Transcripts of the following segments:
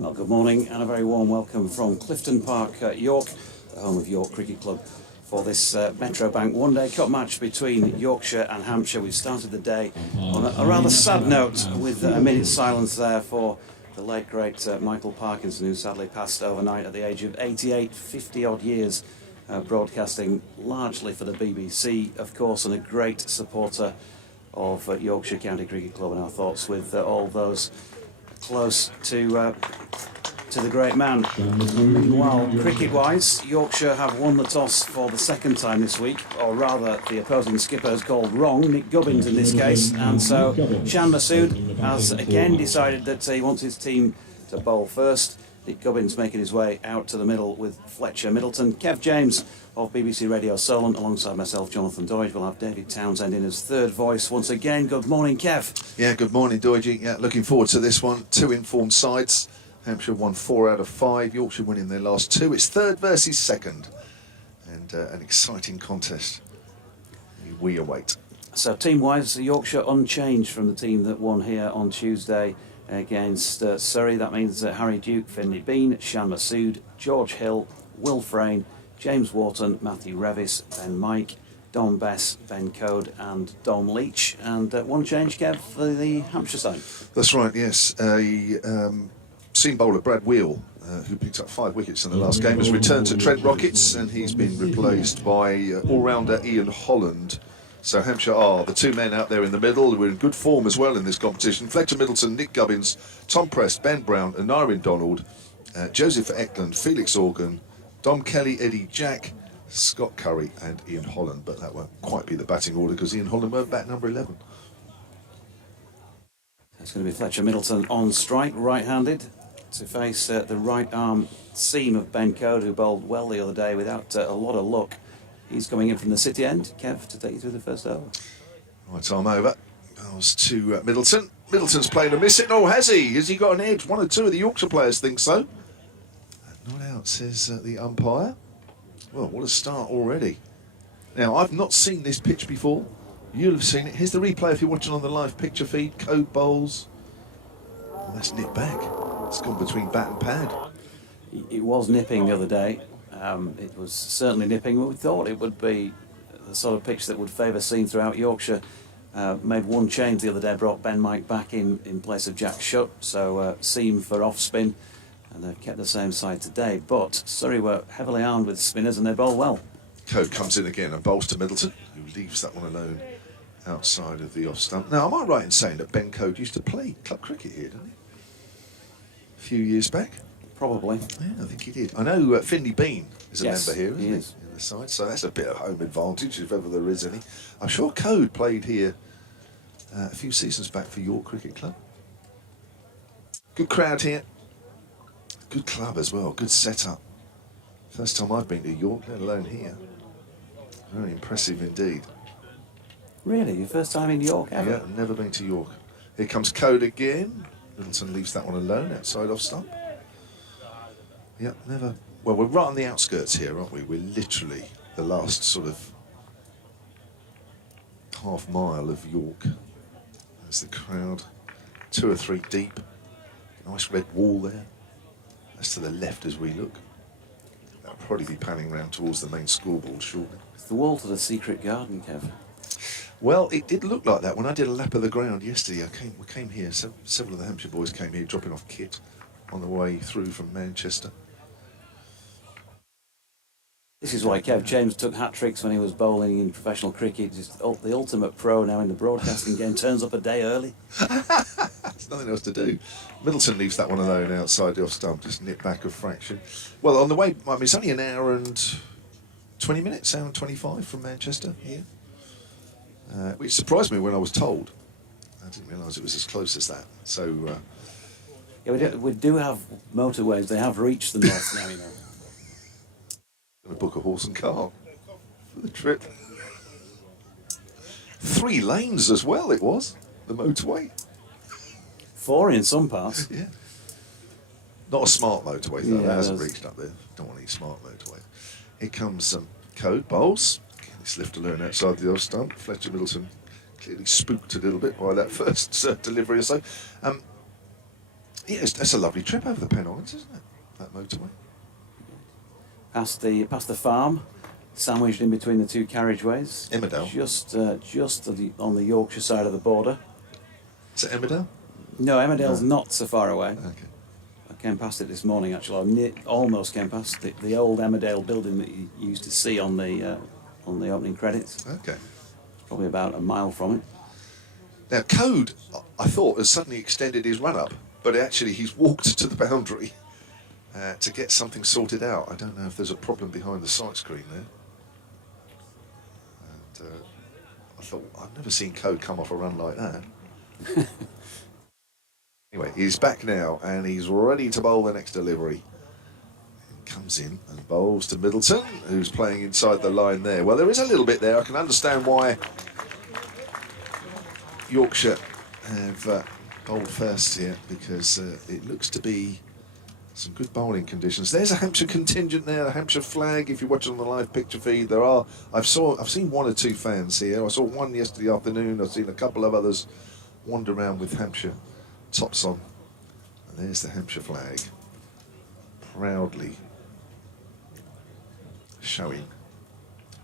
Well, good morning and a very warm welcome from Clifton Park, York, the home of York Cricket Club, for this Metro Bank one-day cup match between Yorkshire and Hampshire. We started the day on a rather sad note with a minute's silence there for the late great Michael Parkinson, who sadly passed overnight at the age of 88, 50-odd years, broadcasting largely for the BBC, of course, and a great supporter of Yorkshire County Cricket Club, and our thoughts with all those close to the great man. Meanwhile, cricket-wise, Yorkshire have won the toss for the second time this week, or rather, the opposing skipper has called wrong, Nick Gubbins in this case, and so Shan Masood has again decided that he wants his team to bowl first. Nick Gubbins making his way out to the middle with Fletcher Middleton. Kev James of BBC Radio Solent, alongside myself, Jonathan Doidge. We'll have David Townsend in as third voice once again. Good morning, Kev. Yeah, good morning, Doidge. Yeah, looking forward to this one. Two informed sides. Hampshire won 4 out of 5. Yorkshire winning their last 2. It's third versus second, and an exciting contest. We await. So, team-wise, Yorkshire unchanged from the team that won here on Tuesday against Surrey. That means Harry Duke, Finlay Bean, Shan Masood, George Hill, Will Frayne, James Wharton, Matthew Revis, Ben Mike, Don Bess, Ben Code and Dom Leach. And one change, Kev, for the Hampshire side. That's right, yes. Seam bowler Brad Wheel, who picked up 5 wickets in the last game, has returned to Trent Rockets, and he's been replaced by all-rounder Ian Holland. So Hampshire are the 2 men out there in the middle who are in good form as well in this competition. Fletcher Middleton, Nick Gubbins, Tom Prest, Ben Brown, Anarin Donald, Joseph Eklund, Felix Organ, Dom Kelly, Eddie Jack, Scott Curry and Ian Holland. But that won't quite be the batting order because Ian Holland won't bat number 11. It's going to be Fletcher Middleton on strike, right-handed, to face the right arm seam of Ben Code, who bowled well the other day without a lot of luck. He's coming in from the city end. Kev, to take you through the first over. Right arm over. Goes to Middleton. Middleton's playing a miss it. Oh, has he? Has he got an edge? 1 or 2 of the Yorkshire players think so. Not out, says the umpire. Well, what a start already. Now, I've not seen this pitch before. You'll have seen it. Here's the replay if you're watching on the live picture feed. Code bowls. Well, that's nipped back. It's gone between bat and pad. It was nipping the other day. It was certainly nipping. We thought it would be the sort of pitch that would favour seam throughout Yorkshire. Made one change the other day, brought Ben Mike back in place of Jack Shutt, so seam for off spin, and they've kept the same side today. But Surrey were heavily armed with spinners and they bowl well. Code comes in again and bowls to Middleton, who leaves that one alone outside of the off stump. Now, am I right in saying that Ben Code used to play club cricket here, didn't he? A few years back? Probably. Yeah, I think he did. I know Finlay Bean is a member here, isn't he? Is. In the side, so that's a bit of home advantage if ever there is any. I'm sure Code played here a few seasons back for York Cricket Club. Good crowd here. Good club as well. Good setup. First time I've been to York, let alone here. Very impressive indeed. Really? Your first time in York ever? Yeah, never been to York. Here comes Code again. Middleton leaves that one alone outside off stump. Yep, never. Well, we're right on the outskirts here, aren't we? We're literally the last sort of half mile of York. There's the crowd, 2 or 3 deep. Nice red wall there. That's to the left as we look. That'll probably be panning round towards the main scoreboard shortly. It's the wall to the secret garden, Kev. Well, it did look like that when I did a lap of the ground yesterday. We came here, several of the Hampshire boys came here dropping off kit on the way through from Manchester. This is why Kev James took hat-tricks when he was bowling in professional cricket. Just the ultimate pro now in the broadcasting game, turns up a day early. There's nothing else to do. Middleton leaves that one alone outside the off-stump, just nip back a fraction. Well, on the way, I mean, it's only an hour and 20 minutes, hour and 25 from Manchester here. Which surprised me when I was told. I didn't realise it was as close as that. So, yeah, we do have motorways. They have reached the north now, you know. Going to book a horse and car for the trip. 3 lanes as well. It was the motorway. 4 in some parts. Yeah. Not a smart motorway though. Yeah, that hasn't reached up there. Don't want any smart motorway. Here comes some Code bowls. It's left alone outside the off stump. Fletcher Middleton clearly spooked a little bit by that first delivery or so. Yeah, that's a lovely trip over the Pennines, isn't it? That motorway. Past the farm, sandwiched in between the two carriageways. Emmerdale. Just on the Yorkshire side of the border. Is it Emmerdale? No, Emmerdale's not so far away. Okay. I came past it this morning, actually. I almost came past the old Emmerdale building that you used to see on the opening credits. Okay. It's probably about a mile from it. Now, Code, I thought, has suddenly extended his run-up, but actually he's walked to the boundary to get something sorted out. I don't know if there's a problem behind the sight screen there. And I thought, I've never seen Code come off a run like that. Anyway, he's back now, and he's ready to bowl the next delivery. He comes in and bowls to Middleton, who's playing inside the line there. Well, there is a little bit there. I can understand why Yorkshire have bowled first here, because it looks to be some good bowling conditions. There's a Hampshire contingent there, a Hampshire flag. If you're watching on the live picture feed, there are. I've seen one or two fans here. I saw one yesterday afternoon. I've seen a couple of others wander around with Hampshire tops on. And there's the Hampshire flag, proudly showing.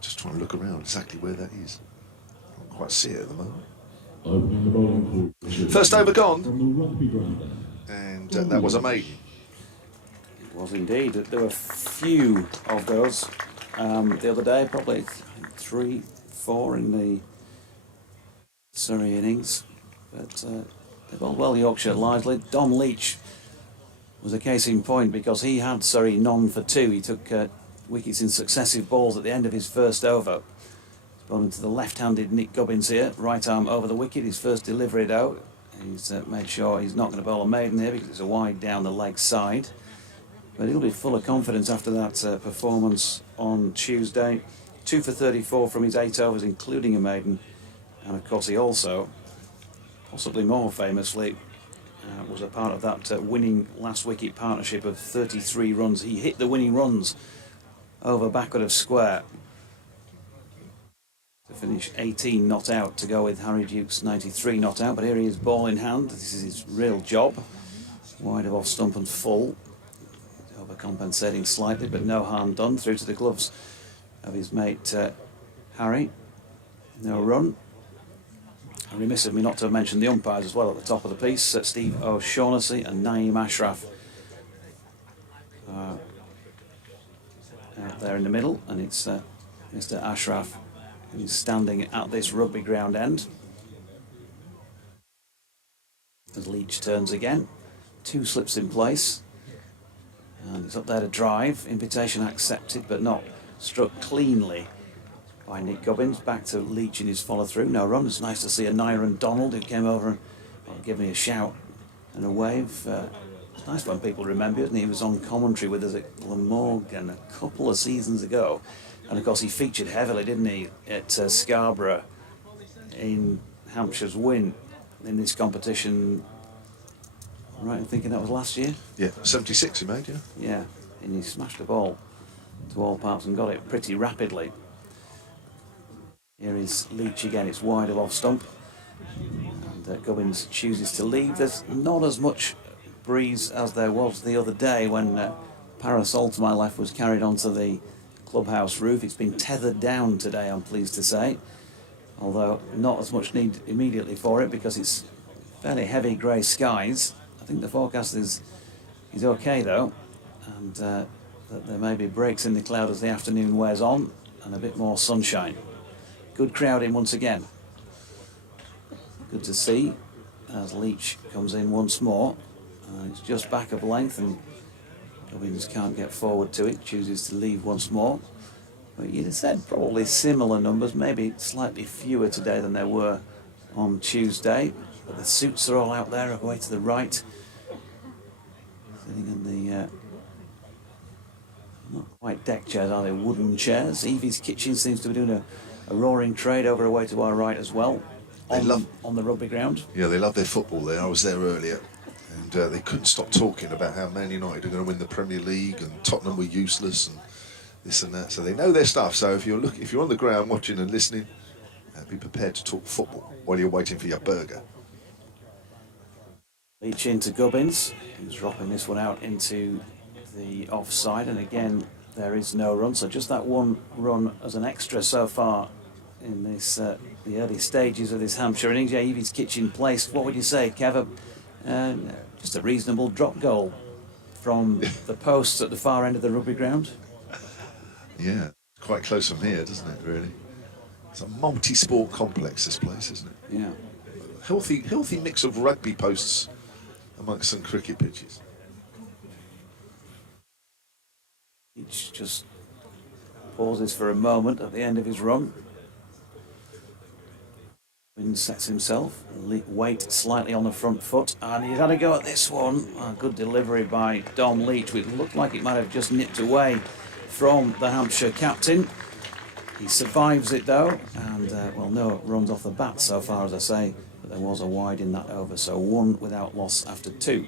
Just trying to look around exactly where that is. I can't quite see it at the moment. Opening the bowling for First over gone, from the rugby ground. and that was a maiden. It was indeed. There were few of those the other day, probably 3, 4 in the Surrey innings. But they bowled well, Yorkshire, lively. Dom Leach was a case in point, because he had Surrey none for 2. He took wickets in successive balls at the end of his first over. Bowled into the left-handed Nick Gubbins here, right arm over the wicket, his first delivery out. He's made sure he's not going to bowl a maiden here, because it's a wide down the leg side. But he'll be full of confidence after that performance on Tuesday. 2 for 34 from his 8 overs, including a maiden. And of course he also, possibly more famously, was a part of that winning last wicket partnership of 33 runs. He hit the winning runs over backward of square to finish 18 not out, to go with Harry Duke's 93 not out. But here he is, ball in hand. This is his real job. Wide of off stump and full. Overcompensating slightly, but no harm done. Through to the gloves of his mate Harry. No run. Remiss of me not to have mentioned the umpires as well at the top of the piece. Steve O'Shaughnessy and Naeem Ashraf out there in the middle, and it's Mr. Ashraf who's standing at this rugby ground end. As Leach turns again, 2 slips in place, and it's up there to drive. Invitation accepted, but not struck cleanly by Nick Gubbins. Back to Leach in his follow-through. No run. It's nice to see a Nyron Donald who came over and gave me a shout and a wave. It's nice when people remember it, and he was on commentary with us at Glamorgan a couple of seasons ago. And of course he featured heavily, didn't he, at Scarborough in Hampshire's win in this competition. Right, I'm thinking that was last year? Yeah, 76 he made, yeah. Yeah, and he smashed the ball to all parts and got it pretty rapidly. Here is Leach again, it's wide of off stump, and Gubbins chooses to leave. There's not as much breeze as there was the other day when Parasol to my left was carried onto the clubhouse roof. It's been tethered down today, I'm pleased to say, although not as much need immediately for it, because it's fairly heavy grey skies. I think the forecast is okay though, and that there may be breaks in the cloud as the afternoon wears on, and a bit more sunshine. Good crowd in once again. Good to see as Leach comes in once more. It's just back of length, and Gubbins can't get forward to it, chooses to leave once more. But you'd have said probably similar numbers, maybe slightly fewer today than there were on Tuesday. But the suits are all out there, away to the right. Sitting in the not quite deck chairs, are they? Wooden chairs. Evie's Kitchen seems to be doing a roaring trade over away to our right as well, on the rugby ground. Yeah, they love their football there. I was there earlier, and they couldn't stop talking about how Man United are going to win the Premier League, and Tottenham were useless, and this and that. So they know their stuff. So if you're on the ground watching and listening, be prepared to talk football while you're waiting for your burger. Leach into Gubbins, who's dropping this one out into the offside, and again there is no run, so just that one run as an extra so far in this the early stages of this Hampshire innings. Yeah, Evie's kitchen placed. What would you say, Kev? Just a reasonable drop goal from the posts at the far end of the rugby ground. Yeah, quite close from here, doesn't it, really? It's a multi-sport complex, this place, isn't it? Yeah. Healthy mix of rugby posts amongst some cricket pitches. Each just pauses for a moment at the end of his run. Wynn sets himself, weight slightly on the front foot, and he's had a go at this one. A good delivery by Dom Leach, which looked like it might have just nipped away from the Hampshire captain. He survives it though, and well, no runs off the bat so far, as I say, but there was a wide in that over, so one without loss after two.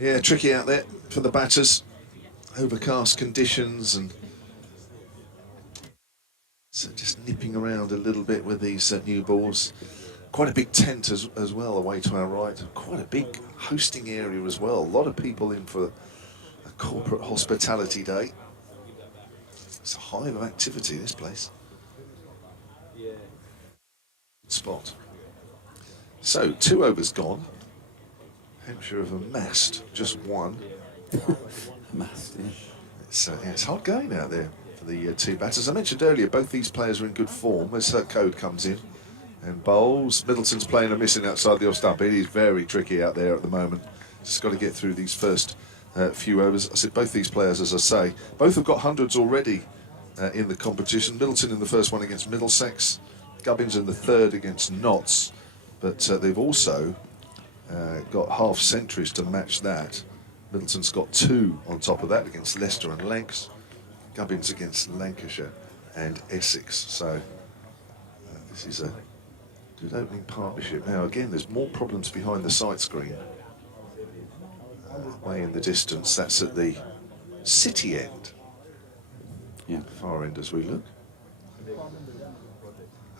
Yeah, tricky out there for the batters. Overcast conditions, and so just nipping around a little bit with these new balls. Quite a big tent as well away to our right. Quite a big hosting area as well. A lot of people in for a corporate hospitality day. It's a hive of activity, this place. Spot. So, 2 overs gone. Hampshire have amassed just one. Amassed, yeah. It's hard going out there for the two batters. I mentioned earlier, both these players are in good form as Code comes in and bowls. Middleton's playing a missing outside the off stump. It is very tricky out there at the moment. Just got to get through these first few overs. I said both these players, as I say, both have got hundreds already in the competition. Middleton in the first one against Middlesex, Gubbins in the third against Notts, but they've also got half centuries to match that. Middleton's got 2 on top of that against Leicester and Lancs, Gubbins against Lancashire and Essex. So this is a good opening partnership. Now again, there's more problems behind the sight screen. Way in the distance, that's at the city end. Yeah. Far end as we look.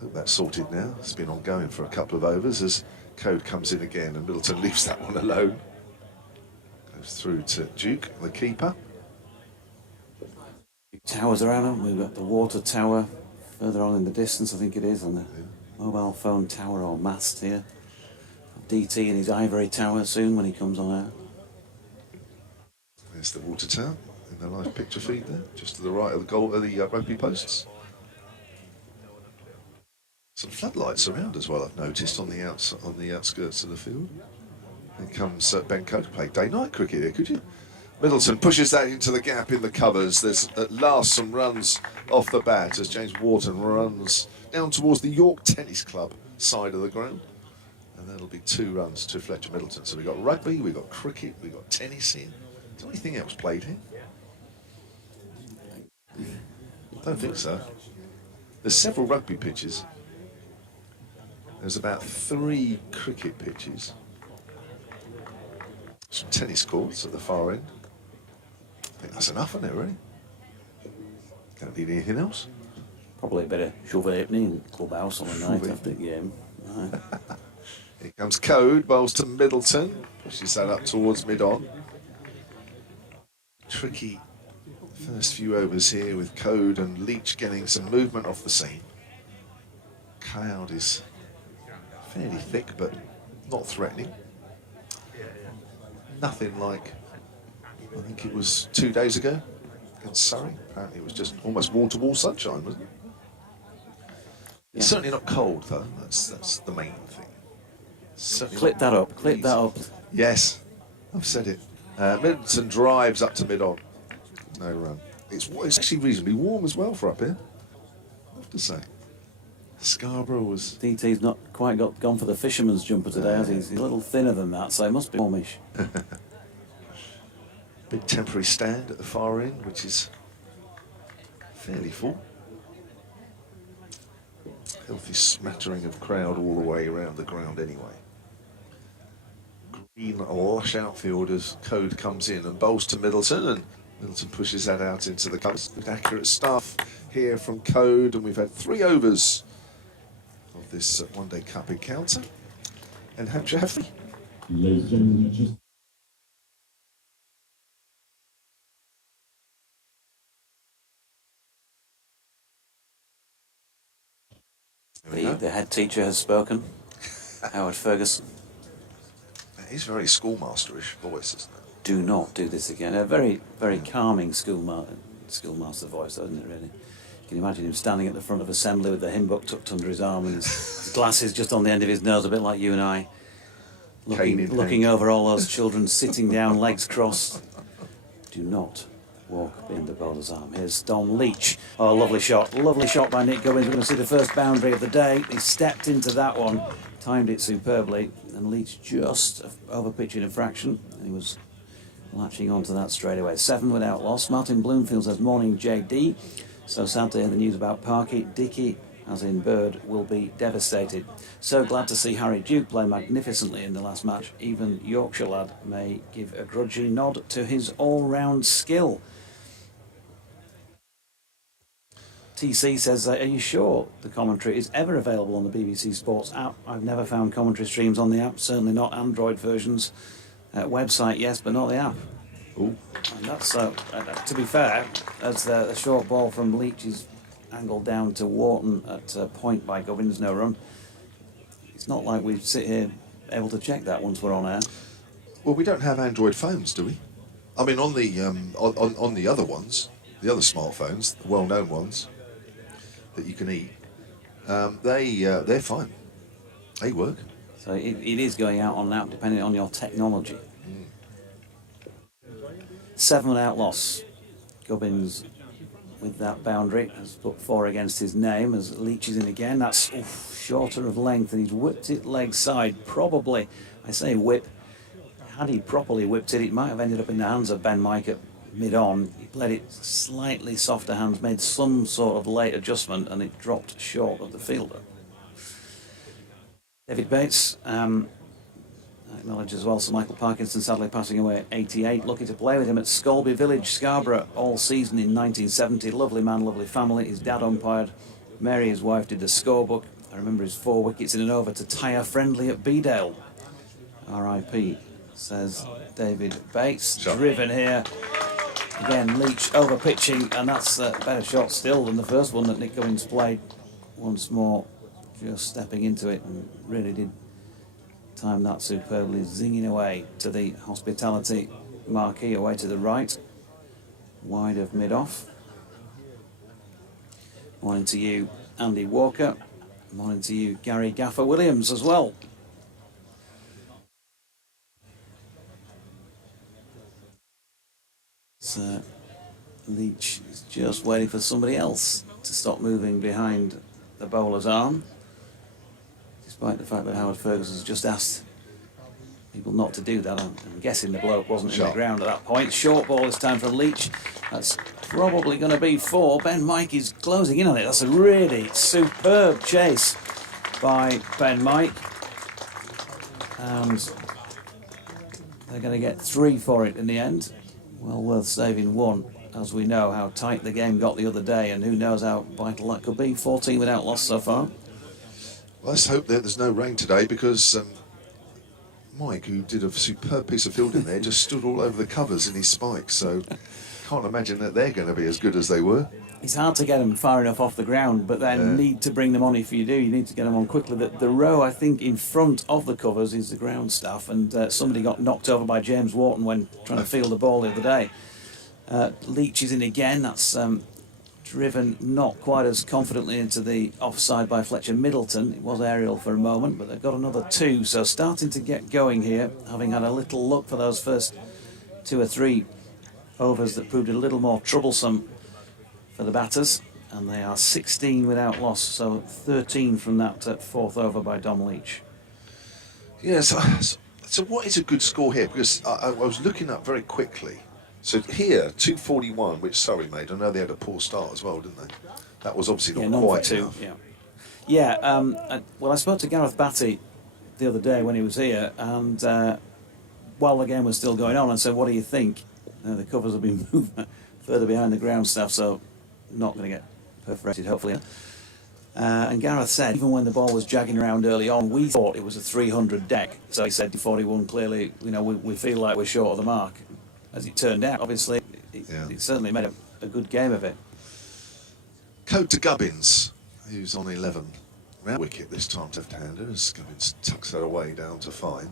Hope that's sorted now. It's been ongoing for a couple of overs as Code comes in again and Middleton leaves that one alone. Goes through to Duke, the keeper. Towers around him. We've got the water tower further on in the distance, I think it is, and the mobile phone tower or mast here. DT in his ivory tower soon when he comes on out. There's the water tower in the live picture feed there, just to the right of the goal of the rugby posts. Some floodlights around as well, I've noticed, on the outskirts of the field. Here comes Ben Code to play day-night cricket here, could you? Middleton pushes that into the gap in the covers. There's at last some runs off the bat as James Wharton runs down towards the York Tennis Club side of the ground. And that'll be 2 runs to Fletcher Middleton. So we've got rugby, we've got cricket, we've got tennis here. Is there anything else played here? I don't think so. There's several rugby pitches. There's about 3 cricket pitches. Some tennis courts at the far end. I think that's enough, isn't it, really? Don't need anything else. Probably a bit of shove opening in clubhouse on the night after the game. Right. Here comes Code, bowls to Middleton. Pushes that up towards mid-on. Tricky first few overs here with Code and Leach getting some movement off the seam. Cloud is fairly thick, but not threatening. Nothing like, I think it was 2 days ago against Surrey. Apparently it was just almost wall-to-wall sunshine, wasn't it? It's certainly not cold, though. That's the main thing. Clip that up, clip that up. Yes, I've said it. Middleton drives up to mid-on. No run. It's actually reasonably warm as well for up here, I have to say. Scarborough was... DT's not quite gone for the fisherman's jumper today, has he? He's a little thinner than that, so he must be warmish. Big temporary stand at the far end, which is fairly full. Healthy smattering of crowd all the way around the ground anyway. Green lush outfielders. Code comes in and bowls to Middleton, and Middleton pushes that out into the covers. Good accurate stuff here from Code, and we've had 3 overs of this one-day cup encounter. And Hampshire have 3. Ladies and gentlemen, just The head teacher has spoken, Howard Ferguson. He's very schoolmasterish voice, isn't it? Do not do this again. A very, very calming schoolmaster voice, isn't it, really? You can imagine him standing at the front of assembly with the hymn book tucked under his arm and his glasses just on the end of his nose, a bit like you and I, looking over all those children sitting down, legs crossed. Do not walk behind the bowler's arm. Here's Dom Leach. Oh, lovely shot by Nick Gubbins. We're going to see the first boundary of the day. He stepped into that one, timed it superbly, and Leach just over pitching a fraction, and he was latching onto that straight away. 7 without loss. Martin Bloomfield says, morning JD. So sad to hear the news about Parky. Dickey, as in Bird, will be devastated. So glad to see Harry Duke play magnificently in the last match. Even Yorkshire lad may give a grudging nod to his all-round skill. TC says, are you sure the commentary is ever available on the BBC Sports app? I've never found commentary streams on the app, certainly not Android versions. Website, yes, but not the app. Ooh. And that's, to be fair, as the short ball from Leach is angled down to Wharton at point by Gubbins, no run. It's not like we sit here able to check that once we're on air. Well, we don't have Android phones, do we? I mean, on the on the other ones, the other smartphones, the well-known ones that you can eat, they're fine. They work. So it is going out on an app depending on your technology. 7 without loss. Gubbins with that boundary has put 4 against his name as Leach is in again. That's shorter of length, and he's whipped it leg side. Probably, I say whip, had he properly whipped it, it might have ended up in the hands of Ben Mike at mid-on. He played it slightly softer hands, made some sort of late adjustment, and it dropped short of the fielder. David Bates acknowledges as well Sir Michael Parkinson sadly passing away at 88. Lucky to play with him at Scolby Village, Scarborough, all season in 1970. Lovely man, lovely family. His dad umpired. Mary, his wife, did the scorebook. I remember his 4 wickets in and over to Tyre Friendly at Beedale. R.I.P. says David Bates. Sure. Driven here. Again, Leach over pitching, and that's a better shot still than the first one that Nick Gubbins played. Once more, just stepping into it, and really did time that superbly, zinging away to the hospitality marquee away to the right, wide of mid-off. Morning to you, Andy Walker. Morning to you, Gary Gaffer Williams as well. So Leach is just waiting for somebody else to stop moving behind the bowler's arm, despite the fact that Howard Ferguson has just asked people not to do that. I'm guessing the bloke wasn't in the ground at that point. Short ball this time from Leach. That's probably going to be 4. Ben Mike is closing in on it. That's a really superb chase by Ben Mike. And they're going to get 3 for it in the end. Well worth saving 1, as we know how tight the game got the other day, and who knows how vital that could be. 14 without loss so far. Let's hope that there's no rain today, because Mike, who did a superb piece of fielding there, just stood all over the covers in his spikes, so can't imagine that they're going to be as good as they were. It's hard to get them far enough off the ground, but then need to bring them on if you do. You need to get them on quickly. The row, I think, in front of the covers is the ground staff, and somebody got knocked over by James Wharton when trying to field the ball the other day. Leach is in again. That's driven not quite as confidently into the offside by Fletcher Middleton. It was aerial for a moment, but they've got another 2, so starting to get going here, having had a little look for those first 2 or 3 overs that proved a little more troublesome for the batters, and they are 16 without loss, so 13 from that 4th over by Dom Leach. Yes, so what is a good score here? Because I was looking up very quickly. So here, 241, which Surrey made. I know they had a poor start as well, didn't they? That was obviously not quite enough. Well, I spoke to Gareth Batty the other day when he was here, and while the game was still going on, and said, what do you think? The covers have been moved further behind the ground staff, so not going to get perforated, hopefully. And Gareth said, even when the ball was jagging around early on, we thought it was a 300 deck. So he said, 41 clearly, we feel like we're short of the mark. As it turned out, obviously, it certainly made a good game of it. Code to Gubbins, who's on 11. Round wicket this time, left-hander, as Gubbins tucks her away down to fine.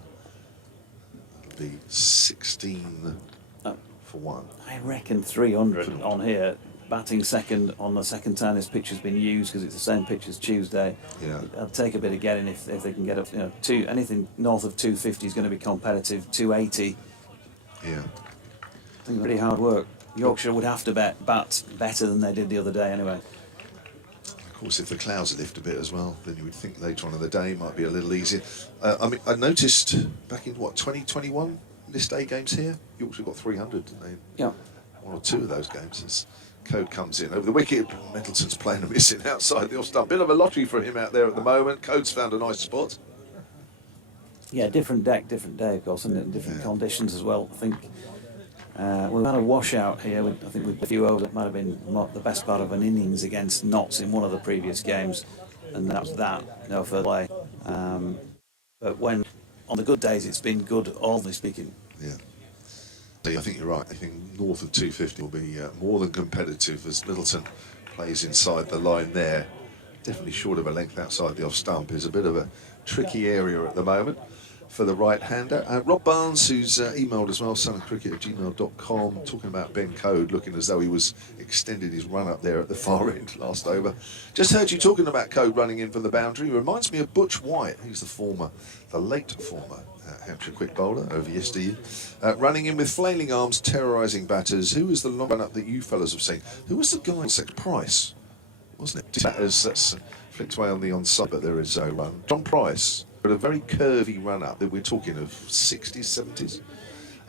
That'll be 16 for 1. I reckon 300 on here. Batting second on the second time this pitch has been used, because it's the same pitch as Tuesday. Yeah. It'll take a bit of getting if they can get up. Anything north of 250 is going to be competitive. 280. Yeah. I think pretty hard work. Yorkshire would have to bat better than they did the other day anyway. Of course, if the clouds lift a bit as well, then you would think later on in the day might be a little easier. I noticed back in 2021 list A games here, Yorkshire got 300, didn't they? Yeah. One or two of those games as Code comes in over the wicket. Middleton's playing a missing outside the off stump. Bit of a lottery for him out there at the moment. Code's found a nice spot. Yeah, different deck, different day, of course, and different conditions as well. I think we've had a washout here. I think with a few overs, it might have been the best part of an innings against Notts in one of the previous games, and that was that. No further play. But when on the good days, it's been good, all speaking. Yeah. I think you're right. I think north of 250 will be more than competitive as Middleton plays inside the line there. Definitely short of a length outside the off stump. Is a bit of a tricky area at the moment for the right-hander. Rob Barnes, who's emailed as well, sonofcricket@gmail.com, talking about Ben Code looking as though he was extending his run up there at the far end last over. Just heard you talking about Code running in from the boundary. Reminds me of Butch White, who's the late former Hampshire quick bowler over yesteryear. Running in with flailing arms, terrorising batters. Who was the long run-up that you fellas have seen? Who was the guy? Essex Price, wasn't it? Batters, that's flicked away on the onside, but there is a run. John Price, but a very curvy run-up that we're talking of 60s, 70s.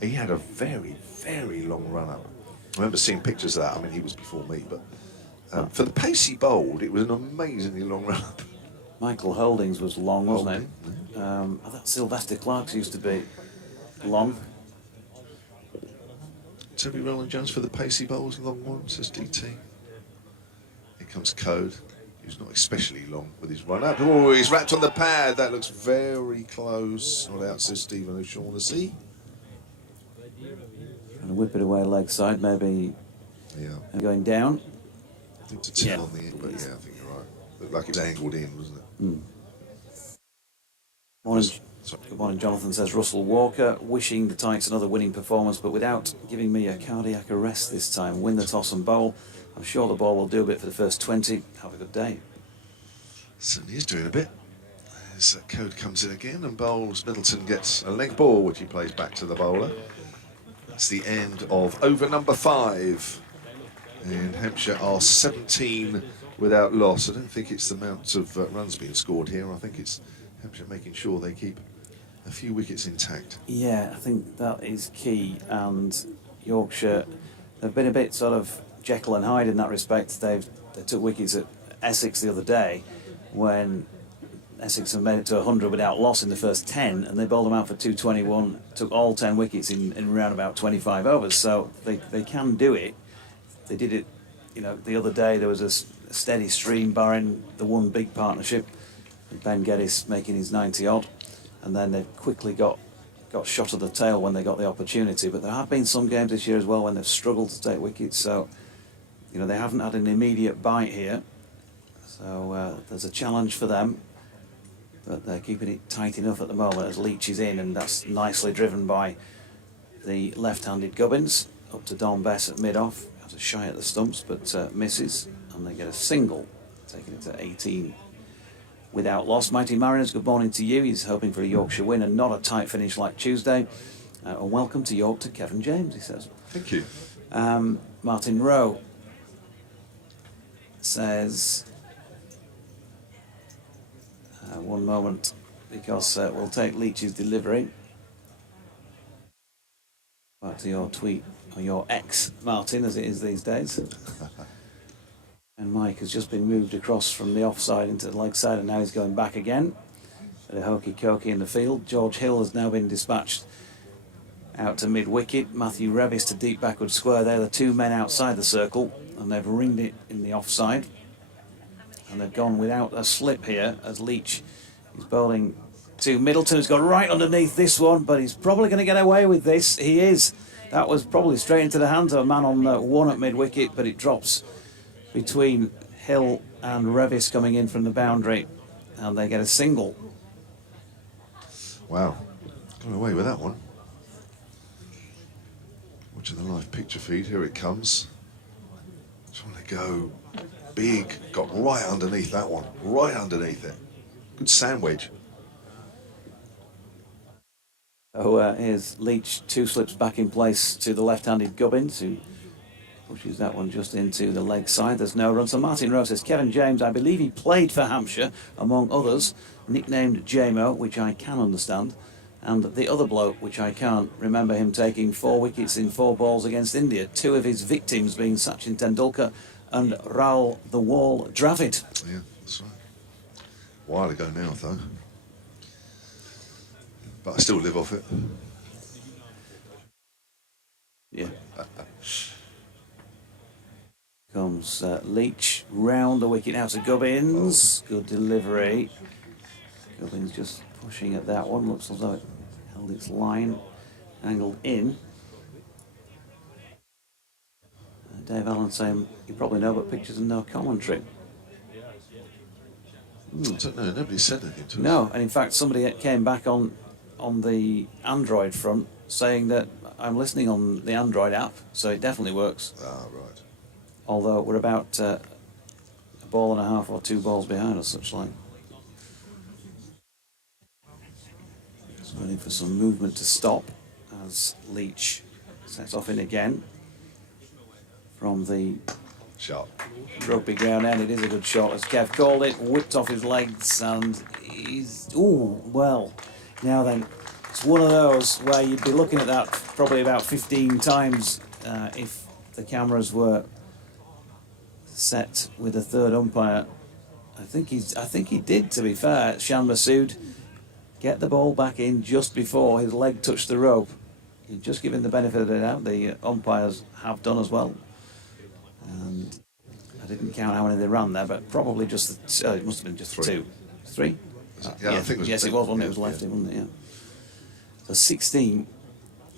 He had a very, very long run-up. I remember seeing pictures of that. I mean, he was before me, but for the pace he bowled, it was an amazingly long run-up. Michael Holdings was long, wasn't he? I thought Sylvester Clark's used to be long. Toby Rowland-Jones for the pacey bowls, long one, says DT. Here comes Code, who's not especially long with his run-up. Oh, he's wrapped on the pad. That looks very close. Not out, says Stephen O'Shaughnessy. And whip it away leg side, maybe going down. I think it's a 10 on the end, but yeah, I think you're right. Looked like it was angled in, wasn't it? Good morning, Jonathan says Russell Walker, wishing the Tykes another winning performance, but without giving me a cardiac arrest this time. Win the toss and bowl. I'm sure the ball will do a bit for the first 20. Have a good day. Certainly is doing a bit. As Code comes in again and bowls. Middleton gets a leg ball, which he plays back to the bowler. That's the end of over number 5. And Hampshire are 17 without loss. I don't think it's the amount of runs being scored here. I think it's Hampshire making sure they keep a few wickets intact. Yeah, I think that is key. And Yorkshire, they've been a bit sort of Jekyll and Hyde in that respect. They took wickets at Essex the other day when Essex have made it to 100 without loss in the first 10, and they bowled them out for 221, took all 10 wickets in around about 25 overs. So they can do it. They did it, the other day there was a steady stream barring the one big partnership, Ben Geddes making his 90-odd, and then they quickly got shot at the tail when they got the opportunity. But there have been some games this year as well when they've struggled to take wickets, so they haven't had an immediate bite here. So there's a challenge for them, but they're keeping it tight enough at the moment as Leach is in, and that's nicely driven by the left-handed Gubbins up to Don Bess at mid-off. Has a shy at the stumps, but misses, and they get a single, taking it to 18 without loss. Mighty Mariners, good morning to you. He's hoping for a Yorkshire win and not a tight finish like Tuesday. And welcome to York to Kevin James, he says. Thank you. Martin Rowe says, one moment, because we'll take Leach's delivery. Back to your tweet, or your ex, Martin, as it is these days. And Mike has just been moved across from the offside into the leg side, and now he's going back again. Bit of hokey-cokey in the field. George Hill has now been dispatched out to mid-wicket. Matthew Revis to deep backward square. They're the two men outside the circle, and they've ringed it in the offside. and they've gone without a slip here as Leach is bowling to Middleton, who's gone right underneath this one, but he's probably going to get away with this. He is. That was probably straight into the hands of a man on one at mid-wicket, but it drops between Hill and Revis coming in from the boundary, and they get a single. Wow, got away with that one. Watching the live picture feed, here it comes. Trying to go big, got right underneath that one, right underneath it. Good sandwich. So here's Leach, 2 slips back in place to the left-handed Gubbins, who pushes that one just into the leg side. There's no run. So Martin Rose says, Kevin James, I believe he played for Hampshire, among others, nicknamed JMO, which I can understand, and the other bloke, which I can't, remember him taking 4 wickets in 4 balls against India, 2 of his victims being Sachin Tendulkar and Rahul the Wall Dravid. Yeah, that's right. A while ago now, though. But I still live off it. Yeah. Comes Leach round the wicket now to Gubbins. Good delivery. Gubbins just pushing at that one. Looks as though it held its line, angled in. Dave Allen saying, you probably know, but pictures and no commentary. I don't know, nobody said anything to us. No, and in fact somebody came back on the Android front saying that I'm listening on the Android app, so it definitely works. Ah, right. Although we're about a ball and a half or 2 balls behind us, such like. Just waiting for some movement to stop as Leach sets off in again from the Sharp. rugby ground end. It is a good shot, as Kev called it, whipped off his legs, and he's, ooh, well, now then, it's one of those where you'd be looking at that probably about 15 times if the cameras were set with a third umpire. I think he did, to be fair, Shan Masood, get the ball back in just before his leg touched the rope. He's just given the benefit of the doubt. The umpires have done as well. And I didn't count how many they ran there, but probably just it must have been just 2. 3? Yeah, I think it was. Yes, it was, wasn't it? It was lefty, wasn't it? Yeah. So 16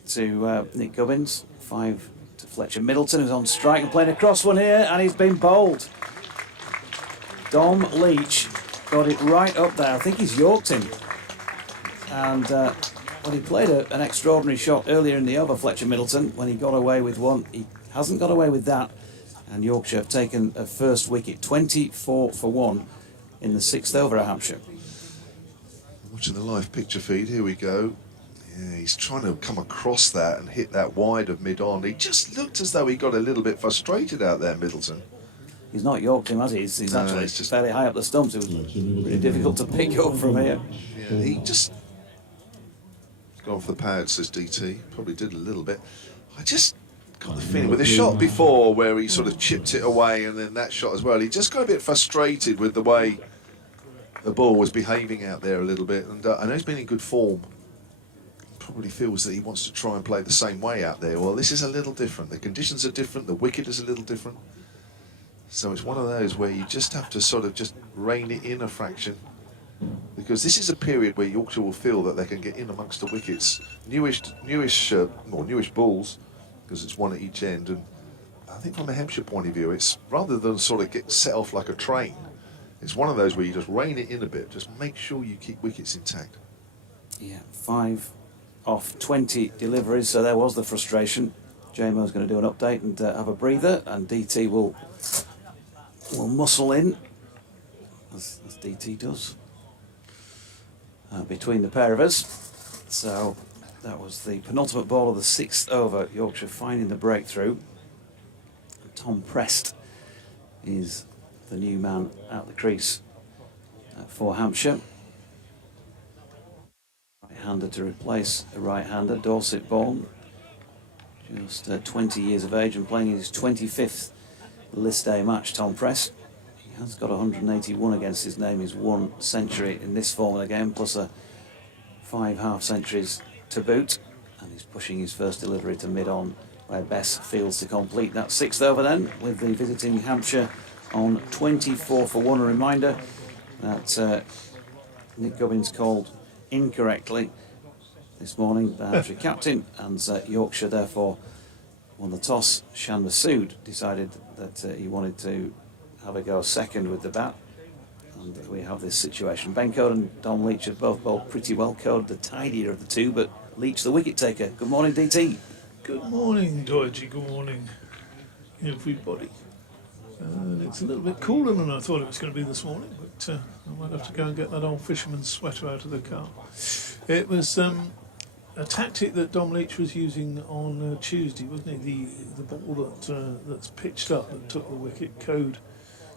to Nick Gubbins, 5 to Fletcher Middleton, who's on strike and playing a cross one here, and he's been bowled. Dom Leach got it right up there. I think he's yorked him. And well, he played an extraordinary shot earlier in the over, Fletcher Middleton, when he got away with one. He hasn't got away with that. And Yorkshire have taken a first wicket, 24 for 1 in the 6th over at Hampshire. Watching the live picture feed, here we go. Yeah, he's trying to come across that and hit that wide of mid-on. He just looked as though he got a little bit frustrated out there, Middleton. He's not yorked him, has he? He's actually just fairly high up the stumps. It was really difficult to pick up from here. Yeah, he just gone for the pad, says DT. Probably did a little bit. I just got the feeling with the shot before where he sort of chipped it away, and then that shot as well. He just got a bit frustrated with the way the ball was behaving out there a little bit. And I know he's been in good form. Probably feels that he wants to try and play the same way out there. Well, this is a little different. The conditions are different. The wicket is a little different. So it's one of those where you just have to sort of just rein it in a fraction, because this is a period where Yorkshire will feel that they can get in amongst the wickets. Newish balls, because it's one at each end. And I think from a Hampshire point of view, it's rather than sort of get set off like a train, it's one of those where you just rein it in a bit. Just make sure you keep wickets intact. Yeah, 5 off 20 deliveries, so there was the frustration. JMO's going to do an update and have a breather, and DT will muscle in, as DT does, between the pair of us. So that was the penultimate ball of the 6th over. Yorkshire finding the breakthrough. Tom Prest is the new man at the crease for Hampshire. Right-hander to replace a right-hander, Dorset born, just 20 years of age and playing his 25th list day match. Tom Press, he has got 181 against his name, his 1 century in this form of the game, plus 5 half-centuries to boot, and he's pushing his first delivery to mid-on, where Bess fields to complete that 6th over then, with the visiting Hampshire on 24 for 1. A reminder that Nick Gubbins called incorrectly this morning, the Hampshire captain, and Yorkshire therefore won the toss. Shan Masood decided that he wanted to have a go second with the bat, and we have this situation. Ben Code and Dom Leach have both bowled pretty well. Code the tidier of the two, but Leach the wicket taker. Good morning, DT. Good morning, Dodgy. Good morning, everybody. It's a little bit cooler than I thought it was going to be this morning, but I might have to go and get that old fisherman's sweater out of the car. It was a tactic that Dom Leach was using on Tuesday, wasn't he? The ball that's pitched up that took the wicket. Code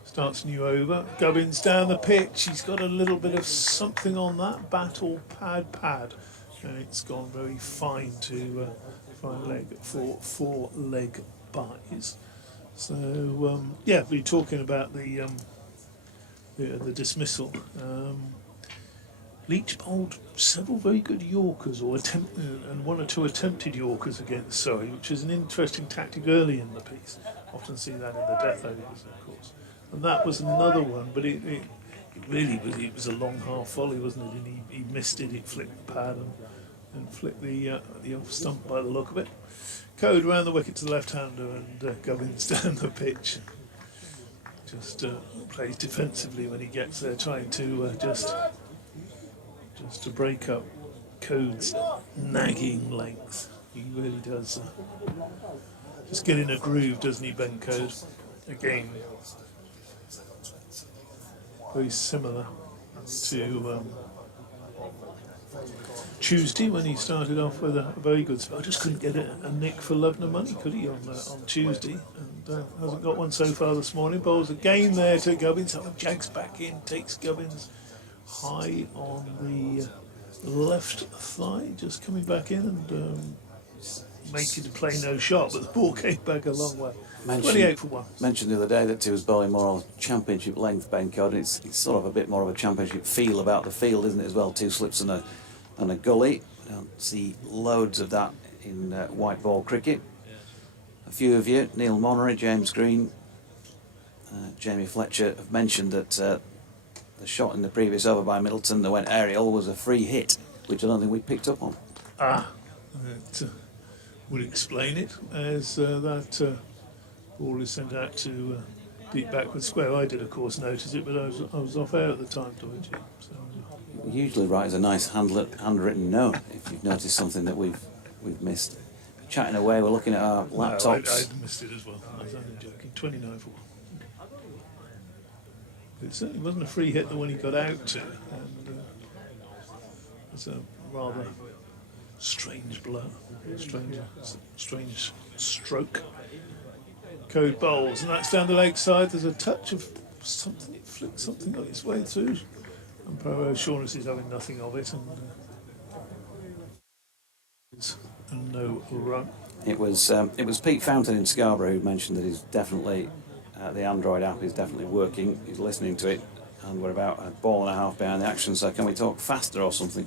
starts new over. Gubbins down the pitch. He's got a little bit of something on that bat or pad, and it's gone very fine to fine leg for 4 leg byes. So we're talking about the dismissal. Leach bowled several very good Yorkers, and 1 or 2 attempted Yorkers against Surrey, which is an interesting tactic early in the piece. Often see that in the death overs, of course. And that was another one, but it really was a long half volley, wasn't it? And he missed it. It flicked the pad and flicked the off stump by the look of it. Code round the wicket to the left-hander, and Gubbins down the pitch. Just plays defensively when he gets there, trying to just to break up Code's nagging length. He really does just get in a groove, doesn't he, Ben Code? Again, very similar to Tuesday when he started off with a very good spell. Just couldn't get a nick for love nor money, could he, on Tuesday? And hasn't got one so far this morning. Bowls again there to Gubbins. Jags back in, takes Gubbins high on the left thigh, just coming back in and making the play no shot, but the ball came back a long way. 28 for 1. Mentioned the other day that he was bowling more on championship length, Ben Code, and it's sort of a bit more of a championship feel about the field, isn't it, as well? 2 slips and a gully. I don't see loads of that in white ball cricket. A few of you, Neil Monnery, James Green, Jamie Fletcher, have mentioned that the shot in the previous over by Middleton that went aerial was a free hit, which I don't think we picked up on. It would explain it, as that ball is sent out to deep backward square. I did, of course, notice it, but I was off air at the time, Dodgy. So We usually write as a nice handwritten note if you've noticed something that we've missed. Chatting away, we're looking at our laptops. No, I missed it as well. I was only joking. 29 for 1. It certainly wasn't a free hit the one he got out to, and it's a rather strange blow, strange stroke. Code bowls, and that's down the leg side. There's a touch of something, it flicked something on its way through. And Pro O'Shaughnessy is having nothing of it, and no run. It was Pete Fountain in Scarborough who mentioned that he's definitely the Android app is definitely working. He's listening to it, and we're about a ball and a half behind the action. So can we talk faster or something?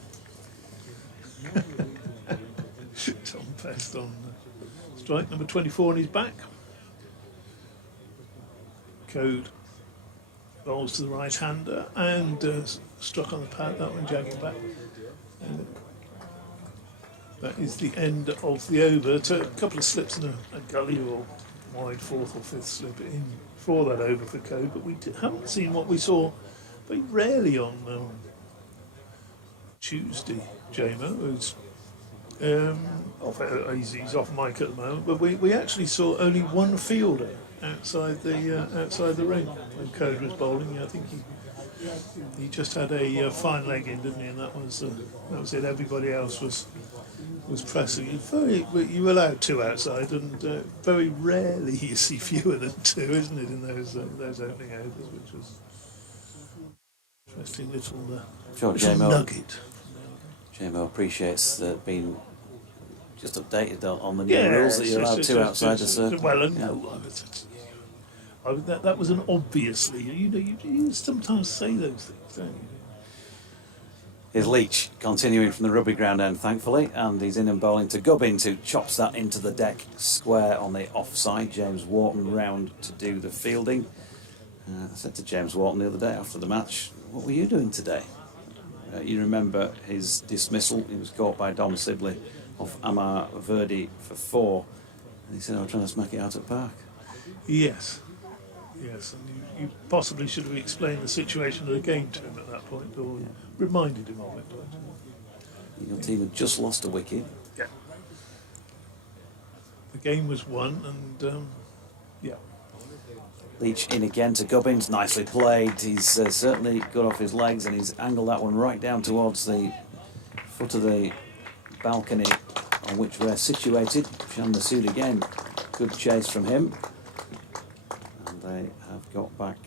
Tom Pest on strike number 24 on his back. Code bowls to the right hander and struck on the pad. That one jagging back. And that is the end of the over. To a couple of slips and a gully or wide 4th or 5th slip in for that over for Code, but we haven't seen what we saw very rarely on Tuesday. Jamo, who's he's off mic at the moment, but we actually saw only one fielder outside the ring when Code was bowling. I think he just had a fine leg in, didn't he? And that was it. Everybody else was pressing. You were allowed 2 outside, and very rarely you see fewer than 2, isn't it, in those opening overs, which was interesting little nugget. Jamo appreciates being just updated on the new rules that you're allowed 2 outside the circle. Well, that was an obviously. You sometimes say those things, don't you? Here's Leach continuing from the rugby ground end, thankfully, and he's in and bowling to Gubbins, who chops that into the deck square on the offside. James Wharton round to do the fielding, I said to James Wharton the other day after the match, what were you doing today? You remember his dismissal. He was caught by Dom Sibley off Amar Verdi for 4. And he said, I was trying to smack it out at Park. Yes. Yes, and you possibly should have explained the situation of the game to him at that point, or reminded him of it. But, Your team had just lost a wicket. yeah. The game was won, and yeah. Leach in again to Gubbins, nicely played. He's certainly got off his legs and he's angled that one right down towards the foot of the balcony on which we're situated. Shan Masood again, good chase from him. And they have got back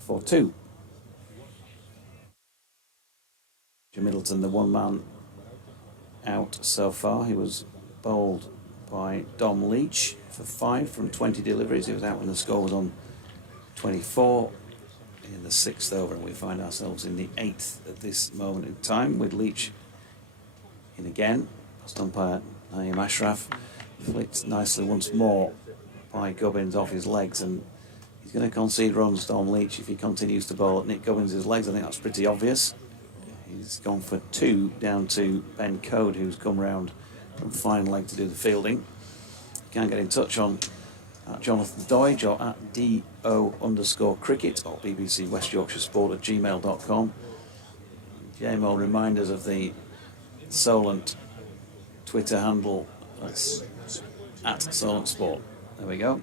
for 2. Middleton, the one man out so far. He was bowled by Dom Leach for 5 from 20 deliveries. He was out when the score was on 24 in the 6th over, and we find ourselves in the 8th at this moment in time, with Leach in again. Past umpire Naeem Ashraf, flicked nicely once more by Gubbins off his legs, and he's going to concede runs, Dom Leach, if he continues to bowl at Nick Gubbins' legs. I think that's pretty obvious. He's gone for 2 down to Ben Code, who's come round from fine leg to do the fielding. You can get in touch on at Jonathan Doidge or at DO_cricket or BBC West Yorkshire Sport at gmail.com. JMO reminders of the Solent Twitter handle, that's at Solent Sport. There we go.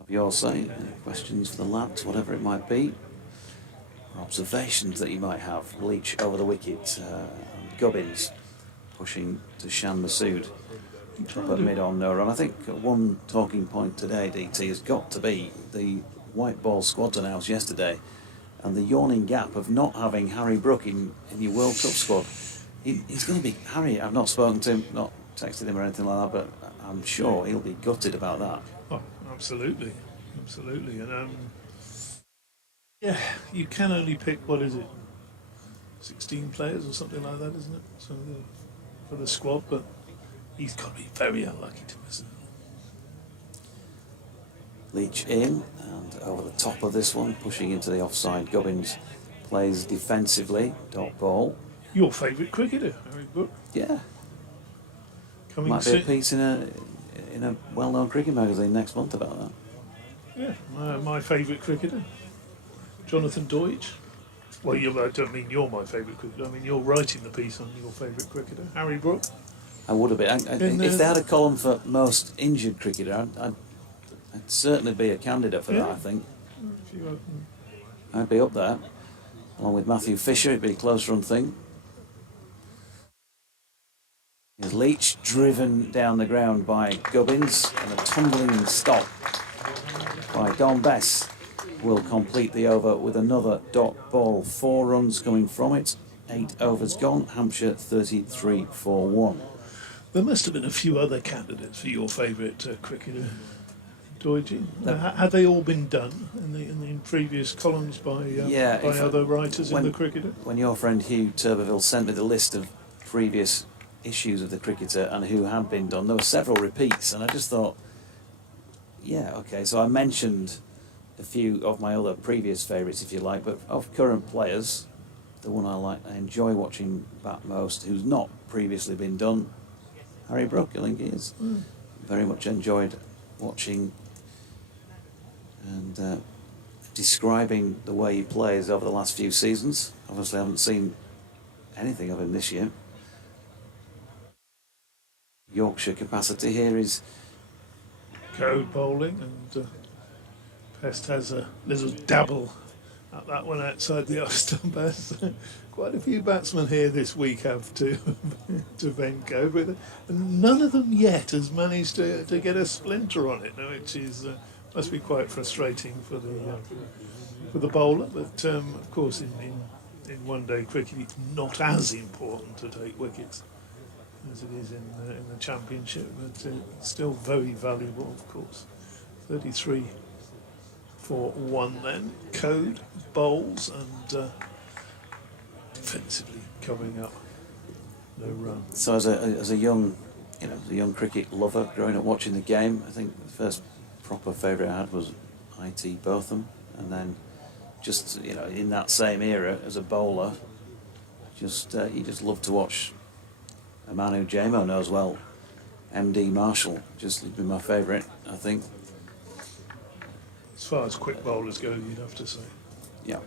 Have your say, questions for the lads, whatever it might be. Observations that you might have. Leach over the wicket, Gubbins pushing to Shan Masood up at mid on no run. I think one talking point today, DT, has got to be the white ball squads announced yesterday and the yawning gap of not having Harry Brook in your World Cup squad. He's going to be, Harry, I've not spoken to him, not texted him or anything like that, but I'm sure he'll be gutted about that. Oh, absolutely, absolutely. And yeah, you can only pick, what is it, 16 players or something like that, isn't it? So for the squad, but he's got to be very unlucky to miss it. Leach in and over the top of this one, pushing into the offside. Gubbins plays defensively, dot ball. Your favourite cricketer, Harry Brook. Yeah, Coming might be soon. a piece in a well-known cricket magazine next month about that. Yeah, my favourite cricketer, Jonathan Doidge. Well, I don't mean you're my favourite cricketer. I mean you're writing the piece on your favourite cricketer, Harry Brook. I would have been. If they had a column for most injured cricketer, I'd certainly be a candidate for that. I think I'd be up there, along with Matthew Fisher. It'd be a close run thing. Here's Leach driven down the ground by Gubbins, and a tumbling stop by Don Bess will complete the over with another dot ball. 4 runs coming from it, 8 overs gone. Hampshire 33 for 1. There must have been a few other candidates for your favourite cricketer, Doidge. Had they all been done in the previous columns by other writers in the cricketer? When your friend Hugh Turbeville sent me the list of previous issues of the Cricketer and who had been done, there were several repeats, and I just thought, yeah, okay, so I mentioned a few of my other previous favourites, if you like, but of current players, the one I enjoy watching bat most, who's not previously been done, Harry Brook, I think he is. Very much enjoyed watching and describing the way he plays over the last few seasons. Obviously I haven't seen anything of him this year. Yorkshire capacity here is Code bowling, and Pest has a little dabble at that one outside the off stump. Quite a few batsmen here this week have to vent Code, but none of them yet has managed to get a splinter on it, which is must be quite frustrating for the bowler. But of course, in one-day cricket, it's not as important to take wickets as it is in the Championship, but it's still very valuable, of course. 33 for 1 then. Code bowls and defensively covering up no run. so as a young a young cricket lover growing up watching the game. I think the first proper favourite I had was I.T. Botham, and then just in that same era as a bowler, you just love to watch a man who JMO knows well, M.D. Marshall. Just would be my favourite, I think. As far as quick bowlers go, you'd have to say. Yeah.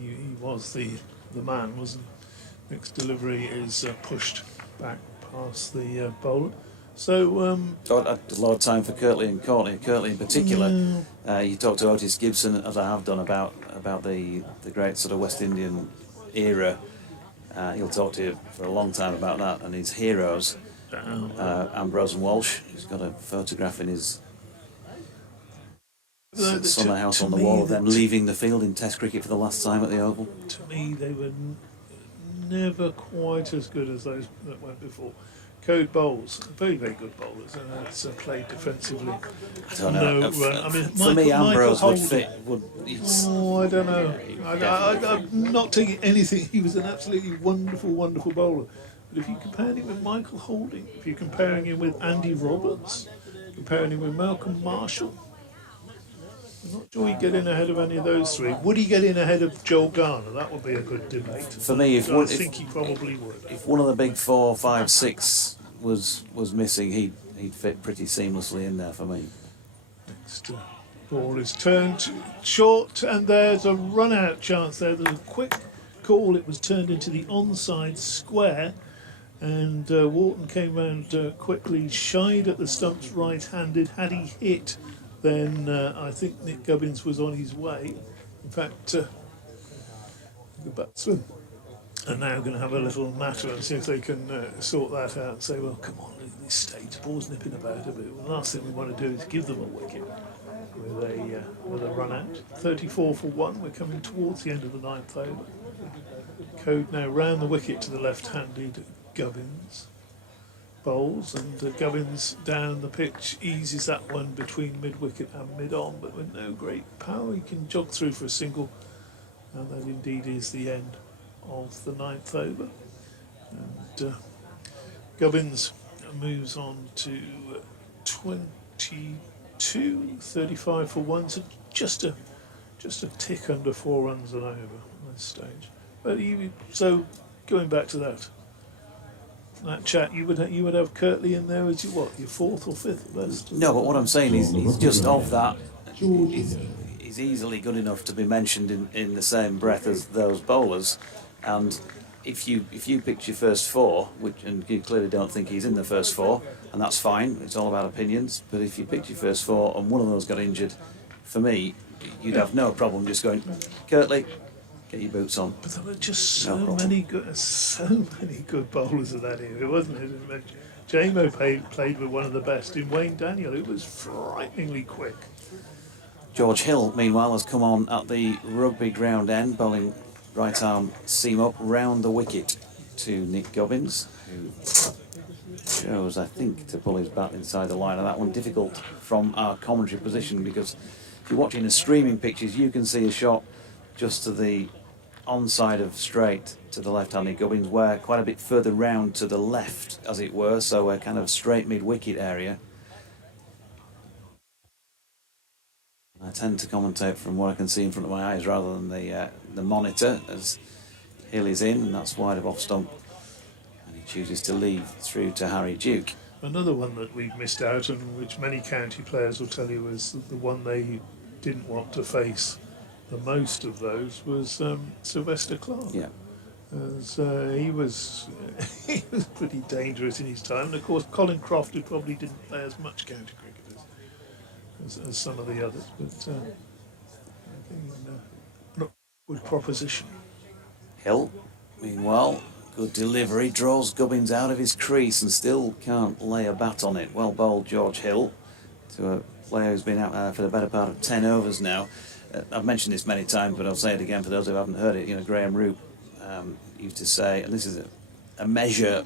He was the man, wasn't he? Next delivery is pushed back past the bowler. So I had a lot of time for Kirtley and Courtney. Kirtley in particular, you talk to Otis Gibson, as I have done, about the great sort of West Indian era. He'll talk to you for a long time about that and his heroes. Ambrose and Walsh, he's got a photograph in his summer house on the wall of them leaving the field in Test cricket for the last time at the Oval. To me, they were never quite as good as those that went before. Code bowls, very, very good bowlers, and that's played defensively. I don't know. For me, Ambrose would fit. I don't know. I'm not taking anything. He was an absolutely wonderful, wonderful bowler. But if you compare him with Michael Holding, if you're comparing him with Andy Roberts, comparing him with Malcolm Marshall, I'm not sure he'd get in ahead of any of those three. Would he get in ahead of Joel Garner? That would be a good debate. For me, I think he probably would. If one of the big 4, 5, 6 was missing, he'd fit pretty seamlessly in there for me. Next ball is turned short, and there's a run-out chance there. There's a quick call. It was turned into the onside square, and Wharton came round quickly, shied at the stumps right-handed. Had he hit, then I think Nick Gubbins was on his way. In fact, the batsmen are now going to have a little natter and see if they can sort that out and say, well, come on, at this stage, the ball's nipping about a bit. The last thing we want to do is give them a wicket with a run out. 34 for 1, we're coming towards the end of the 9th over. Code now round the wicket to the left-handed Gubbins. Bowls, and Gubbins down the pitch eases that one between mid-wicket and mid-on, but with no great power. He can jog through for a single, and that indeed is the end of the 9th over. And Gubbins moves on to 22, 35 for 1, so just a tick under 4 runs and over at this stage. But so going back to that chat, you would have Kirtley in there as your 4th or 5th best. No, but what I'm saying is he's just of that. He's easily good enough to be mentioned in the same breath as those bowlers. And if you picked your first 4, and you clearly don't think he's in the first 4, and that's fine. It's all about opinions. But if you picked your first 4 and one of those got injured, for me, you'd have no problem just going, Kirtley, get your boots on. But there were just so many good bowlers of that era, wasn't it? JMO played with one of the best in Wayne Daniel, who was frighteningly quick. George Hill, meanwhile, has come on at the rugby ground end, bowling right arm seam up round the wicket to Nick Gubbins, who chose, I think, to pull his bat inside the line. And that one difficult from our commentary position, because if you're watching the streaming pictures, you can see a shot just to the onside of straight to the left-handed Gubbins, where quite a bit further round to the left, as it were, so a kind of straight mid-wicket area. I tend to commentate from what I can see in front of my eyes rather than the monitor, as Hill is in, and that's wide of off stump, and he chooses to leave through to Harry Duke. Another one that we've missed out, and which many county players will tell you was the one they didn't want to face the most of those, was Sylvester Clarke. Yeah. As he was pretty dangerous in his time, and of course Colin Croft, who probably didn't play as much county cricket as some of the others, but not good proposition. Hill, meanwhile, good delivery, draws Gubbins out of his crease and still can't lay a bat on it. Well bowled, George Hill, to a player who's been out there for the better part of 10 overs now. I've mentioned this many times, but I'll say it again for those who haven't heard it. Graham Root used to say, and this is a measure,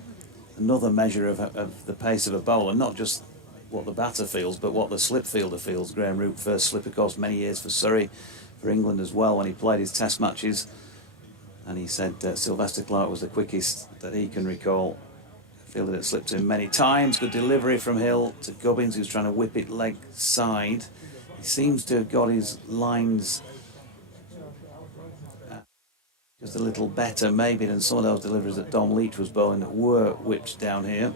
another measure of the pace of a bowler, not just what the batter feels, but what the slip fielder feels. Graham Root first slip, of course, many years for Surrey, for England as well, when he played his Test matches. And he said Sylvester Clarke was the quickest that he can recall Fielded it, slipped in many times. Good delivery from Hill to Gubbins, who's trying to whip it leg side. He seems to have got his lines just a little better maybe than some of those deliveries that Dom Leach was bowling that were whipped down here.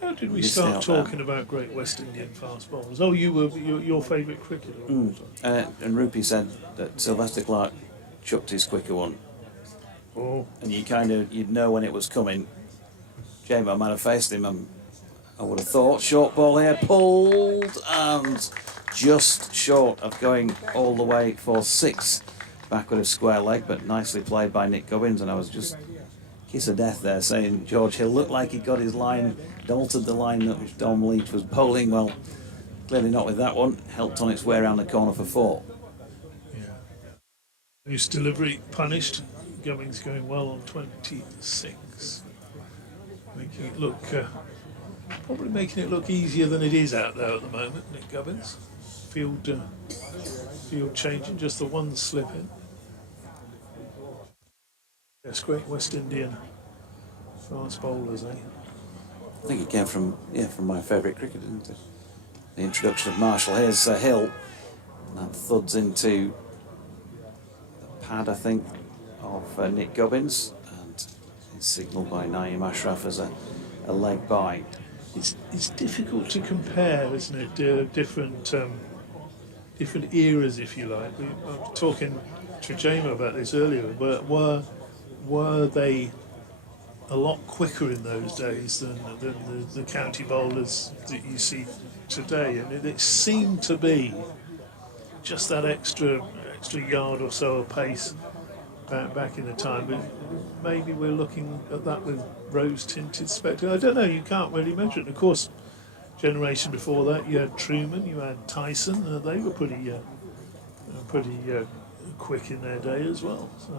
How did we Missed start out talking about great West Indian fast bowlers? Oh, you were your favourite cricketer. And Rupee said that Sylvester Clarke chucked his quicker one. Oh, And you'd know when it was coming. J-Mo might have faced him, I would have thought. Short ball here, pulled, and just short of going all the way for 6 backward of square leg, but nicely played by Nick Gubbins. And I was just kiss of death there, saying George Hill looked like he'd got his line, altered the line that which Dom Leach was bowling. Well, clearly not with that one. Helped on its way around the corner for 4. yeah. Loose delivery punished. Gubbins going well on 26. Making it look, probably making it look easier than it is out there at the moment, Nick Gubbins. Field changing, just the one slip in. Yes, great West Indian fast bowlers, eh? I think it came from my favourite cricketer, didn't it? The introduction of Marshall. Here's Hill, and that thuds into the pad, I think, of Nick Gubbins, and it's signalled by Naeem Ashraf as a leg by. It's difficult to compare, isn't it? Different eras, if you like. I was talking to J-Mo about this earlier. Were they a lot quicker in those days than the county bowlers that you see today? And it seemed to be just that extra yard or so of pace back in the time. But maybe we're looking at that with rose-tinted spectacles. I don't know. You can't really measure it. And of course, generation before that, you had Truman, you had Tyson. They were pretty quick in their day as well. So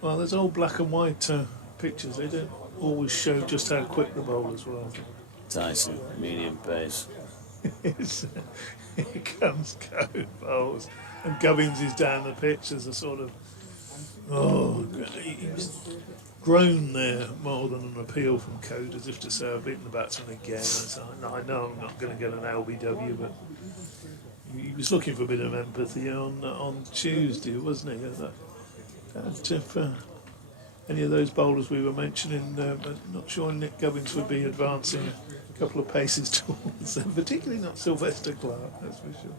those old black and white pictures, they don't always show just how quick the bowlers were. Tyson, medium pace. Here comes Code bowls, and Gubbins is down the pitch as a sort of he was groan there more than an appeal from Code, as if to say, I've beaten the batsman again. I know I'm not going to get an LBW, but he was looking for a bit of empathy on Tuesday, wasn't he? If any of those bowlers we were mentioning, not sure Nick Gubbins would be advancing a couple of paces towards them, particularly not Sylvester Clarke, that's for sure.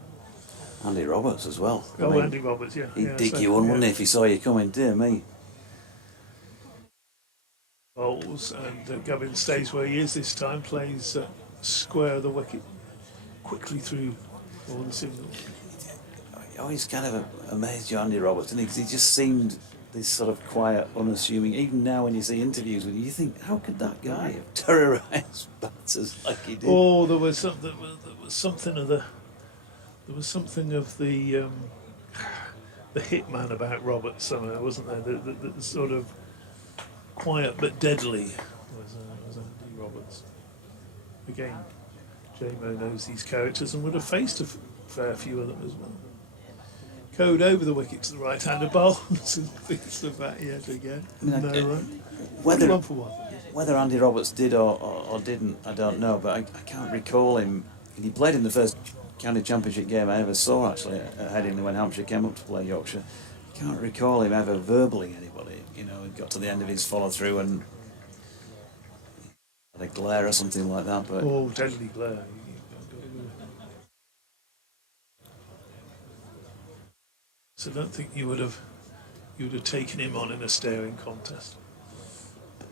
Andy Roberts as well. Andy Roberts, yeah. He'd dig you on, wouldn't he, if he saw you coming, dear me. Bowls, and Gubbins stays where he is this time, plays square of the wicket, quickly through all the signals. I always kind of amazed you, Andy Roberts, didn't he? Because he just seemed this sort of quiet, unassuming. Even now when you see interviews with him, you think, how could that guy have terrorised batters like he did? Oh, there was something of the hitman about Roberts somehow, wasn't there? The sort of quiet but deadly was Andy Roberts. Again, J-Mo knows these characters and would have faced a fair few of them as well. Code over the wicket to the right-handed bowls and thinks of that yet again. Whether 1 for 1. Whether Andy Roberts did or didn't, I don't know, but I can't recall him. He played in the first county championship game I ever saw, actually, at Headingley when Hampshire came up to play Yorkshire. I can't recall him ever verbally anybody. He got to the end of his follow-through and had a glare or something like that. But Deadly glare. So I don't think you would have taken him on in a staring contest.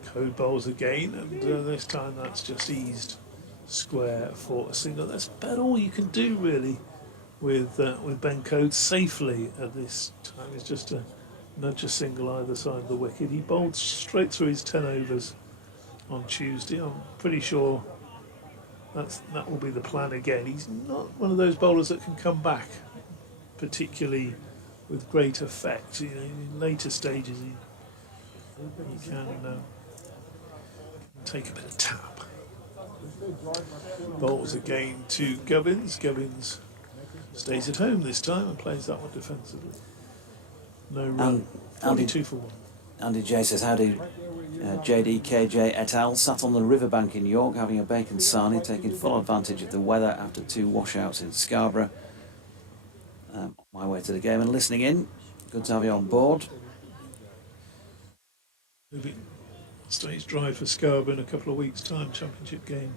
Code bowls again, and this time that's just eased square for a single. That's about all you can do really with Ben Code safely at this time. It's just to nudge a single either side of the wicket. He bowled straight through his 10 overs on Tuesday. I'm pretty sure that will be the plan again. He's not one of those bowlers that can come back particularly with great effect. In later stages he can take a bit of tap. Bowls again to Gubbins. Gubbins stays at home this time and plays that one defensively. No run. 2 for 1. Andy J says, how do JDKJ et al. Sat on the riverbank in York having a bacon sarnie, taking full advantage of the weather after 2 washouts in Scarborough. On my way to the game and listening in. Good to have you on board. Stage drive for Scarborough in a couple of weeks' time. Championship game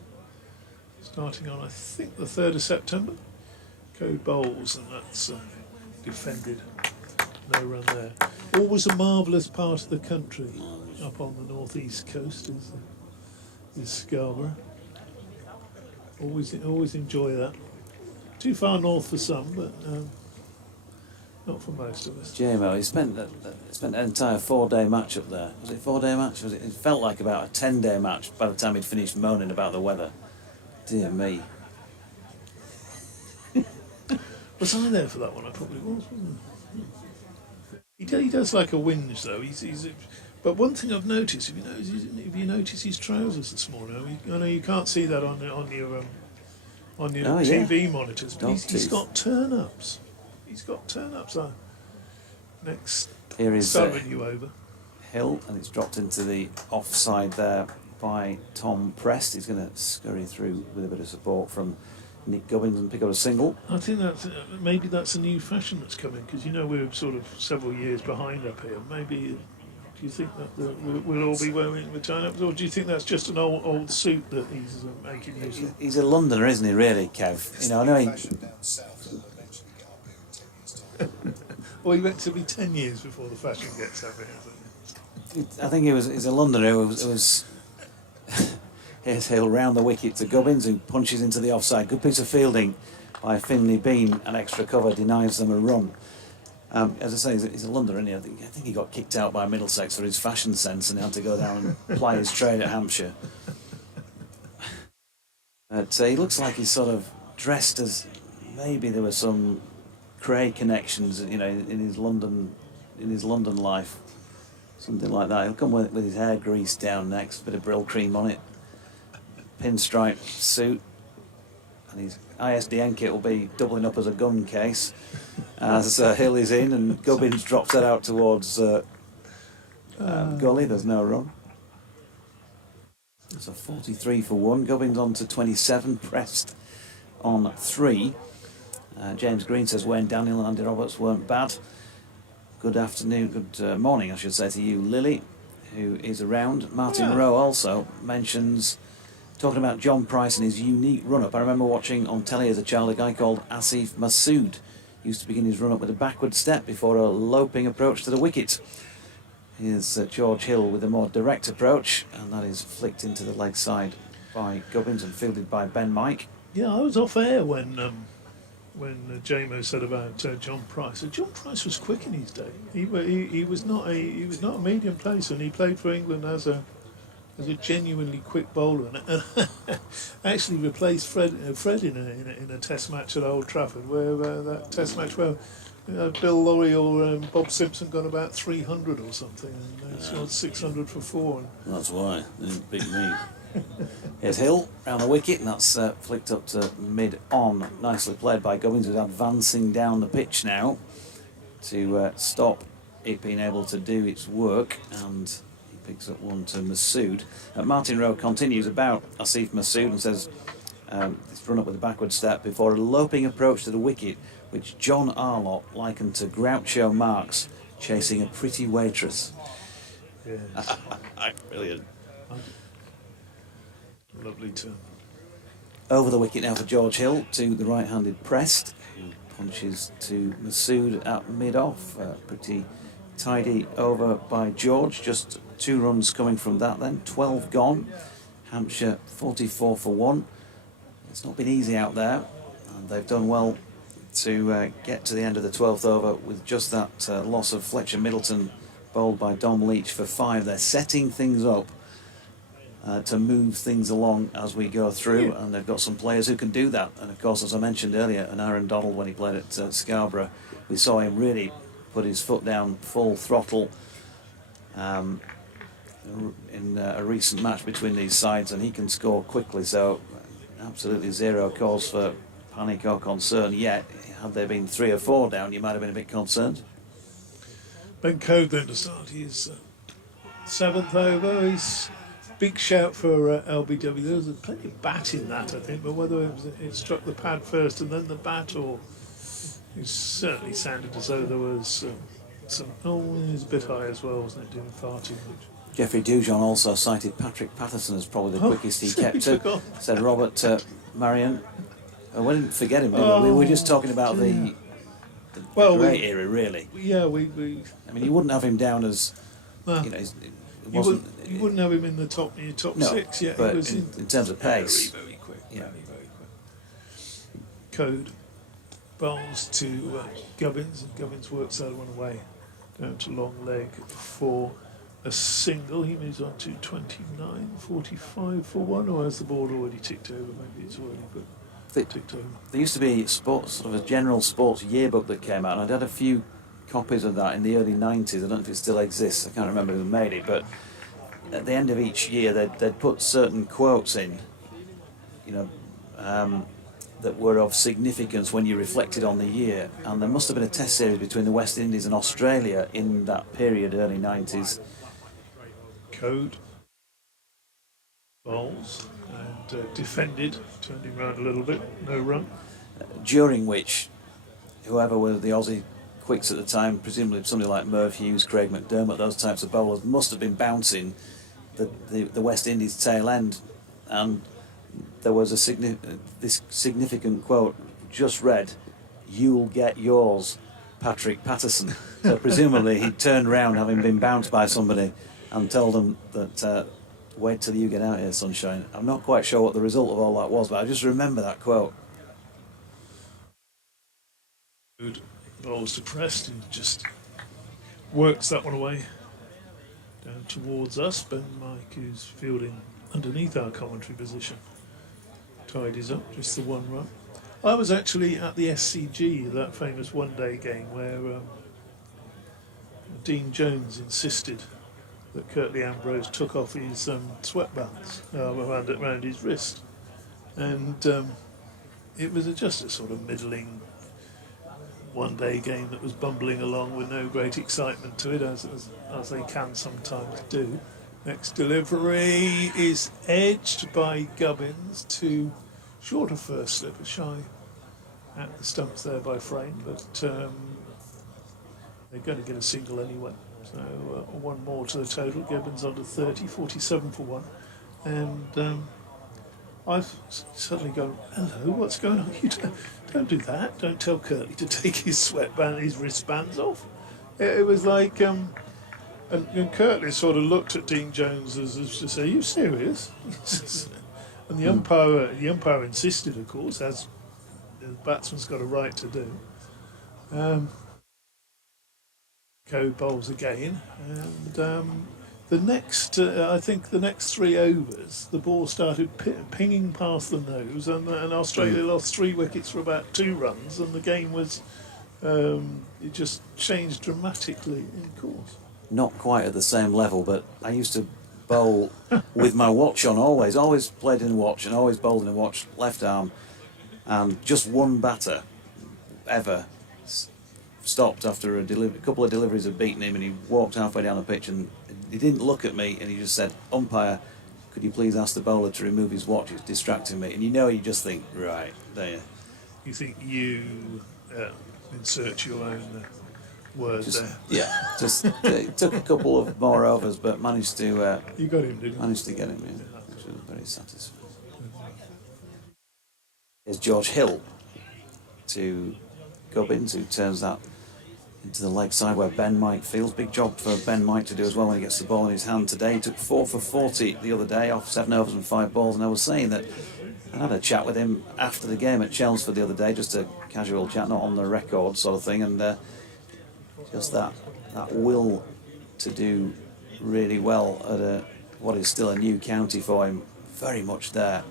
starting on, I think, the 3rd of September. Code Bowls, and that's defended. No run there. Always a marvellous part of the country up on the northeast coast is Scarborough. Always enjoy that. Too far north for some, but not for most of us. JMO, he spent an entire 4-day match up there. Was it a 4-day match? It felt like about a 10-day match by the time he'd finished moaning about the weather. Dear me. Was I there for that one? I probably was, wasn't I? He does like a whinge though. But one thing I've noticed, if you notice his trousers this morning, I know you can't see that on your TV monitors, but he's got turn-ups. He's got turn-ups on. Next, here is you over. Hill, and it's dropped into the offside there by Tom Prest. He's going to scurry through with a bit of support from Nick Gubbins and pick up a single. I think maybe that's a new fashion that's coming, because we're sort of several years behind up here. Maybe, do you think that we'll all be wearing the turn-ups, or do you think that's just an old suit that he's making use of? He's a Londoner, isn't he, really, Kev? I know he... Well, he went to be 10 years before the fashion gets over here. I think he's a Londoner who was here's Hill round the wicket to Gubbins, who punches into the offside. Good piece of fielding by Finley Bean, and extra cover denies them a run. As I say, he's a Londoner, isn't he? I think he got kicked out by Middlesex for his fashion sense and he had to go down and ply his trade at Hampshire. But he looks like he's sort of dressed as maybe there were some Cray connections, in his London life, something like that. He'll come with his hair greased down next, bit of Brill cream on it, pinstripe suit, and his ISDN kit will be doubling up as a gun case as Hill is in, and Gubbins drops that out towards Gully. There's no run. It's a 43 for 1. Gubbins on to 27, Prest on 3. James Green says Wayne Daniel and Andy Roberts weren't bad. Good afternoon, good morning, I should say, to you, Lily, who is around. Martin Rowe also mentions, talking about John Price and his unique run-up. I remember watching on telly as a child a guy called Asif Masood. He used to begin his run-up with a backward step before a loping approach to the wicket. Here's George Hill with a more direct approach, and that is flicked into the leg side by Gubbins and fielded by Ben Mike. Yeah, I was off air when JMO said about John Price. John Price was quick in his day. He was not a medium placer, and he played for England as a genuinely quick bowler, and actually replaced Fred in a Test match at Old Trafford, where that Test match where Bill Lawrie or Bob Simpson got about 300 or something, and they scored 600 for 4. And that's why they didn't beat me. Here's Hill round the wicket, and that's flicked up to mid-on. Nicely played by Gubbins, who's advancing down the pitch now to stop it being able to do its work, and he picks up one to Masood. Martin Rowe continues about Asif Masood and says it's run up with a backward step before a loping approach to the wicket, which John Arlott likened to Groucho Marx chasing a pretty waitress. Yes. Brilliant. Lovely turn. Over the wicket now for George Hill to the right-handed Prest, who punches to Masood at mid-off. Pretty tidy over by George. Just 2 runs coming from that then. 12 gone. Hampshire 44 for 1. It's not been easy out there, and they've done well to get to the end of the 12th over with just that loss of Fletcher Middleton, bowled by Dom Leach for 5. They're setting things up to move things along as we go through, and they've got some players who can do that. And of course, as I mentioned earlier, and Aaron Donald, when he played at Scarborough, we saw him really put his foot down full throttle in a recent match between these sides, and he can score quickly, so absolutely zero cause for panic or concern yet. Had there been 3 or 4 down, you might have been a bit concerned. Ben Code then to start his 7th over. He's big shout for LBW. There was plenty of bat in that, I think, but whether it struck the pad first and then the bat, or it certainly sounded as though there was some. Oh, it was a bit high as well, wasn't it? Doing far too much. Jeffrey Dujon also cited Patrick Patterson as probably the quickest he kept it. Said Robert Marion. We didn't forget him, did we? We were just talking about the great era, really. Yeah, we. I mean, you wouldn't have him down as, you know, you wouldn't have him in the top no, 6. Yeah, but he was in terms of pace, very quick. yeah. Very quick. Code bowls to Gubbins, and Gubbins works that one away down to long leg for a single. He moves on to 29.45 for one, or has the board already ticked over? Maybe it's already, but ticked over. There used to be sort of a general sports yearbook that came out, and I'd had a few copies of that in the early 90s. I don't know if it still exists. I can't remember who made it, but at the end of each year they'd put certain quotes in, you know, that were of significance when you reflected on the year. And there must have been a test series between the West Indies and Australia in that period, early 90s. Code bowls and defended, turned him round a little bit, no run. During which, whoever were the Aussie quicks at the time, presumably somebody like Merv Hughes, Craig McDermott, those types of bowlers, must have been bouncing the West Indies tail end. And there was this significant quote just read, "You'll get yours, Patrick Patterson." So presumably he turned round, having been bounced by somebody, and told them that wait till you get out here, sunshine. I'm not quite sure what the result of all that was, but I just remember that quote. Good. Bowls to Preston, just works that one away down towards us. Ben Mike, who's fielding underneath our commentary position, tidies up just the one run. I was actually at the SCG, that famous one-day game where Dean Jones insisted that Curtly Ambrose took off his sweatbands around his wrist, and it was just a sort of middling one-day game that was bumbling along with no great excitement to it, as they can sometimes do. Next delivery is edged by Gubbins to shorter first slip, a shy at the stumps there by Frame, but they're going to get a single anyway. So one more to the total. Gubbins under 30, 47 for one, and I've suddenly gone, hello, what's going on? You don't do that. Don't tell Curtly to take his wristbands off. It was like, and Curtly sort of looked at Dean Jones as to say, are you serious? And the umpire insisted, of course, as the batsman's got a right to do. Code bowls again, and the next, I think the next 3 overs, the ball started pinging past the nose, and Australia lost 3 wickets for about 2 runs, and the game was, it just changed dramatically in course. Not quite at the same level, but I used to bowl with my watch on always played in a watch and always bowled in a watch, left arm, and just one batter ever stopped after a couple of deliveries had beaten him, and he walked halfway down the pitch and he didn't look at me, and he just said, "Umpire, could you please ask the bowler to remove his watch, it's distracting me." And you just think, right, there. You think you insert your own words there. Yeah, just it took a couple of more overs, but managed to you got him, didn't you? Managed to get him in, which was very satisfying. Here's George Hill to Gubbins, who turns that into the leg side where Ben Mike fields. Big job for Ben Mike to do as well when he gets the ball in his hand today. He took 4 for 40 the other day off 7 overs and 5 balls, and I was saying that I had a chat with him after the game at Chelmsford the other day, just a casual chat, not on the record sort of thing, and just that will to do really well at what is still a new county for him, very much there.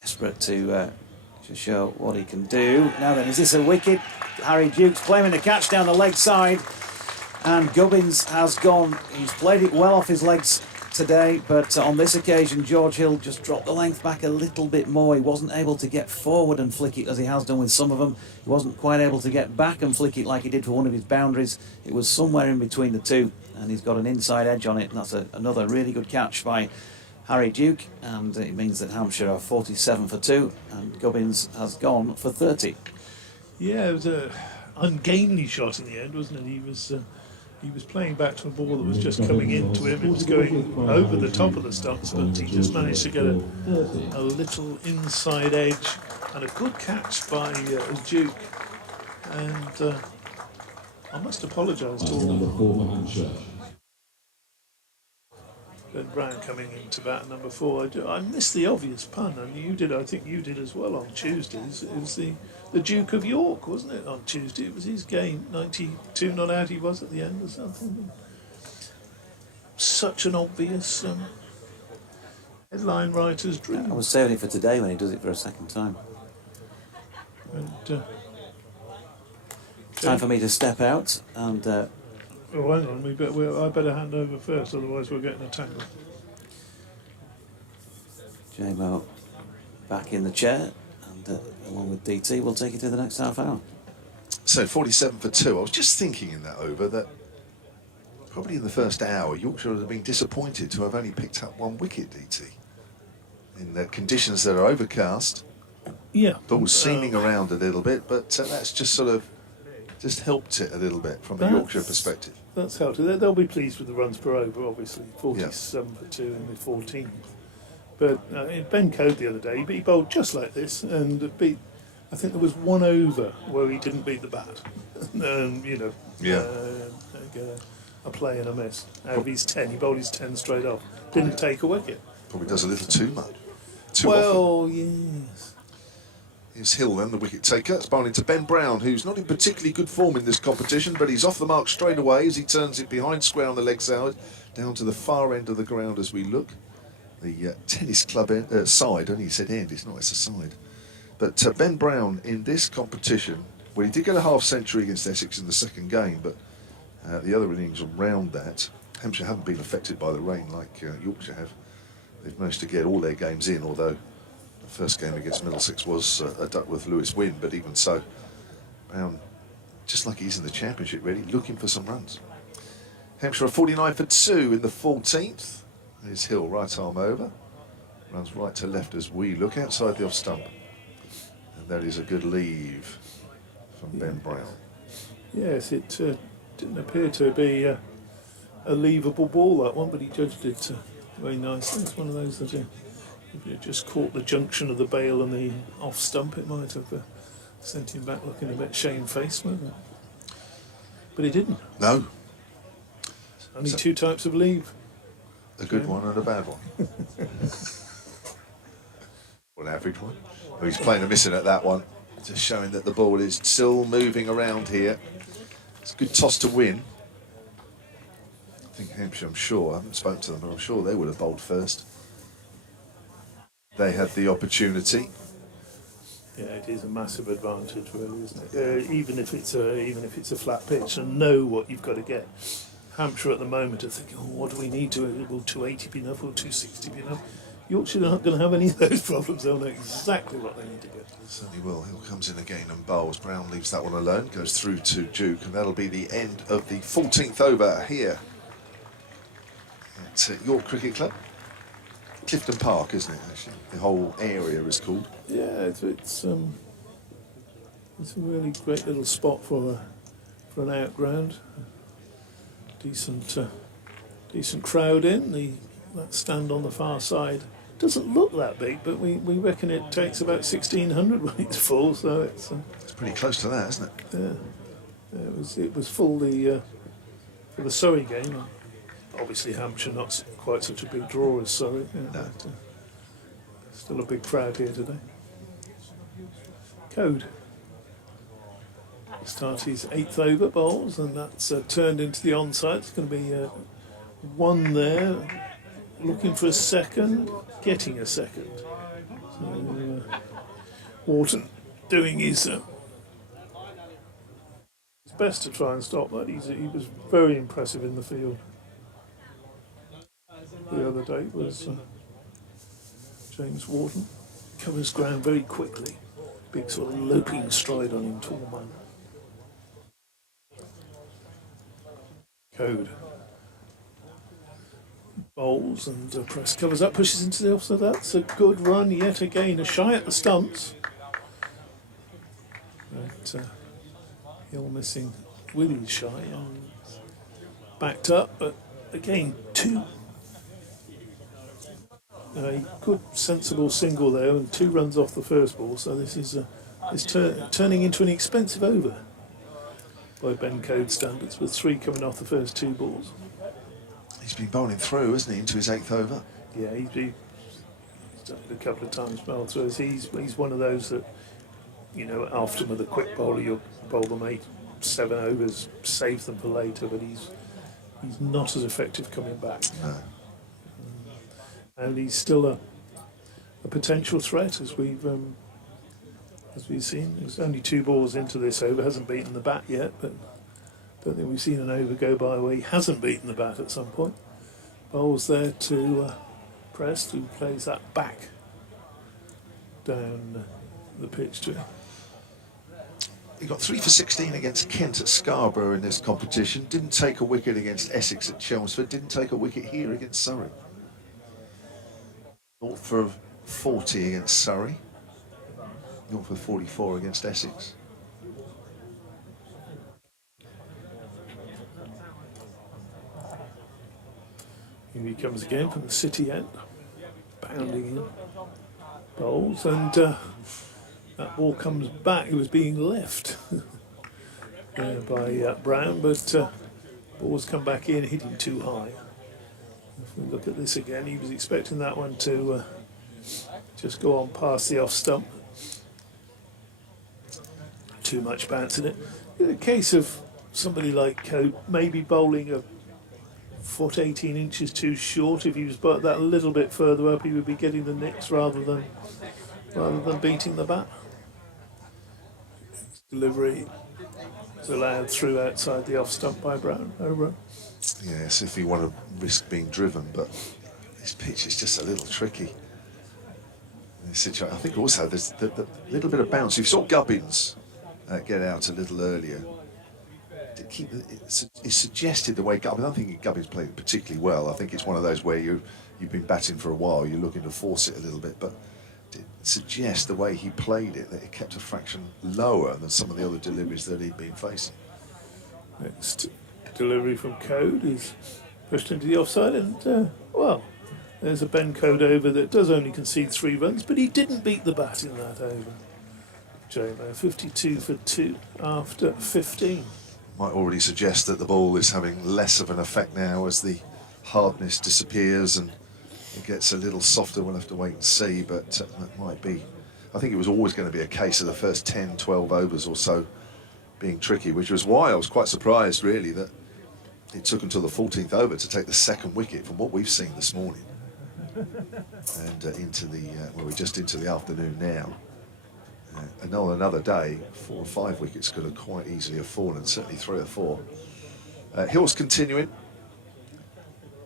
Desperate to show what he can do. Now then, is this a wicket? Harry Dukes claiming the catch down the leg side, and Gubbins has gone. He's played it well off his legs today, but on this occasion George Hill just dropped the length back a little bit more. He wasn't able to get forward and flick it as he has done with some of them. He wasn't quite able to get back and flick it like he did for one of his boundaries. It was somewhere in between the two, and he's got an inside edge on it, and that's another really good catch by Harry Duke, and it means that Hampshire are 47 for 2 and Gubbins has gone for 30. Yeah, it was a ungainly shot in the end, wasn't it? He was playing back to a ball that was just coming into him. It was going over the top of the stumps, but he just managed to get a little inside edge and a good catch by Duke. And I must apologise to all. Number 4 for Hampshire. Ben Brown coming into bat number 4. I missed the obvious pun, and you did. I think you did as well on Tuesdays. It was the Duke of York, wasn't it? On Tuesday, it was his game. 92 not out. He was at the end or something. Such an obvious headline writer's dream. I was saving it for today when he does it for a second time. And, Time for me to step out and. Oh, hang on. I better hand over first, otherwise we're getting a tangle. JMO back in the chair, and along with DT, we'll take you through the next half hour. So 47 for 2. I was just thinking in that over that probably in the first hour, Yorkshire would have been disappointed to have only picked up 1 wicket, DT. In the conditions that are overcast, Yeah. ball seaming around a little bit, but that's just sort of just helped it a little bit from a Yorkshire perspective. That's helped. They'll be pleased with the runs per over, obviously. 47 for 2 in the 14th. But Ben Code the other day, he bowled just like this, and I think there was 1 over where he didn't beat the bat. A play and a miss. Out of his 10, he bowled his 10 straight off. Didn't take a wicket. Probably does a little too much. Too often. Yes. Here's Hill then, the wicket taker. It's bowling to Ben Brown, who's not in particularly good form in this competition, but he's off the mark straight away as he turns it behind square on the leg side, down to the far end of the ground as we look. The tennis club side, only said end, it's not, it's a side. But Ben Brown in this competition, well, he did get a half century against Essex in the second game, but the other innings around that, Hampshire haven't been affected by the rain like Yorkshire have. They've managed to get all their games in, although the first game against Middlesex was a Duckworth-Lewis win, but even so, Brown, just like he's in the Championship really, looking for some runs. Hampshire are 49 for 2 in the 14th. Here's Hill, right arm over. Runs right to left as we look outside the off stump. And that is a good leave from Ben Brown. Yes, it didn't appear to be a leavable ball, that one, but he judged it very nicely. It's one of those that if it just caught the junction of the bail and the off stump, it might have sent him back looking a bit shamefaced, wouldn't it? But he didn't. No. Only 2 types of leave. A good one and a bad one. Or an average one. Oh, he's playing a missing at that one. Just showing that the ball is still moving around here. It's a good toss to win. I think Hampshire, I'm sure, I haven't spoken to them, but I'm sure they would have bowled first. They had the opportunity. Yeah, it is a massive advantage, really, isn't it? Even if it's a flat pitch, and know what you've got to get. Hampshire at the moment are thinking, what do we need to? Will 280 be enough? Will 260 be enough? Yorkshire are not going to have any of those problems. They'll know exactly what they need to get. Certainly will. Hill comes in again and bowls. Brown leaves that one alone, goes through to Duke, and that'll be the end of the 14th over here at York Cricket Club. Clifton Park, isn't it, actually? The whole area is called. Yeah, it's a really great little spot for an outground. Decent crowd in. That stand on the far side doesn't look that big, but we reckon it takes about 1,600 when it's full. So it's pretty close to that, isn't it? Yeah, it was full for the Surrey game. Obviously, Hampshire not quite such a big draw as Surrey. Yeah, No. but, still a big crowd here today. Code. Start his 8th over bowls, and that's turned into the onside. It's going to be 1 there, looking for a second, getting a second. So, Wharton doing his best to try and stop that. He was very impressive in the field. the other day was James Warden. Covers ground very quickly. Big sort of loping stride on him, tall man. Code. Bowls and press covers up, pushes into the offside. That's a good run yet again. A shy at the stumps. But Hill missing Willie's shy and backed up, but again, a good sensible single there and 2 runs off the first ball, so this is turning into an expensive over by Ben Code standards, with 3 coming off the first 2 balls. He's been bowling through, hasn't he, into his 8th over? Yeah, he's done it a couple of times well through. He's one of those that, you know, often with a quick bowler, you'll bowl them 8, 7 overs, save them for later, but he's not as effective coming back. No. And he's still a potential threat, as we've seen. There's only 2 balls into this over, hasn't beaten the bat yet, but don't think we've seen an over go by where he hasn't beaten the bat at some point. Bowls there to Prest, who plays that back down the pitch to him. He got 3 for 16 against Kent at Scarborough in this competition. Didn't take a wicket against Essex at Chelmsford. Didn't take a wicket here against Surrey. 0 for 40 against Surrey. 0 for 44 against Essex. Here he comes again from the city end, bounding in. Bowls, and that ball comes back. It was being left by Brown, but ball's come back in, hitting too high. If we look at this again, he was expecting that one to just go on past the off stump. Too much bounce in it. In the case of somebody like Code, maybe bowling a foot 18 inches too short. If he was that a little bit further up, he would be getting the nicks rather than beating the bat. Delivery is allowed through outside the off stump by Brown. Over. Yes, if you want to risk being driven, but this pitch is just a little tricky. In this situation, I think also there's the little bit of bounce. You saw Gubbins get out a little earlier. It suggested the way Gubbins. I don't think Gubbins played it particularly well. I think it's one of those where you've been batting for a while, you're looking to force it a little bit, but it suggests the way he played it that it kept a fraction lower than some of the other deliveries that he'd been facing. Next delivery from Code is pushed into the offside, and well, there's a Ben Code over that does only concede 3 runs, but he didn't beat the bat in that over. J-Mo, 52 for 2 after 15. Might already suggest that the ball is having less of an effect now as the hardness disappears and it gets a little softer. We'll have to wait and see, but that might be. I think it was always going to be a case of the first 10, 12 overs or so being tricky, which was why I was quite surprised, really, that it took until the 14th over to take the 2nd wicket from what we've seen this morning. And into the, we're just into the afternoon now. And on another day, 4 or 5 wickets could have quite easily have fallen, certainly 3 or 4. Hill's continuing.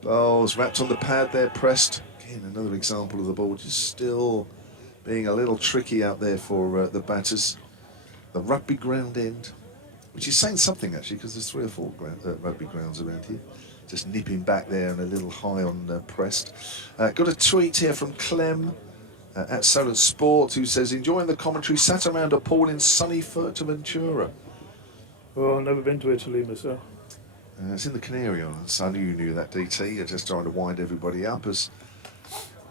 Bowls wrapped on the pad there, Prest. Again, another example of the ball just still being a little tricky out there for the batters. The rugby ground end, which is saying something actually, because there's 3 or 4 rugby grounds around here. Just nipping back there and a little high on Prest. Got a tweet here from Clem. At Solent Sport, who says, enjoying the commentary, sat around a pool in sunny Fuerteventura. Well, I've never been to Italy myself. It's in the Canary Islands. I knew you knew that, DT. You're just trying to wind everybody up as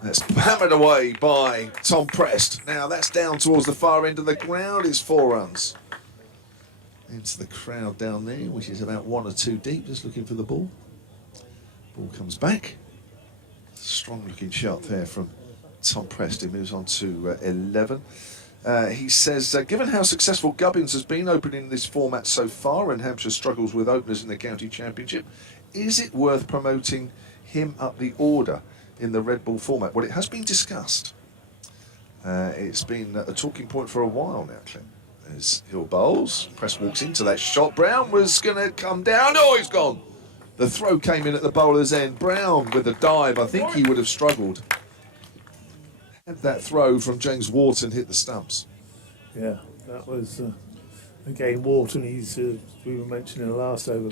that's hammered away by Tom Prest. Now that's down towards the far end of the ground. It's 4 runs. Into the crowd down there, which is about 1 or 2 deep, just looking for the ball. Ball comes back. Strong looking shot there from Tom Prest. He moves on to 11. He says, given how successful Gubbins has been opening this format so far and Hampshire struggles with openers in the county championship, is it worth promoting him up the order in the Red Bull format? Well, it has been discussed. It's been a talking point for a while now, Clint. As Hill bowls, Prest walks into that shot. Brown was going to come down. Oh, he's gone. The throw came in at the bowler's end. Brown with the dive. I think he would have struggled had that throw from James Wharton hit the stumps. Yeah, that was again Wharton. We were mentioning the last over.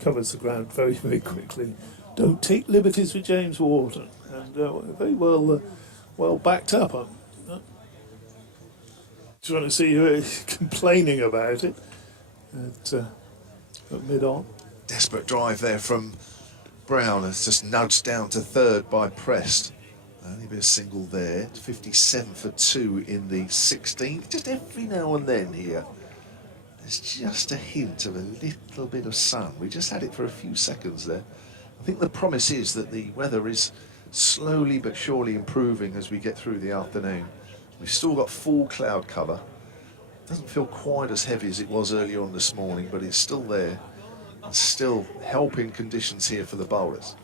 Covers the ground very, very quickly. Don't take liberties with James Wharton, and very well backed up. I'm trying to see who is complaining about it at mid-on. Desperate drive there from Brown. It's just nudged down to third by Prest. Only be a single there. 57 for 2 in the 16th. Just every now and then here, there's just a hint of a little bit of sun. We just had it for a few seconds there. I think the promise is that the weather is slowly but surely improving as we get through the afternoon. We've still got full cloud cover. Doesn't feel quite as heavy as it was earlier on this morning, but it's still there. And still helping conditions here for the bowlers.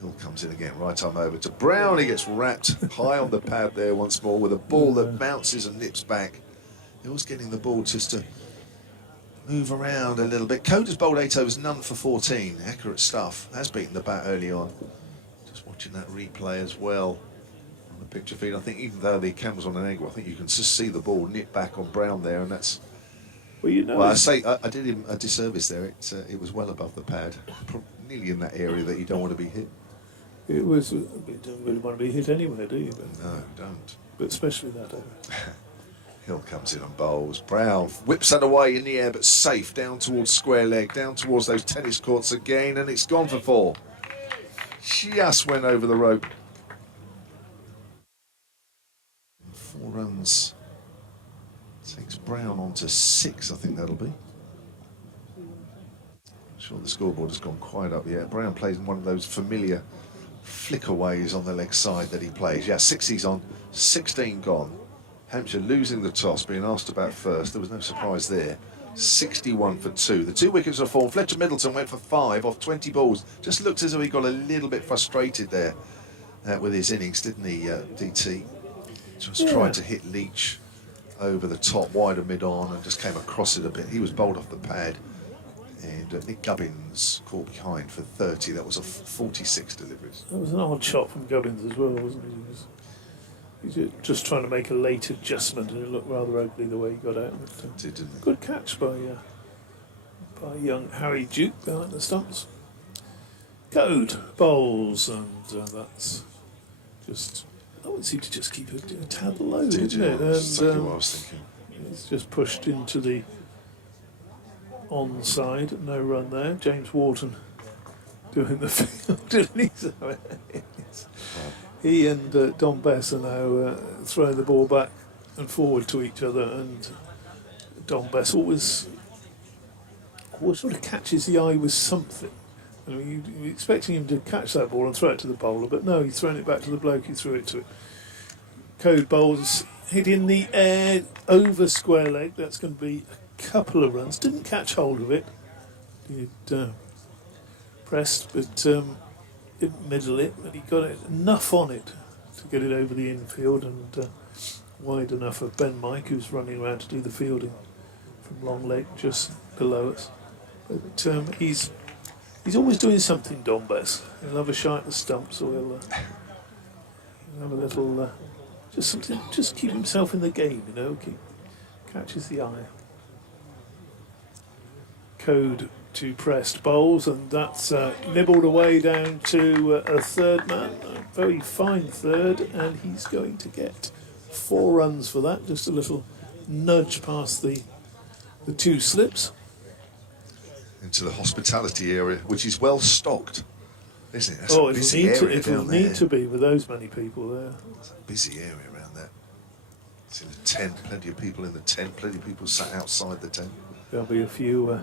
Hill comes in again, right arm over to Brown. He gets wrapped high on the pad there once more with a ball that bounces and nips back. Hill's getting the ball just to move around a little bit. Coder's bowled 8 overs, none for 14. Accurate stuff. Has beaten the bat early on. Just watching that replay as well on the picture feed. I think even though the camera's on an angle, I think you can just see the ball nip back on Brown there, and that's. Well, I did him a disservice there. It was well above the pad, nearly in that area that you don't want to be hit. It was. You don't really want to be hit anywhere, do you? But, no, don't. But especially that over. Hill comes in and bowls. Brown whips that away in the air, but safe down towards square leg, down towards those tennis courts again, and it's gone for 4. Just went over the rope. 4 runs. Takes Brown on to 6, I think that'll be. I'm sure the scoreboard has gone quite up yet. Brown plays in one of those familiar flickaways on the leg side that he plays. Yeah, 6 he's on, 16 gone. Hampshire losing the toss, being asked about first. There was no surprise there. 61 for 2. The 2 wickets are fallen. Fletcher Middleton went for 5 off 20 balls. Just looked as though he got a little bit frustrated there with his innings, didn't he, DT? Just tried to hit Leach over the top, wide of mid-on, and just came across it a bit. He was bowled off the pad. And Nick Gubbins caught behind for 30. That was a 46 deliveries. That was an odd shot from Gubbins as well, wasn't it? He was just trying to make a late adjustment, and it looked rather ugly the way he got out. But, didn't it? Good catch by young Harry Duke behind the stumps. Code bowls, and that's just. I would seem to just keep a tad low, isn't it? That's exactly what I was thinking. It's just pushed into the onside. No run there. James Wharton doing the field, didn't he? So, he and Don Bess are now throwing the ball back and forward to each other, and Don Bess always sort of catches the eye with something. I mean, you're expecting him to catch that ball and throw it to the bowler, but no, he's thrown it back to the bloke who threw it to it. Code bowls hit in the air over square leg. That's going to be a couple of runs. Didn't catch hold of it. Did pressed, but didn't middle it. But he got it enough on it to get it over the infield and wide enough for Ben Mike, who's running around to do the fielding from long leg just below us. But he's always doing something, Don Bess. He'll have a shot at the stumps, or he'll have a little, just something, just keep himself in the game, catches the eye. Code to pressed bowls, and that's nibbled away down to a third man, a very fine third, and he's going to get 4 runs for that, just a little nudge past the 2 slips. Into the hospitality area, which is well stocked, isn't it? That's it'll need to be with those many people there. It's a busy area around there. It's in the tent, plenty of people in the tent, plenty of people sat outside the tent. There'll be a few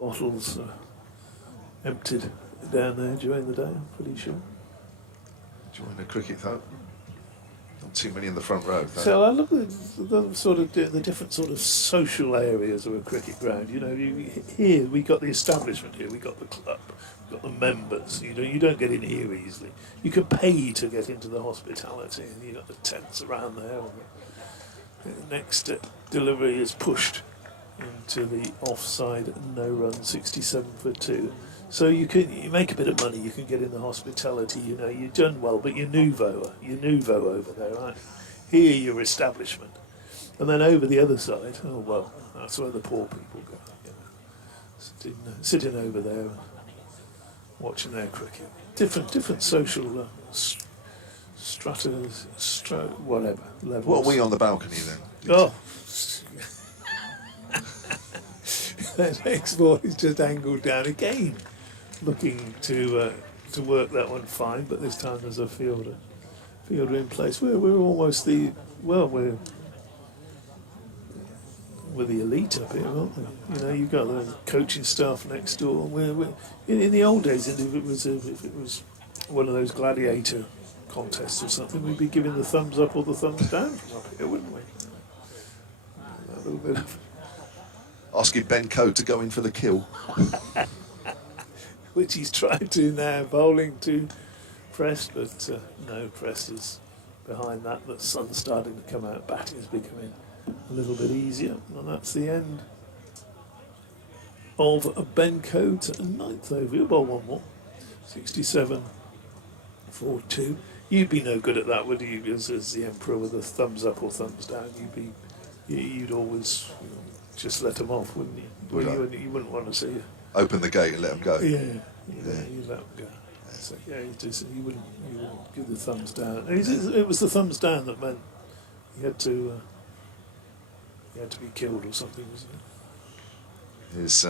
bottles emptied down there during the day, I'm pretty sure. Enjoying the cricket though. Not too many in the front row. Though. So I look at the sort of the different sort of social areas of a cricket ground. Here we got the establishment. Here we got the club. We got the members. You don't get in here easily. You can pay to get into the hospitality, and you got the tents around there. And the next delivery is pushed to the offside no run, 67 for 2. So you make a bit of money. You can get in the hospitality. You know, you've done well, but you're nouveau over there, right? Here you're establishment, and then over the other side. Oh well, that's where the poor people go. You know, sitting over there, watching their cricket. Different social whatever levels. What are we on the balcony then? Oh. That next ball is just angled down again, looking to work that one fine, but this time there's a fielder in place. We're almost we're the elite up here, aren't we? You know, you've got the coaching staff next door. We're in the old days, if it was one of those gladiator contests or something, we'd be giving the thumbs up or the thumbs down from up here, wouldn't we? A little bit of Asking Ben Coe to go in for the kill. which he's tried to now, bowling to Prest, but no, Prest is behind that. The sun's starting to come out, batting is becoming a little bit easier, and that's the end of Ben Coe's 9th over. You'll bowl one more, 67 for 2. You'd be no good at that, would you? As the emperor with a thumbs up or thumbs down, you'd always just let them off, wouldn't you? You wouldn't want to see. Open the gate and let them go. Yeah, you let them go. So, you wouldn't give the thumbs down. It was the thumbs down that meant he had to be killed or something, wasn't it? Here's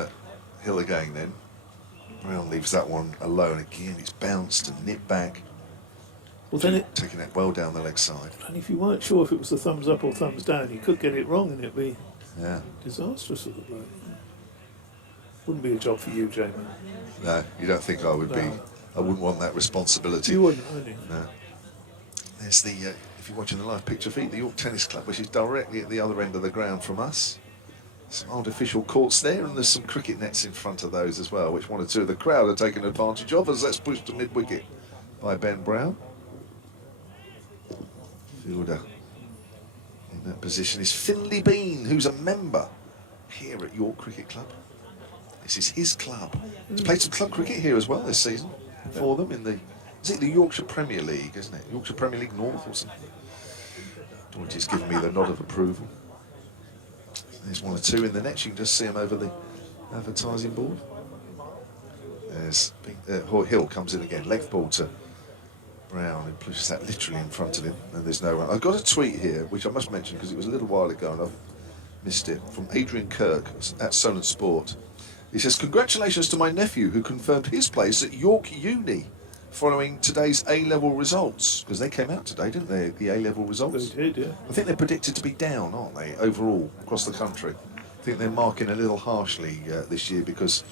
Hill again then. Brown leaves that one alone again. He's bounced and nipped back. Well, then taking it well down the leg side. And if you weren't sure if it was the thumbs up or thumbs down, you could get it wrong and it'd be disastrous for the bloke. Wouldn't be a job for you, Jamie. No, you don't think I would be. I wouldn't want that responsibility. You wouldn't, would you? No. There's the, if you're watching the live picture feed, the York Tennis Club, which is directly at the other end of the ground from us. Some artificial courts there, and there's some cricket nets in front of those as well, which one or two of the crowd are taking advantage of as that's pushed to mid-wicket by Ben Brown. Fielder in that position is Finley Bean, who's a member here at York Cricket Club. This is his club. He's played some club cricket here as well this season for them in the Yorkshire Premier League, isn't it? Yorkshire Premier League North or something. Dorothy's given me the nod of approval. There's one or two in the net. You can just see them over the advertising board. There's Hill comes in again. Length ball to Brown, and pushes that literally in front of him, and there's no run. I've got a tweet here, which I must mention because it was a little while ago and I've missed it, from Adrian Kirk at Solent Sport. He says, "Congratulations to my nephew who confirmed his place at York Uni following today's A-level results." Because they came out today, didn't they, the A-level results? They did, yeah. I think they're predicted to be down, aren't they, overall, across the country. I think they're marking a little harshly this year because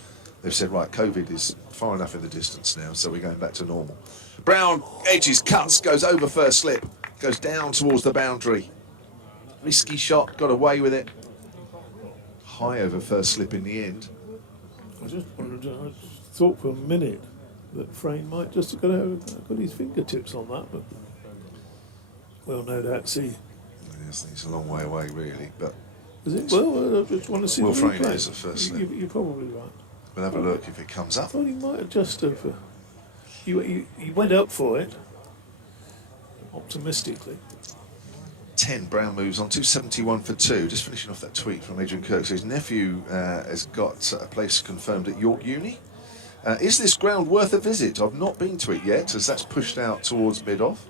they've said, right, COVID is far enough in the distance now, so we're going back to normal. Brown edges, cuts, goes over first slip, goes down towards the boundary. Risky shot, got away with it. High over first slip in the end. I thought for a minute that Frame might just have got his fingertips on that, but we'll no doubt see. It's a long way away, really, but... Is it? Well, I just want to see Will the Frame replay. is the first slip. You're probably right. We'll have a look if it comes I up. thought he might have just have... He went up for it, optimistically. 10, Brown moves on, 271 for 2. Just finishing off that tweet from Adrian Kirk. So his nephew has got a place confirmed at York Uni. Is this ground worth a visit? I've not been to it yet, as that's pushed out towards mid-off.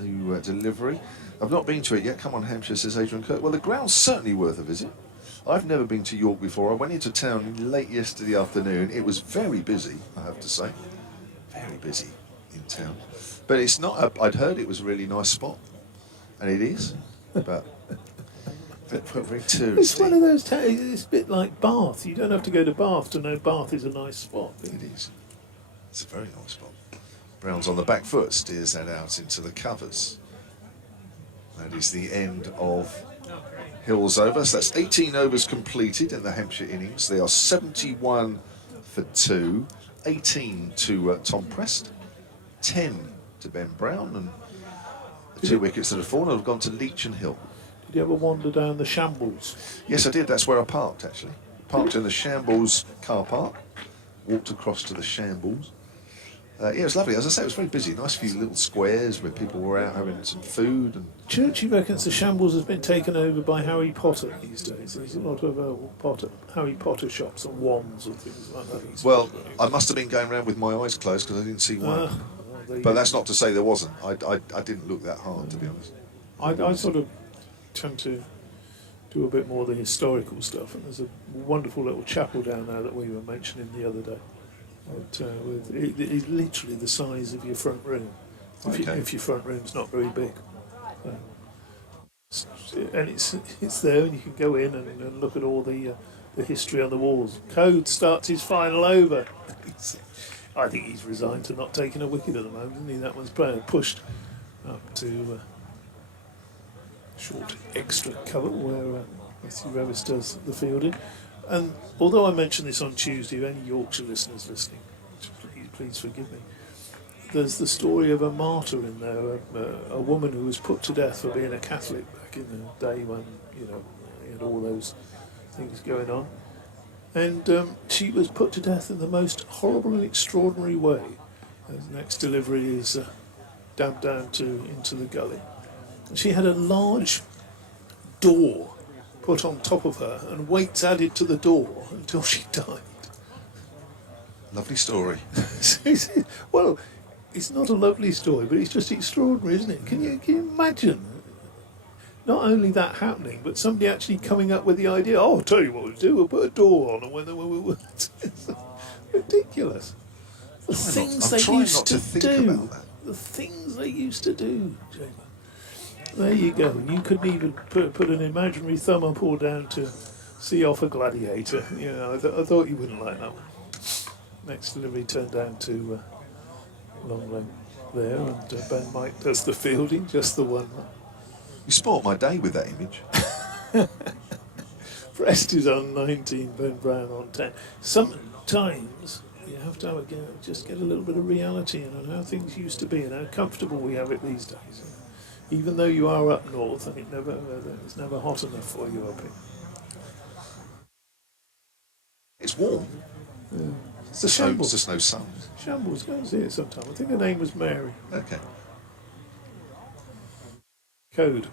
New delivery. I've not been to it yet. Come on, Hampshire, says Adrian Kirk. Well, the ground's certainly worth a visit. I've never been to York before. I went into town late yesterday afternoon. It was very busy, I have to say. Very busy in town. But it's not, I'd heard it was a really nice spot. And it is, but very touristy. It's one of those towns, it's a bit like Bath. You don't have to go to Bath to know Bath is a nice spot. It is. It's a very nice spot. Brown's on the back foot, steers that out into the covers. That is the end of Hill's over. So that's 18 overs completed in the Hampshire innings. They are 71 for 2, 18 to Tom Prest, 10 to Ben Brown, and the 2 wickets that have fallen have gone to Leach and Hill. Did you ever wander down the Shambles? Yes, I did. That's where I parked, actually. Parked in the Shambles car park. Walked across to the Shambles. Yeah, it was lovely. As I say, it was very busy. Nice few little squares where people were out having some food. And Churchy reckons the Shambles has been taken over by Harry Potter these days. There's a lot of Harry Potter shops and wands and things like that. well, I must have been going around with my eyes closed because I didn't see one. But that's not to say there wasn't. I didn't look that hard, to be honest. I sort of tend to do a bit more of the historical stuff, and there's a wonderful little chapel down there that we were mentioning the other day. It's literally the size of your front room, if your front room's not very big. And it's there, and you can go in and look at all the history on the walls. Code starts his final over. I think he's resigned to not taking a wicket at the moment, isn't he? That one's pushed up to short extra cover where Matthew Revis does the fielding. And although I mentioned this on Tuesday, if any Yorkshire listeners listening, please forgive me, there's the story of a martyr in there, a woman who was put to death for being a Catholic back in the day when, you had all those things going on. And she was put to death in the most horrible and extraordinary way. And the next delivery is dabbed down into the gully. And she had a large door put on top of her and weights added to the door until she died. Lovely story. Well, it's not a lovely story, but it's just extraordinary, isn't it? Can you imagine not only that happening, but somebody actually coming up with the idea, oh, I'll tell you what we'll do, we'll put a door on, and when it's ridiculous. The things they used to do. The things they used to do, Jamie. There you go. You couldn't even put an imaginary thumb up or down to see off a gladiator. I thought you wouldn't like that one. Next delivery turned down to long length there, and Ben Mike does the fielding, just the one. You spoilt my day with that image. Prest is on 19, Ben Brown on 10. Sometimes you have to just get a little bit of reality in on how things used to be and how comfortable we have it these days. Even though you are up north, and it's never hot enough for you up here. It's warm. Yeah. It's just no sun. Shambles, go and see it sometime. I think her name was Mary. Okay. Code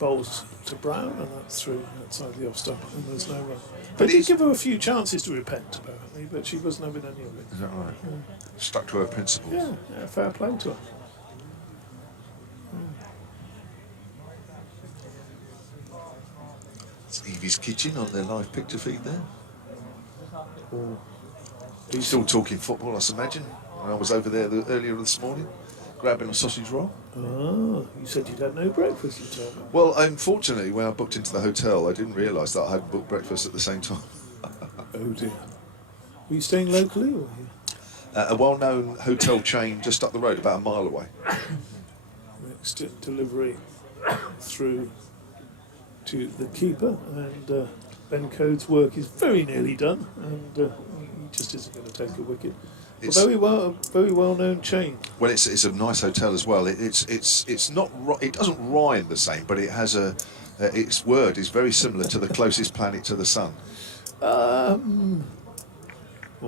bowls to Brown, and that's through outside the off stump, and there's no run. But They did give her a few chances to repent, apparently, but she wasn't having any of it. Is that right? Yeah. Stuck to her principles. Yeah, fair play to her. It's Evie's Kitchen on their live picture feed there. Oh. Still talking football, I imagine. I was over there earlier this morning, grabbing a sausage roll. Oh, you said you'd had no breakfast, you told me. Well, unfortunately, when I booked into the hotel, I didn't realise that I hadn't booked breakfast at the same time. Oh dear. Were you staying locally, or were you? A well-known hotel chain just up the road, about a mile away. Next delivery through to the keeper, and Ben Code's work is very nearly done, and he just isn't going to take a wicket. It's very well known chain. Well, it's a nice hotel as well. It's not it doesn't rhyme the same, but it has its word is very similar to the closest planet to the sun. Well,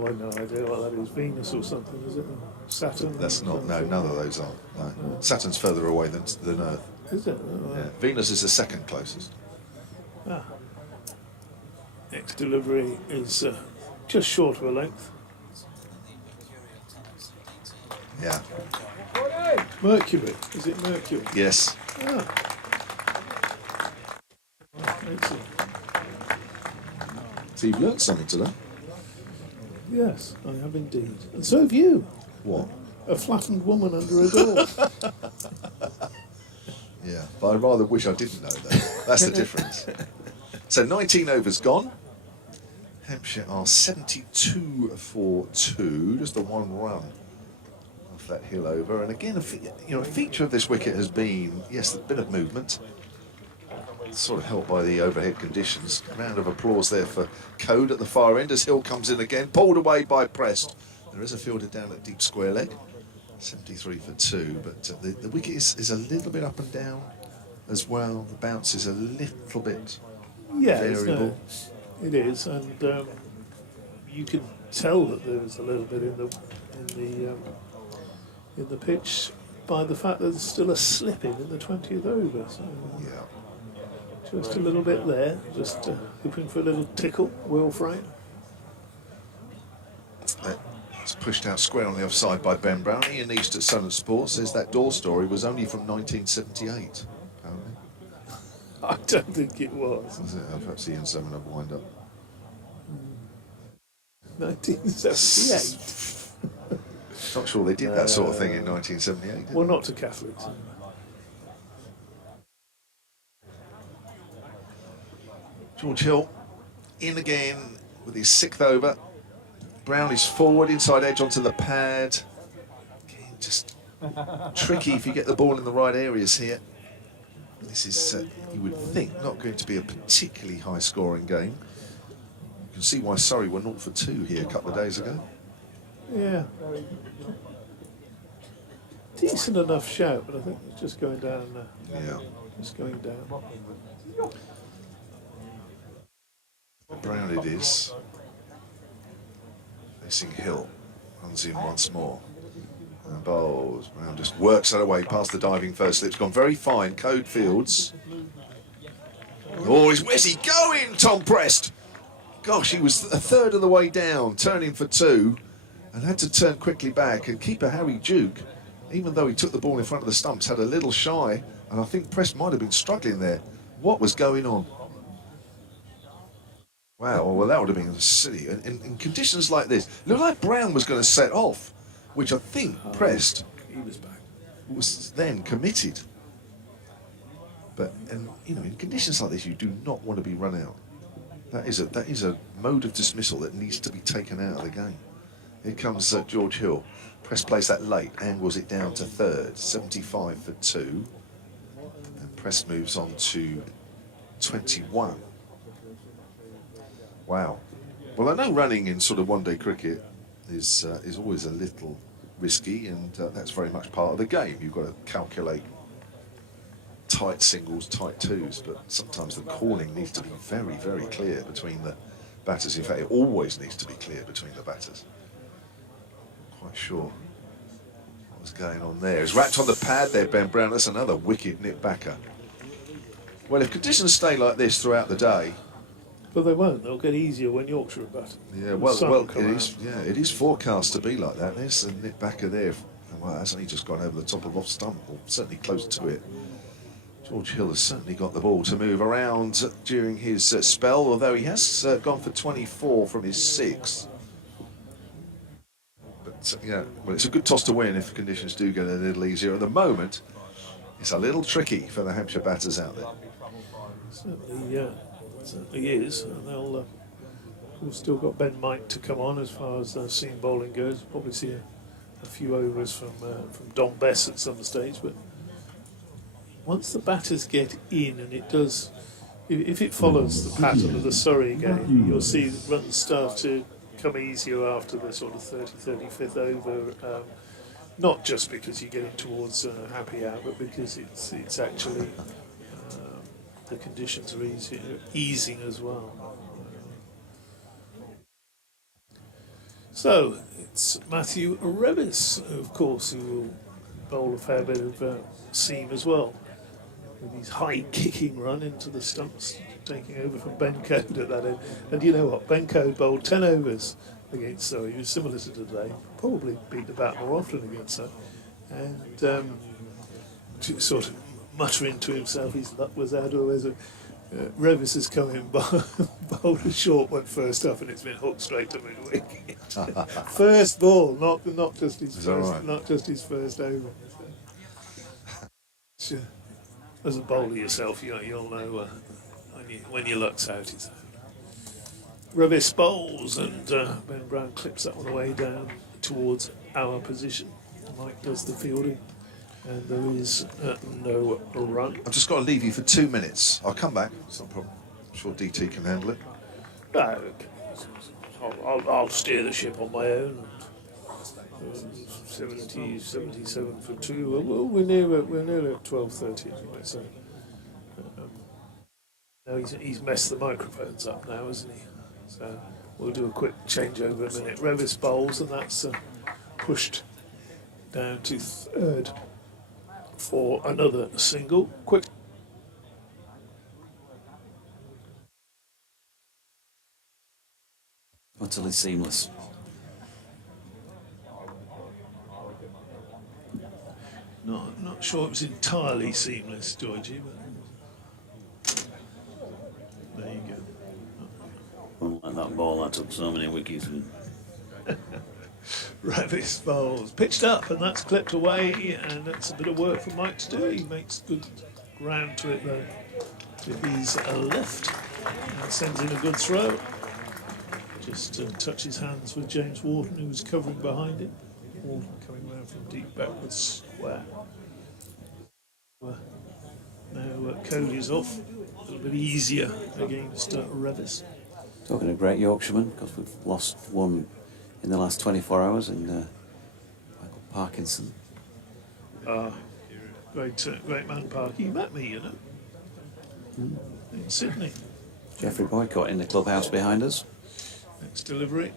I've no idea what that is. Venus or something, is it? Saturn? That's not. No, none of those are. No. Saturn's further away than Earth. Is it? Oh, Yeah. Venus is the second closest. Ah. Next delivery is just short of a length. Yeah. Mercury. Is it Mercury? Yes. Ah. Oh, excellent. So you've learnt something today. Yes, I have indeed. And so have you. What? A flattened woman under a door. Yeah, but I rather wish I didn't know that. That's the difference. So 19 overs gone. Hampshire are 72 for 2, just a one run off that hill over. And again, a feature of this wicket has been, yes, a bit of movement, sort of helped by the overhead conditions. Round of applause there for Code at the far end as Hill comes in again, pulled away by Prest. There is a fielder down at deep square leg, 73 for 2, but the wicket is a little bit up and down. as well. The bounce is a little bit Yeah, variable. it is, and you can tell that there is a little bit in the pitch by the fact that there's still a slip in the 20th over. So Yeah. just a little bit there, just hoping for a little tickle, Will Frame. It's pushed out square on the offside by Ben Brown. Ian East at Southern Sports says that door story was only from 1978, apparently. I don't think it was. Was it? Perhaps Ian's having a wind up. 1978. Not sure they did that sort of thing in 1978. Well, not to Catholics. George Hill in again with his 6th over. Brown is forward, inside edge onto the pad. Again, just tricky if you get the ball in the right areas here. This is, you would think, not going to be a particularly high-scoring game. You can see why Surrey were 0 for 2 here a couple of days ago. Yeah. Decent enough shout, but I think it's just going down. Yeah. Just going down. Brown it is. Facing Hill. Runs in once more. And bowls. Brown just works that away past the diving first slip. It's gone very fine. Code Fields. Oh, where's he going, Tom Prest? Gosh, he was a third of the way down, turning for 2, and had to turn quickly back. And keeper Harry Duke, even though he took the ball in front of the stumps, had a little shy, and I think Prest might have been struggling there. What was going on? Wow, well, that would have been silly. In conditions like this, it looked like Brown was going to set off, which I think Prest He was back. was then committed. But, and you know, in conditions like this, you do not want to be run out. That is a mode of dismissal that needs to be taken out of the game. Here comes George Hill. Prest plays that late, angles it down to 3rd, 75 for 2. And Prest moves on to 21. Wow. Well, I know running in sort of one-day cricket is always a little risky, and that's very much part of the game. You've got to calculate tight singles, tight twos, but sometimes the calling needs to be very, very clear between the batters. In fact, it always needs to be clear between the batters. Quite sure what was going on there. It's wrapped on the pad there, Ben Brown. That's another wicket nip backer. Well, if conditions stay like this throughout the day, But they won't. They'll get easier when Yorkshire are batting. yeah, it is forecast to be like that. There's a nip backer there. Well, that's only just gone over the top of off stump, or certainly close to it. George Hill has certainly got the ball to move around during his spell, although he has gone for 24 from his 6. But yeah, well, it's a good toss to win if conditions do get a little easier. At the moment, it's a little tricky for the Hampshire batters out there. Certainly is. And they'll we've still got Ben Mike to come on as far as seam bowling goes. Probably see a few overs from Don Bess at some stage, but once the batters get in, and it does, if it follows the pattern of the Surrey game, you'll see runs start to come easier after the sort of 35th over. Not just because you're getting towards happy hour, but because it's actually the conditions are easing as well. So it's Matthew Revis, of course, who will bowl a fair bit of seam as well, with his high kicking run into the stumps, taking over from Ben Code at that end. And you know what? Ben Code bowled 10 overs against Surrey. He was similar to today. Probably beat the bat more often against Surrey. And sort of muttering to himself, his luck was out always. Revis has come in, bowled a short one first up, and it's been hooked straight to mid-wicket. First ball, not just his first, right? not just his first over. Sure. As a bowler yourself, you'll know when your luck's out. It's Revis bowls, and Ben Brown clips that one away down towards our position. Mike does the fielding. And there is no run. I've just got to leave you for 2 minutes. I'll come back. It's not a problem. I'm sure DT can handle it. I'll steer the ship on my own. 77 for 2. Well, we're nearly at 12:30 anyway. So No, he's messed the microphones up now, hasn't he? So we'll do a quick changeover in a minute. Revis bowls, and that's pushed down to third for another single. Quick. Utterly seamless. Not sure it was entirely seamless, Georgie, but there you go. Like that ball, I took so many wickets. Revis bowls pitched up, and that's clipped away, and that's a bit of work for Mike to do. He makes good ground to it though. If he's left, and sends in a good throw. Just touches hands with James Wharton, who was covering behind him. Wharton coming round from deep backwards square. Now Cody's off. A little bit easier against Revis. Talking of great Yorkshiremen, because we've lost one in the last 24 hours, and Michael Parkinson. Great man, Parky. He met me, you know, in Sydney. Geoffrey Boycott in the clubhouse behind us. Next delivery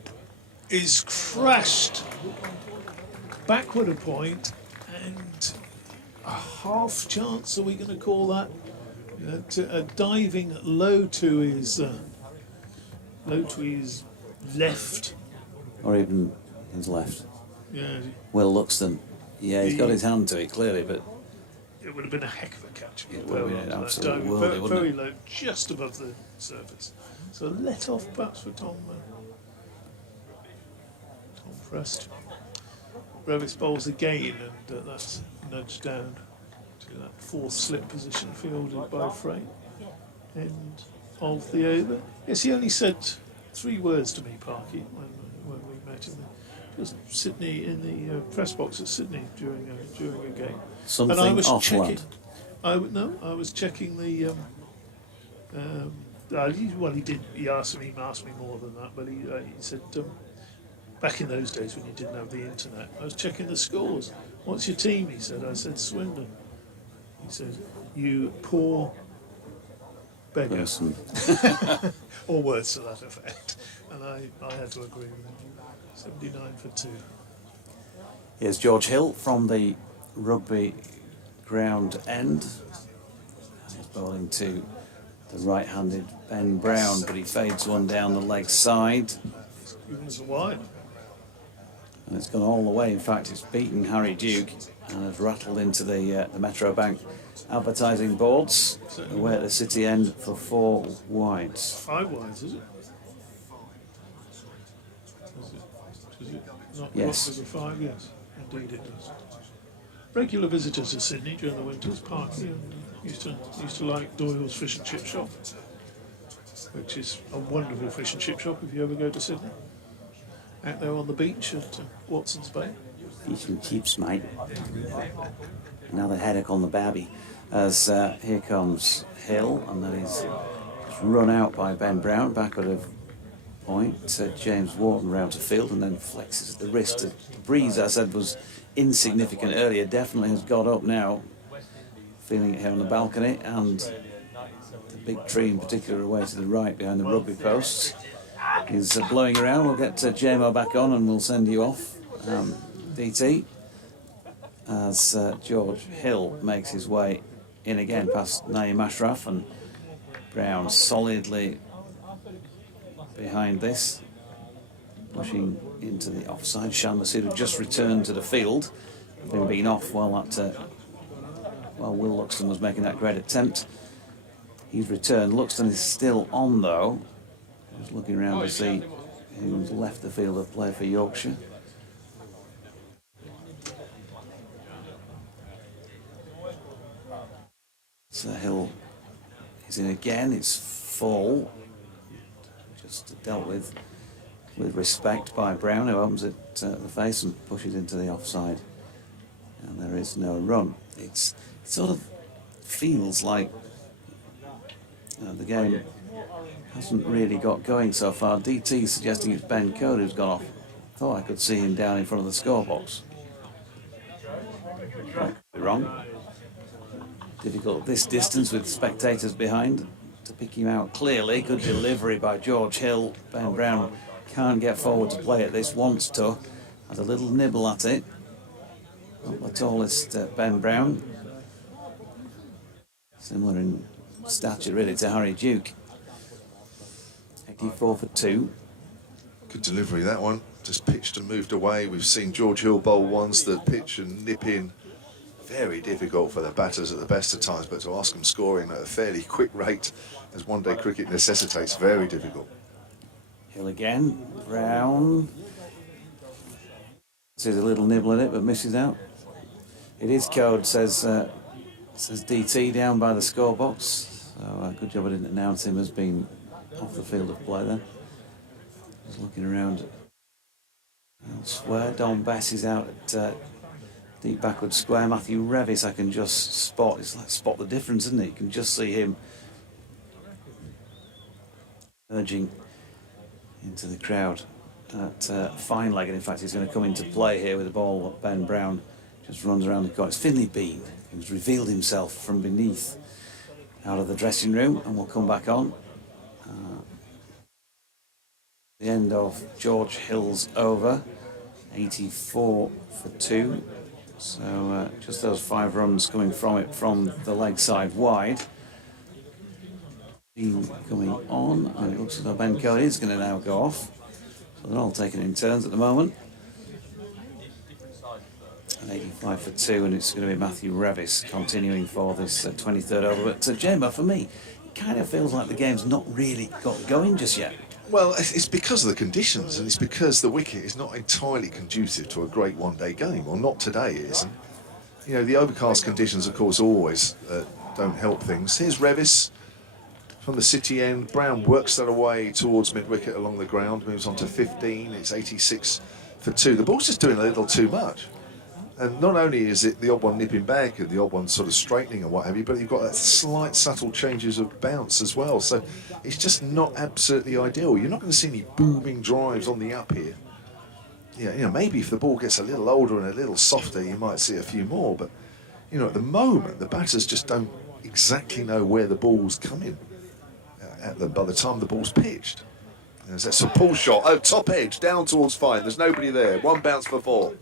is crashed backward a point, and a half chance, are we going to call that? Diving low to his left. Or even his left. Yeah, Will Luxton. Yeah, he's got his hand to it clearly, but it would have been a heck of a catch. It would have been an absolute Diving worldie, very, wouldn't very it? low, just above the surface. So let off perhaps for Tom Prest. Revis bowls again, and that's nudged down to that fourth slip position fielded by Frey. End of the over. Yes, he only said 3 words to me, Parky, when we met in Sydney, in the press box at Sydney during a game. something And I was off checking. land. I was checking the. He did. He asked me more than that, but he said back in those days when you didn't have the internet, I was checking the scores. What's your team? He said. I said Swindon. He said, you poor beggar, Person. or words to that effect, and I had to agree with him. 79 for 2. Here's George Hill from the rugby ground end. He's bowling to the right-handed Ben Brown, but he fades one down the leg side. Giving us a wide. And it's gone all the way. In fact, it's beaten Harry Duke and has rattled into the Metro Bank advertising boards away at the City end for 4 wides. 5 wides, is it? Does it not Yes. block as a 5? Yes, indeed it does. Regular visitors to Sydney during the winters. Parky used to like Doyle's Fish and Chip Shop, which is a wonderful fish and chip shop if you ever go to Sydney. Out there on the beach at Watson's Bay. Fish and chips, mate. Another headache on the babby. As here comes Hill, and that is run out by Ben Brown, backward of point. James Wharton round to field, and then flexes the wrist. The breeze, I said, was insignificant earlier, definitely has got up now. Feeling it here on the balcony, and the big tree in particular away to the right behind the rugby posts is blowing around. We'll get JMO back on and we'll send you off, DT, as George Hill makes his way in again past Naeem Ashraf, and Brown solidly behind this, pushing into the offside. Shan Masood had just returned to the field, been off while Will Luxton was making that great attempt. He's returned. Luxton is still on though. Just looking around to see who's left the field of play for Yorkshire. So Hill is in again. It's full. Just dealt with respect by Brown, who opens it at the face and pushes into the offside. And there is no run. It sort of feels like the game hasn't really got going so far. DT suggesting it's Ben Code who's gone off. Thought I could see him down in front of the scorebox. Might be wrong. Difficult this distance with spectators behind to pick him out clearly. Good delivery by George Hill. Ben Brown can't get forward to play at this, wants to. Has a little nibble at it. Not the tallest Ben Brown. Similar in stature really to Harry Duke. 84 for 2. Good delivery, that one. Just pitched and moved away. We've seen George Hill bowl ones that pitch and nip in. Very difficult for the batters at the best of times, but to ask them scoring at a fairly quick rate, as one-day cricket necessitates, very difficult. Hill again. Brown. Sees a little nibble at it, but misses out. It is code, says DT down by the score box. So good job I didn't announce him as being off the field of play then. Just looking around elsewhere. Don Bess is out at deep backward square. Matthew Revis I can just spot. It's like spot the difference, isn't it? You can just see him urging into the crowd. That fine leg, and in fact he's going to come into play here with the ball. Ben Brown just runs around the corner. It's Finley Bean who's revealed himself from beneath out of the dressing room, and will come back on. The end of George Hill's over, 84 for 2. So just those 5 runs coming from it from the leg side wide. Bean coming on, and it looks as though Ben Cody is going to now go off. So they're all taking in turns at the moment. And 85 for 2, and it's going to be Matthew Revis continuing for this 23rd over. But Jamie, for me, it kind of feels like the game's not really got going just yet. Well, it's because of the conditions, and it's because the wicket is not entirely conducive to a great one-day game. Well, not today it isn't. You know, the overcast conditions, of course, always don't help things. Here's Revis from the city end. Brown works that away towards mid-wicket along the ground, moves on to 15. It's 86 for 2. The ball's just doing a little too much. And not only is it the odd one nipping back and the odd one sort of straightening and what have you, but you've got that slight subtle changes of bounce as well. So it's just not absolutely ideal. You're not going to see any booming drives on the up here. Yeah, you know, maybe if the ball gets a little older and a little softer, you might see a few more. But, you know, at the moment, the batters just don't exactly know where the ball's coming by the time the ball's pitched. That's a pull shot. Oh, top edge, down towards 5. There's nobody there. 1 bounce for 4.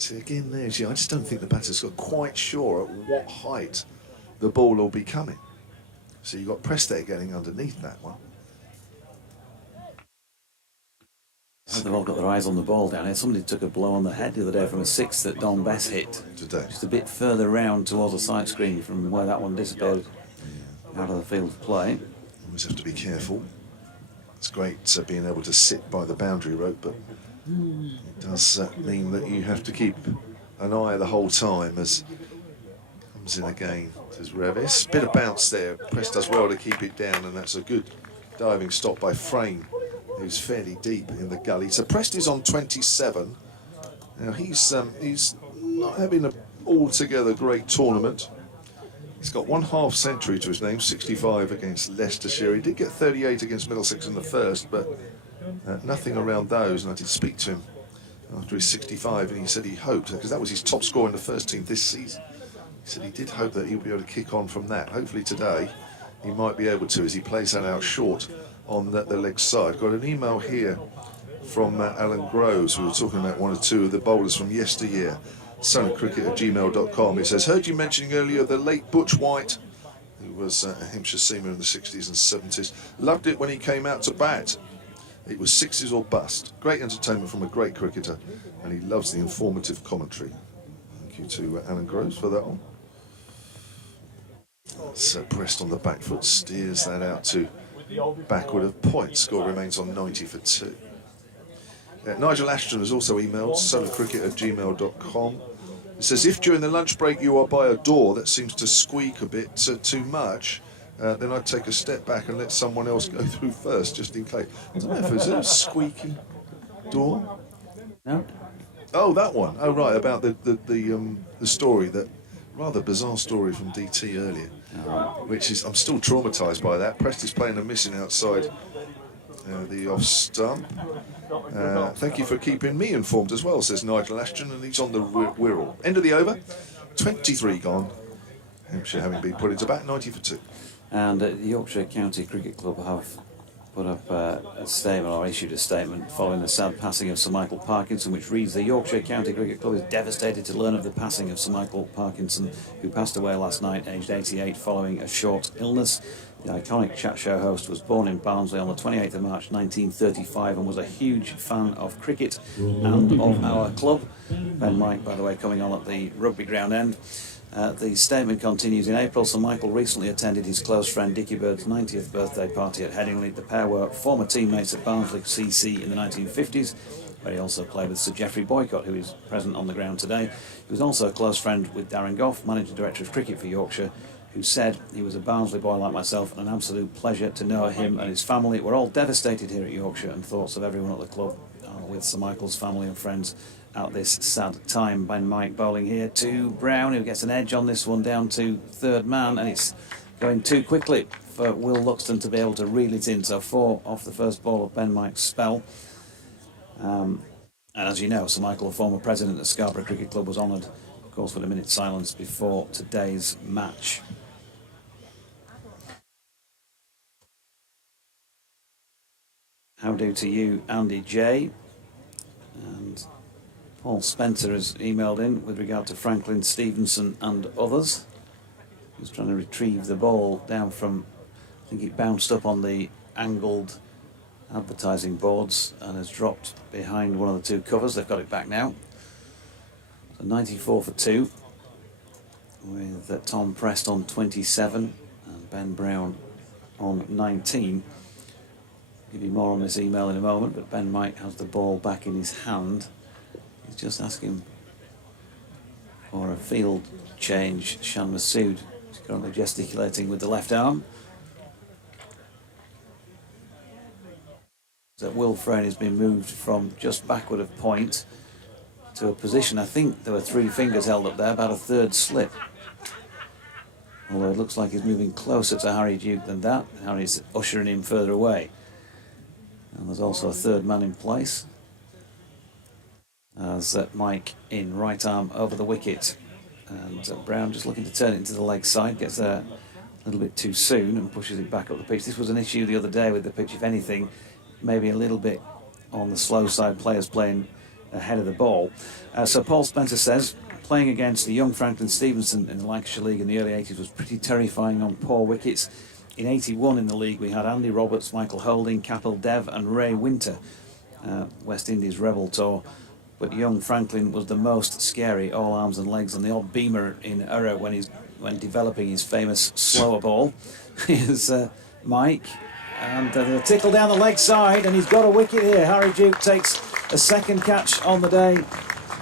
See again there, I just don't think the batter's got quite sure at what height the ball will be coming. So you've got Prester getting underneath that one. They've all got their eyes on the ball down here. Somebody took a blow on the head the other day from a 6 that Don Bess hit. Today. Just a bit further round towards the sight screen from where that one disappeared out of the field of play. Always have to be careful. It's great being able to sit by the boundary rope, but it does mean that you have to keep an eye the whole time as comes in again. There's Revis. Bit of bounce there. Press does well to keep it down, and that's a good diving stop by Frame, who's fairly deep in the gully. So Presti's on 27. Now he's not having an altogether great tournament. He's got 1/2 century to his name, 65 against Leicestershire. He did get 38 against Middlesex in the first, but nothing around those. And I did speak to him after his 65, and he said he hoped, because that was his top score in the first team this season, he said he did hope that he'll be able to kick on from that. Hopefully today he might be able to, as he plays that out short on the leg side. Got an email here from Alan Groves, who was talking about 1 or 2 of the bowlers from yesteryear. sonofcricket@gmail.com. He says, heard you mentioning earlier the late Butch White, who was a Hampshire seamer in the 60s and 70s. Loved it when he came out to bat. It was 60s or bust. Great entertainment from a great cricketer, and he loves the informative commentary. Thank you to Alan Groves for that one. So Pressed on the back foot, steers that out to backward of point. Score remains on 90 for 2. Nigel Ashton has also emailed soloccricket@gmail.com. It says, if during the lunch break you are by a door that seems to squeak a bit too much, then I'd take a step back and let someone else go through first, just in case. I don't know if it's a squeaky door. No? Oh, that one. Oh, right, about the story, that rather bizarre story from DT earlier, which is, I'm still traumatised by that. Presti's playing a missing outside the off stump. Thank you for keeping me informed as well, says Nigel Ashton, and he's on the Wirral. End of the over, 23 gone, Hampshire having been put into bat, 90 for 2. And the Yorkshire County Cricket Club have put up a statement, or issued a statement, following the sad passing of Sir Michael Parkinson, which reads: the Yorkshire County Cricket Club is devastated to learn of the passing of Sir Michael Parkinson, who passed away last night, aged 88, following a short illness. The iconic chat show host was born in Barnsley on the 28th of March 1935 and was a huge fan of cricket and of our club. Ben Mike, by the way, coming on at the rugby ground end. The statement continues: in April, Sir Michael recently attended his close friend Dickie Bird's 90th birthday party at Headingley. The pair were former teammates at Barnsley CC in the 1950s, where he also played with Sir Geoffrey Boycott, who is present on the ground today. He was also a close friend with Darren Gough, Managing Director of Cricket for Yorkshire, who said he was a Barnsley boy like myself and an absolute pleasure to know him and his family. We're all devastated here at Yorkshire, and thoughts of everyone at the club are with Sir Michael's family and friends at this sad time. Ben Mike bowling here to Brown, who gets an edge on this one down to third man, and it's going too quickly for Will Luxton to be able to reel it in. So 4 off the first ball of Ben Mike's spell. And as you know, Sir Michael, a former president of Scarborough Cricket Club, was honoured, of course, with a minute's silence before today's match. How do to you, Andy J. And Paul Spencer has emailed in with regard to Franklin Stevenson and others. He's trying to retrieve the ball down from, I think it bounced up on the angled advertising boards and has dropped behind one of the two covers. They've got it back now. So 94 for 2, with Tom Prest on 27 and Ben Brown on 19. Give you more on this email in a moment, but Ben Mike has the ball back in his hand. He's just asking for a field change. Shan Masood is currently gesticulating with the left arm. So Will Frayne has been moved from just backward of point to a position, I think there were 3 fingers held up there, about a third slip. Although it looks like he's moving closer to Harry Duke than that. Harry's ushering him further away. And there's also a third man in place, as Mike in right arm over the wicket, and Brown just looking to turn it into the leg side, gets there a little bit too soon and pushes it back up the pitch. This was an issue the other day with the pitch, if anything, maybe a little bit on the slow side, players playing ahead of the ball. So Paul Spencer says, playing against the young Franklin Stevenson in the Lancashire League in the early 80s was pretty terrifying on poor wickets. In 81 in the league we had Andy Roberts, Michael Holding, Kapil Dev and Ray Winter, West Indies Rebel Tour. But young Franklin was the most scary, all arms and legs, and the odd beamer in error when developing his famous slower ball. Here's Mike, and the tickle down the leg side, and he's got a wicket here. Harry Duke takes a second catch on the day.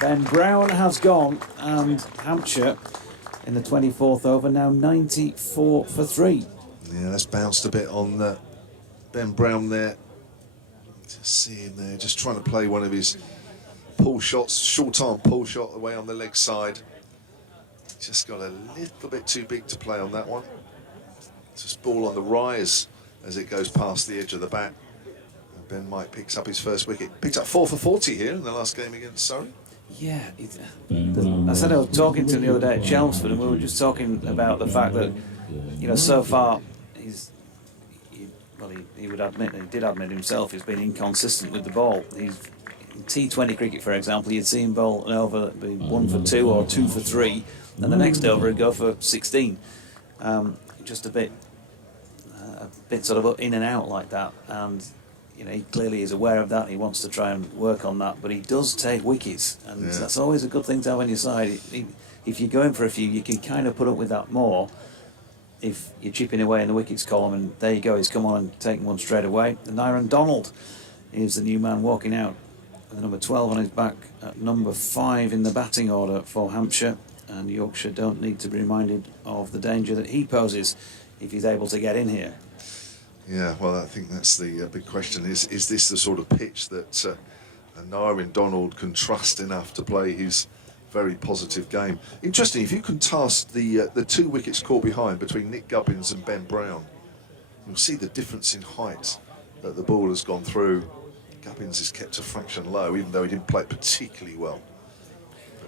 Ben Brown has gone, and Hampshire in the 24th over now 94 for 3. Yeah, that's bounced a bit on Ben Brown there. Just see him there, just trying to play one of his pull shots, short arm pull shot away on the leg side. Just got a little bit too big to play on that one. Just ball on the rise as it goes past the edge of the bat. And Ben Mike picks up his first wicket. Picked up 4 for 40 here in the last game against Surrey. Yeah, I said I was talking to him the other day at Chelmsford, and we were just talking about the fact that, you know, so far he would admit, he did admit himself, he's been inconsistent with the ball. He's in T20 cricket, for example, you'd see him bowl an over, be 1 for 2 or 2 for 3, and the next over he'd go for 16. Just a bit sort of in and out like that, and you know, he clearly is aware of that. He wants to try and work on that, but he does take wickets, and that's always a good thing to have on your side. If you're going for a few, you can kind of put up with that more if you're chipping away in the wickets column, and there you go, he's come on and taken one straight away. And Aaron Donald is the new man walking out with number 12 on his back at number 5 in the batting order for Hampshire, and Yorkshire don't need to be reminded of the danger that he poses if he's able to get in here. Yeah, well, I think that's the big question. Is this the sort of pitch that Aaron Donald can trust enough to play his very positive game? Interesting, if you contrast the 2 wickets caught behind between Nick Gubbins and Ben Brown, you'll see the difference in height that the ball has gone through. Gubbins is kept a fraction low, even though he didn't play it particularly well.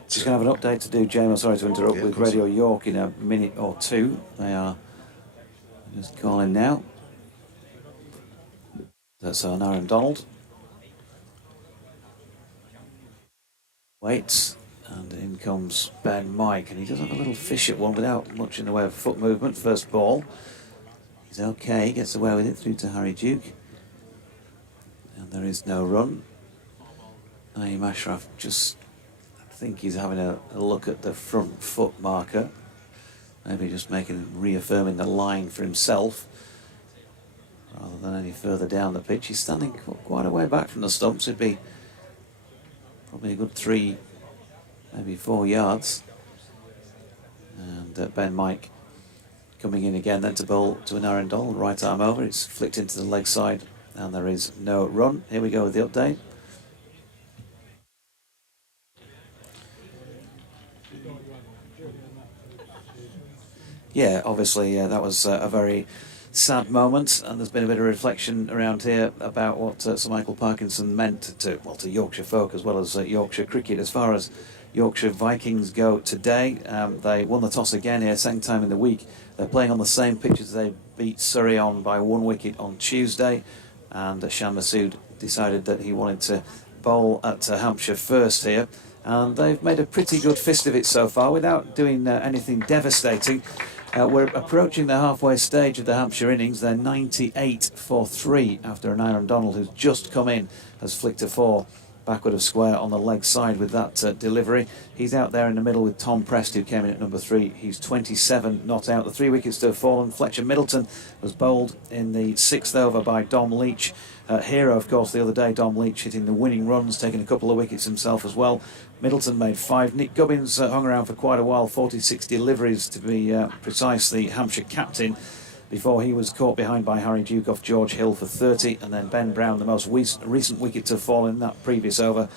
Just going to have an update to do, James. I'm sorry to interrupt, Yeah, with Radio York in a minute or two. They are just calling now. That's Aaron Donald. Waits, and in comes Ben Mike, and he does have a little fish at one without much in the way of foot movement. First ball. He's okay, gets away with it through to Harry Duke. And there is no run. Naeem Ashraf just, I think he's having a look at the front foot marker. Maybe just reaffirming the line for himself rather than any further down the pitch. He's standing quite a way back from the stumps. It'd be probably a good 3, maybe 4 yards. And Ben Mike coming in again, then to bowl to an Aaron Donald, right arm over. It's flicked into the leg side, and there is no run. Here we go with the update. Yeah, obviously that was a very sad moment, and there's been a bit of reflection around here about what Sir Michael Parkinson meant to Yorkshire folk as well as Yorkshire cricket. As far as Yorkshire Vikings go today, they won the toss again here, second time in the week. They're playing on the same pitch as they beat Surrey on by 1 wicket on Tuesday, and Shan Masood decided that he wanted to bowl at Hampshire first here, and they've made a pretty good fist of it so far without doing anything devastating. We're approaching the halfway stage of the Hampshire innings. They're 98 for 3 after an Aaron Donald, who's just come in, has flicked a 4 backward of square on the leg side with that delivery. He's out there in the middle with Tom Prest, who came in at number 3. He's 27 not out. The 3 wickets to have fallen. Fletcher Middleton was bowled in the 6th over by Dom Leach. Hero, of course, the other day, Dom Leach hitting the winning runs, taking a couple of wickets himself as well. Middleton made 5. Nick Gubbins hung around for quite a while, 46 deliveries to be precise, the Hampshire captain, before he was caught behind by Harry Duke off George Hill for 30, and then Ben Brown, the most recent wicket to fall in that previous over.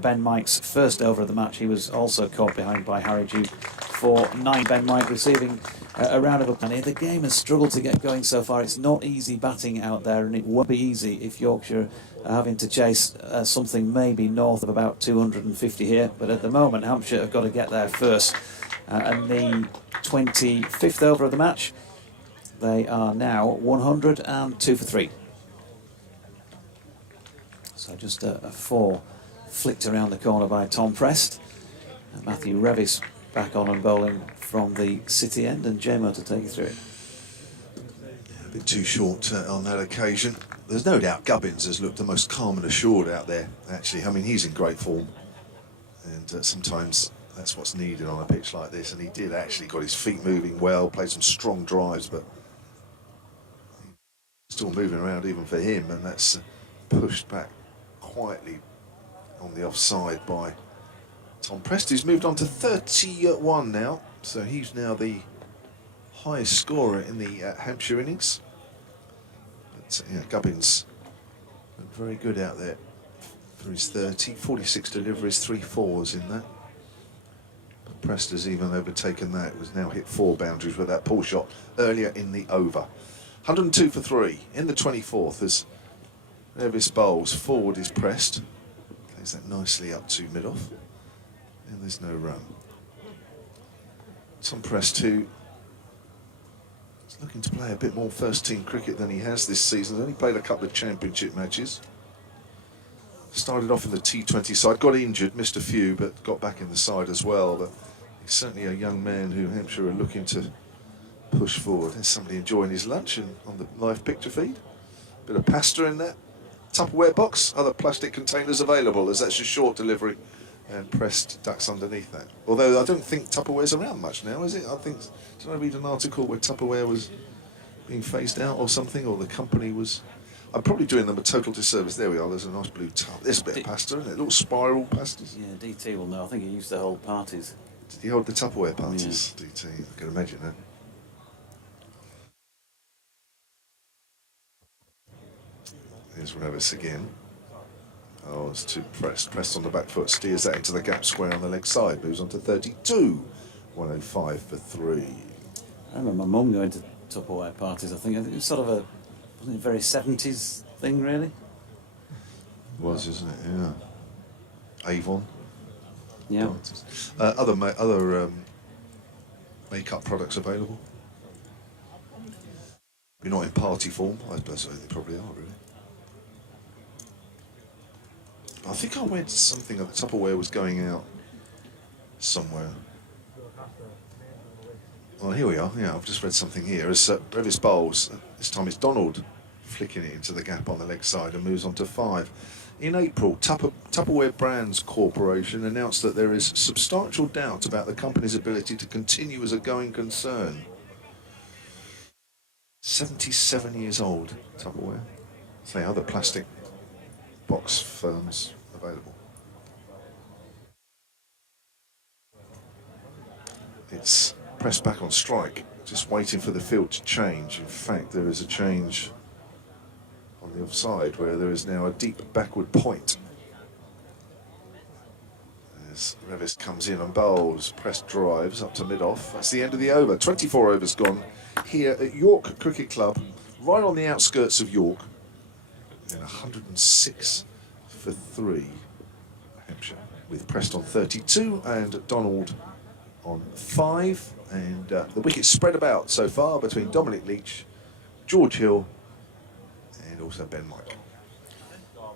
Ben Mike's first over of the match, he was also caught behind by Harry Duke for 9. Ben Mike receiving a round of applause. The game has struggled to get going so far. It's not easy batting out there, and it won't be easy if Yorkshire are having to chase something maybe north of about 250 here. But at the moment, Hampshire have got to get there first. And the 25th over of the match, they are now 102 for 3. So just a 4 flicked around the corner by Tom Prest. And Matthew Revis back on and bowling from the City end, and JMO to take you through it. Yeah, a bit too short on that occasion. There's no doubt Gubbins has looked the most calm and assured out there, actually. I mean, he's in great form. And sometimes that's what's needed on a pitch like this. And he did actually got his feet moving well, played some strong drives, but still moving around even for him. And that's pushed back quietly on the offside by Tom Prest, who's moved on to 31 now. So he's now the highest scorer in the Hampshire innings. But yeah, Gubbins looked very good out there for his 30, 46 deliveries, 3 4s in that. But Prest has even overtaken that. It was now hit 4 boundaries with that pull shot earlier in the over. 102 for 3 in the 24th as Revis bowls. Forward is Prest. Plays that nicely up to mid-off. And there's no run. Tom Prest, who is looking to play a bit more first-team cricket than he has this season. He's only played a couple of championship matches. Started off in the T20 side, got injured, missed a few, but got back in the side as well. But he's certainly a young man who Hampshire are looking to push forward. There's somebody enjoying his lunch and on the live picture feed. Bit of pasta in there. Tupperware box, other plastic containers available, as that's a short delivery. And Prest ducks underneath that. Although I don't think Tupperware's around much now, is it? I think, did I read an article where Tupperware was being phased out or something, or the company was... I'm probably doing them a total disservice. There we are, there's a nice blue tub. There's a bit of pasta, isn't it? Little spiral pastas. Yeah, DT will know. I think he used to hold parties. Did he hold the Tupperware parties? Yeah. DT, I can imagine that. Here's Revis again. Oh, it's too pressed. Pressed on the back foot, steers that into the gap square on the leg side. Moves on to 32. 105 for 3. I remember my mum going to Tupperware parties. I think it was sort of a very 70s thing, really. It was, isn't it? Yeah. Avon. Yeah. Other makeup products available? You're not in party form? I suppose they probably are, really. I think I read something that Tupperware was going out somewhere. Well, here we are. Yeah, I've just read something here. As Brevis bowls, this time it's Donald flicking it into the gap on the leg side and moves on to 5. In April, Tupperware Brands Corporation announced that there is substantial doubt about the company's ability to continue as a going concern. 77 years old, Tupperware. Say other plastic box firms available. It's pressed back on strike, just waiting for the field to change. In fact, there is a change on the offside where there is now a deep backward point. As Revis comes in and bowls, press drives up to mid-off. That's the end of the over. 24 overs gone here at York Cricket Club, right on the outskirts of York. And 106 for 3, Hampshire, with Preston 32 and Donald on 5. And the wickets spread about so far between Dominic Leach, George Hill, and also Ben Mike.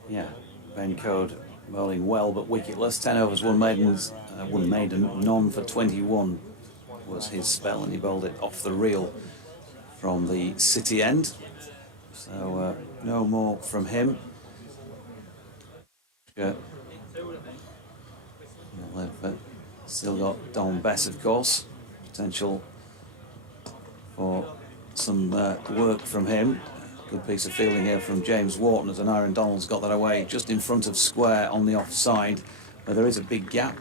Yeah, Ben Code bowling well but wicketless. 10 overs, one maiden, none for 21 was his spell, and he bowled it off the reel from the city end. So no more from him. Yeah. They've still got Don Bess, of course. Potential for some work from him. Good piece of fielding here from James Wharton as an Aaron Donald's got that away just in front of square on the offside, where there is a big gap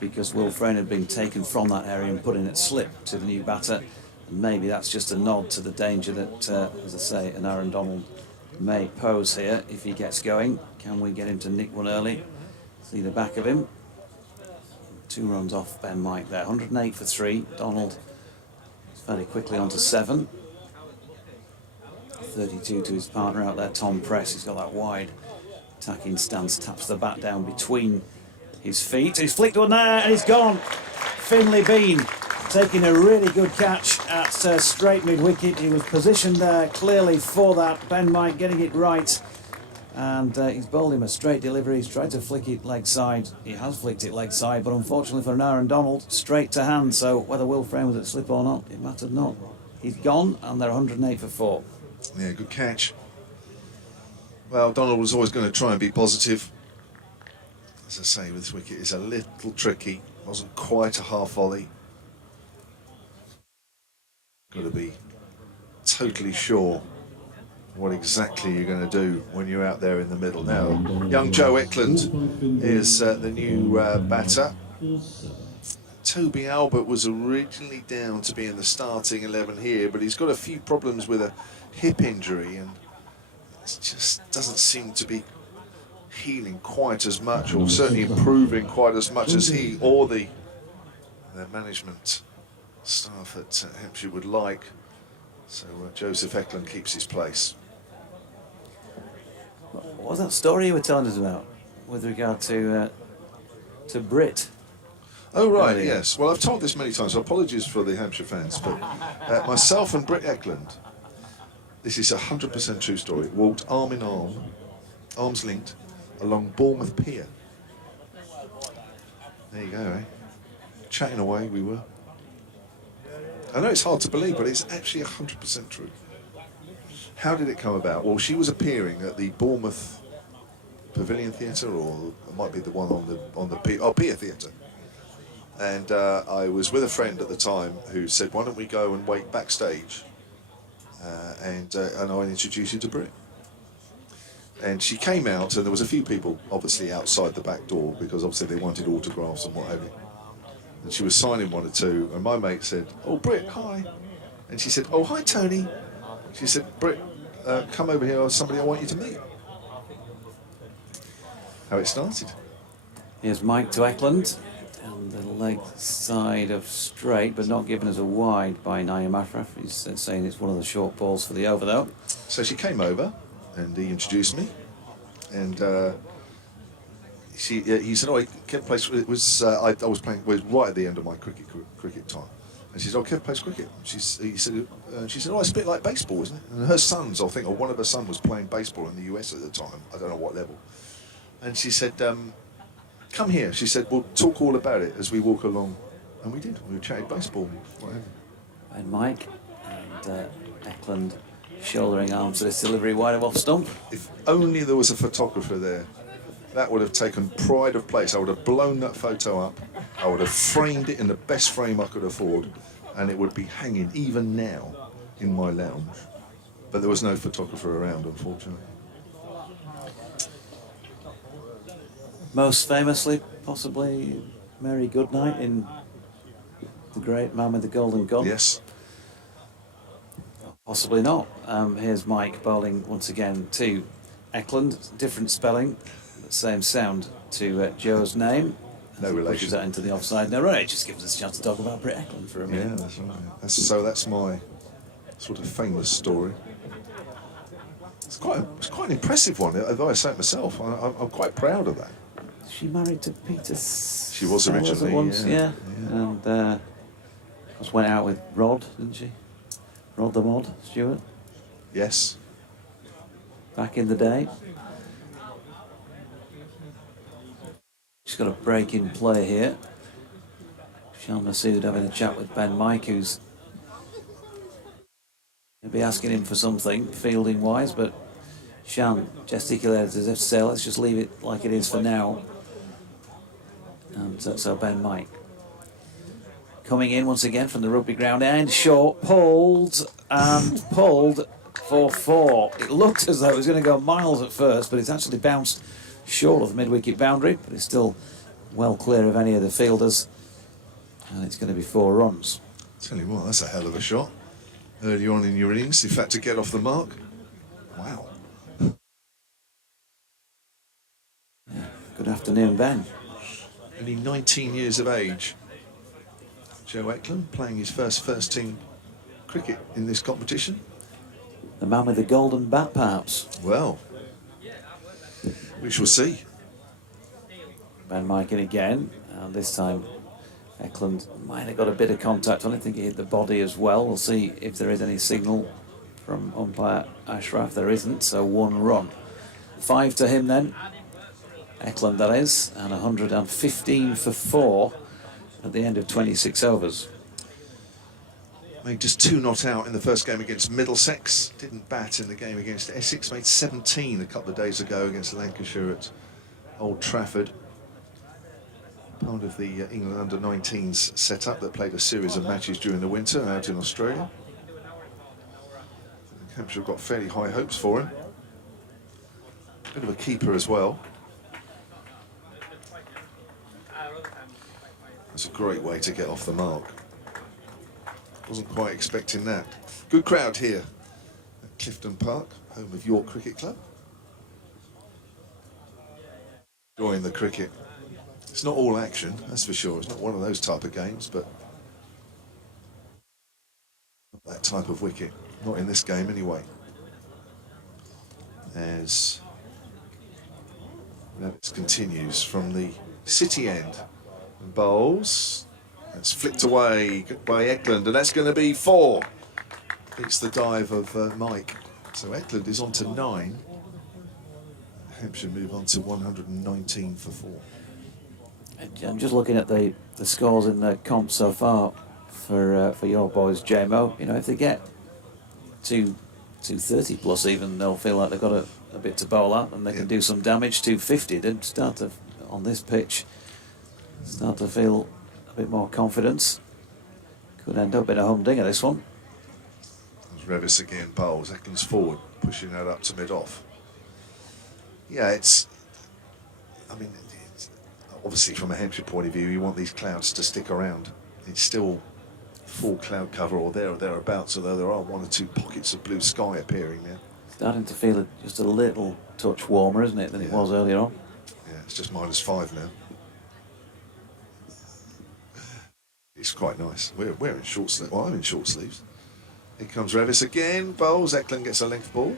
because Will Frayne had been taken from that area and put in at slip to the new batter. And maybe that's just a nod to the danger that, as I say, an Aaron Donald may pose here if he gets going. Can we get him to nick one early? See the back of him. 2 runs off Ben Mike there. 108 for 3. Donald is fairly quickly on to 7. 32 to his partner out there, Tom Press. He's got that wide attacking stance, taps the bat down between his feet. He's flicked one there and he's gone. Finlay Bean taking a really good catch at straight mid-wicket. He was positioned there clearly for that. Ben Mike getting it right. And he's bowled him a straight delivery. He's tried to flick it leg side. He has flicked it leg side, but unfortunately for Aaron Donald, straight to hand. So whether Will Frayne was at slip or not, it mattered not. He's gone, and they're 108 for 4. Yeah, good catch. Well, Donald was always going to try and be positive. As I say, with this wicket, it's a little tricky. Wasn't quite a half volley. Got to be totally sure what exactly you're going to do when you're out there in the middle. Now, young Joe Eklund is the new batter. Toby Albert was originally down to be in the starting 11 here, but he's got a few problems with a hip injury, and it just doesn't seem to be healing quite as much, or certainly improving quite as much as he or the management staff at Hampshire would like. So Joseph Eklund keeps his place. What was that story you were telling us about with regard to Brit? Oh, right, yes. Well, I've told this many times, so apologies for the Hampshire fans, but myself and Britt Eklund, this is a 100% true story, walked arm in arm, arms linked, along Bournemouth Pier. There you go, eh? Chatting away we were. I know it's hard to believe, but it's actually 100% true. How did it come about? Well, she was appearing at the Bournemouth Pavilion Theatre, or it might be the one on the Pier Theatre. And I was with a friend at the time who said, "Why don't we go and wait backstage?" And I introduced you to Brit. And she came out, and there was a few people obviously outside the back door because obviously they wanted autographs and what have you. And she was signing 1 or 2, and my mate said, "Oh, Brit, hi." And she said, "Oh, hi, Tony." She said, "Brit, come over here, somebody I want you to meet." How it started. Here's Mike to Eklund, and the leg side of straight, but not given as a wide by Naeem Afraf. He's saying it's one of the short balls for the over, though. So she came over, and he introduced me, and he said, oh, Kev plays. It was I was playing. Was right at the end of my cricket time, and she said, oh, Kev plays cricket. She said, oh, it's a bit like baseball, isn't it? And her sons, I think, or one of her sons was playing baseball in the US at the time. I don't know what level. And she said, come here. She said, we'll talk all about it as we walk along, and we did. We chatted baseball, whatever. And Mike and Eklund shouldering arms to this delivery wide of off stump. If only there was a photographer there, that would have taken pride of place. I would have blown that photo up. I would have framed it in the best frame I could afford, and it would be hanging even now in my lounge. But there was no photographer around, unfortunately. Most famously, possibly, Mary Goodnight in The Great Man with the Golden Gun. Yes. Possibly not. Here's Mike bowling once again to Eklund. Different spelling, same sound to Joe's name. No relation. Pushes that into the offside. No, right. It just gives us a chance to talk about Britt Eklund for a minute. Yeah, that's right. That's my sort of famous story. It's quite an impressive one, although I say it myself. I'm quite proud of that. She married to Peter. She was Sellers originally, at once, yeah. And just went out with Rod, didn't she? Rod the Mod Stewart. Yes. Back in the day. She's got a break in play here. Shan Masood having a chat with Ben Mike, who's going to be asking him for something, fielding wise, but Shan gesticulated as if to say, let's just leave it like it is for now. And so Ben Mike coming in once again from the rugby ground end, short, pulled for 4. It looked as though it was going to go miles at first, but it's actually bounced short of the mid-wicket boundary, but it's still well clear of any of the fielders, and it's going to be 4 runs. Tell you what, that's a hell of a shot. Early on in your innings, in fact, to get off the mark. Wow. Yeah. Good afternoon, Ben. Only 19 years of age. Joe Eklund playing his first team cricket in this competition. The man with the golden bat, perhaps. Well, we shall see. Ben Mike in again, and this time Eklund might have got a bit of contact. I don't think he hit the body as well. We'll see if there is any signal from umpire Ashraf. There isn't, so 1 run. 5 to him then. Eklund, that is, and 115 for 4 at the end of 26 overs. Made just 2 not out in the first game against Middlesex. Didn't bat in the game against Essex. Made 17 a couple of days ago against Lancashire at Old Trafford. Part of the England under-19s setup that played a series of matches during the winter out in Australia. Hampshire have got fairly high hopes for him. Bit of a keeper as well. That's a great way to get off the mark. Wasn't quite expecting that. Good crowd here at Clifton Park, home of York Cricket Club. Enjoying the cricket. It's not all action, that's for sure. It's not one of those type of games, but not that type of wicket. Not in this game anyway. As Rabbits continues from the city end. And bowls. That's flicked away by Eklund, and that's going to be 4. It's the dive of Mike. So Eklund is on to 9. Hampshire move on to 119 for 4. I'm just looking at the scores in the comp so far for your boys, JMO. You know, if they get 230 plus even, they'll feel like they've got a bit to bowl at, and they can do some damage. 250, they'd start to, on this pitch, start to feel a bit more confidence. Could end up in a humdinger, this one. There's Revis again, bowls. Eklund's forward, pushing that up to mid-off. Yeah, I mean, obviously from a Hampshire point of view, you want these clouds to stick around. It's still full cloud cover or there or thereabouts, although there are 1 or 2 pockets of blue sky appearing now. Starting to feel just a little touch warmer, isn't it, than it was earlier on? Yeah, it's just -5 now. It's quite nice. We're in short sleeves. Well, I'm in short sleeves. Here comes Revis again. Bowls. Eklund gets a length ball.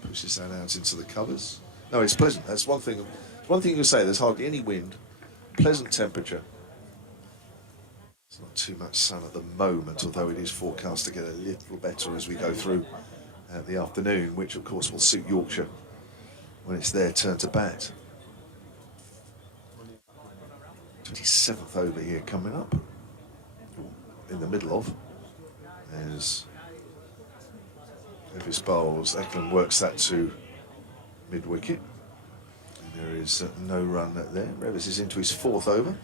Pushes that out into the covers. No, it's pleasant. That's one One thing you can say, there's hardly any wind, pleasant temperature. It's not too much sun at the moment, although it is forecast to get a little better as we go through the afternoon, which of course will suit Yorkshire when it's their turn to bat. 27th over here coming up, in the middle of, as Revis bowls. Eklund works that to mid-wicket. There is no run there. Revis is into his 4th over.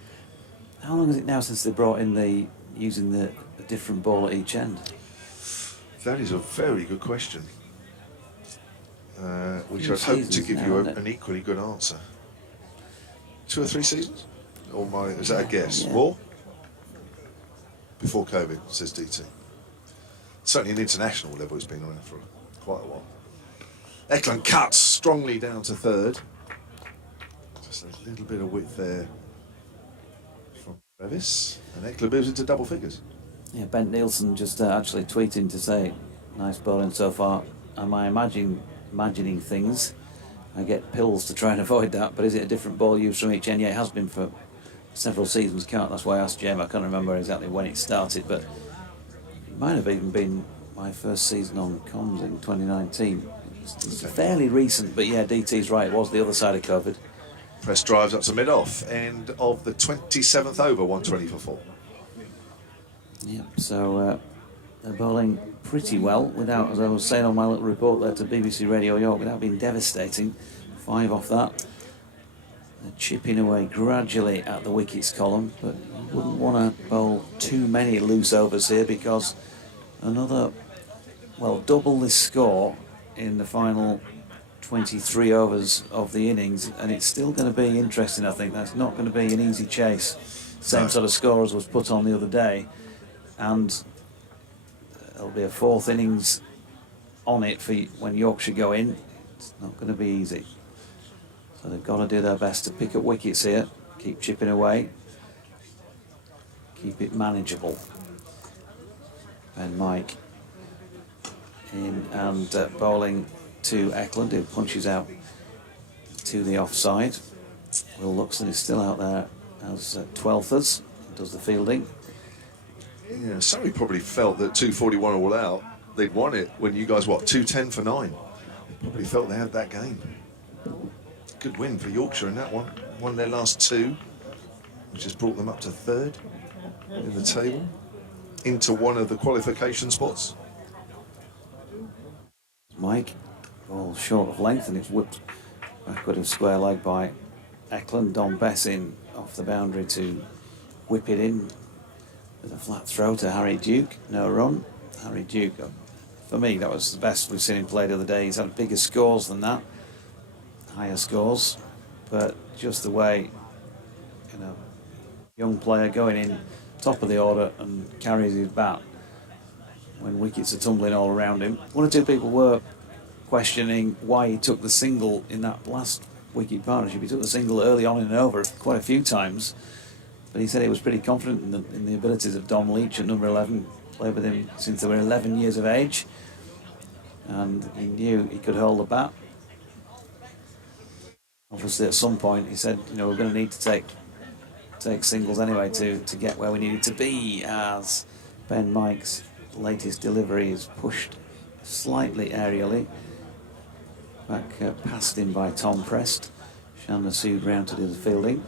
How long is it now since they brought in using the different ball at each end? That is a very good question, which I'd hope to give you an equally good answer. 2 or 3 seasons? Or is that a guess? Yeah. More? Before COVID, says DT. Certainly an international level, it's been around for quite a while. Eklund cuts strongly down to 3rd. Just a little bit of width there from Revis. And Eklund moves into double figures. Yeah, Ben Nielsen just actually tweeting to say, nice bowling so far. Am I imagining things? I get pills to try and avoid that, but is it a different ball used from each end? Yeah, it has been for several seasons. That's why I asked Jim. I can't remember exactly when it started, but it might have even been my first season on comms in 2019. It's fairly recent, but yeah, DT's right. It was the other side of COVID. Press drives up to mid-off. End of the 27th over, 120 for 4. Yeah, so they're bowling pretty well without, as I was saying on my little report there to BBC Radio York, without being devastating. 5 off that. They're chipping away gradually at the wickets column, but you wouldn't want to bowl too many loose overs here because double this score in the final 23 overs of the innings, and it's still going to be interesting. I think that's not going to be an easy chase. Same sort of score as was put on the other day, and there'll be a 4th innings on it for when Yorkshire go in. It's not going to be easy. So they've got to do their best to pick up wickets here, keep chipping away, keep it manageable. Ben Mike in and bowling to Eklund, who punches out to the offside. Will Luxon is still out there as 12thers, does the fielding. Yeah, Surrey probably felt that 241 all out, they'd won it when you guys, 210 for 9? Probably felt they had that game. Good win for Yorkshire in that one. Won their last 2, which has brought them up to 3rd in the table, into one of the qualification spots. Mike, ball short of length, and it's whipped backward of square leg by Eklund. Don Bessin off the boundary to whip it in with a flat throw to Harry Duke. No run. Harry Duke, for me, that was the best we've seen him play the other day. He's had bigger scores than that, higher scores, but just the way, young player going in top of the order and carries his bat when wickets are tumbling all around him. 1 or 2 people were questioning why he took the single in that last wicket partnership. He took the single early on in and over quite a few times, but he said he was pretty confident in the abilities of Dom Leach at number 11. Played with him since they were 11 years of age, and he knew he could hold the bat. Obviously at some point he said, we're going to need to take singles anyway to get where we needed to be, as Ben Mike's latest delivery is pushed slightly aerially back past him by Tom Prest. Shan Nasood round to do the fielding,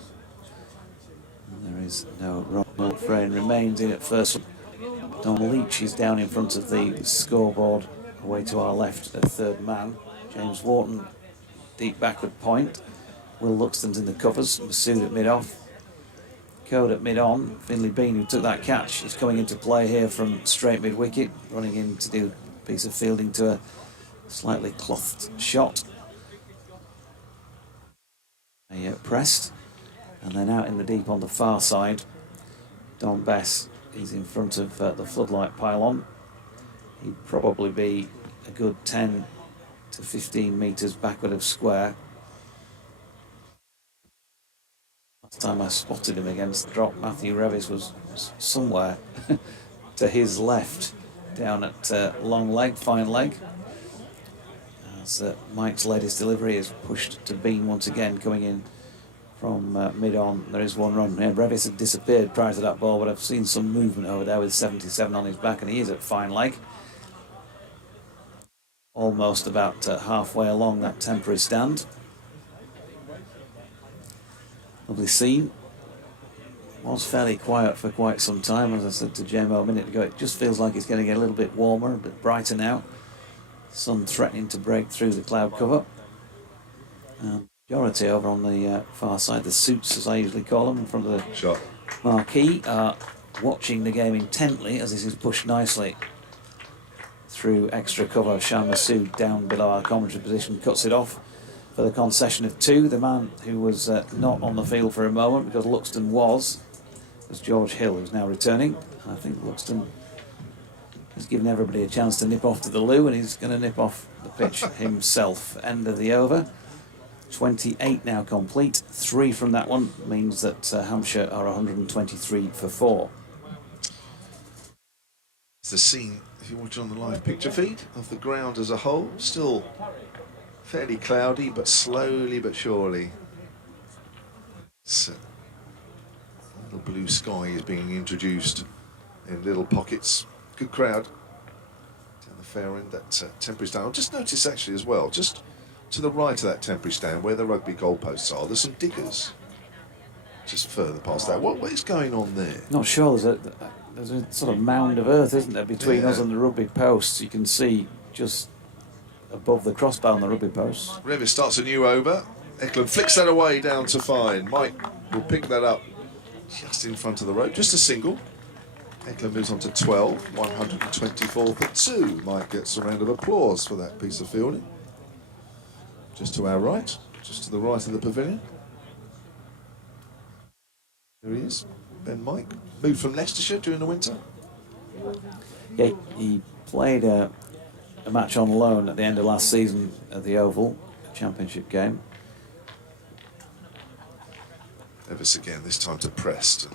and there is no wrong. Frayne remains in at first. Dom Leach is down in front of the scoreboard away to our left at 3rd man. James Wharton deep backward point. Will Luxton's in the covers. Masood at mid-off. Code at mid-on. Finlay Bean, who took that catch, is coming into play here from straight mid-wicket, running in to do a piece of fielding to a slightly clothed shot. Pressed, and then out in the deep on the far side, Don Bess is in front of the floodlight pylon. He'd probably be a good 10 to 15 metres backward of square. Last time I spotted him against the drop, Matthew Revis was somewhere to his left, down at long leg, fine leg. As Mike's latest delivery is pushed to Bean once again, coming in from mid-on. There is one run. Yeah, Revis had disappeared prior to that ball, but I've seen some movement over there with 77 on his back, and he is at fine leg. Almost about halfway along that temporary stand. Lovely scene. Was fairly quiet for quite some time, as I said to JMO a minute ago. It just feels like it's getting a little bit warmer, a bit brighter now. Sun threatening to break through the cloud cover. Majority over on the far side, the suits as I usually call them, in front of the marquee, are watching the game intently as this is pushed nicely through extra cover. Shan Masood down below our commentary position cuts it off for the concession of 2. The man who was not on the field for a moment because Luxton was George Hill, who's now returning. I think Luxton has given everybody a chance to nip off to the loo, and he's going to nip off the pitch himself. End of the over. 28 now complete. 3 from that one means that Hampshire are 123 for 4. It's the scene, if you watch on the live picture feed, of the ground as a whole. Still fairly cloudy, but slowly but surely a little blue sky is being introduced in little pockets. Good crowd down the fair end. That temporary stand. I'll just notice actually as well, just to the right of that temporary stand where the rugby goalposts are, there's some diggers just further past that. What is going on there? Not sure. There's a sort of mound of earth, isn't there, between us and the rugby posts. You can see just above the crossbar on the rugby posts. Revis starts a new over. Eklund flicks that away down to fine. Mike will pick that up just in front of the rope, just a single. Eklund moves on to 12, 124 for 2. Mike gets a round of applause for that piece of fielding. Just to our right, just to the right of the pavilion. There he is, Ben Mike. Moved from Leicestershire during the winter. Yeah, he played a match on loan at the end of last season at the Oval, a championship game. Evis again, this time to Preston.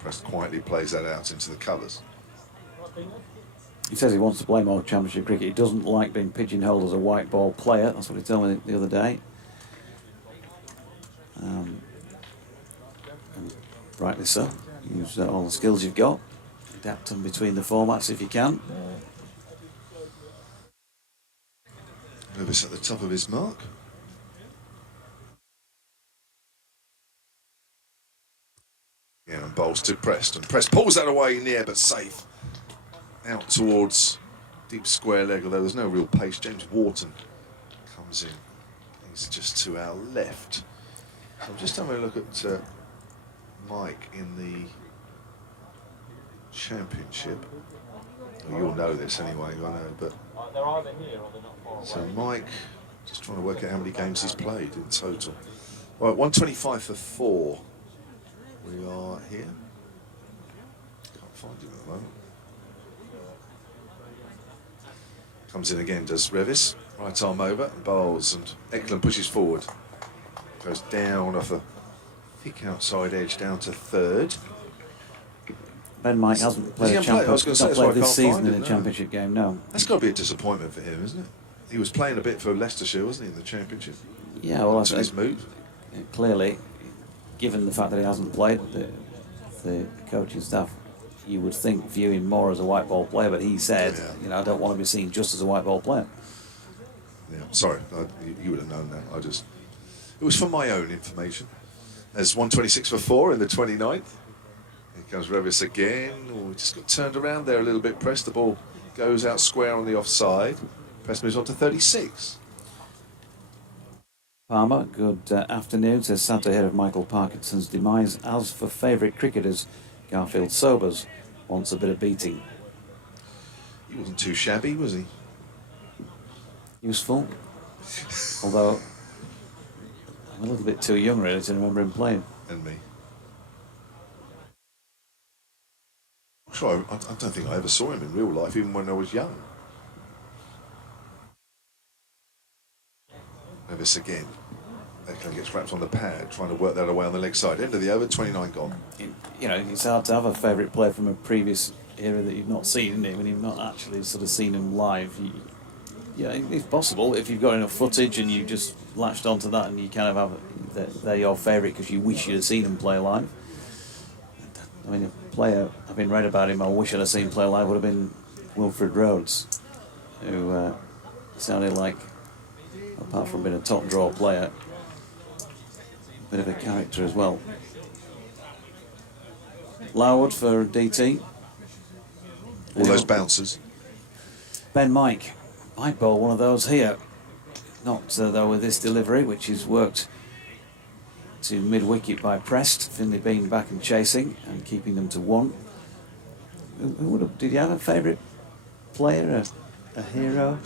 Preston quietly plays that out into the colours. He says he wants to play more championship cricket. He doesn't like being pigeonholed as a white ball player. That's what he told me the other day. And rightly so. Use all the skills you've got. Adapt them between the formats if you can. Evis at the top of his mark. Yeah, and bowls to Preston. Preston pulls that away in the air, but safe. Out towards deep square leg, although there's no real pace. James Wharton comes in. He's just to our left. So I'm just having a look at Mike in the championship. Well, you'll know this anyway, I know, but so Mike, just trying to work out how many games he's played in total. Right, 125 for 4. We are here. Can't find him at the moment. Comes in again, does Revis. Right arm over, bowls, and Eklund pushes forward. Goes down off the thick outside edge down to 3rd. Ben Mike hasn't played a championship this season in a championship game, no. That's got to be a disappointment for him, isn't it? He was playing a bit for Leicestershire, wasn't he, in the championship? Yeah, well, that's his move. Clearly, given the fact that he hasn't played, the coaching staff, you would think, view him more as a white ball player, but he said, you know, I don't want to be seen just as a white ball player. Yeah, sorry, you would have known that. It was for my own information. There's 126 for 4 in the 29th. Here comes Revis again. Oh, just got turned around there a little bit. Press the ball goes out square on the offside. Press moves on to 36. Palmer, good afternoon. Says sad to hear of Michael Parkinson's demise. As for favourite cricketers, Garfield Sobers wants a bit of beating. He wasn't too shabby, was he? Useful. Although I'm a little bit too young really to remember him playing. And me. Sure, I don't think I ever saw him in real life, even when I was young. Revis again. Eklund gets wrapped on the pad, trying to work that away on the leg side. End of the over, 29 gone. You know, it's hard to have a favourite player from a previous era that you've not seen, isn't it? When you've not actually sort of seen him live. Yeah, it's possible if you've got enough footage and you just latched onto that and you kind of have they're your favourite because you wish you'd have seen them play live. I mean, a player I've been read about him I wish I'd have seen play live would have been Wilfred Rhodes, who sounded like, apart from being a top draw player, a bit of a character as well. Larwood for DT. All those bouncers. Ben Mike might bowl one of those here. Not though with this delivery, which is worked to mid-wicket by Prest. Finley Bean back and chasing and keeping them to 1. Who would have, did you have a favourite player, a hero?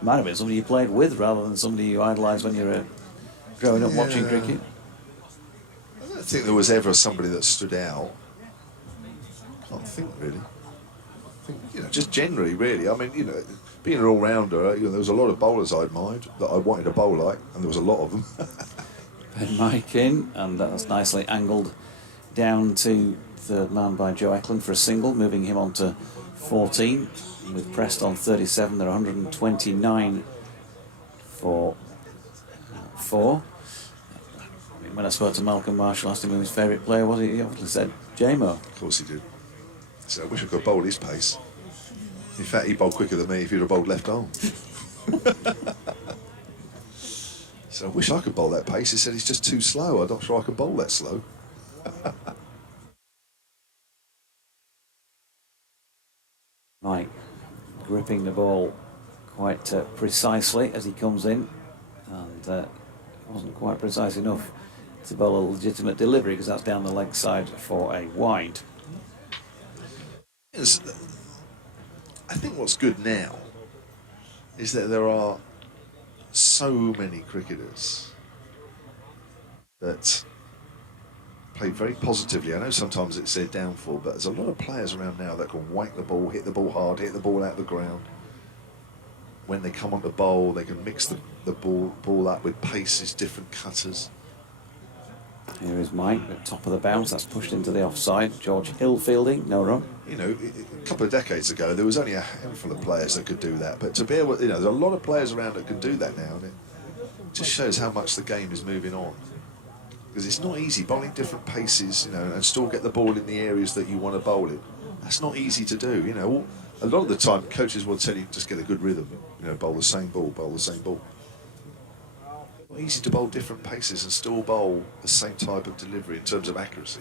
Might have been somebody you played with rather than somebody you idolised when you were growing up watching cricket. I don't think there was ever somebody that stood out. Can't think really. I think, you know, just generally, really. I mean, you know, being an all-rounder, you know, there was a lot of bowlers I admired that I wanted to bowl like, and there was a lot of them. Ben Mike in, and that's nicely angled down to third man by Joe Eklund for a single, moving him on to 14. With Prest on 37, they're 129 for 4. When I spoke to Malcolm Marshall, asked him who his favourite player was, he obviously said J-Mo. Of course he did. So I wish I could bowl his pace. In fact, he bowled quicker than me if he'd have bowled left arm. So I wish I could bowl that pace. He said he's just too slow. I'm not sure I could bowl that slow. Mike gripping the ball quite precisely as he comes in, and wasn't quite precise enough to bowl a legitimate delivery because that's down the leg side for a wide. Yes, I think what's good now is that there are so many cricketers that play very positively. I know sometimes it's their downfall, but there's a lot of players around now that can whack the ball, hit the ball hard, hit the ball out of the ground. When they come onto bowl, they can mix the ball up with paces, different cutters. Here is Mike at top of the bounce. That's pushed into the offside. George Hill fielding, no run. You know, a couple of decades ago, there was only a handful of players that could do that. But to be able, you know, there's a lot of players around that can do that now, and it just shows how much the game is moving on. Because it's not easy bowling different paces, you know, and still get the ball in the areas that you want to bowl in. That's not easy to do, you know. A lot of the time, coaches will tell you just get a good rhythm, you know, bowl the same ball, bowl the same ball. Not easy to bowl different paces and still bowl the same type of delivery in terms of accuracy.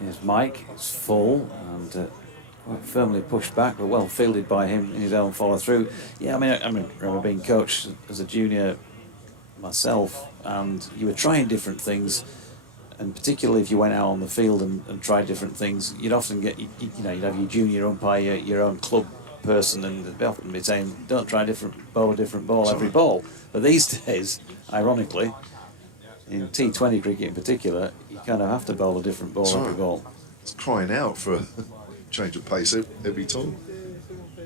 Here's Mike, it's full and quite firmly pushed back, but well fielded by him in his own follow through. Yeah, I remember being coached as a junior myself, and you were trying different things, and particularly if you went out on the field and tried different things, you'd often get, you know, you'd have your junior umpire, your own club person, and they'd often be saying, don't try a different ball every ball. But these days, ironically, in T20 cricket in particular, you kind of have to bowl a different ball every ball. It's crying out for a change of pace every time.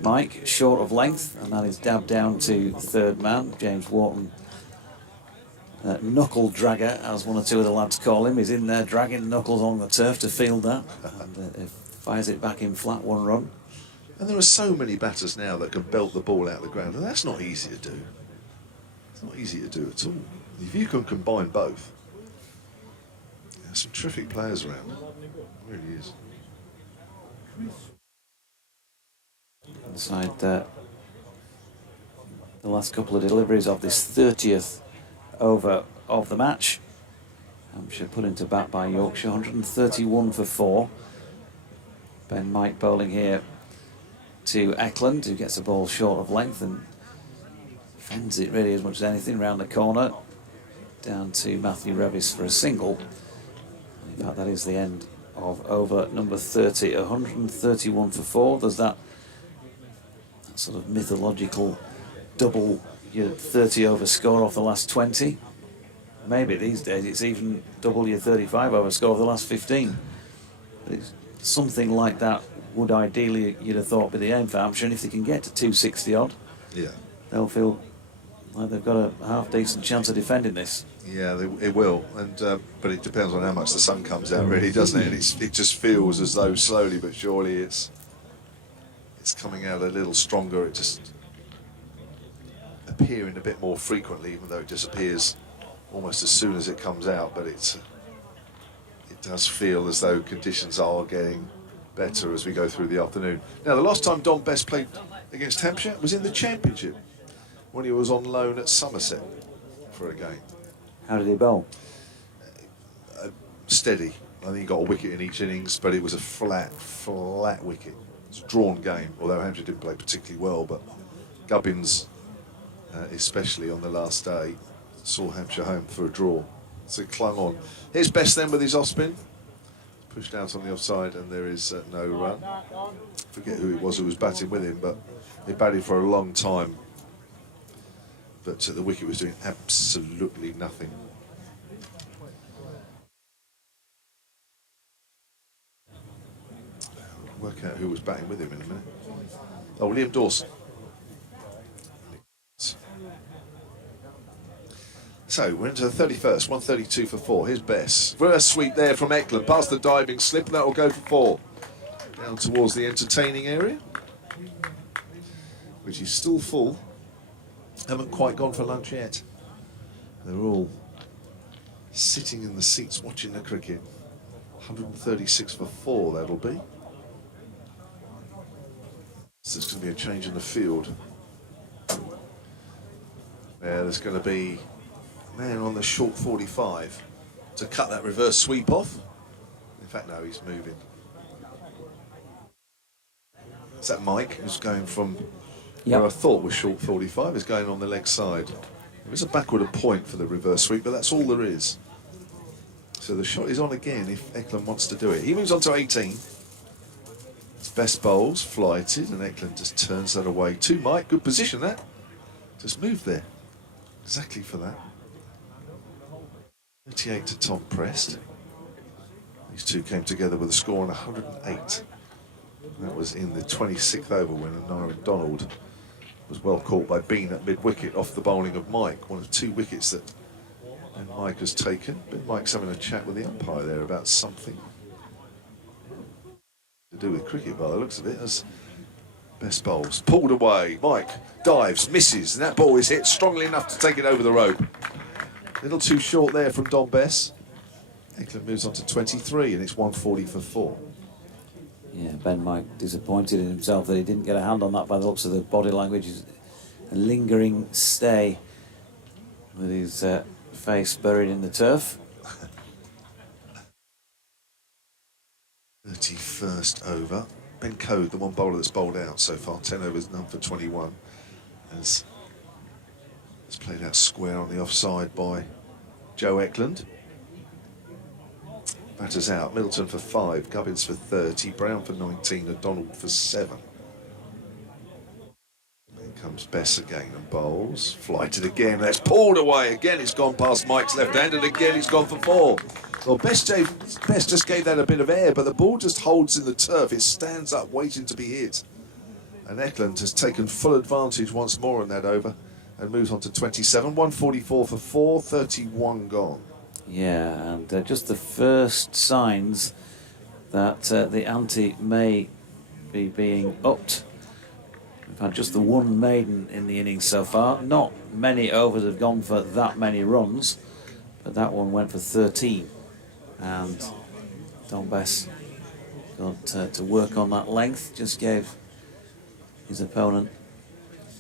Mike, short of length, and that is dabbed down to third man. James Wharton, knuckle dragger, as one or two of the lads call him, is in there dragging knuckles on the turf to field that, and fires it back in flat, 1 run. And there are so many batters now that can belt the ball out of the ground, and that's not easy to do. It's not easy to do at all. If you can combine both, there's some terrific players around. It really is. Inside the last couple of deliveries of this 30th over of the match. Hampshire put into bat by Yorkshire, 131 for 4. Ben Mike bowling here to Eklund, who gets the ball short of length and fends it really as much as anything round the corner. Down to Matthew Revis for a single. In fact, that is the end of over number 30, 131 for 4. There's that sort of mythological double your 30 over score off the last 20. Maybe these days it's even double your 35 over score of the last 15. But it's something like that would ideally, you'd have thought, be the aim for Hampshire, and if they can get to 260 odd, Yeah. they'll feel like they've got a half decent chance of defending this. Yeah, it will, and but it depends on how much the sun comes out, really, doesn't it? And it just feels as though slowly but surely it's coming out a little stronger. It just appearing a bit more frequently, even though it disappears almost as soon as it comes out, but it does feel as though conditions are getting better as we go through the afternoon. Now, the last time Don Best played against Hampshire was in the Championship, when he was on loan at Somerset for a game. How did he bowl? Steady. I think he got a wicket in each innings, but it was a flat wicket. It's a drawn game, although Hampshire didn't play particularly well, but Gubbins, especially on the last day, saw Hampshire home for a draw. So he clung on. Here's Best then with his off spin. Pushed out on the offside, and there is no run. Forget who it was who was batting with him, but he batted for a long time. But the wicket was doing absolutely nothing. Work out who was batting with him in a minute. Oh, Liam Dawson. So we're into the 31st, 132 for 4. Here's Bess. Reverse sweep there from Eklund, past the diving slip, and that will go for 4. Down towards the entertaining area, which is still full. Haven't quite gone for lunch yet. They're all sitting in the seats watching the cricket. 136 for 4, that'll be. So there's going to be a change in the field. Yeah, there's going to be a man on the short 45 to cut that reverse sweep off. In fact, no, he's moving. Is that Mike, who's going from where I thought was short 45, is going on the leg side. There is a backward point for the reverse sweep, but that's all there is. So the shot is on again if Eklund wants to do it. He moves on to 18. It's Best bowls, flighted, and Eklund just turns that away to Mike. Good position, that. Just moved there. Exactly for that. 38 to Tom Prest. These two came together with a score on 108. That was in the 26th over when Naren Donald was well caught by Bean at mid-wicket off the bowling of Mike. One of 2 wickets that Ben Mike has taken. Ben Mike's having a chat with the umpire there about something to do with cricket by the looks of it, as Best bowls. Pulled away, Mike dives, misses, and that ball is hit strongly enough to take it over the rope. A little too short there from Don Bess. Eklund moves on to 23 and it's 140 for 4. Yeah, Ben Mike disappointed in himself that he didn't get a hand on that by the looks of the body language. He's a lingering stay with his face buried in the turf. 31st over. Ben Code, the one bowler that's bowled out so far, 10 overs, none for 21. Has played out square on the offside by Joe Eklund. Batters out, Middleton for 5, Gubbins for 30, Brown for 19, and Donald for 7. Then comes Bess again and bowls. Flighted again, that's pulled away. Again, it's gone past Mike's left hand, and again, it's gone for 4. Well, Bess just gave that a bit of air, but the ball just holds in the turf. It stands up, waiting to be hit. And Eklund has taken full advantage once more in that over and moves on to 27. 144 for 4, 31 gone. Yeah, and just the first signs that the ante may be being upped. We've had just the one maiden in the innings so far. Not many overs have gone for that many runs, but that one went for 13. And Don Bess got to work on that length, just gave his opponent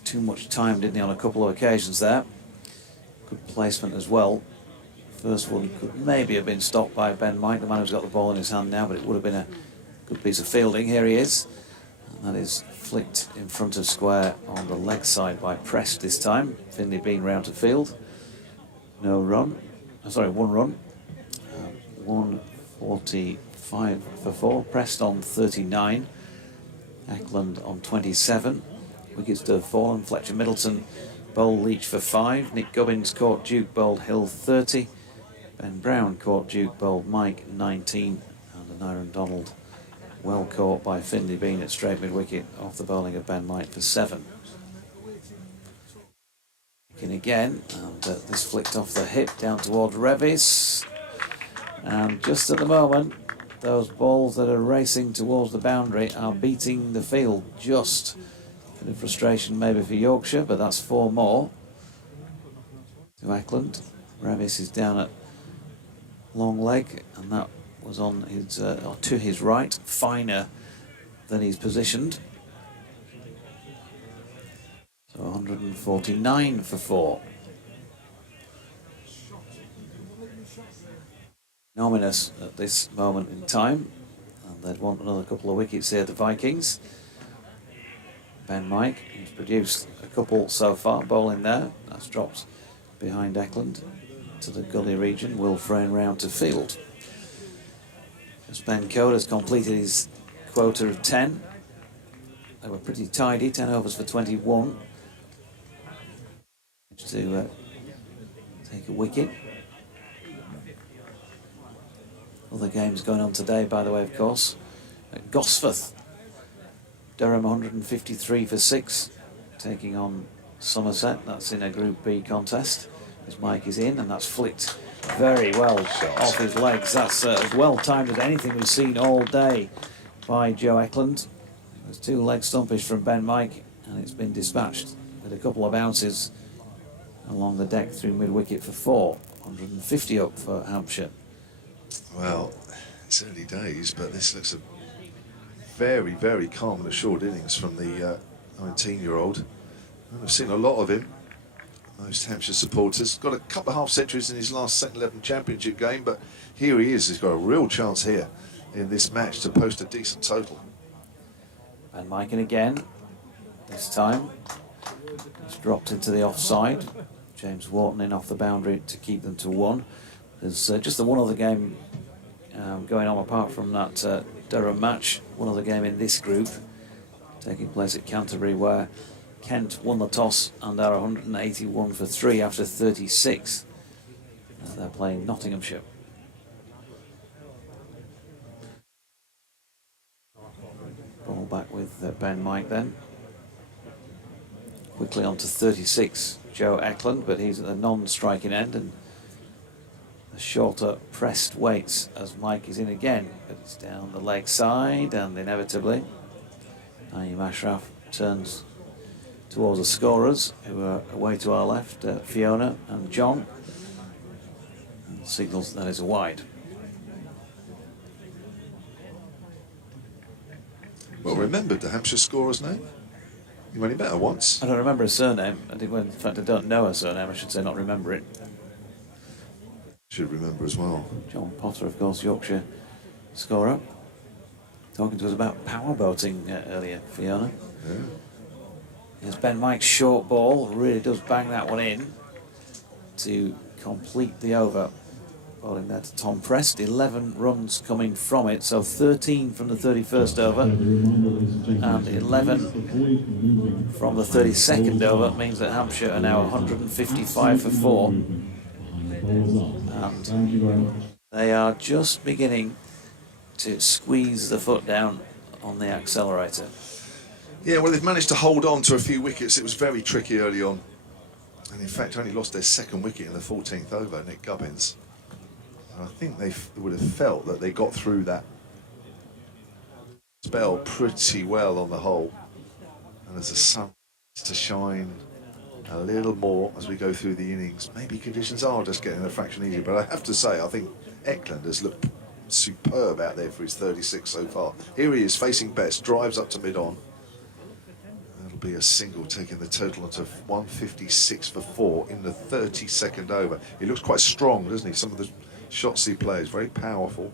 too much time, didn't he, on a couple of occasions there. Good placement as well. First one could maybe have been stopped by Ben Mike, the man who's got the ball in his hand now, but it would have been a good piece of fielding. Here he is. And that is flicked in front of square on the leg side by Prest this time. Finley Bean round to field. No run. Sorry, 1 run. 145 for 4. Prest on 39. Eklund on 27. Wickets to have fallen. Fletcher Middleton bowled Leach for 5. Nick Gubbins caught Duke, bowled Hill 30. Ben Brown caught Duke, bowled Mike 19. And Naren Donald well caught by Finley Bean at straight mid-wicket off the bowling of Ben Mike for 7. In again, and this flicked off the hip down towards Revis. And just at the moment, those balls that are racing towards the boundary are beating the field just. A bit of frustration maybe for Yorkshire, but that's 4 more to Eklund. Revis is down at long leg, and that was on his or to his right, finer than he's positioned. So 149 for 4. Ominous at this moment in time, and they'd want another couple of wickets here, the Vikings. Ben Mike, who's produced a couple so far, bowling there. That's dropped behind Eklund to the gully region. Will Frayne round to field. Just Ben Code has completed his quota of 10. They were pretty tidy, 10 overs for 21. To take a wicket. Other games going on today, by the way, of course. At Gosforth, Durham 153 for 6, taking on Somerset. That's in a Group B contest. His Mike is in, and that's flicked very well off his legs. That's as well timed as anything we've seen all day by Joe Eklund. There's 2 leg stumpish from Ben Mike, and it's been dispatched with a couple of bounces along the deck through mid-wicket for 4. 150 up for Hampshire. Well, it's early days, but this looks a very, very calm and assured innings from the 19-year-old. I've seen a lot of him. Most Hampshire supporters. Got a couple of half centuries in his last second 11 championship game, but here he is. He's got a real chance here in this match to post a decent total. And Mike in again. This time, he's dropped into the offside. James Wharton in off the boundary to keep them to 1. There's just the one other game going on apart from that Durham match. One other game in this group taking place at Canterbury, where Kent won the toss and are 181 for 3 after 36. They're playing Nottinghamshire. Ball back with Ben Mike then. Quickly on to 36, Joe Eklund, but he's at the non-striking end, and the shorter pressed weights as Mike is in again, but it's down the leg side, and inevitably Naeem Ashraf turns towards the scorers, who are away to our left, Fiona and John, and signals that is a wide. Well remembered, the Hampshire scorer's name. You only met her once. I don't remember her surname. In fact, I don't know her surname. I should say, not remember it. Should remember as well. John Potter, of course, Yorkshire scorer. Talking to us about power boating earlier, Fiona. Yeah. Here's Ben Mike's short ball. Really does bang that one in to complete the over. Bowling there to Tom Prest. 11 runs coming from it. So 13 from the 31st over. And 11 from the 32nd over. Means that Hampshire are now 155 for 4. And they are just beginning to squeeze the foot down on the accelerator. Yeah, well, they've managed to hold on to a few wickets. It was very tricky early on. And in fact, only lost their 2nd wicket in the 14th over, Nick Gubbins. And I think they would have felt that they got through that spell pretty well on the whole. And as the sun starts to shine a little more as we go through the innings, maybe conditions are just getting a fraction easier. But I have to say, I think Eklund has looked superb out there for his 36 so far. Here he is facing best, drives up to mid-on. That'll be a single, taking the total onto 156 for 4 in the 32nd over. He looks quite strong, doesn't he? Some of the shots he plays, very powerful.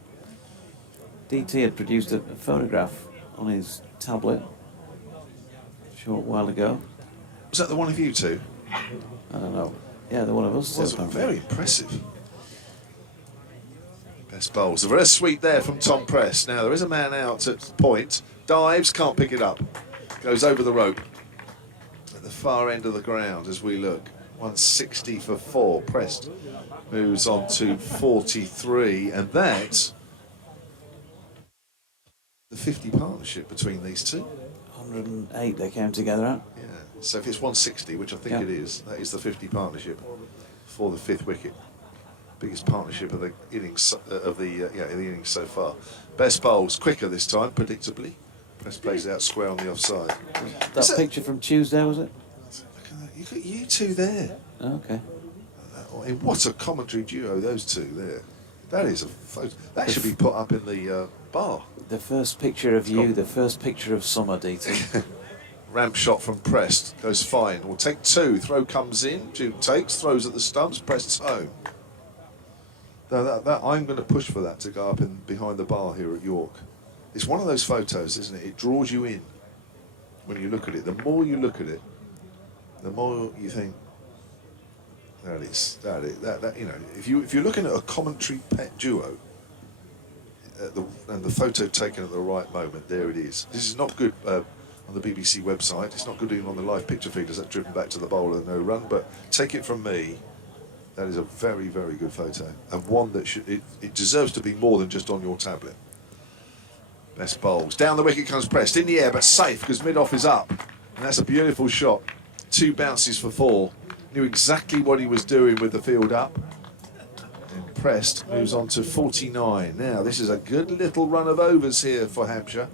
DT had produced a photograph on his tablet a short while ago. Was that the one of you two? I don't know. Yeah, the one of us. It was very impressive. Best bowls. A reverse sweep there from Tom Prest. Now there is a man out at point. Dives, can't pick it up. Goes over the rope. At the far end of the ground as we look. 160 for 4. Prest moves on to 43. And that's the 50 partnership between these two. 108 they came together at. Yeah. So if it's 160, which I think it is, that is the 50 partnership for the 5th wicket. Biggest partnership of the innings the innings so far. Best bowls quicker this time, predictably. Prest plays out square on the offside. That picture from Tuesday, was it? Look at that. You got you two there. Okay. What a commentary duo, those two there. That is a photo. That should be put up in the bar. The first picture of you, the first picture of summer, DT. Ramp shot from Prest goes fine. We'll take two. Throw comes in. Duke takes, throws at the stumps. Prest's home. Now that I'm going to push for that to go up in behind the bar here at York. It's one of those photos, isn't it? It draws you in when you look at it. The more you look at it, the more you think. That is that you know. If you're looking at a commentary pet duo, and the photo taken at the right moment, there it is. This is not good on the BBC website. It's not good even on the live picture feed, as that's driven back to the bowler, no run. But take it from me, that is a very, very good photo, and one that it deserves to be more than just on your tablet. Best bowls. Down the wicket comes Prest, in the air, but safe because mid-off is up, and that's a beautiful shot. 2 bounces for 4. Knew exactly what he was doing with the field up. And Prest moves on to 49. Now, this is a good little run of overs here for Hampshire.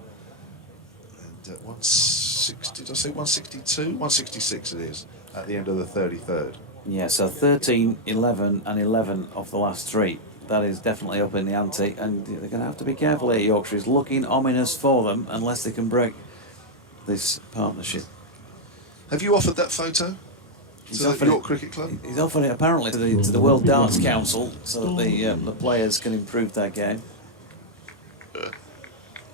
And 160, did I say 162? 166 it is at the end of the 33rd. Yeah, so 13, 11 and 11 of the last 3. That is definitely up in the ante, and they're going to have to be careful here. Yorkshire is looking ominous for them unless they can break this partnership. Have you offered that photo to the York Cricket Club? He's offering it apparently to the World Darts Council so that the players can improve their game.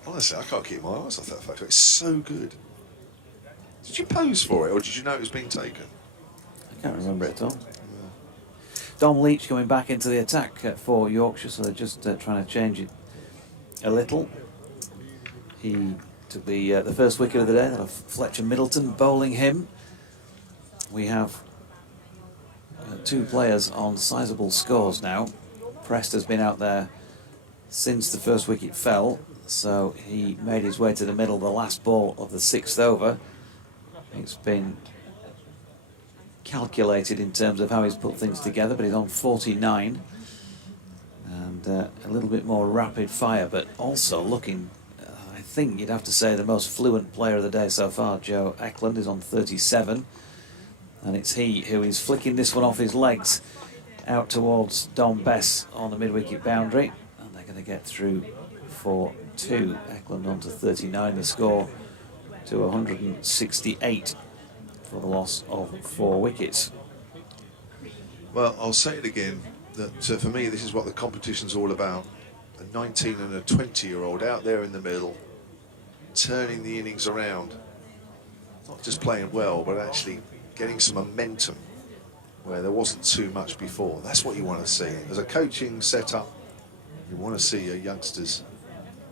Honestly, I can't keep my eyes off that photo. It's so good. Did you pose for it, or did you know it was being taken? I can't remember it at all. Dom Leach coming back into the attack for Yorkshire, so they're just trying to change it a little. He took the first wicket of the day. Fletcher Middleton bowling him. We have 2 players on sizable scores now. Prest has been out there since the first wicket fell, so he made his way to the middle the last ball of the 6th over. It's been calculated in terms of how he's put things together, but he's on 49 and a little bit more rapid fire, but also looking, I think you'd have to say, the most fluent player of the day so far. Joe Eklund is on 37, and it's he who is flicking this one off his legs out towards Dom Bess on the mid-wicket boundary, and they're going to get through for 2. Eklund on to 39, the score to 168 for the loss of 4 wickets. Well, I'll say it again, that for me this is what the competition's all about. A 19 and a 20-year-old out there in the middle, turning the innings around. Not just playing well, but actually getting some momentum where there wasn't too much before. That's what you want to see. As a coaching setup, you want to see your youngsters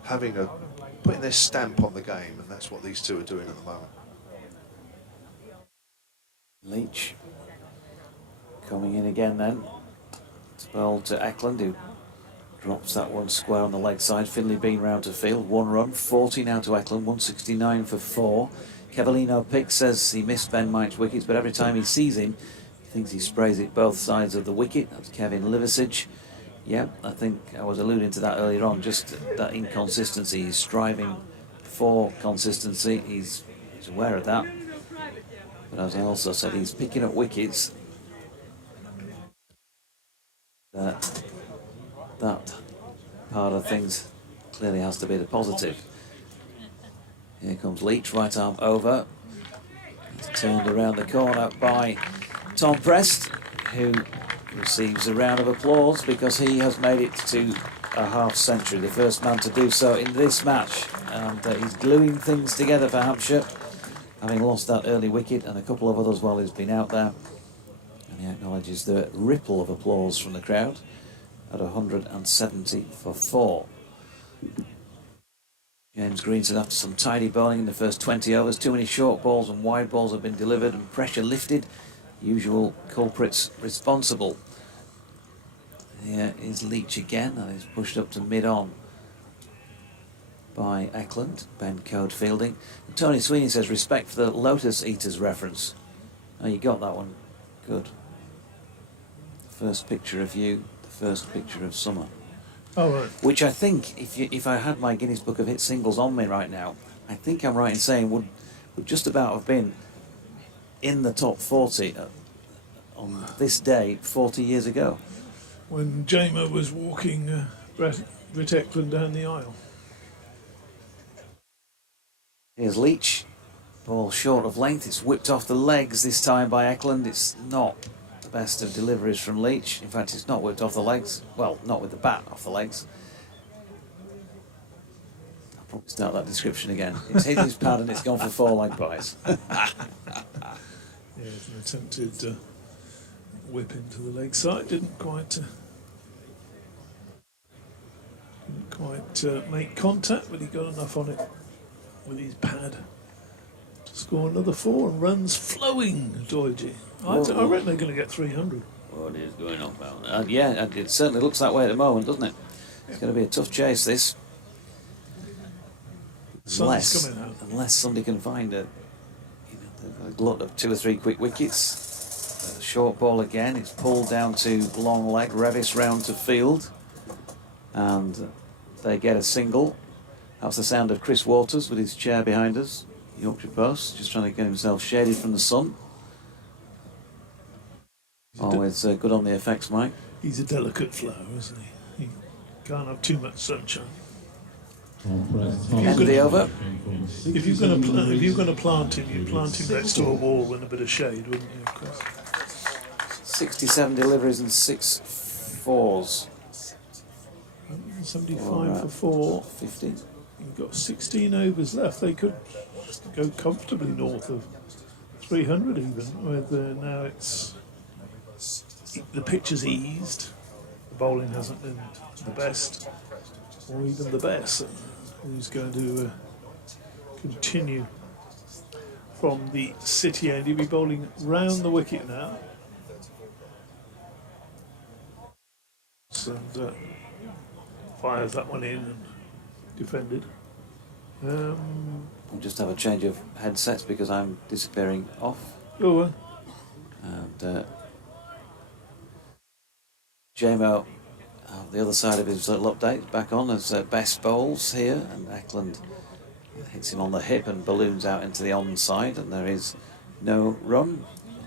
putting their stamp on the game, and that's what these two are doing at the moment. Leach coming in again then. It's bowled to Eklund, who drops that one square on the leg side. Finley Bean round to field, 1 run, 40 now to Eklund, 169 for 4. Cavallino Pick says he missed Ben Mike's wickets, but every time he sees him, he thinks he sprays it both sides of the wicket. That's Kevin Liversidge. Yeah, I think I was alluding to that earlier on, just that inconsistency. He's striving for consistency. He's aware of that. But as I also said, he's picking up wickets. That part of things clearly has to be the positive. Here comes Leach, right arm over. He's turned around the corner by Tom Prest, who receives a round of applause because he has made it to a half century, the first man to do so in this match. And he's gluing things together for Hampshire, having lost that early wicket and a couple of others while he's been out there. And he acknowledges the ripple of applause from the crowd at 170 for 4. James Green said after some tidy bowling in the first 20 overs, too many short balls and wide balls have been delivered and pressure lifted. Usual culprits responsible. Here is Leach again, and he's pushed up to mid-on by Eklund. Ben Code fielding. And Tony Sweeney says respect for the Lotus Eaters reference. Oh, you got that one. Good. The first picture of you, the first picture of summer. Oh, right. Which I think, if I had my Guinness Book of Hit singles on me right now, I think I'm right in saying would just about have been in the top 40 on this day 40 years ago. When Jamer was walking Britt Eklund down the aisle. Here's Leach. Ball short of length. It's whipped off the legs this time by Eklund. It's not the best of deliveries from Leach. In fact, it's not whipped off the legs. Well, not with the bat off the legs. I'll probably start that description again. It's hit his pad and it's gone for 4 leg byes. Yeah, it's an attempted whip into the leg side. Didn't quite make contact, but he got enough on it with his pad to score another 4, and runs flowing, Doidgy. I reckon they're going to get 300. Oh, it is going up out there. Yeah, it certainly looks that way at the moment, doesn't it? It's going to be a tough chase, this. Sun's coming out. Unless somebody can find a glut of 2 or 3 quick wickets. Short ball again. It's pulled down to long leg. Revis round to field. And they get a single. That's the sound of Chris Waters with his chair behind us. Yorkshire Post, just trying to get himself shaded from the sun. Always good on the effects, Mike. He's a delicate flower, isn't he? He can't have too much sunshine. End of the over. If you're going to plant him, you plant him next to a wall in a bit of shade, wouldn't you? Of course. 67 deliveries and 6 fours. 175 for 4. 50. You've got 16 overs left. They could go comfortably north of 300 even. With now it's the pitch has eased. The bowling hasn't been the best, or even the best. Who's going to continue from the city end? He'll be bowling round the wicket now. And fires that one in and defended. We'll just have a change of headsets because I'm disappearing off. Go on. And Jamo, the other side of his little update, back on as best bowls here, and Eklund hits him on the hip and balloons out into the onside, and there is no run.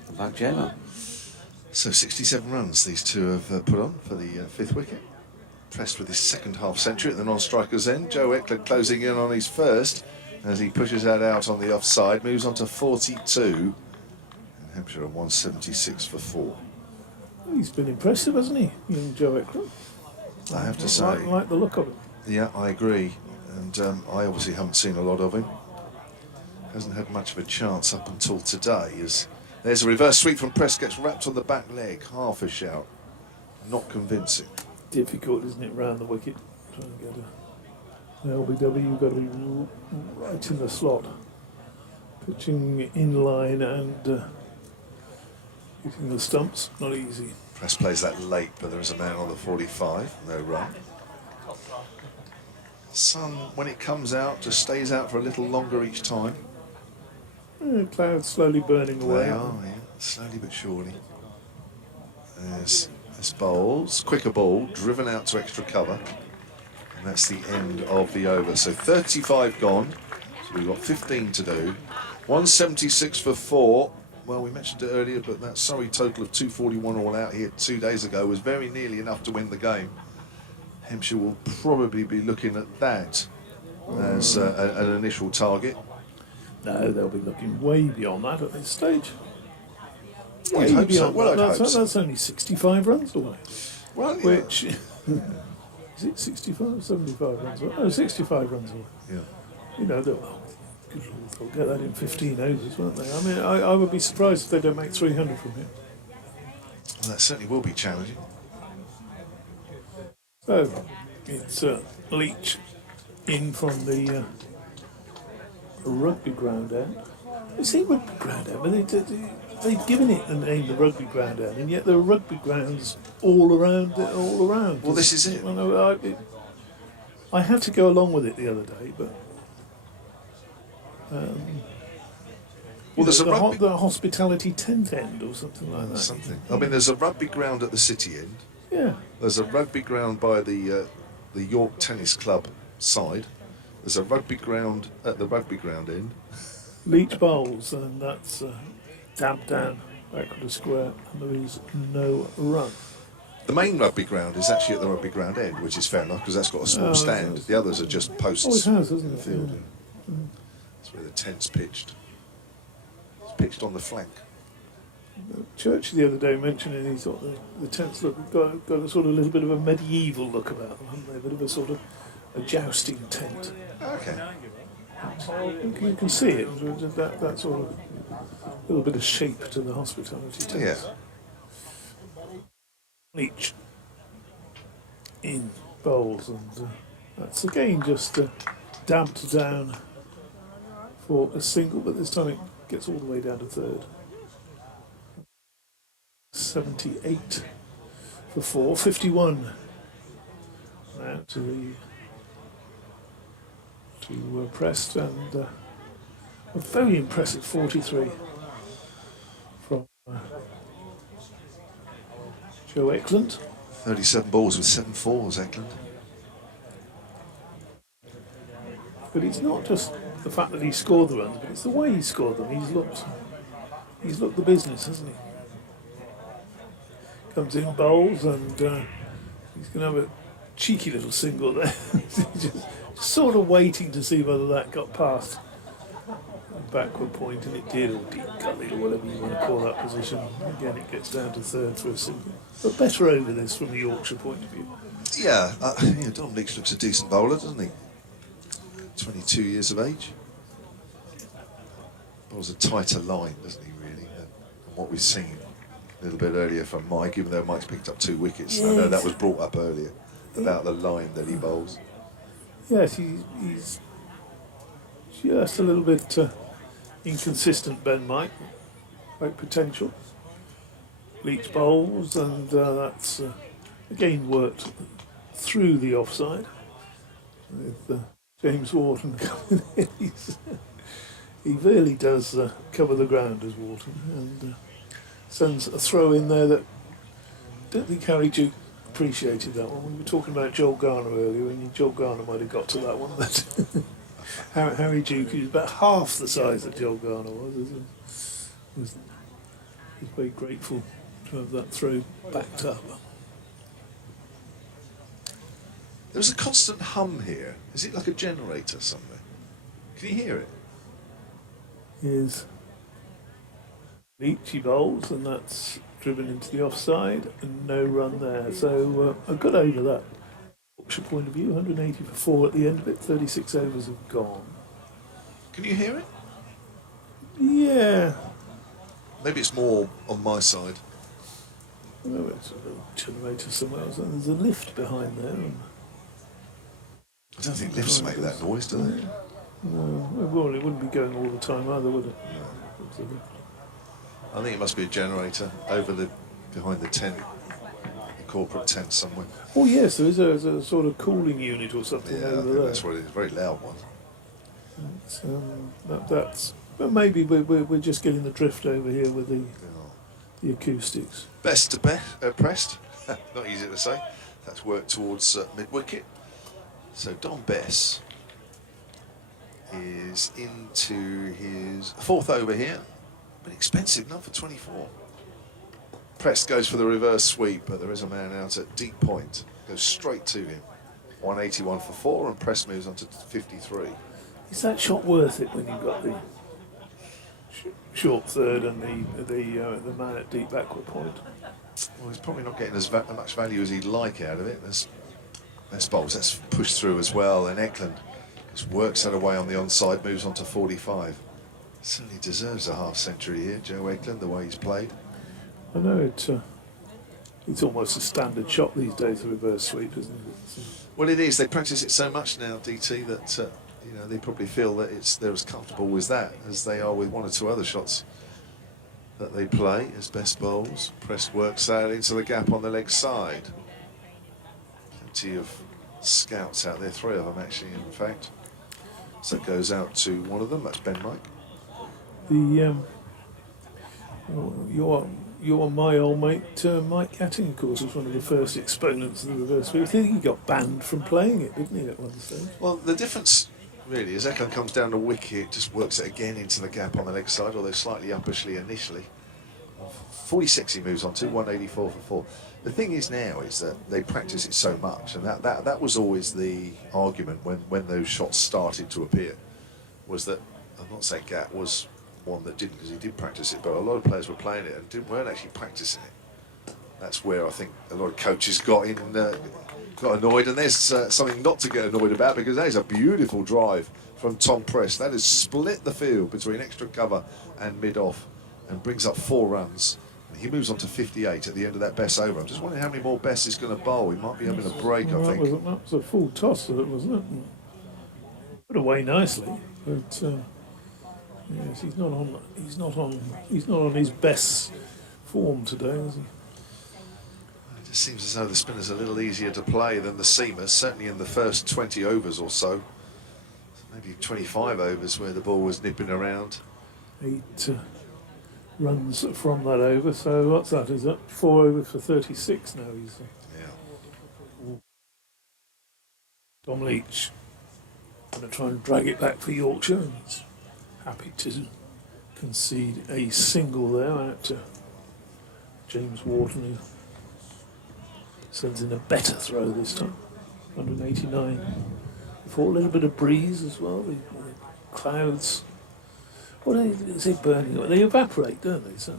Welcome back, Jamo. So 67 runs these two have put on for the 5th wicket. Pressed with his second half century at the non-striker's end. Joe Eklund closing in on his first as he pushes that out on the offside, moves on to 42. And Hampshire on 176 for 4. He's been impressive, hasn't he, young Joe Eklund? I have to say. Like the look of it. Yeah, I agree. And I obviously haven't seen a lot of him. Hasn't had much of a chance up until today. As there's a reverse sweep from Press, gets wrapped on the back leg. Half a shout. Not convincing. Difficult, isn't it, round the wicket? Trying to get an LBW, you've got to be right in the slot. Pitching in line and hitting the stumps, not easy. Press plays that late, but there is a man on the 45. No run. Sun, when it comes out, just stays out for a little longer each time. Clouds slowly burning away. They are, yeah. Slowly but surely. There's bowls. Quicker ball, driven out to extra cover. And that's the end of the over. So 35 gone. So we've got 15 to do. 176 for 4. Well, we mentioned it earlier, but that Surrey total of 241 all out here 2 days ago was very nearly enough to win the game. Hampshire will probably be looking at that as an initial target. No, they'll be looking way beyond that at this stage. Well, I'd hope so. Well, I'd hope so. That's only 65 runs away. Well, yeah. Which, is it 65, 75 runs away? No, 65 runs away. Yeah. You know, good Lord, they'll get that in 15 overs, won't they? I mean, I would be surprised if they don't make 300 from here. Well, that certainly will be challenging. So, it's Leach in from the rugby ground end. You see rugby ground end, but they've given it the name the rugby ground end, and yet there are rugby grounds all around. Well, this is it. I had to go along with it the other day, but well, there's the hospitality tent end or something like that. Something. I mean, there's a rugby ground at the city end. Yeah. There's a rugby ground by the York Tennis Club side. There's a rugby ground at the rugby ground end. Leach bowls, and that's Dab Dan backward a square, and there is no run. The main rugby ground is actually at the rugby ground end, which is fair enough because that's got a small stand. The others are just posts. Oh, it has, in hasn't the it? field. Yeah. That's where the tent's pitched. It's pitched on the flank. Church the other day mentioning he thought the tents got a sort of little bit of a medieval look about them, haven't they? A bit of a sort of a jousting tent. Okay. You can see it, that sort of little bit of shape to the hospitality tent. Yeah. Each in bowls, and that's again just damped down for a single, but this time it gets all the way down to third. 78 for 4, 51 now to Prest, and a very impressive 43 from Joe Eklund. 37 balls with 7 fours, Eklund. But it's not just the fact that he scored the runs, but it's the way he scored them. He's looked the business, hasn't he? Comes in, bowls, and he's going to have a cheeky little single there. just sort of waiting to see whether that got past the backward point, and it did, or deep gully, or whatever you want to call that position. Again, it gets down to third for a single. But better over this from the Yorkshire point of view. Yeah, Dom Leach looks a decent bowler, doesn't he? 22 years of age. Bowls a tighter line, doesn't he, really, than what we've seen a little bit earlier from Mike, even though Mike's picked up 2 wickets. Yes. I know that was brought up earlier, about the line that he bowls. Yes, he's just a little bit inconsistent, Ben Mike. Great potential. Leach bowls, and that's again worked through the offside with James Wharton coming in. He really does cover the ground as Wharton, and sends a throw in there that I don't think Harry Duke appreciated that one. We were talking about Joel Garner earlier, and Joel Garner might have got to that one, but Harry Duke, who's about half the size that Joel Garner was very grateful to have that throw backed up. There's a constant hum here. Is it like a generator somewhere? Can you hear it? Is Leachy bowls, and that's driven into the offside, and no run there. So a good over that. Yorkshire point of view, 180 for 4 at the end of it. 36 overs have gone. Can you hear it? Yeah. Maybe it's more on my side. Oh, it's a little generator somewhere else. And there's a lift behind there. I don't think lifts make that noise, do they? No, well, it wouldn't be going all the time either, would it? I think it must be a generator behind the tent, the corporate tent somewhere. Oh yes, there is a sort of cooling unit or something Yeah, I over think there. that's what it is. A very loud one. That's. But maybe we're just getting the drift over here with the acoustics. Best to Prest. Not easy to say. That's worked towards mid-wicket. So Don Bess is into his 4th over here, but expensive, not for 24. Prest goes for the reverse sweep, but there is a man out at deep point. Goes straight to him. 181 for 4, and Prest moves on to 53. Is that shot worth it when you've got the short third and the man at deep backward point? Well, he's probably not getting as much value as he'd like out of it. There's best bowls. That's pushed through as well, and Eklund just works that away on the onside, moves on to 45. Certainly deserves a half century here, Joe Eklund, the way he's played. I know it's almost a standard shot these days, the reverse sweep, isn't it? Well, it is. They practice it so much now, DT, that they probably feel that they're as comfortable with that as they are with 1 or 2 other shots that they play as best bowls. Prest works out into the gap on the leg side. Plenty of scouts out there, 3 of them actually, in fact. So it goes out to one of them. That's Ben Mike. Your my old mate Mike Catting, of course, was one of the first exponents of the reverse sweep. I think he got banned from playing it, didn't he, at one stage? Well, the difference really is Eklund comes down the wicket, just works it again into the gap on the leg side, although slightly uppishly initially. 46 he moves on to, 184 for 4. The thing is now is that they practice it so much, and that was always the argument when those shots started to appear, was that, I'm not saying Gat was one that didn't, because he did practice it, but a lot of players were playing it and weren't actually practicing it. That's where I think a lot of coaches got annoyed, and there's something not to get annoyed about, because that is a beautiful drive from Tom Press. That has split the field between extra cover and mid-off and brings up 4 runs. And he moves on to 58 at the end of that best over. I'm just wondering how many more bests he's going to bowl. He might be having a break, I think. That was a full toss, wasn't it? Put away nicely, but yes, he's not on his best form today, is he? It just seems as though the spinner's a little easier to play than the seamers, certainly in the first 20 overs or so. Maybe 25 overs where the ball was nipping around. 8 runs from that over, so what's that? Is that 4 overs for 36 now? He's Yeah. Dom Leach going to try and drag it back for Yorkshire, and he's happy to concede a single there out to James Wharton, who sends in a better throw this time. 189. Before a little bit of breeze as well. The clouds. What do they say burning? They evaporate, don't they? So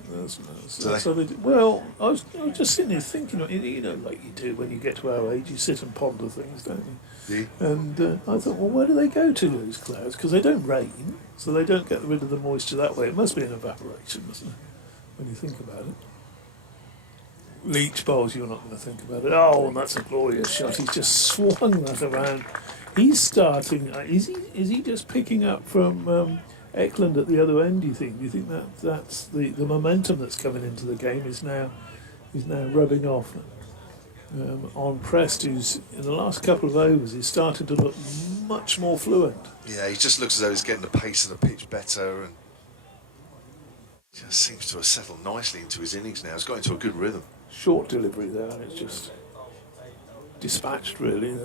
that's how they do. Well, I was just sitting there thinking, you know, like you do when you get to our age, you sit and ponder things, don't you? Yeah. And I thought, well, where do they go to, those clouds? Because they don't rain, so they don't get rid of the moisture that way. It must be an evaporation, isn't it? When you think about it. Leach bowls, you're not going to think about it. Oh, and that's a glorious shot. He's just swung that around. He's starting. Is he just picking up from Eklund at the other end? Do you think? Do you think that's the momentum that's coming into the game is now rubbing off on Prest, who's in the last couple of overs he's started to look much more fluent. Yeah, he just looks as though he's getting the pace of the pitch better, and just seems to have settled nicely into his innings now. He's got into a good rhythm. Short delivery there, and it's just dispatched really.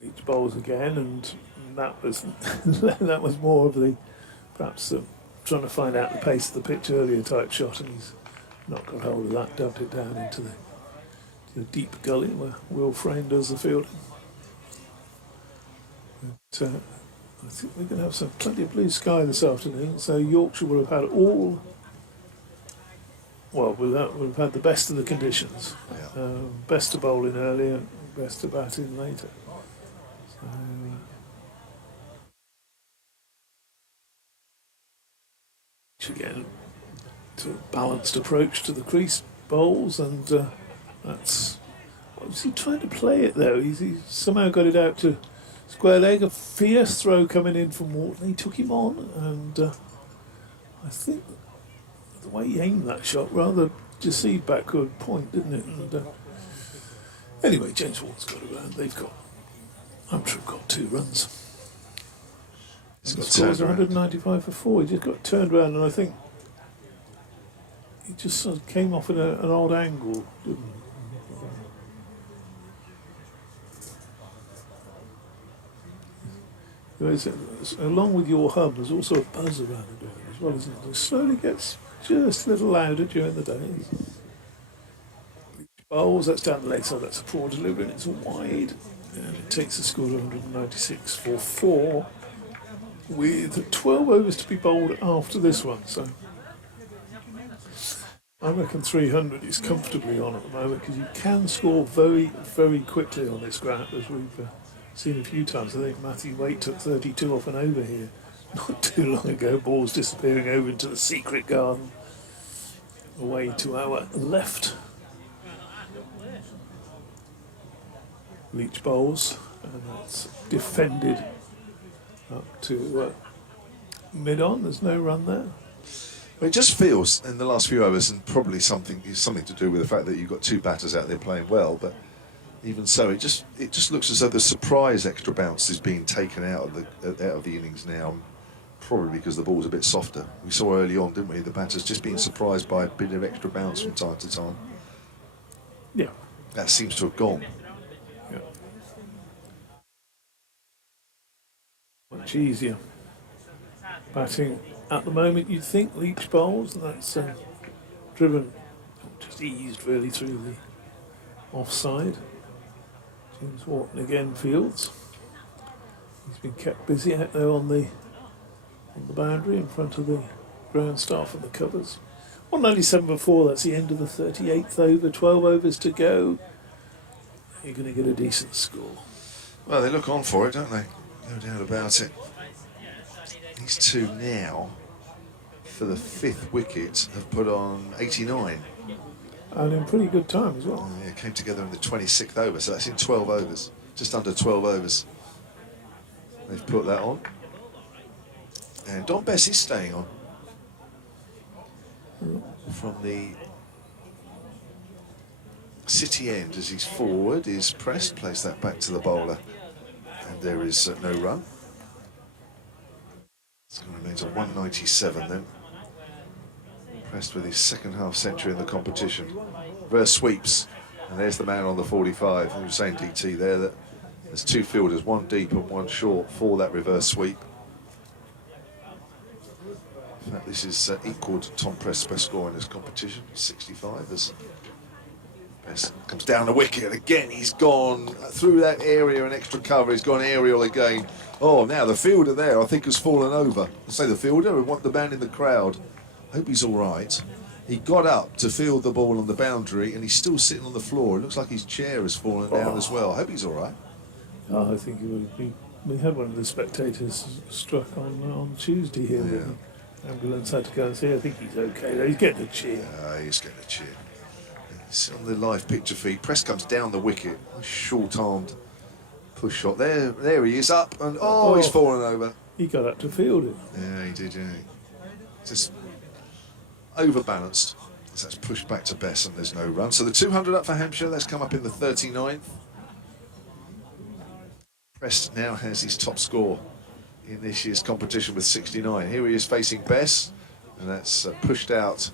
Each bowls again, and that was that was more of the perhaps trying to find out the pace of the pitch earlier type shot, and he's not got hold of that, dubbed it down into the deep gully where Will Frame does the fielding. But, I think we're going to have plenty of blue sky this afternoon, so Yorkshire will have had we'll have had the best of the conditions. Yeah. Best to bowl in earlier, best to bat in later. So, again, to a balanced approach to the crease bowls, and that's what was he trying to play it though? He somehow got it out to square leg. A fierce throw coming in from Wharton. He took him on, and I think the way he aimed that shot rather deceived backward point, didn't it? And, anyway, James Wharton's got around. Hampshire have got 2 runs. He's got Scores turned around. 195 for 4. He just got turned around, and I think he just sort of came off at an odd angle, didn't he? Along with your hum, there's also a buzz around it as well, isn't it? It slowly gets just a little louder during the day. Bowls, that's down the leg side, that's a poor delivery, and it's wide. And it takes the score to 196 for 4, with 12 overs to be bowled after this one. So I reckon 300 is comfortably on at the moment, because you can score very, very quickly on this ground, as we've seen a few times. I think Matthew Waite took 32 off an over here not too long ago. Balls disappearing over into the secret garden, away to our left. Leach bowls, and that's defended up to mid-on. There's no run there. It just feels in the last few overs, and probably something to do with the fact that you've got 2 batters out there playing well, but even so, it just looks as though the surprise extra bounce is being taken out of the innings now, probably because the ball's a bit softer. We saw early on, didn't we, the batters just being surprised by a bit of extra bounce from time to time. Yeah. That seems to have gone. Yeah. Much easier batting at the moment you'd think Leach bowls, and that's driven, just eased really through the offside. James Wharton again fields. He's been kept busy out there on the boundary in front of the ground staff and the covers. 197 before, that's the end of the 38th over, 12 overs to go. You're going to get a decent score. Well, they look on for it, don't they? No doubt about it. These two now, for the 5th wicket, have put on 89. And in pretty good time as well. Yeah, came together in the 26th over, so that's in 12 overs, just under 12 overs. They've put that on. And Don Bess is staying on. From the city end as he's forward is pressed, plays that back to the bowler. And there is no run. It's going to remain on 197 then. Pressed with his second half century in the competition. Reverse sweeps. And there's the man on the 45. You were saying, DT, there that there's two fielders, one deep and one short for that reverse sweep. In fact, this is equalled Tom Prest's best score in this competition, 65, as Bess comes down the wicket, and again he's gone through that area and extra cover, he's gone aerial again. Oh, now the fielder there, I think, has fallen over. I say the fielder, and want the man in the crowd. I hope he's all right. He got up to field the ball on the boundary, and he's still sitting on the floor. It looks like his chair has fallen down as well. I hope he's all right. Oh, I think it would be. We had one of the spectators struck on Tuesday here. Yeah. The ambulance had to go and see. I think he's okay though. He's getting a cheer. He's getting a cheer. It's on the live picture feed. Prest comes down the wicket. Short-armed push shot. There he is up, and he's fallen over. He got up to field it. Yeah, he did. Yeah, just overbalanced. So that's pushed back to Bess, and there's no run. So the 200 up for Hampshire. That's come up in the 39th. Prest now has his top score in this year's competition with 69. Here he is facing Bess, and that's pushed out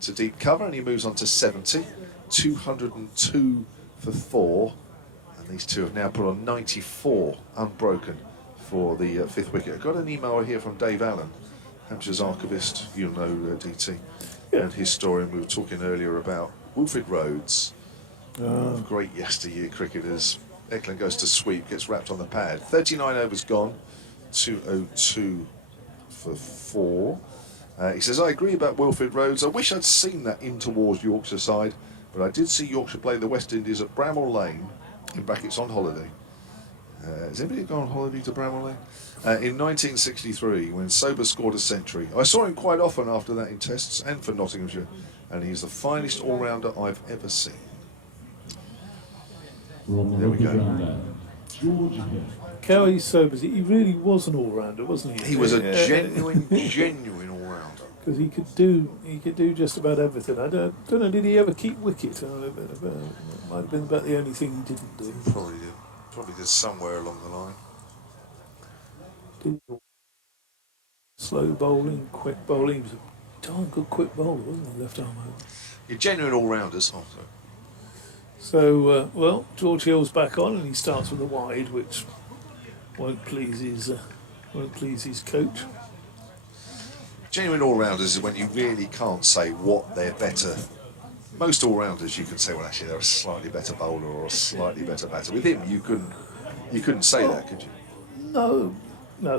to deep cover, and he moves on to 70. 202 for 4, and these two have now put on 94 unbroken for the 5th wicket. I got an email here from Dave Allen, Hampshire's archivist, you'll know DT, and historian. We were talking earlier about Wilfred Rhodes, great yesteryear cricketers. Eklund goes to sweep, gets wrapped on the pad. 39 overs gone, 202 for 4. He says, I agree about Wilfred Rhodes. I wish I'd seen that in towards Yorkshire side, but I did see Yorkshire play the West Indies at Bramall Lane, in brackets on holiday. Has anybody gone on holiday to Bramall Lane? In 1963, when Sober scored a century. I saw him quite often after that in tests and for Nottinghamshire, and he's the finest all-rounder I've ever seen. There we go. Kelly Sobers, he really was an all-rounder, wasn't he? He was a genuine all-rounder. Because he could do just about everything. I don't know, did he ever keep wicket? Might have been about the only thing he didn't do. Probably did. Probably did somewhere along the line. Slow bowling, quick bowling. He was a darn good quick bowler, wasn't he? Left arm over. You're genuine all-rounders. Oh, sorry. So, well, George Hill's back on, and he starts with a wide, which won't please his coach. Genuine all-rounders is when you really can't say what they're better. Most all-rounders you can say, well, actually they're a slightly better bowler or a slightly better batter. With him, you couldn't say that, could you? No,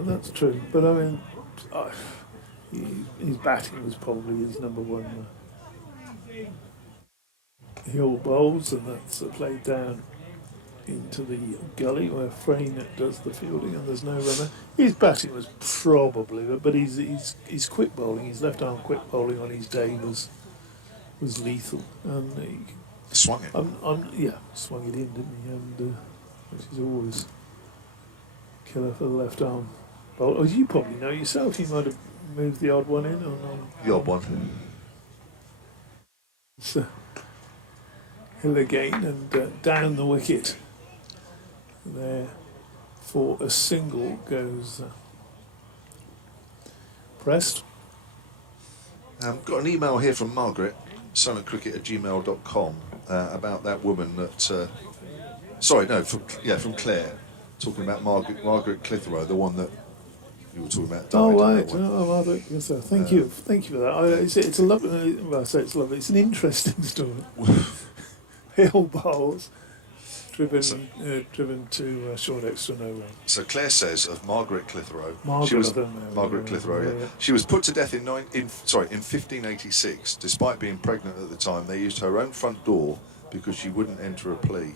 that's true. But I mean, his batting was probably his number one. Hill bowls, and that's played down into the gully where Frayne does the fielding, and there's no runner. His batting was probably, but his quick bowling, his left arm quick bowling on his day was lethal, and he swung it. Swung it in, didn't he? And which is always killer for the left arm bowler. Oh, you probably know yourself. You might have moved the odd one in or not. The odd one. So, Hill again, and down the wicket there for a single goes Prest. Got an email here from Margaret, silentcricket@gmail.com, about that woman that. From Claire, talking about Margaret Clitheroe, the one that you were talking about. Oh died in right, that one. oh, I don't guess so. Thank you for that. It's a lovely. Well, I say it's lovely. It's an interesting story. Hill bowls driven to short extra no run. So Claire says of Margaret Clitheroe. Margaret, she was I don't know. Margaret Clitheroe. Yeah. She was put to death in 1586. Despite being pregnant at the time, they used her own front door because she wouldn't enter a plea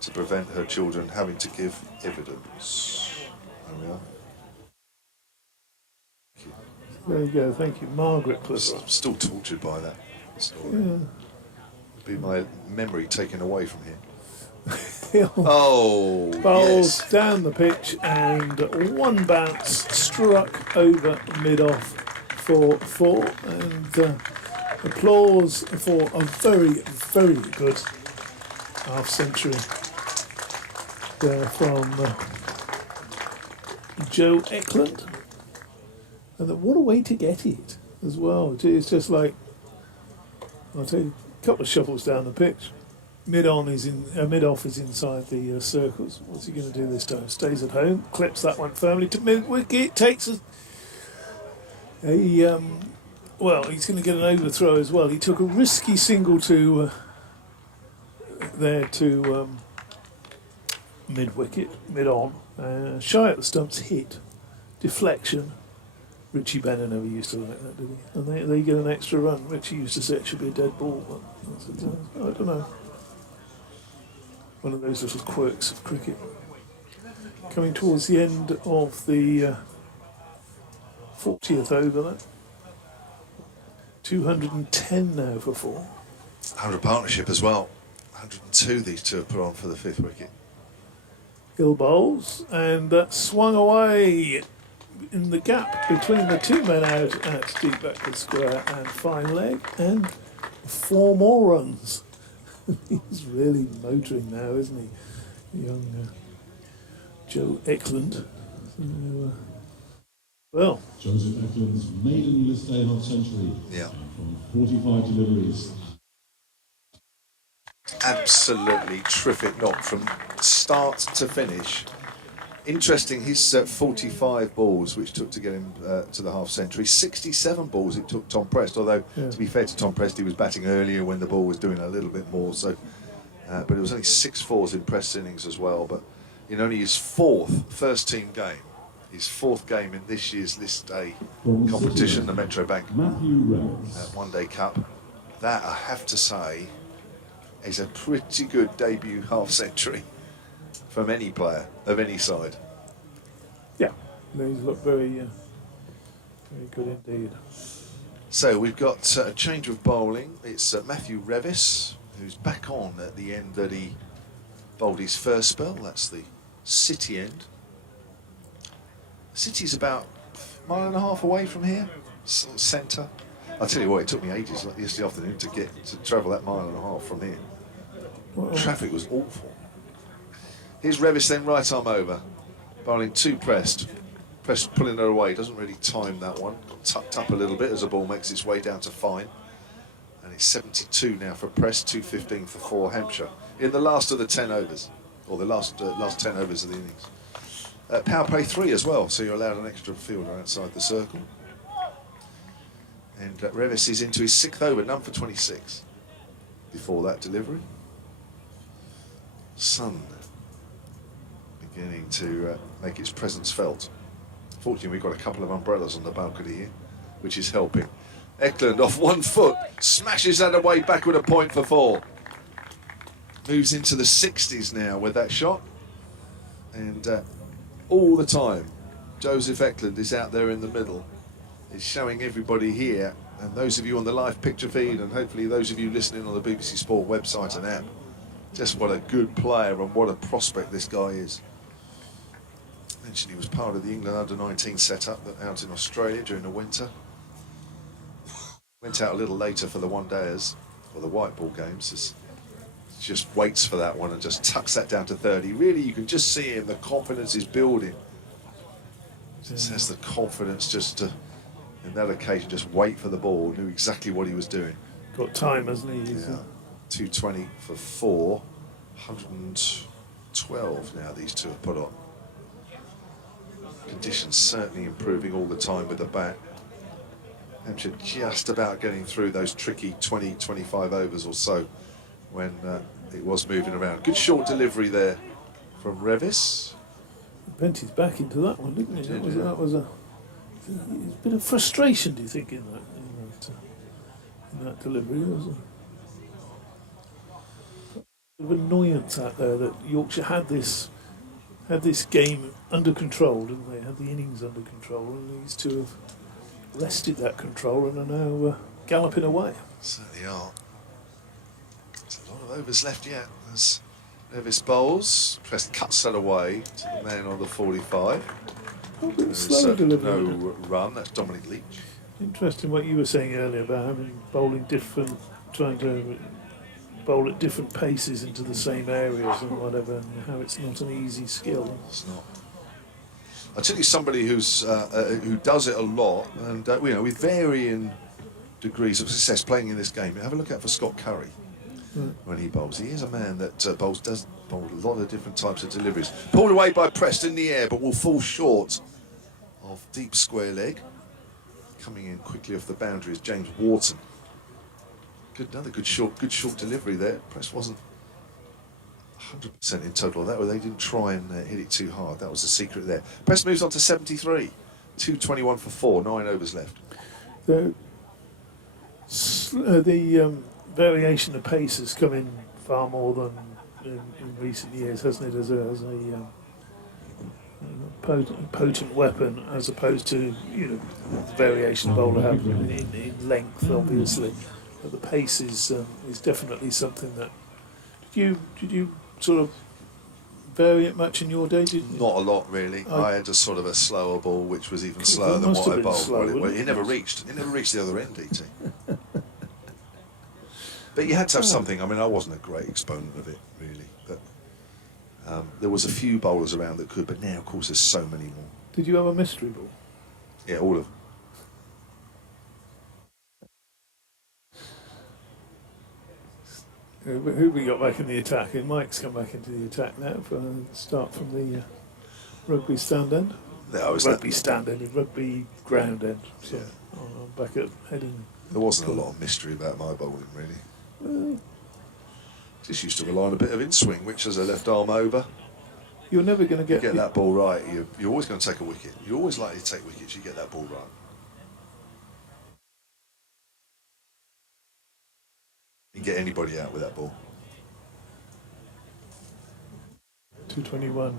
to prevent her children having to give evidence. There we are. There you go. Thank you, Margaret Clitheroe. I'm still tortured by that story. Yeah. Be my memory taken away from here. Hill Oh, bowls yes. down the pitch and one bounce struck over mid-off for 4 and applause for a very, very good half century there from Joe Eklund. And what a way to get it as well. It's just like, I'll take a couple of shuffles down the pitch. Mid-off is inside the circles. What's he going to do this time? Stays at home, clips that one firmly to mid-wicket, takes he's going to get an overthrow as well. He took a risky single to mid-wicket, mid-on, shy at the stumps, hit, deflection. Richie Bennett never used to like that, did he? And they get an extra run. Richie used to say it should be a dead ball, but I don't know. One of those little quirks of cricket. Coming towards the end of the 40th over there. 210 now for 4. 100 partnership as well. 102 these two have put on for the 5th wicket. Hill bowls and swung away in the gap between the 2 men out at deep backward square and fine leg, and 4 more runs. He's really motoring now, isn't he? Young Joe Eklund. So, well, Joseph Eklund's maiden list day half century. Yeah. From 45 deliveries. Absolutely terrific knock from start to finish. Interesting, his 45 balls, which took to get him to the half century, 67 balls it took Tom Prest, although, to be fair to Tom Prest, he was batting earlier when the ball was doing a little bit more, so, but it was only 6 fours in Prest's innings as well, but in only his 4th first-team game, his 4th game in this year's list day competition, the Metro Bank Matthew Reynolds. One Day Cup, that, I have to say, is a pretty good debut half century from any player of any side. yeah, these look very, very good indeed. So we've got a change of bowling. It's Matthew Revis, who's back on at the end that he bowled his first spell. That's the City end. City's about a mile and a half away from here, sort of centre. I'll tell you what, it took me ages like yesterday afternoon to travel that mile and a half from here. Traffic was awful. Here's Revis then, right arm over, bowling 2 Prest. Prest pulling her away, doesn't really time that one. Got tucked up a little bit as the ball makes its way down to fine. And it's 72 now for Prest, 215 for 4 Hampshire. In the last of the 10 overs, or the last 10 overs of the innings. Power play 3 as well, so you're allowed an extra fielder outside the circle. And Revis is into his 6th over, none for 26. Before that delivery. Sun beginning to make its presence felt. Fortunately, we've got a couple of umbrellas on the balcony here, which is helping. Eklund off 1 foot, smashes that away back with a point for 4. Moves into the 60s now with that shot. And all the time, Joseph Eklund is out there in the middle. It's showing everybody here, and those of you on the live picture feed, and hopefully those of you listening on the BBC Sport website and app, just what a good player and what a prospect this guy is. I mentioned he was part of the England under-19 setup out in Australia during the winter. Went out a little later for the one-dayers, or the white ball games. Just waits for that one and just tucks that down to 30. Really, you can just see him, the confidence is building. Just has the confidence just to, in that occasion, just wait for the ball, knew exactly what he was doing. Got time, hasn't he? Yeah. 220 for 4, 112 now these two have put on. Conditions certainly improving all the time with the bat. Hampshire just about getting through those tricky 20, 25 overs or so when it was moving around. Good short delivery there from Revis. Bent his back into that one, didn't he? That was a bit of frustration, do you think, in that delivery? There was a bit of annoyance out there that Yorkshire had this game under control, didn't they? Had the innings under control, and these two have wrested that control and are now galloping away. Certainly are. There's a lot of overs left yet. As Revis bowls, Prest cuts that away to the man on the 45. A bit slower delivery. No run, that's Dominic Leach. Interesting what you were saying earlier about having bowling different, trying to bowl at different paces into the same areas and whatever, and how it's not an easy skill. It's not. I'll tell you somebody who does it a lot, and with varying degrees of success playing in this game. Have a look out for Scott Curry when he bowls. He is a man that does bowl a lot of different types of deliveries. Pulled away by Prest in the air, but will fall short of deep square leg. Coming in quickly off the boundary is James Wharton. Another good short delivery there. Prest wasn't 100% in total. That way they didn't try and hit it too hard. That was the secret there. Prest moves on to 73. 221 for 4. 9 overs left. The variation of pace has come in far more than in recent years, hasn't it? As a potent weapon, as opposed to the variation of bowler have in length, obviously. But the pace is definitely something that. Did you sort of vary it much in your day? Not a lot, really. I had a sort of a slower ball, which was even slower than what I bowled. It never reached the other end, DT. But you had to have something. I mean, I wasn't a great exponent of it, really. But there was a few bowlers around that could. But now, of course, there's so many more. Did you have a mystery ball? Yeah, all of them. Who we got back in the attack? And Mike's come back into the attack now for start from the rugby stand end. Stand end, rugby ground end. So I'm back at heading. There wasn't a lot of mystery about my bowling, really. Just used to rely on a bit of in-swing, which as a left arm over. You're never going to get that ball right. You're always going to take a wicket. You're always likely to take wickets. You get that ball right. You can get anybody out with that ball. 221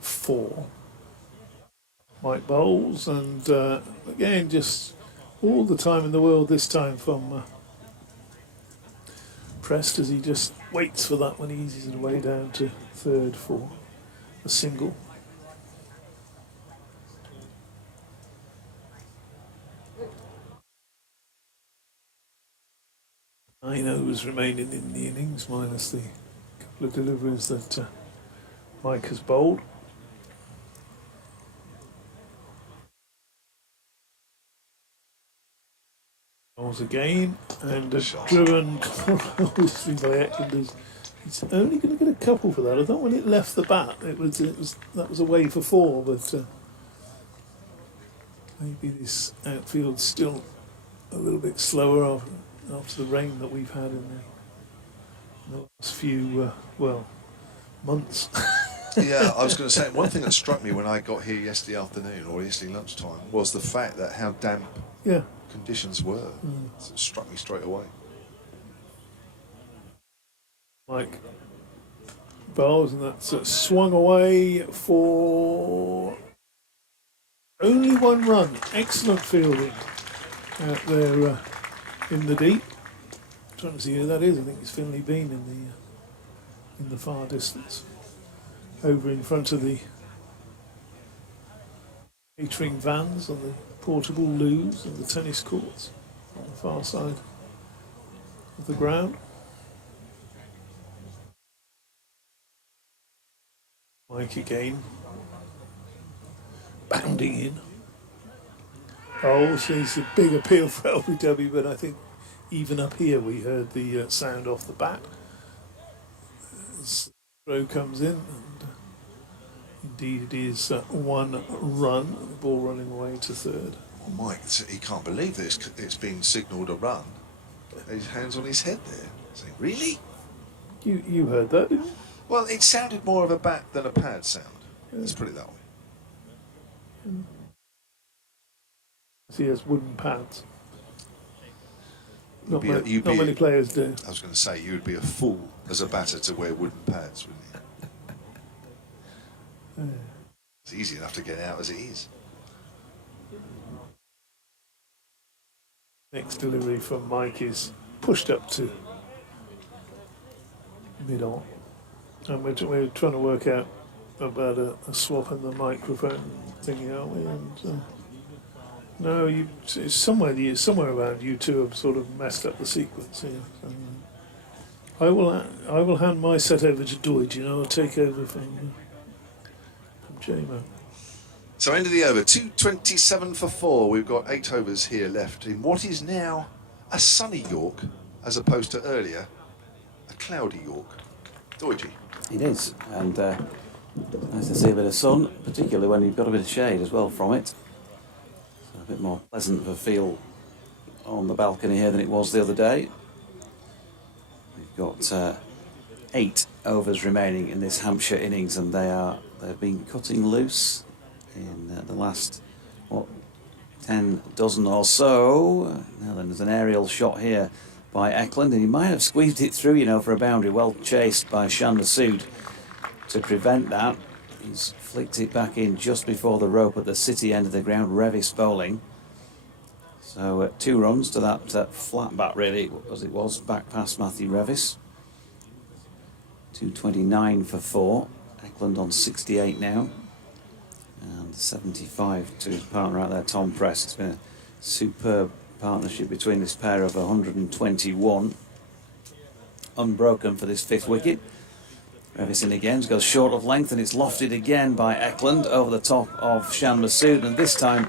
4. Mike bowls, and again, just all the time in the world this time from Prest, as he just waits for that when he eases it away down to third for a single. Nine overs remaining in the innings, minus the couple of deliveries that Mike has bowled. Bowls again, and driven obviously by Ecklanders. He's only going to get a couple for that. I thought when it left the bat, that was away for 4, but maybe this outfield's still a little bit slower after the rain that we've had in the last few months. Yeah, I was going to say, one thing that struck me when I got here yesterday afternoon or yesterday lunchtime was the fact that how damp conditions were. So it struck me straight away. Mike bowls, and that's swung away for only 1 run. Excellent fielding out there in the deep. I'm trying to see who that is. I think it's Finley Bean in the far distance, over in front of the catering vans and the portable loos and the tennis courts on the far side of the ground. Mike again, bounding in. Oh, sees a big appeal for LBW, but I think even up here we heard the sound off the bat as the throw comes in, and Indeed, it is 1 run, the ball running away to third. Oh, Mike, he can't believe this. It's been signalled a run. His hands on his head there. Saying, really? You heard that, didn't you? Well, it sounded more of a bat than a pad sound. Let's put it that way. He has wooden pads. Not You'd be a- many players do. I was going to say, you would be a fool as a batter to wear wooden pads, wouldn't you? It's easy enough to get out as it is. Next delivery from Mike is pushed up to mid-on. And we're trying to work out about a swap in the microphone thingy, aren't we? And no, it's somewhere around you two have sort of messed up the sequence here. So, I will hand my set over to Doige, and I'll take over from J-Mo. So end of the over, 2:27 for 4. We've got 8 overs here left in what is now a sunny York, as opposed to earlier a cloudy York. Doige. It is, and nice to see a bit of sun, particularly when you've got a bit of shade as well from it. So a bit more pleasant of a feel on the balcony here than it was the other day. We've got 8 overs remaining in this Hampshire innings, and they've been cutting loose in the last 10 dozen or so. Now then, there's an aerial shot here by Eklund, and he might have squeezed it through, for a boundary. Well chased by Shan Masood to prevent that. He's flicked it back in just before the rope at the city end of the ground. Revis bowling. So 2 runs to that flat bat, really, as it was, back past Matthew Revis. 229 for 4. Eklund on 68 now. And 75 to his partner out there, Tom Press. It's been a superb partnership between this pair of 121. Unbroken for this 5th wicket. Revis in again, goes short of length, and it's lofted again by Eklund over the top of Shan Masood, and this time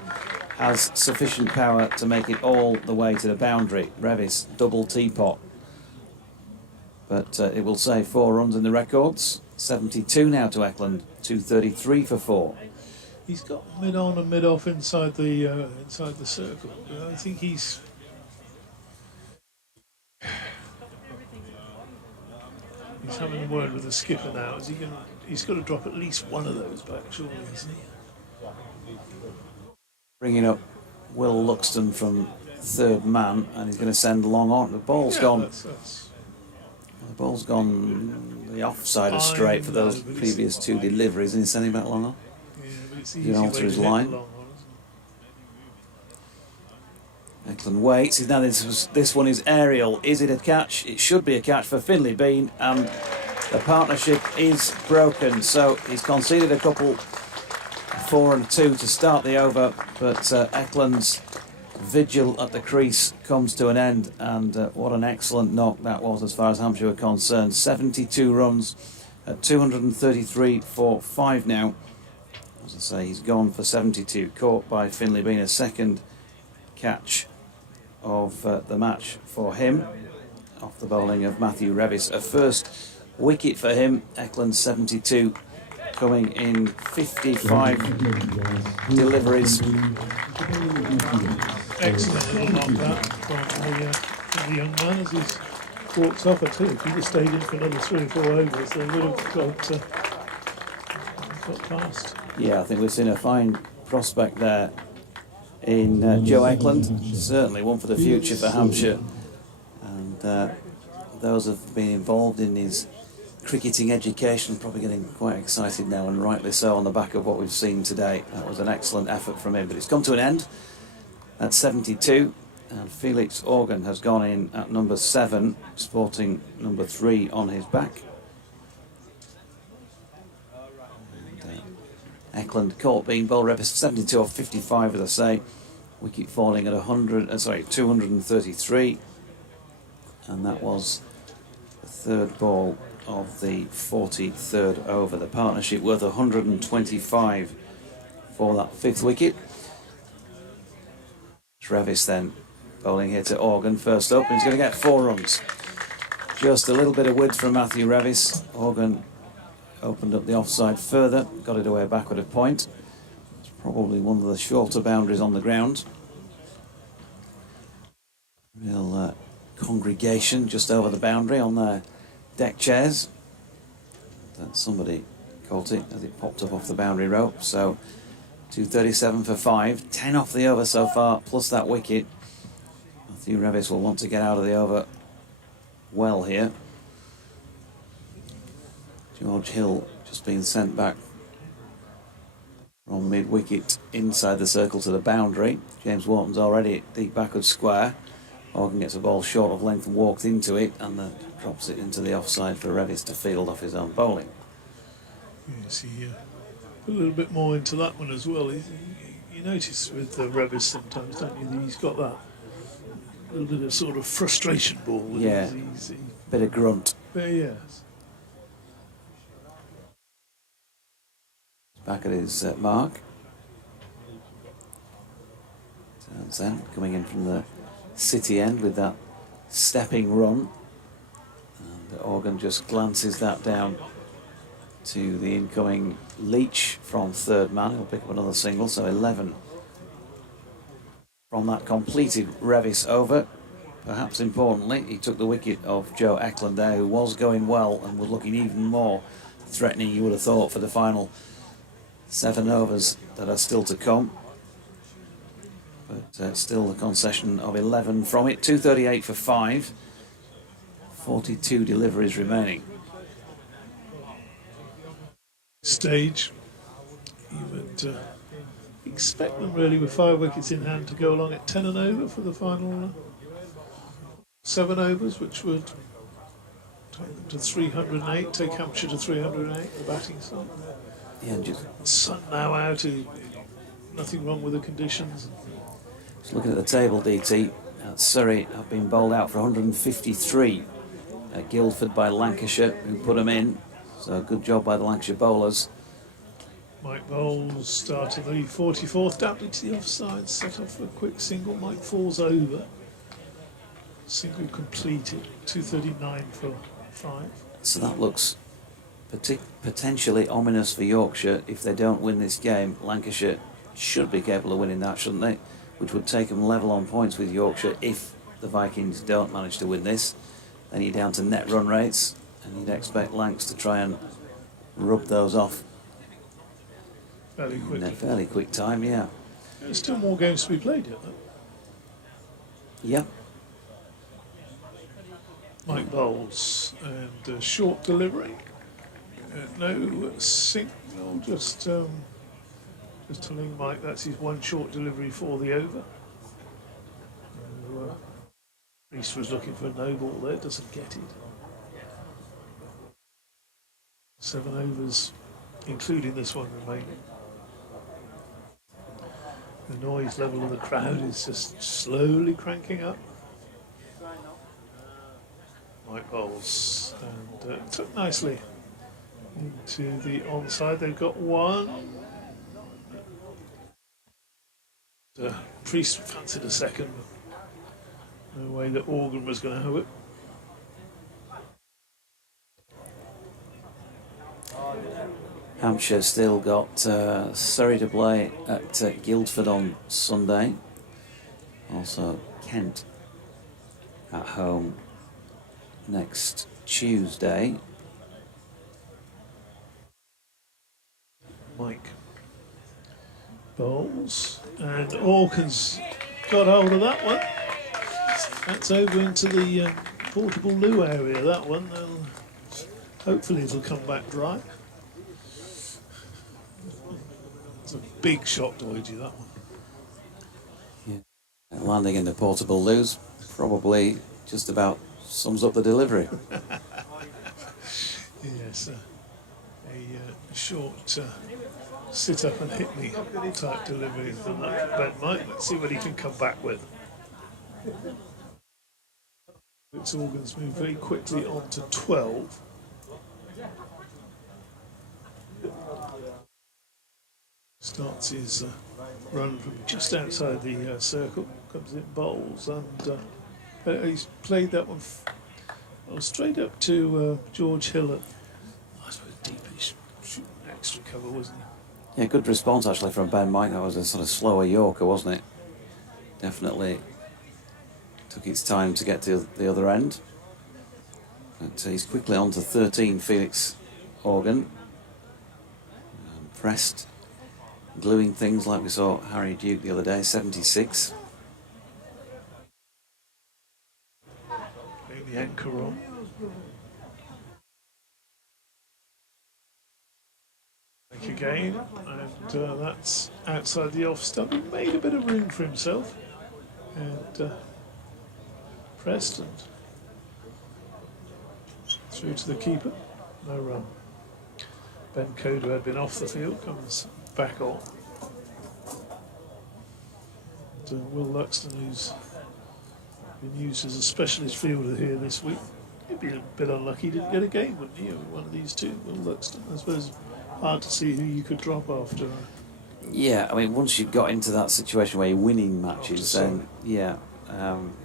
has sufficient power to make it all the way to the boundary. Revis, double teapot. But it will say 4 runs in the records. 72 now to Eklund, 233 for 4. He's got mid-on and mid-off inside the circle. I think he's having a word with the skipper now. He's got to drop at least one of those back, surely, isn't he? Bringing up Will Luxton from 3rd man, and he's going to send long on. The ball's gone. The ball's gone the offside of straight for those previous 2 deliveries, and he's sending back long on. He can alter his line. Eklund waits. Now this one is aerial. Is it a catch? It should be a catch for Finlay Bean, and the partnership is broken. So he's conceded a couple, 4 and 2 to start the over, but Eklund's vigil at the crease comes to an end, and what an excellent knock that was as far as Hampshire were concerned. 72 runs at 233 for 5 now. As I say, he's gone for 72, caught by Finlay Bean, a 2nd catch of the match for him, off the bowling of Matthew Revis. A 1st wicket for him. Eklund 72, coming in 55 deliveries. Excellent little knock that from the young man as he walks off. I tell you, if he'd have stayed in for another 3 or 4 overs, they would have got past. Yeah, I think we've seen a fine prospect there in Joe Eklund. Certainly one for the future for Hampshire. And those who've been involved in his cricketing education probably getting quite excited now, and rightly so, on the back of what we've seen today. That was an excellent effort from him, but it's come to an end at 72. And Felix Organ has gone in at number 7, sporting number 3 on his back. Eklund caught being bowled, Revis 72 off 55, as I say. Wicket falling at 233, and that was the 3rd ball of the 43rd over. The partnership worth 125 for that 5th wicket. Revis then bowling here to Organ first up, and he's going to get 4 runs. Just a little bit of width from Matthew Revis. Organ opened up the offside further, got it away backward a point. It's probably one of the shorter boundaries on the ground. Real congregation just over the boundary on their deck chairs. Then somebody caught it as it popped up off the boundary rope. So 2:37 for 5, 10 off the over so far, plus that wicket. Matthew Revis will want to get out of the over well here. George Hill just being sent back from mid-wicket inside the circle to the boundary. James Wharton's already at deep backward square. Morgan gets a ball short of length and walks into it, and then drops it into the offside for Revis to field off his own bowling. Yes, he put a little bit more into that one as well. You notice with Revis sometimes, don't you, that he's got that little bit of sort of frustration ball. Yeah, bit of grunt. Yes. Back at his mark. Townsend coming in from the city end with that stepping run. And Organ just glances that down to the incoming Leach from third man. He'll pick up another single, so 11 from that completed Revis over. Perhaps importantly, he took the wicket of Joe Eklund there, who was going well and was looking even more threatening, you would have thought, for the final 7 overs that are still to come. But still a concession of 11 from it. 2:38 for 5. 42 deliveries remaining. Stage, you would expect them really with 5 wickets in hand to go along at 10 and over for the final 7 overs, which would take them to 308, take Hampshire to 308, the batting side. Yeah, and just Sun now out, nothing wrong with the conditions. looking at the table, DT, Surrey have been bowled out for 153 at Guildford by Lancashire, who put them in. So good job by the Lancashire bowlers. Mike Bowles started the 44th, dabbed into the offside, set off for a quick single. Mike falls over. Single completed, 2:39 for 5. So that looks potentially ominous for Yorkshire. If they don't win this game, Lancashire should be capable of winning that, shouldn't they? Which would take them level on points with Yorkshire if the Vikings don't manage to win this. Then you're down to net run rates, and you'd expect Lancs to try and rub those off Fairly in quickly. a fairly quick time, yeah. There's still more games to be played yet, though. Yep. Mike Bowles and short delivery. No signal, just telling Mike that's his one short delivery for the over. Reese was looking for a no ball there, doesn't get it. 7 overs, including this one remaining. The noise level of the crowd is just slowly cranking up. Mike Bowles, and took nicely into the onside. They've got one. Priest fancied a second. No way that Organ was going to have it. Hampshire still got Surrey to play at Guildford on Sunday. Also Kent at home next Tuesday. Mike Bowles, and Orkan's got hold of that one. That's over into the portable loo area, that one. Hopefully it'll come back dry. It's a big shot to Luigi, that one. Yeah. Landing in the portable loos probably just about sums up the delivery. Yes, a short sit up and hit me type delivery from that Ben Mike. Let's see what he can come back with. Its Organs move very quickly on to 12. Starts his run from just outside the circle, comes in bowls, and he's played that one straight up to George Hill at, I suppose, deepish. extra cover, wasn't he? Yeah, good response actually from Ben Mike. That was a sort of slower Yorker, wasn't it? Definitely took its time to get to the other end. But he's quickly on to 13, Felix Organ. Pressed, gluing things like we saw Harry Duke the other day, 76. Putting the anchor on. Back again, and that's outside the off stump. He made a bit of room for himself, and pressed and through to the keeper. No run. Ben Coder, who had been off the field, comes back on. And, Will Luxton, who's been used as a specialist fielder here this week, he'd be a bit unlucky, didn't get a game, wouldn't he? One of these two, Will Luxton. I suppose hard to see who you could drop after. Yeah, I mean, once you've got into that situation where you're winning matches, then yeah,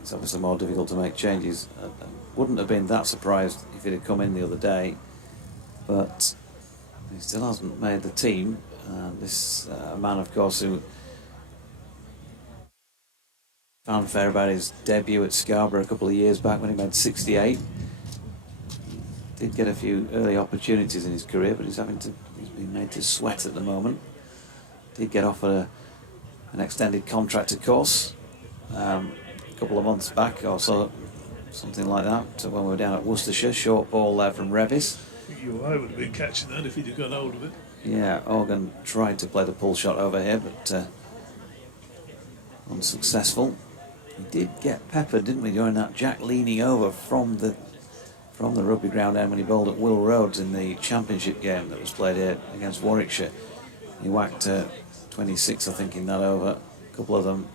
it's obviously more difficult to make changes. I wouldn't have been that surprised if it had come in the other day, but he still hasn't made the team. This man, of course, who fanfare about his debut at Scarborough a couple of years back when he made 68. Did get a few early opportunities in his career, but he's been made to sweat at the moment. Did get offered an extended contract, of course, a couple of months back or so, something like that, when we were down at Worcestershire. Short ball there from Revis. I would have been catching that if he'd have got hold of it. Yeah, Organ tried to play the pull shot over here, but unsuccessful. We did get peppered, didn't we, during that Jack leaning over from the rugby ground end when he bowled at Will Rhodes in the championship game that was played here against Warwickshire. He whacked 26, I think, in that over. A couple of them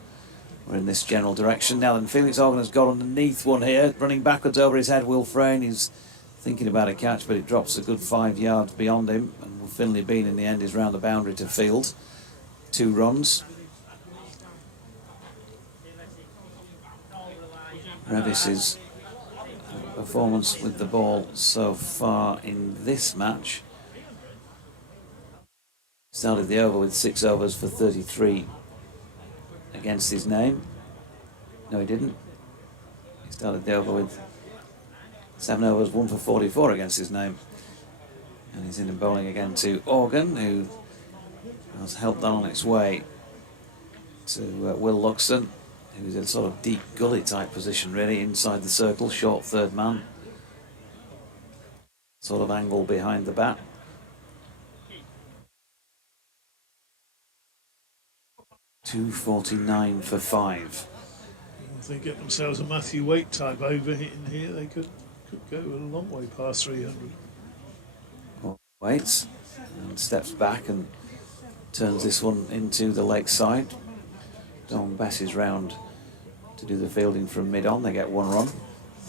were in this general direction. Now then, Felix Organ has got underneath one here, running backwards over his head. Will Frayne, he's thinking about a catch, but it drops a good 5 yards beyond him. And Finlay Bean in the end is round the boundary to field. 2 runs. Revis's performance with the ball so far in this match. Started the over with 6 overs for 33 against his name. No, he didn't. He started the over with 7 overs, 1 for 44 against his name. And he's in and bowling again to Organ, who has helped that on its way to Will Luxton, who's in a sort of deep gully type position, really, inside the circle, short third man. Sort of angle behind the bat. .249 for 5. If they get themselves a Matthew Waite type over hitting here, they could go a long way past 300. Waits and steps back and turns this one into the leg side. Don Bess is round to do the fielding from mid-on. They get 1 run.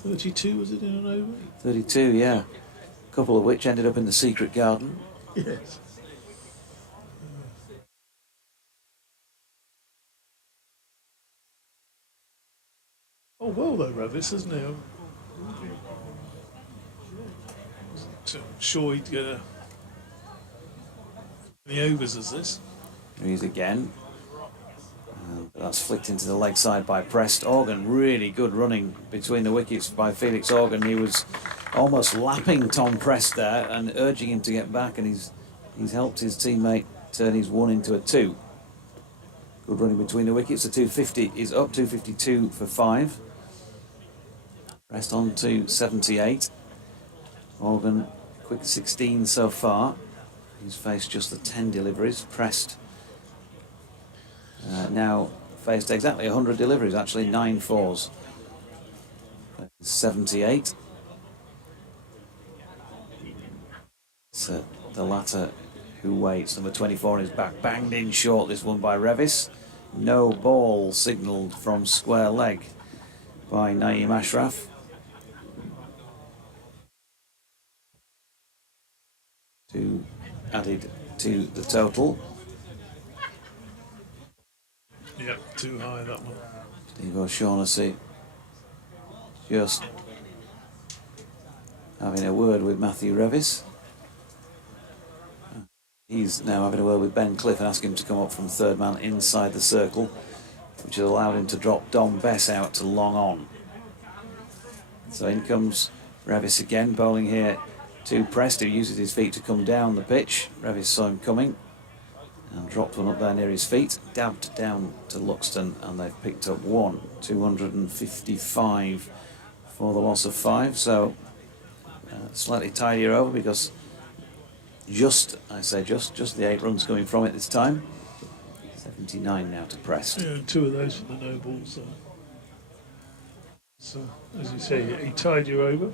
32 was it in an over? 32, yeah. A couple of which ended up in the secret garden. Yes. Oh well though, Revis, hasn't he? Wasn't sure he'd get any overs as this. Here he is again. That's flicked into the leg side by Prest. Organ, really good running between the wickets by Felix Organ. He was almost lapping Tom Prest there and urging him to get back, and he's helped his teammate turn his 1 into a 2. Good running between the wickets. The 250 is up, 252 for 5. Prest on to 78. Organ, quick 16 so far. He's faced just the 10 deliveries. Prest now faced exactly 100 deliveries, actually 9 fours. 78. So the latter who waits, number 24 on his back, banged in short, this one by Revis. No ball signalled from square leg by Naeem Ashraf. Two added to the total. Yep, too high that one. Steve O'Shaughnessy just having a word with Matthew Revis. He's now having a word with Ben Cliff and asking him to come up from third man inside the circle, which has allowed him to drop Dom Bess out to long on. So in comes Revis again, bowling here to Prest, who uses his feet to come down the pitch. Revis saw him coming and dropped one up there near his feet, dabbed down to Luxton, and they've picked up 255 for the loss of 5. So slightly tidier over because just the 8 runs coming from it this time. 79 now to Prest. Yeah, 2 of those from the no balls. So, as you say, he tied you over.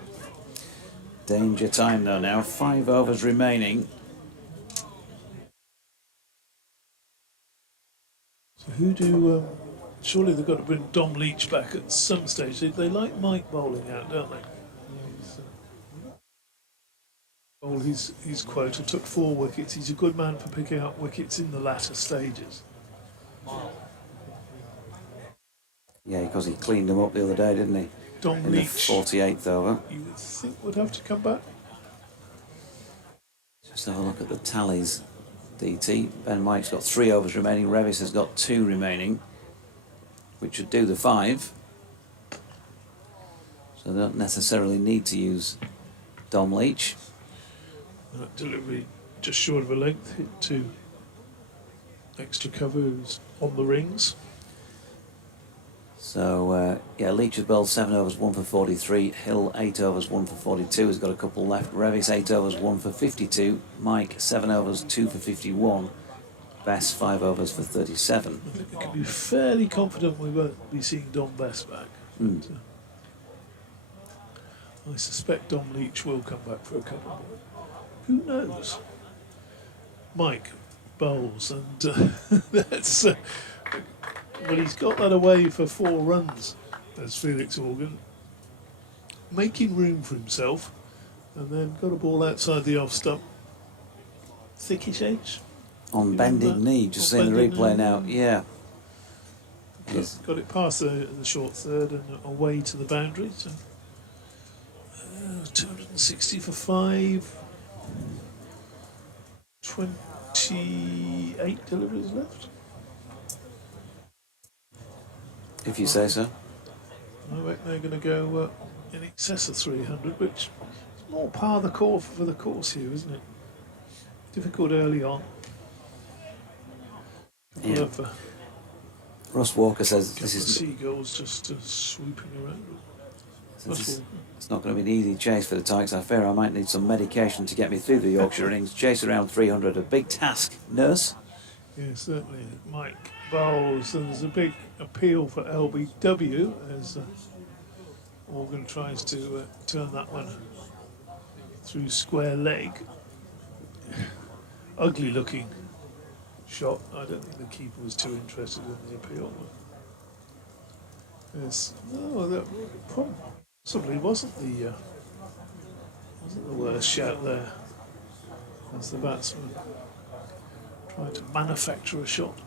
Danger time though now, 5 overs remaining. So who do... surely they've got to bring Dom Leach back at some stage. They like Mike bowling out, don't they? He's quoted, took 4 wickets. He's a good man for picking up wickets in the latter stages. Yeah, because he cleaned them up the other day, didn't he? Dom In Leach, the 48th over. you would think would have to come back. Just have a look at the tallies. DT. Ben Mike's got 3 overs remaining. Revis has got 2 remaining, which should do the 5. So they don't necessarily need to use Dom Leach. That delivery just short of a length, hit 2 extra covers on the rings. So, yeah, Leach has bowled 7 overs, 1 for 43. Hill, 8 overs, 1 for 42. He's got a couple left. Revis, 8 overs, 1 for 52. Mike, 7 overs, 2 for 51. Bess, 5 overs for 37. I think we can be fairly confident we won't be seeing Dom Bess back. But, I suspect Dom Leach will come back for a couple more. Who knows? Mike bowls, and that's... well, he's got that away for 4 runs as Felix Organ, making room for himself, and then got a ball outside the off stump. Thickish edge. On bended knee, just seeing the replay now, yeah. Got it past the short third and away to the boundary. So, 260 for 5. 28 deliveries left. If you say so. I reckon they're going to go in excess of 300, which is more par the course for the course here, isn't it? Difficult early on. Yeah. Ross Walker says this is seagulls just swooping around. it's not going to be an easy chase for the Tigers. I fear I might need some medication to get me through the Yorkshire innings. Chase around 300, a big task. Nurse? Yeah, certainly. Mike bowls, and there's a big appeal for LBW as Morgan tries to turn that one through square leg. Ugly looking shot. I don't think the keeper was too interested in the appeal. Yes. No, that possibly wasn't the worst shout there as the batsman tried to manufacture a shot.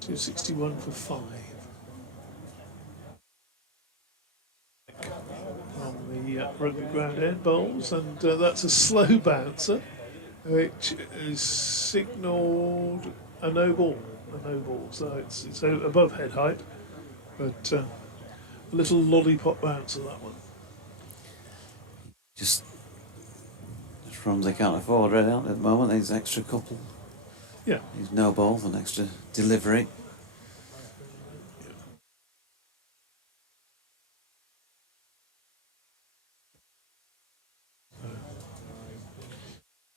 261 for 5. From the rugby ground end bowls, and that's a slow bouncer, which is signalled a no ball. So it's above head height, but a little lollipop bouncer, that one. Just runs they can't afford right out at the moment. These extra couple. Yeah. These no balls and extra delivery.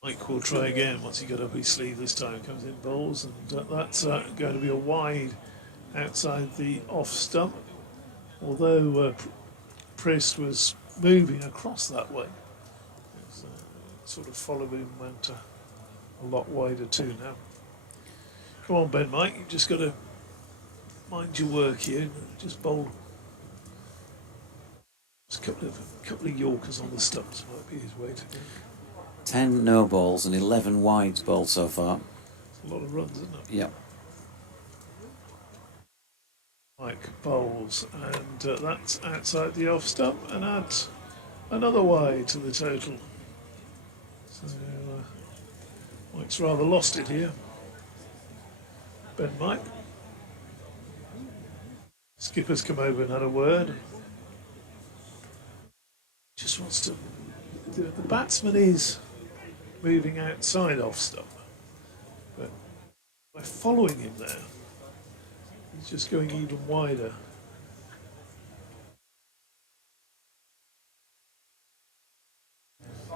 Mike will try again once he got up his sleeve this time. Comes in bowls, and that's going to be a wide outside the off stump. Although Priest was moving across that way, sort of followed him, went a lot wider too now. Come on, Ben Mike, you've just got to mind your work here. Just bowl. Just a couple of Yorkers on the stumps might be his way to go. 10 no balls and 11 wides bowled so far. It's a lot of runs, isn't it? Yeah. Mike bowls, and that's outside the off stump, and adds another wide to the total. So Mike's rather lost it here. Ben Mike. Skipper's come over and had a word. Just wants to. The batsman is moving outside off stump, but by following him there, he's just going even wider.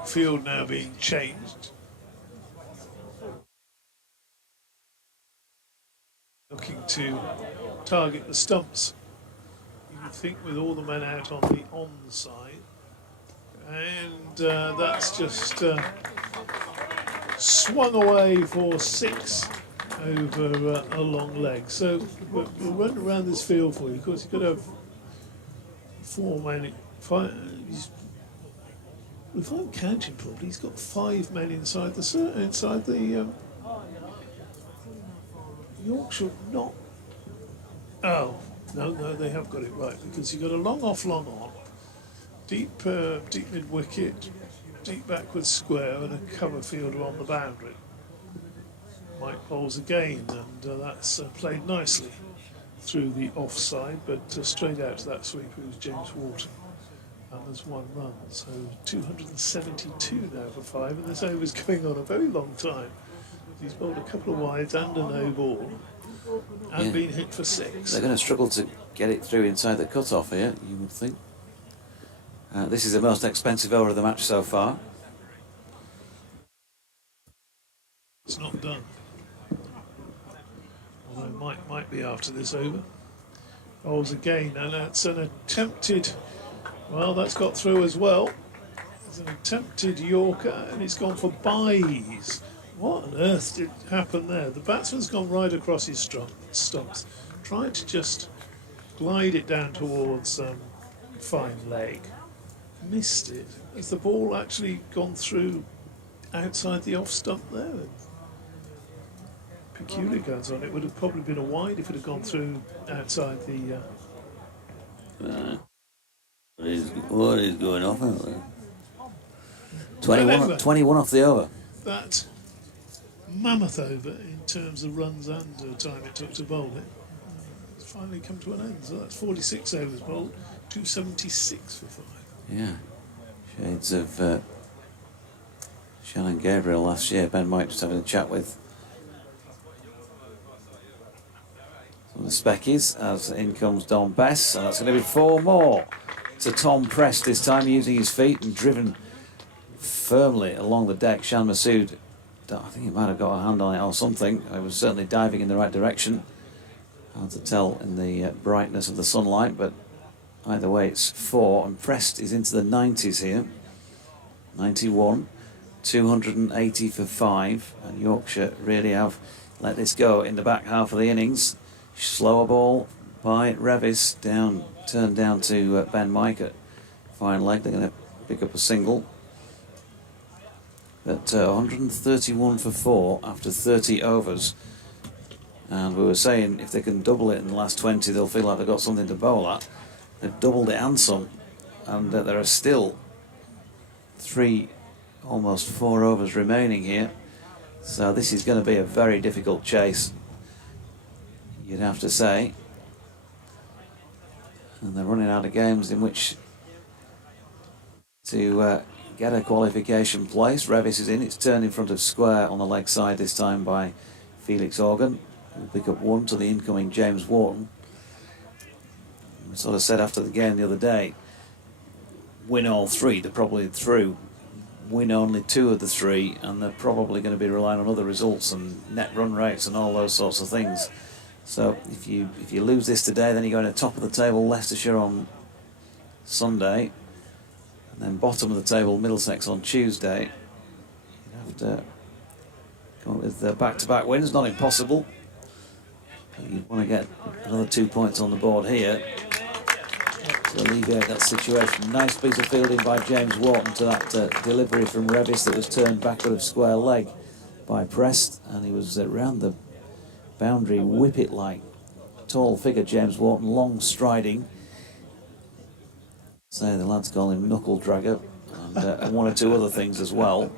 Field now being changed. Looking to target the stumps. You would think with all the men out on the onside. And that's just swung away for 6 over a long leg. So we'll run around this field for you. Of course, you've got to have 4 men. If I'm counting properly, he's got 5 men inside the Yorkshire. Not. Oh no, they have got it right, because you've got a long off, long on, deep mid wicket, deep backward square, and a cover fielder on the boundary. Mike bowls again, and that's played nicely through the offside, but straight out to that sweeper was James Wharton. And there's 1 run, so 272 now for 5, and this over's going on a very long time. He's bowled a couple of wides and a no ball, and been hit for 6. They're going to struggle to get it through inside the cut-off here, you would think. This is the most expensive over of the match so far. It's not done. Although might be after this over. Bowls again, and that's an attempted. Well, that's got through as well. It's an attempted Yorker, and it's gone for byes. What on earth did happen there? The batsman's gone right across his stumps, trying to just glide it down towards fine leg. Missed it. Has the ball actually gone through outside the off stump there? Peculiar goes on. It would have probably been a wide if it had gone through outside the. What is going off out there? 21 off the over. That mammoth over in terms of runs and time it took to bowl it. It's finally come to an end. So that's 46 overs bowled, 276 for 5. Yeah. Shades of Shannon Gabriel last year. Ben Mike just having a chat with some of the speckies as in comes Don Bess, and that's going to be 4 more to Tom Prest this time, using his feet and driven firmly along the deck. Shan Masood, I think he might have got a hand on it or something. I was certainly diving in the right direction. Hard to tell in the brightness of the sunlight, but either way it's 4, and Prest is into the 90s here. 91, 280 for 5, and Yorkshire really have let this go in the back half of the innings. Slower ball by Revis, turned down to Ben Mike at fine leg. They're going to pick up a single. But 131 for 4 after 30 overs. And we were saying if they can double it in the last 20, they'll feel like they've got something to bowl at. They've doubled it and some. And there are still 3, almost 4 overs remaining here. So this is going to be a very difficult chase, you'd have to say. And they're running out of games in which to get a qualification place. Revis is in. It's turned in front of square on the leg side this time by Felix Organ. We'll pick up 1 to the incoming James Wharton. We sort of said after the game the other day, win all 3. They're probably through. Win only 2 of the 3, and they're probably going to be relying on other results and net run rates and all those sorts of things. So if you lose this today, then you're going to top of the table Leicestershire on Sunday, and then bottom of the table Middlesex on Tuesday. You have to come up with back-to-back wins. Not impossible. But you want to get another 2 points on the board here to alleviate that situation. Nice piece of fielding by James Wharton to that delivery from Revis that was turned backward of square leg by Prest, and he was round the boundary, whippet-like tall figure, James Wharton, long striding. So the lads call him knuckle dragger, and 1 or 2 other things as well.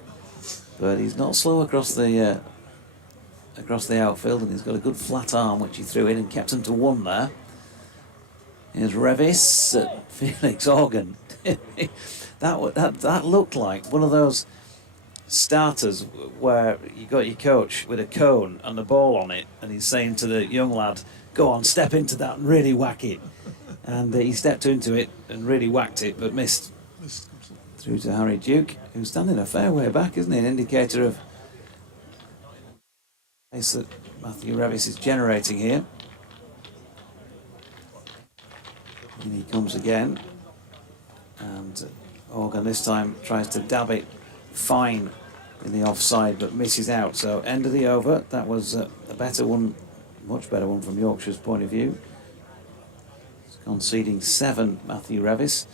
But he's not slow across the outfield, and he's got a good flat arm which he threw in and kept him to 1 there. Here's Revis at Felix Organ. that looked like one of those starters where you got your coach with a cone and the ball on it, and he's saying to the young lad, "Go on, step into that and really whack it." And he stepped into it and really whacked it, but missed. Through to Harry Duke, who's standing a fair way back, isn't he? An indicator of pace that Matthew Revis is generating here. And he comes again, and Organ this time tries to dab it fine in the offside, but misses out. So end of the over. That was a better one, much better one from Yorkshire's point of view. It's conceding 7, Matthew Revis.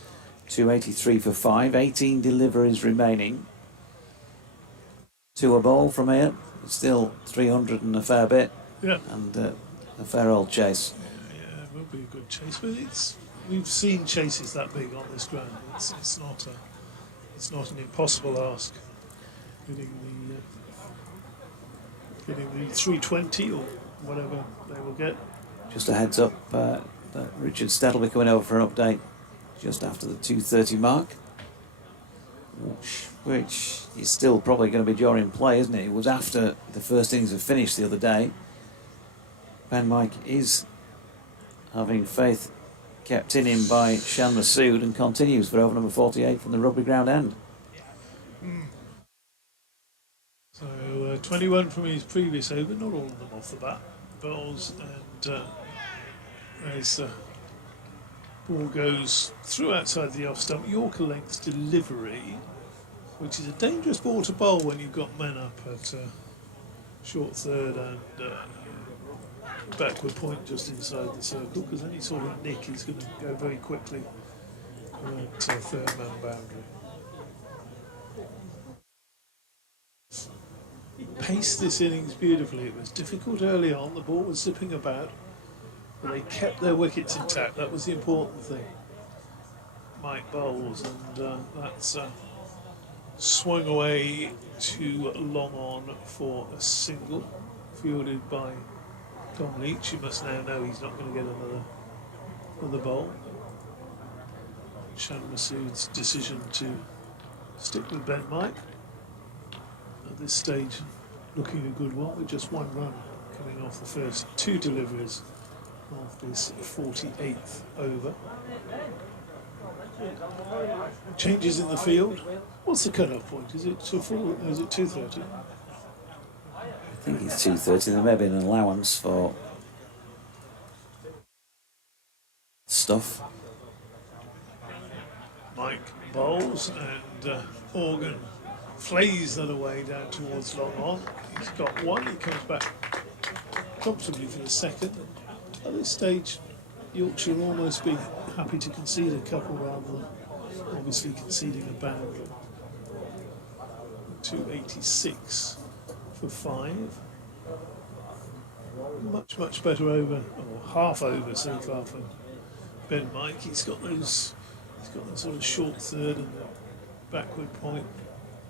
283 for 5, 18 deliveries remaining. 2 a ball from here. Still 300 and a fair bit. Yeah. And a fair old chase. Yeah, it will be a good chase, but we've seen chases that big on this ground. It's not an impossible ask. Getting the 320 or whatever they will get. Just a heads up that Richard Stead will be coming over for an update just after the 2:30 mark, which is still probably going to be during play, isn't it? It was after the first innings had finished the other day. Ben Mike is having faith kept in him by Shan Masood and continues for over number 48 from the rugby ground end. So 21 from his previous over, not all of them off the bat. Balls, and as ball goes through outside the off stump, Yorker lengths delivery, which is a dangerous ball to bowl when you've got men up at short third and backward point just inside the circle, because any sort of nick is going to go very quickly at third man boundary. He paced this innings beautifully. It was difficult early on, the ball was zipping about, but they kept their wickets intact. That was the important thing. Mike bowls, and that's swung away to long on for a single, fielded by Tom Leach. You must now know he's not going to get another bowl. Shan Masood's decision to stick with Ben Mike at this stage, looking a good one with just 1 run coming off the first 2 deliveries of this 48th over. Changes in the field. What's the cut-off point? Is it 2:30? I think it's 2:30. There may have been an allowance for stuff. Mike bowls, and Organ flays that away down towards long on. He's got 1. He comes back comfortably for the second. At this stage, Yorkshire will almost be happy to concede a couple rather than obviously conceding a boundary. 286 for 5. Much better over, or half over so far for Ben Mike. He's got that sort of short third and the backward point,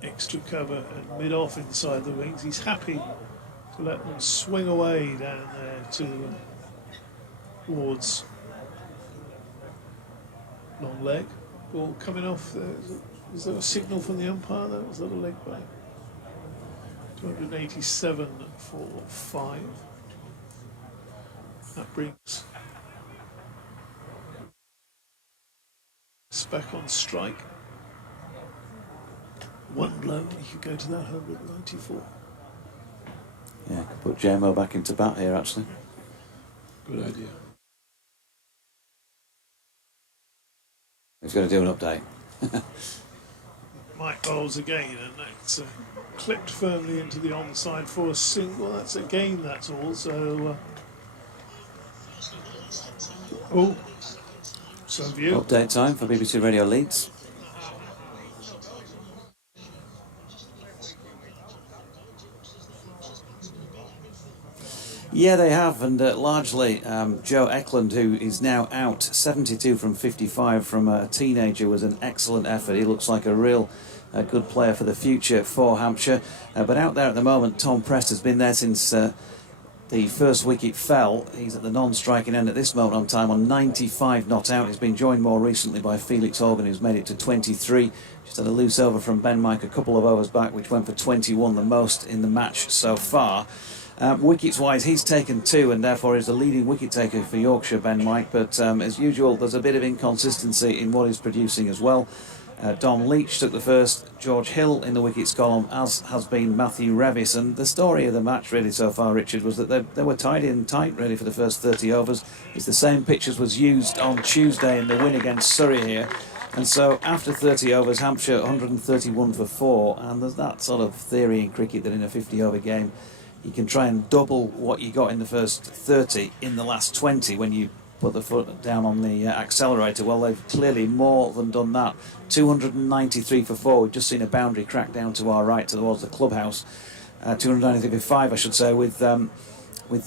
extra cover and mid-off inside the wings. He's happy to let them swing away down there towards long leg. Ball coming off. Is there a signal from the umpire there? Was that a leg break? 287 for 5. That brings us back on strike. 1 blow, and he could go to that 194. Yeah, I could put JMO back into bat here actually. Good idea. He's going to do an update. Mike bowls again, and that's clipped firmly into the onside for a single. That's a game, that's all. So, some view. Update time for BBC Radio Leeds. Yeah, they have, and largely Joe Eklund, who is now out, 72 from 55 from a teenager, was an excellent effort. He looks like a real a good player for the future for Hampshire. But out there at the moment, Tom Prest has been there since the first wicket fell. He's at the non-striking end at this moment on time on 95 not out. He's been joined more recently by Felix Organ, who's made it to 23. Just had a loose over from Ben Mike a couple of overs back, which went for 21, the most in the match so far. Wickets wise, he's taken 2 and therefore is the leading wicket taker for Yorkshire, Ben Mike. But as usual, there's a bit of inconsistency in what he's producing as well. Dom Leach took the first, George Hill in the wickets column, as has been Matthew Revis. And the story of the match really so far, Richard, was that they were tied in tight really for the first 30 overs. It's the same pitch as was used on Tuesday in the win against Surrey here. And so after 30 overs, Hampshire 131 for 4. And there's that sort of theory in cricket that in a 50-over game, you can try and double what you got in the first 30 in the last 20 when you put the foot down on the accelerator. Well, they've clearly more than done that. 293 for 4. We've just seen a boundary crack down to our right towards the clubhouse. 293 for 5, I should say, with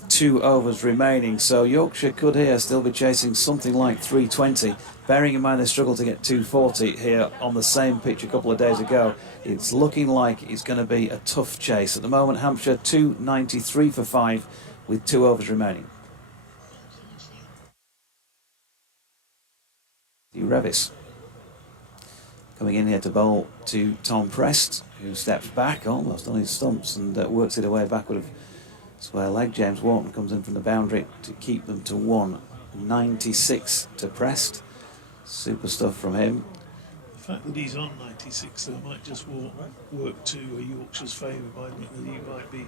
2 overs remaining. So Yorkshire could here still be chasing something like 320. Bearing in mind they struggled to get 240 here on the same pitch a couple of days ago. It's looking like it's going to be a tough chase. At the moment, Hampshire 293 for 5 with 2 overs remaining. Revis coming in here to bowl to Tom Prest, who steps back almost on his stumps and works it away backward of square leg. James Wharton comes in from the boundary to keep them to 196 to Prest. Super stuff from him. The fact that he's on 96 though might just work to Yorkshire's favour by that he might be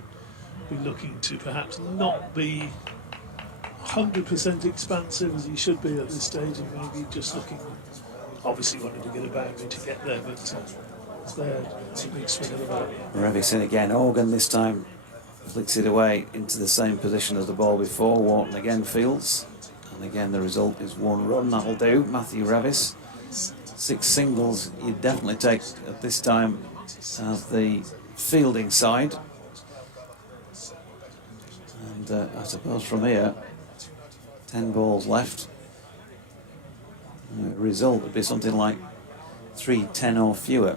looking to perhaps not be 100% expansive as he should be at this stage, and maybe just looking, obviously wanted to get a boundary to get there, but it's there. It's a big swing of the bat. Revis in again. Organ this time flicks it away into the same position as the ball before. Wharton again fields, and again the result is 1 run. That'll do. Matthew Revis, 6 singles you'd definitely take at this time as the fielding side. And I suppose from here, 10 balls left. The result would be something like 310 or fewer.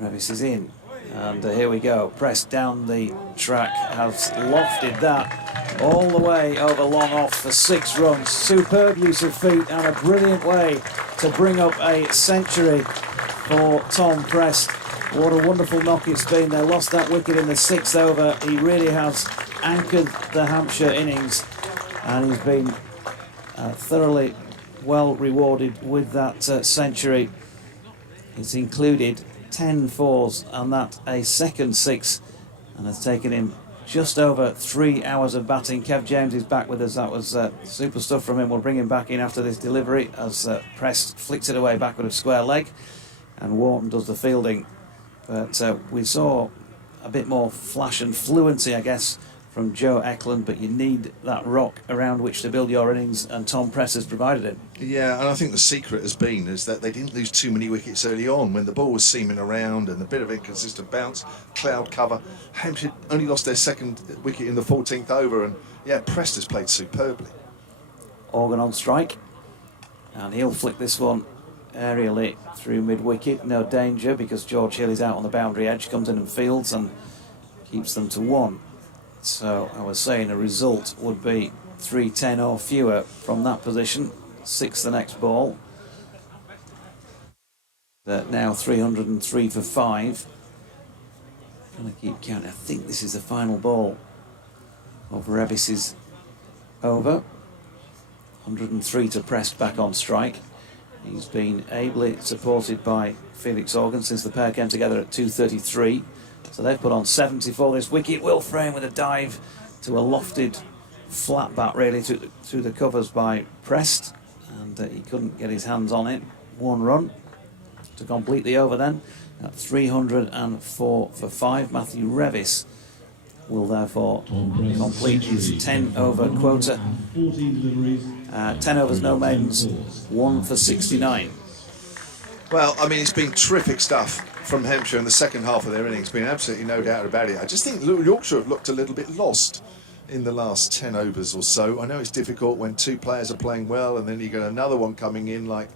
Revis is in, and here we go. Pressed down the track, has lofted that all the way over long off for 6 runs. Superb use of feet and a brilliant way to bring up a century for Tom Prest. What a wonderful knock it's been. They lost that wicket in the 6th over. He really has anchored the Hampshire innings, and he's been thoroughly well rewarded with that century. It's included 10 fours and that a second 6, and has taken him just over 3 hours of batting. Kev James is back with us. That was super stuff from him. We'll bring him back in after this delivery as Prest flicks it away backward of square leg, and Wharton does the fielding. But we saw a bit more flash and fluency, I guess, from Joe Eklund, but you need that rock around which to build your innings, and Tom Prest has provided it. Yeah, and I think the secret has been is that they didn't lose too many wickets early on when the ball was seaming around and a bit of inconsistent bounce, cloud cover. Hampshire only lost their 2nd wicket in the 14th over, and yeah, Prest has played superbly. Organ on strike, and he'll flick this one aerially through mid-wicket. No danger because George Hill is out on the boundary edge, comes in and fields and keeps them to 1. So I was saying a result would be 310 or fewer from that position. 6 the next ball. Now 303 for 5. Trying to keep count. I think this is the final ball of Revis's over. 103 to Prest back on strike. He's been ably supported by Felix Organ since the pair came together at 233. So they've put on 70 for this wicket. Will Frame with a dive to a lofted flat bat really through the covers by Prest, and he couldn't get his hands on it. 1 run to complete the over then at 304 for 5. Matthew Revis will therefore complete his 10 over quota. 10 overs, no maidens, 1 for 69. Well, I mean, it's been terrific stuff from Hampshire in the second half of their innings. Been absolutely no doubt about it. I just think Yorkshire have looked a little bit lost in the last 10 overs or so. I know it's difficult when 2 players are playing well and then you get another one coming in like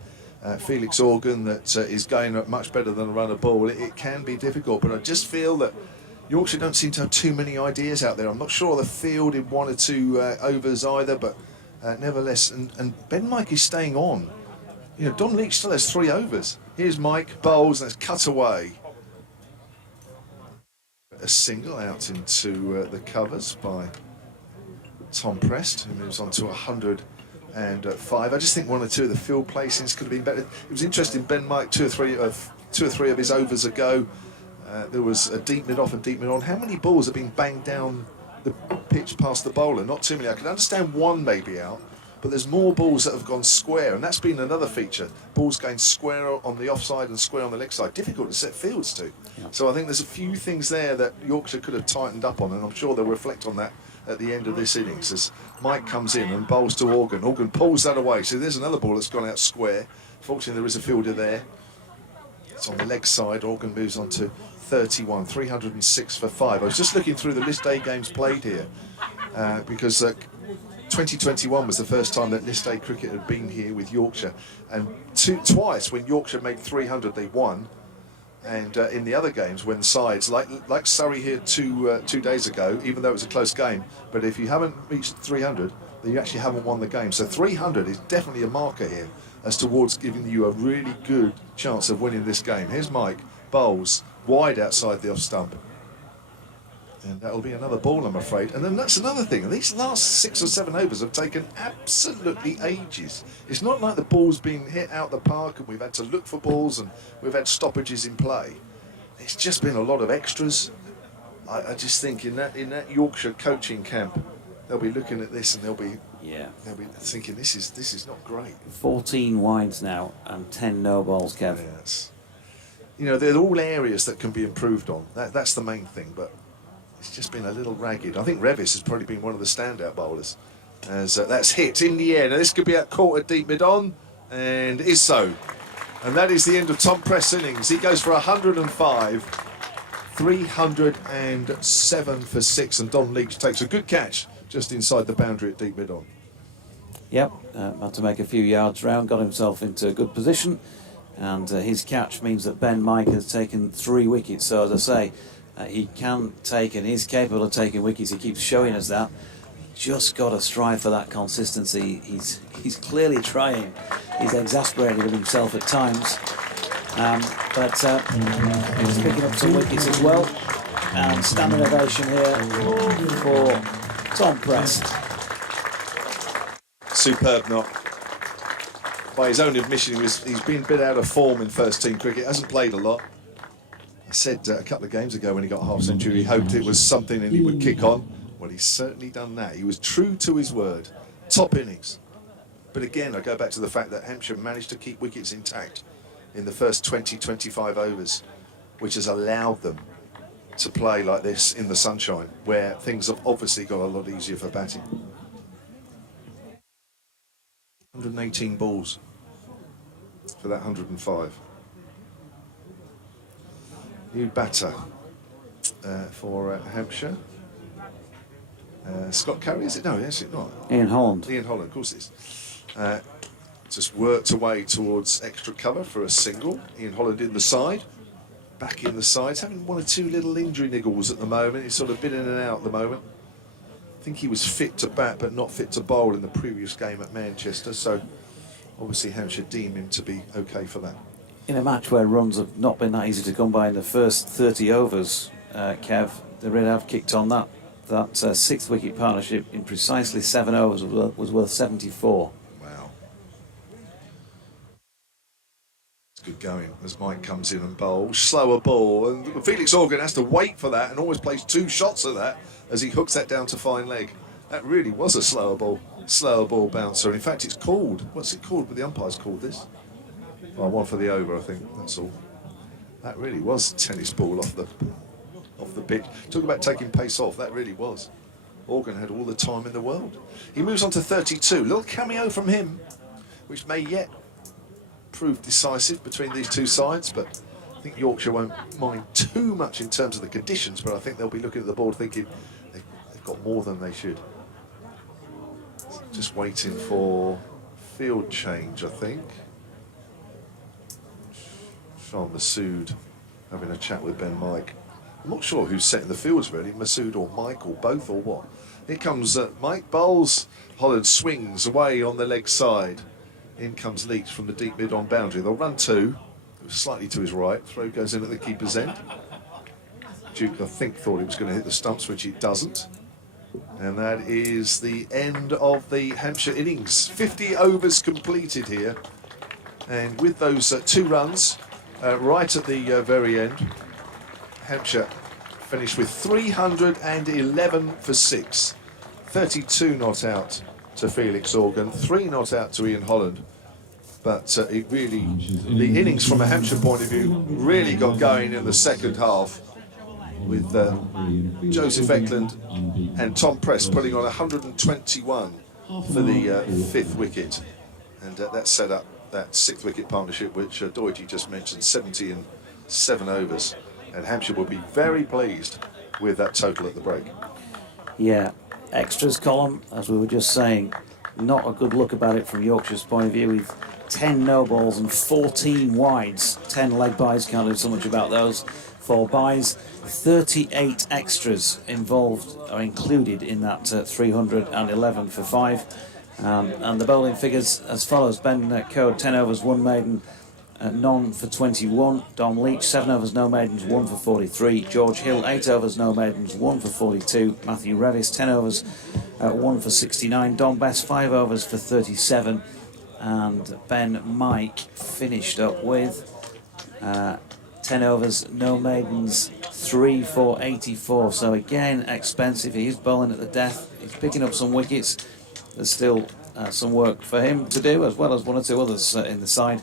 Felix Organ that is going much better than a run of ball. It can be difficult, but I just feel that Yorkshire don't seem to have too many ideas out there. I'm not sure of the field in 1 or 2 overs either, but nevertheless, and Ben Mike is staying on. You know, Don Leach still has 3 overs. Here's Mike, bowls, and it's cut away. A single out into the covers by Tom Prest, who moves on to 105. I just think 1 or 2 of the field placings could have been better. It was interesting, Ben Mike, 2 or 3 of his overs ago, there was a deep mid off and deep mid on. How many balls have been banged down the pitch past the bowler? Not too many. I can understand 1 maybe out, but there's more balls that have gone square, and that's been another feature. Balls going square on the offside and square on the leg side. Difficult to set fields to. Yeah. So I think there's a few things there that Yorkshire could have tightened up on, and I'm sure they'll reflect on that at the end of this innings as Mike comes in and bowls to Organ. Organ pulls that away, so there's another ball that's gone out square. Fortunately, there is a fielder there. It's on the leg side. Organ moves on to 31, 306 for 5. I was just looking through the List A games played here because 2021 was the first time that List A cricket had been here with Yorkshire, and twice when Yorkshire made 300 they won, and in the other games when sides like Surrey here two days ago, even though it was a close game, but if you haven't reached 300 then you actually haven't won the game. So 300 is definitely a marker here as towards giving you a really good chance of winning this game. Here's Mike, bowls wide outside the off stump, and that'll be another ball, I'm afraid. And then that's another thing, these last 6 or 7 overs have taken absolutely ages. It's not like the ball's been hit out the park and we've had to look for balls and we've had stoppages in play. It's just been a lot of extras. I just think in that Yorkshire coaching camp, they'll be looking at this and they'll be thinking this is not great. 14 wides now and 10 no balls, Kev. Yes. You know, they're all areas that can be improved on. That's the main thing, but it's just been a little ragged. I think Revis has probably been one of the standout bowlers as that's hit in the air. Now this could be out caught at deep mid on, and is so. And that is the end of Tom Prest's innings. He goes for 105, 307 for 6, and Don Leach takes a good catch just inside the boundary at deep mid on. Yep, had to make a few yards round, got himself into a good position, and his catch means that Ben Mike has taken 3 wickets. So as I say, he can take and is capable of taking wickets. He keeps showing us that. Just got to strive for that consistency. He's clearly trying. He's exasperated with himself at times, but he's picking up some wickets as well. And standing ovation here for Tom Prest. Superb knock. By his own admission, he's been a bit out of form in first team cricket, hasn't played a lot. I said a couple of games ago when he got a half century, he hoped it was something and he would kick on. Well, he's certainly done that. He was true to his word. Top innings. But again, I go back to the fact that Hampshire managed to keep wickets intact in the first 20-25 overs, which has allowed them to play like this in the sunshine, where things have obviously got a lot easier for batting. 118 balls for that 105. New batter for Hampshire. Scott Carey, is it? No, yes, it's not. Ian Holland. Ian Holland, of course it is. Just worked away towards extra cover for a single. Ian Holland in the side. Back in the sides, having 1 or 2 little injury niggles at the moment. He's sort of been in and out at the moment. I think he was fit to bat but not fit to bowl in the previous game at Manchester, so obviously Hampshire deem him to be okay for that. In a match where runs have not been that easy to come by in the first 30 overs, Kev, they really have kicked on that 6th wicket partnership in precisely 7 overs was worth 74. Wow. It's good going as Mike comes in and bowls. Slower ball, and Felix Organ has to wait for that and always plays 2 shots at that as he hooks that down to fine leg. That really was a slower ball bouncer. In fact, it's called, what's it called? But the umpires called this? Well, 1 for the over, I think, that's all. That really was a tennis ball off the pitch. Talk about taking pace off, that really was. Organ had all the time in the world. He moves on to 32. Little cameo from him, which may yet prove decisive between these 2 sides, but I think Yorkshire won't mind too much in terms of the conditions, but I think they'll be looking at the board thinking they've got more than they should. Just waiting for field change, I think. Sean Masood having a chat with Ben Mike. I'm not sure who's setting the fields really, Masood or Mike or both or what. Here comes Mike bowls. Holland swings away on the leg side. In comes Leach from the deep mid on boundary. They'll run two. Slightly to his right. Throw goes in at the keeper's end. Duke, I think, thought he was going to hit the stumps, which he doesn't. And that is the end of the Hampshire innings. 50 overs completed here. And with those 2 runs right at the very end, Hampshire finished with 311 for 6. 32 not out to Felix Organ, 3 not out to Ian Holland. But it really, the innings from a Hampshire point of view, really got going in the second half with Joseph Eklund and Tom Press putting on 121 for the 5th wicket. And that set up that 6th wicket partnership, which Doherty just mentioned, 70 in 7 overs. And Hampshire will be very pleased with that total at the break. Yeah, extras column, as we were just saying, not a good look about it from Yorkshire's point of view. With 10 no balls and 14 wides, 10 leg byes, can't do so much about those. 4 byes, 38 extras involved or included in that 311 for 5. And the bowling figures as follows: Ben Code, 10 overs, 1 maiden, none for 21. Dom Leach, 7 overs, no maidens, 1 for 43. George Hill, 8 overs, no maidens, 1 for 42. Matthew Revis, 10 overs, 1 for 69. Don Best, 5 overs for 37. And Ben Mike finished up with 10 overs, no maidens, 3 for 84. So again, expensive. He is bowling at the death. He's picking up some wickets. There's still some work for him to do, as well as 1 or 2 others in the side.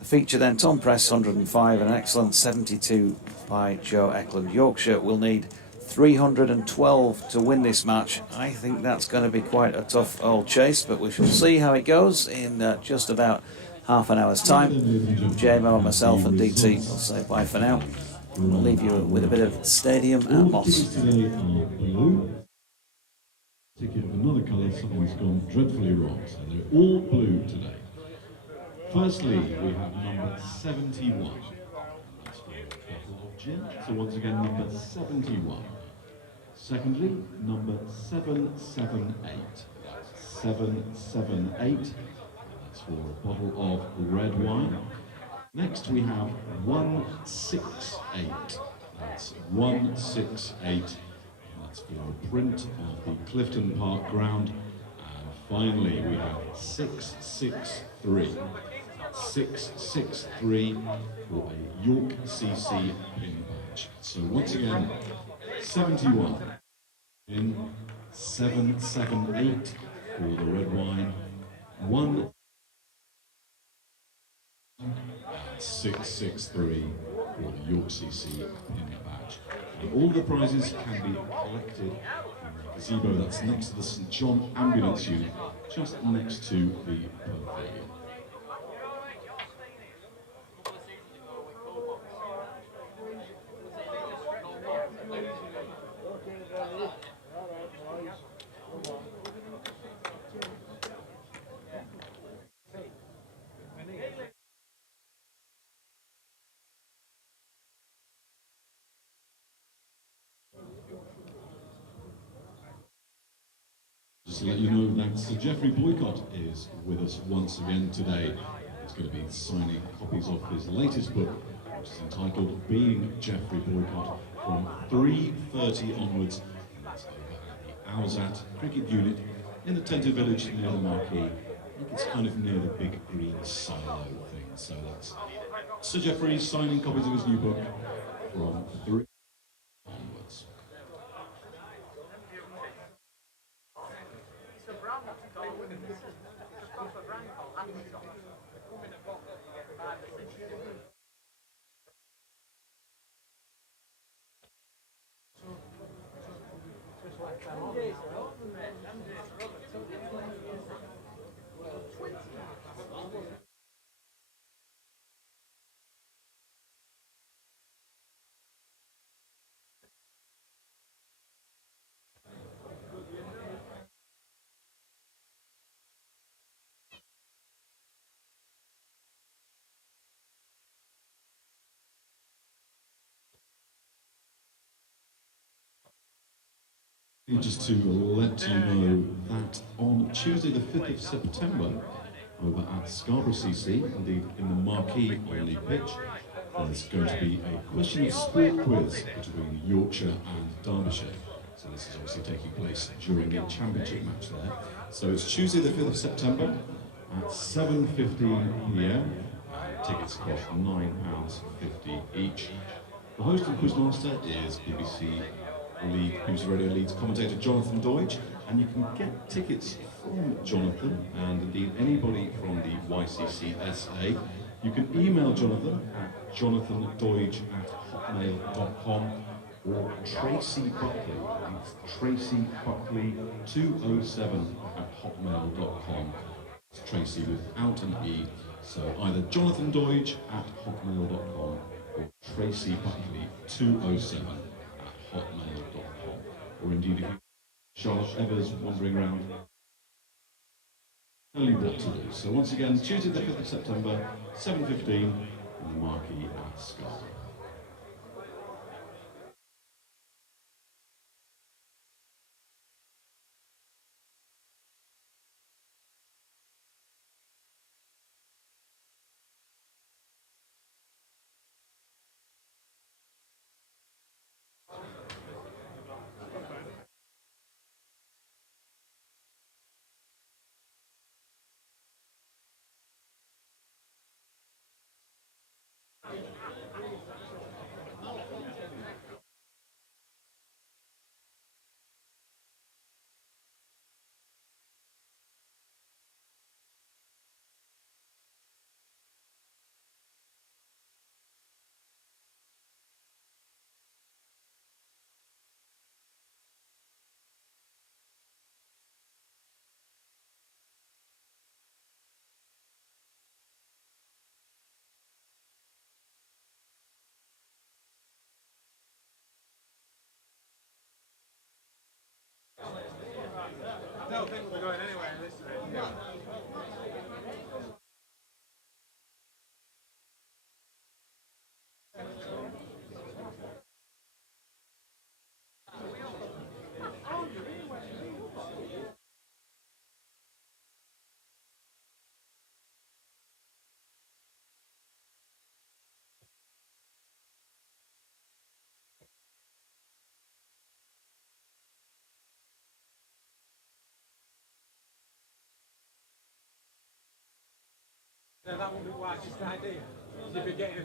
The feature then, Tom Press, 105, an excellent 72 by Joe Eklund. Yorkshire will need 312 to win this match. I think that's going to be quite a tough old chase, but we shall see how it goes in just about half an hour's time. JMO, myself and DT will say bye for now. We'll leave you with a bit of stadium at Moss. Ticket of another colour, something's gone dreadfully wrong, so they're all blue today. Firstly, we have number 71. That's for a bottle of gin. So once again, number 71. Secondly, number 778. That's 778. That's for a bottle of red wine. Next, we have 168. That's 168. That's for a print of the Clifton Park ground. And finally, we have 663. 663 for a York CC pin badge. So once again, 71 in 778 for the red wine, 1 663 for the York CC pin badge. And all the prizes can be collected in the gazebo that's next to the St John Ambulance Unit, just next to the pavilion. Just to let you know that Sir Geoffrey Boycott is with us once again today. He's going to be signing copies of his latest book, which is entitled Being Geoffrey Boycott, from 3:30 onwards. And that's over at the Owsat Cricket Unit in the tented village near the marquee. I think it's kind of near the big green silo thing. So that's Sir Geoffrey signing copies of his new book from 3 onwards. Just to let you know that on Tuesday the 5th of September, over at Scarborough CC, indeed in the marquee on the pitch, there's going to be a question of sport quiz between Yorkshire and Derbyshire. So this is obviously taking place during the championship match there. So it's Tuesday the 5th of September at 7:15 p.m. Tickets cost £9.50 each. The host and quizmaster is BBC Radio Leeds commentator Jonathan Deutsch, and you can get tickets from Jonathan and indeed anybody from the YCCSA. You can email Jonathan at jonathandoidge@hotmail.com or Tracy Buckley, it's Tracy Buckley 207@hotmail.com. It's Tracy without an E, so either Jonathan Deutsch at hotmail.com or Tracy Buckley 207@hotmail.com, or indeed if you Charlotte Evers wandering around, tell you what to do. So once again, Tuesday the 5th of September, 7:15 in the marquee at Scarborough. I don't think we're going anywhere in this race. No, that won't be White's idea. You'll be getting a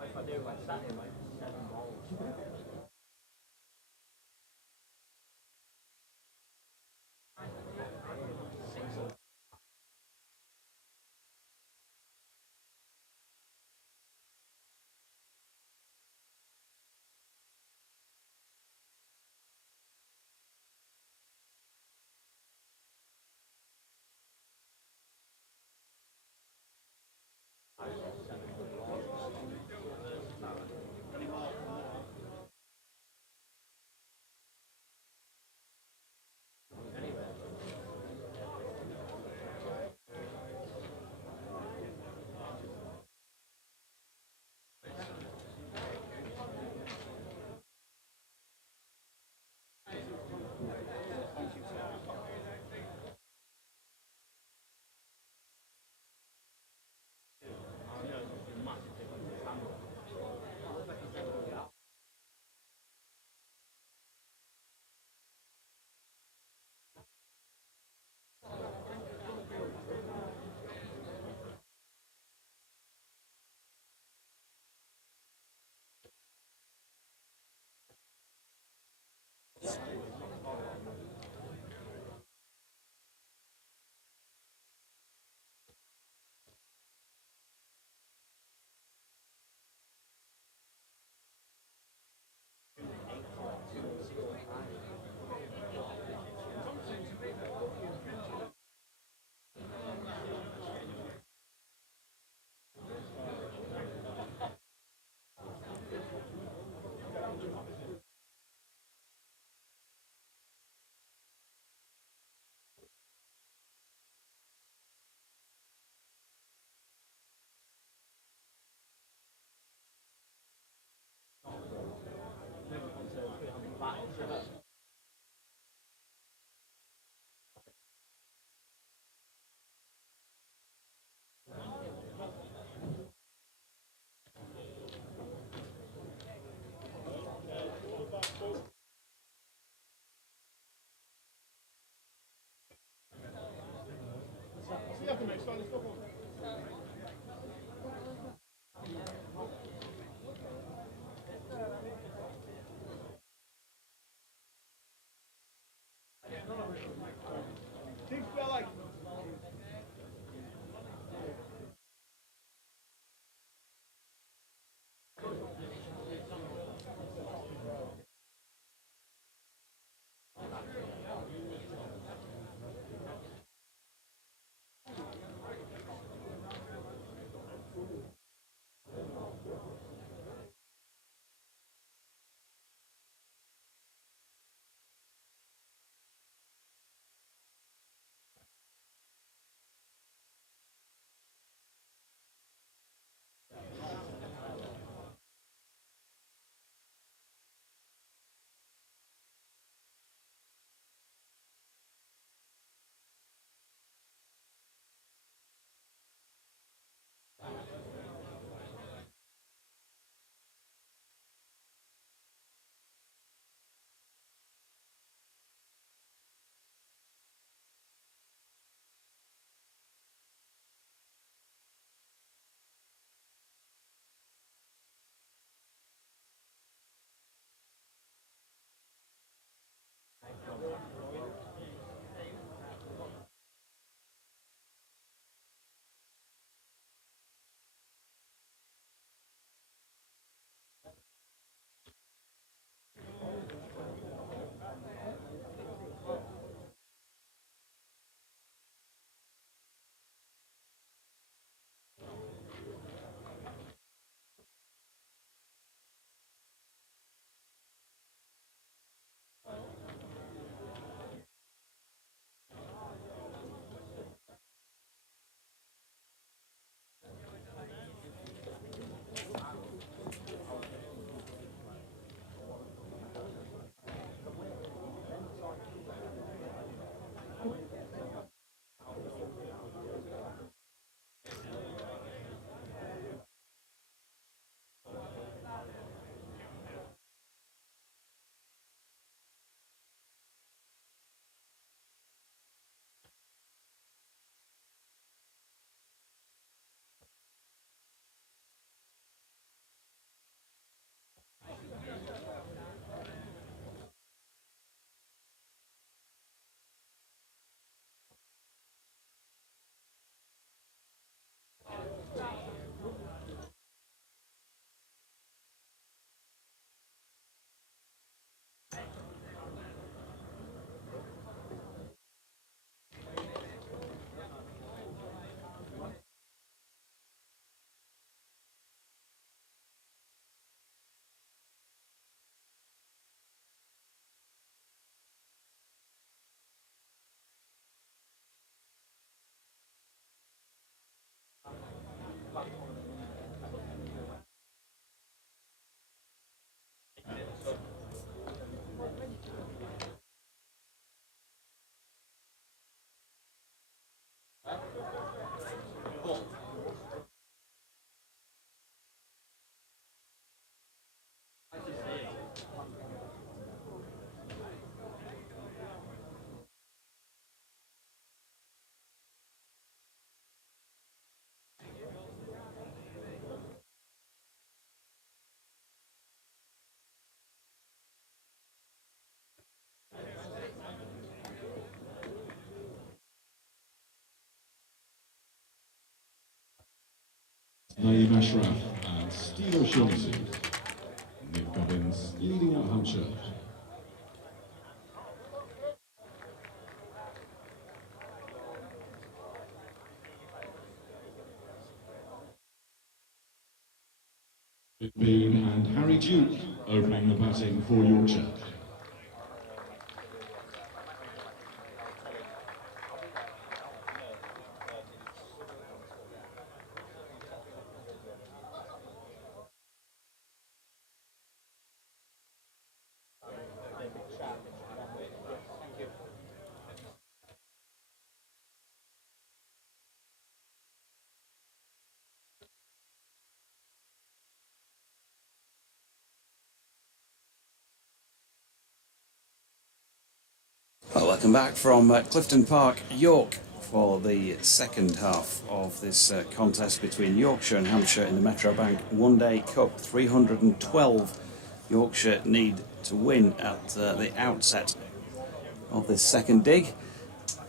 If I do, like Saturday, like 7 balls. Ashraf and Steve O'Shaughnessy. Nick Gubbins leading out Hampshire. Bean and Harry Duke opening the batting for Yorkshire. Well, welcome back from Clifton Park, York, for the second half of this contest between Yorkshire and Hampshire in the Metro Bank One Day Cup. 312 Yorkshire need to win at the outset of this second dig.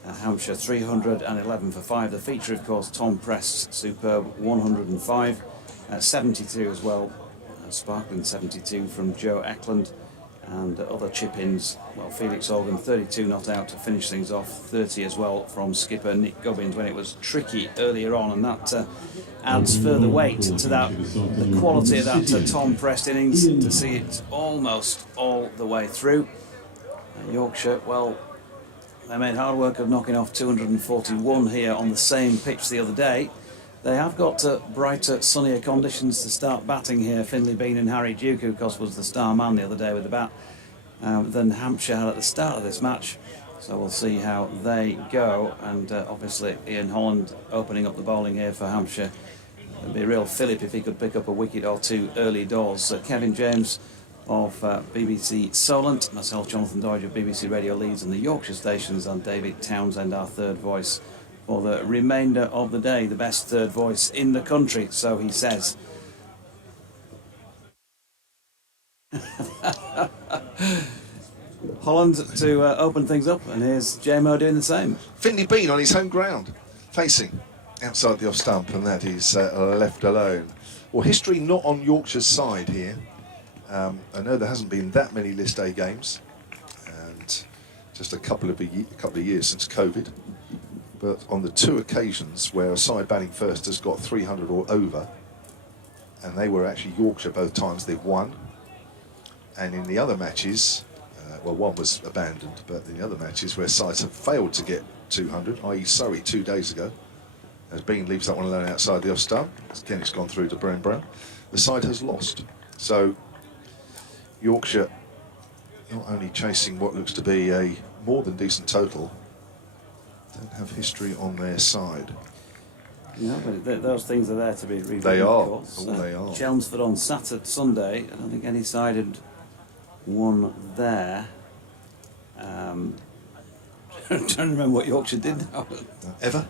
Hampshire 311 for 5. The feature, of course, Tom Prest's superb 105, 72 as well, sparkling 72 from Joe Eklund. And other chip-ins, well, Felix Organ 32 not out to finish things off, 30 as well from skipper Nick Gubbins when it was tricky earlier on, and that adds further weight to that, the quality of that Tom Prest innings, to see it almost all the way through. Yorkshire, well, they made hard work of knocking off 241 here on the same pitch the other day. They have got brighter, sunnier conditions to start batting here. Finlay Bean and Harry Duke, who of course was the star man the other day with the bat, than Hampshire had at the start of this match. So we'll see how they go. And obviously Ian Holland opening up the bowling here for Hampshire. It'd be a real fillip if he could pick up a wicket or two early doors. Kevin James of BBC Solent, myself, Jonathan Doidge of BBC Radio Leeds and the Yorkshire stations, and David Townsend, our third voice for the remainder of the day, the best third voice in the country, so he says. Holland to open things up, and here's JMO doing the same. Finlay Bean on his home ground, facing outside the off stump, and that is left alone. Well, history not on Yorkshire's side here. I know there hasn't been that many List A games, and just a couple of years since COVID. But on the two occasions where a side batting first has got 300 or over, and they were actually Yorkshire both times, they've won. And in the other matches, well, one was abandoned, but in the other matches where sides have failed to get 200, i.e. Surrey 2 days ago, as Bean leaves that one alone outside the off stump, again it's gone through to Brown, the side has lost. So Yorkshire not only chasing what looks to be a more than decent total, don't have history on their side. No, but those things are there to be reviewed. They are. Of course. They are. Chelmsford on Sunday. I don't think any side had won there. I'm trying to remember what Yorkshire did now. Ever.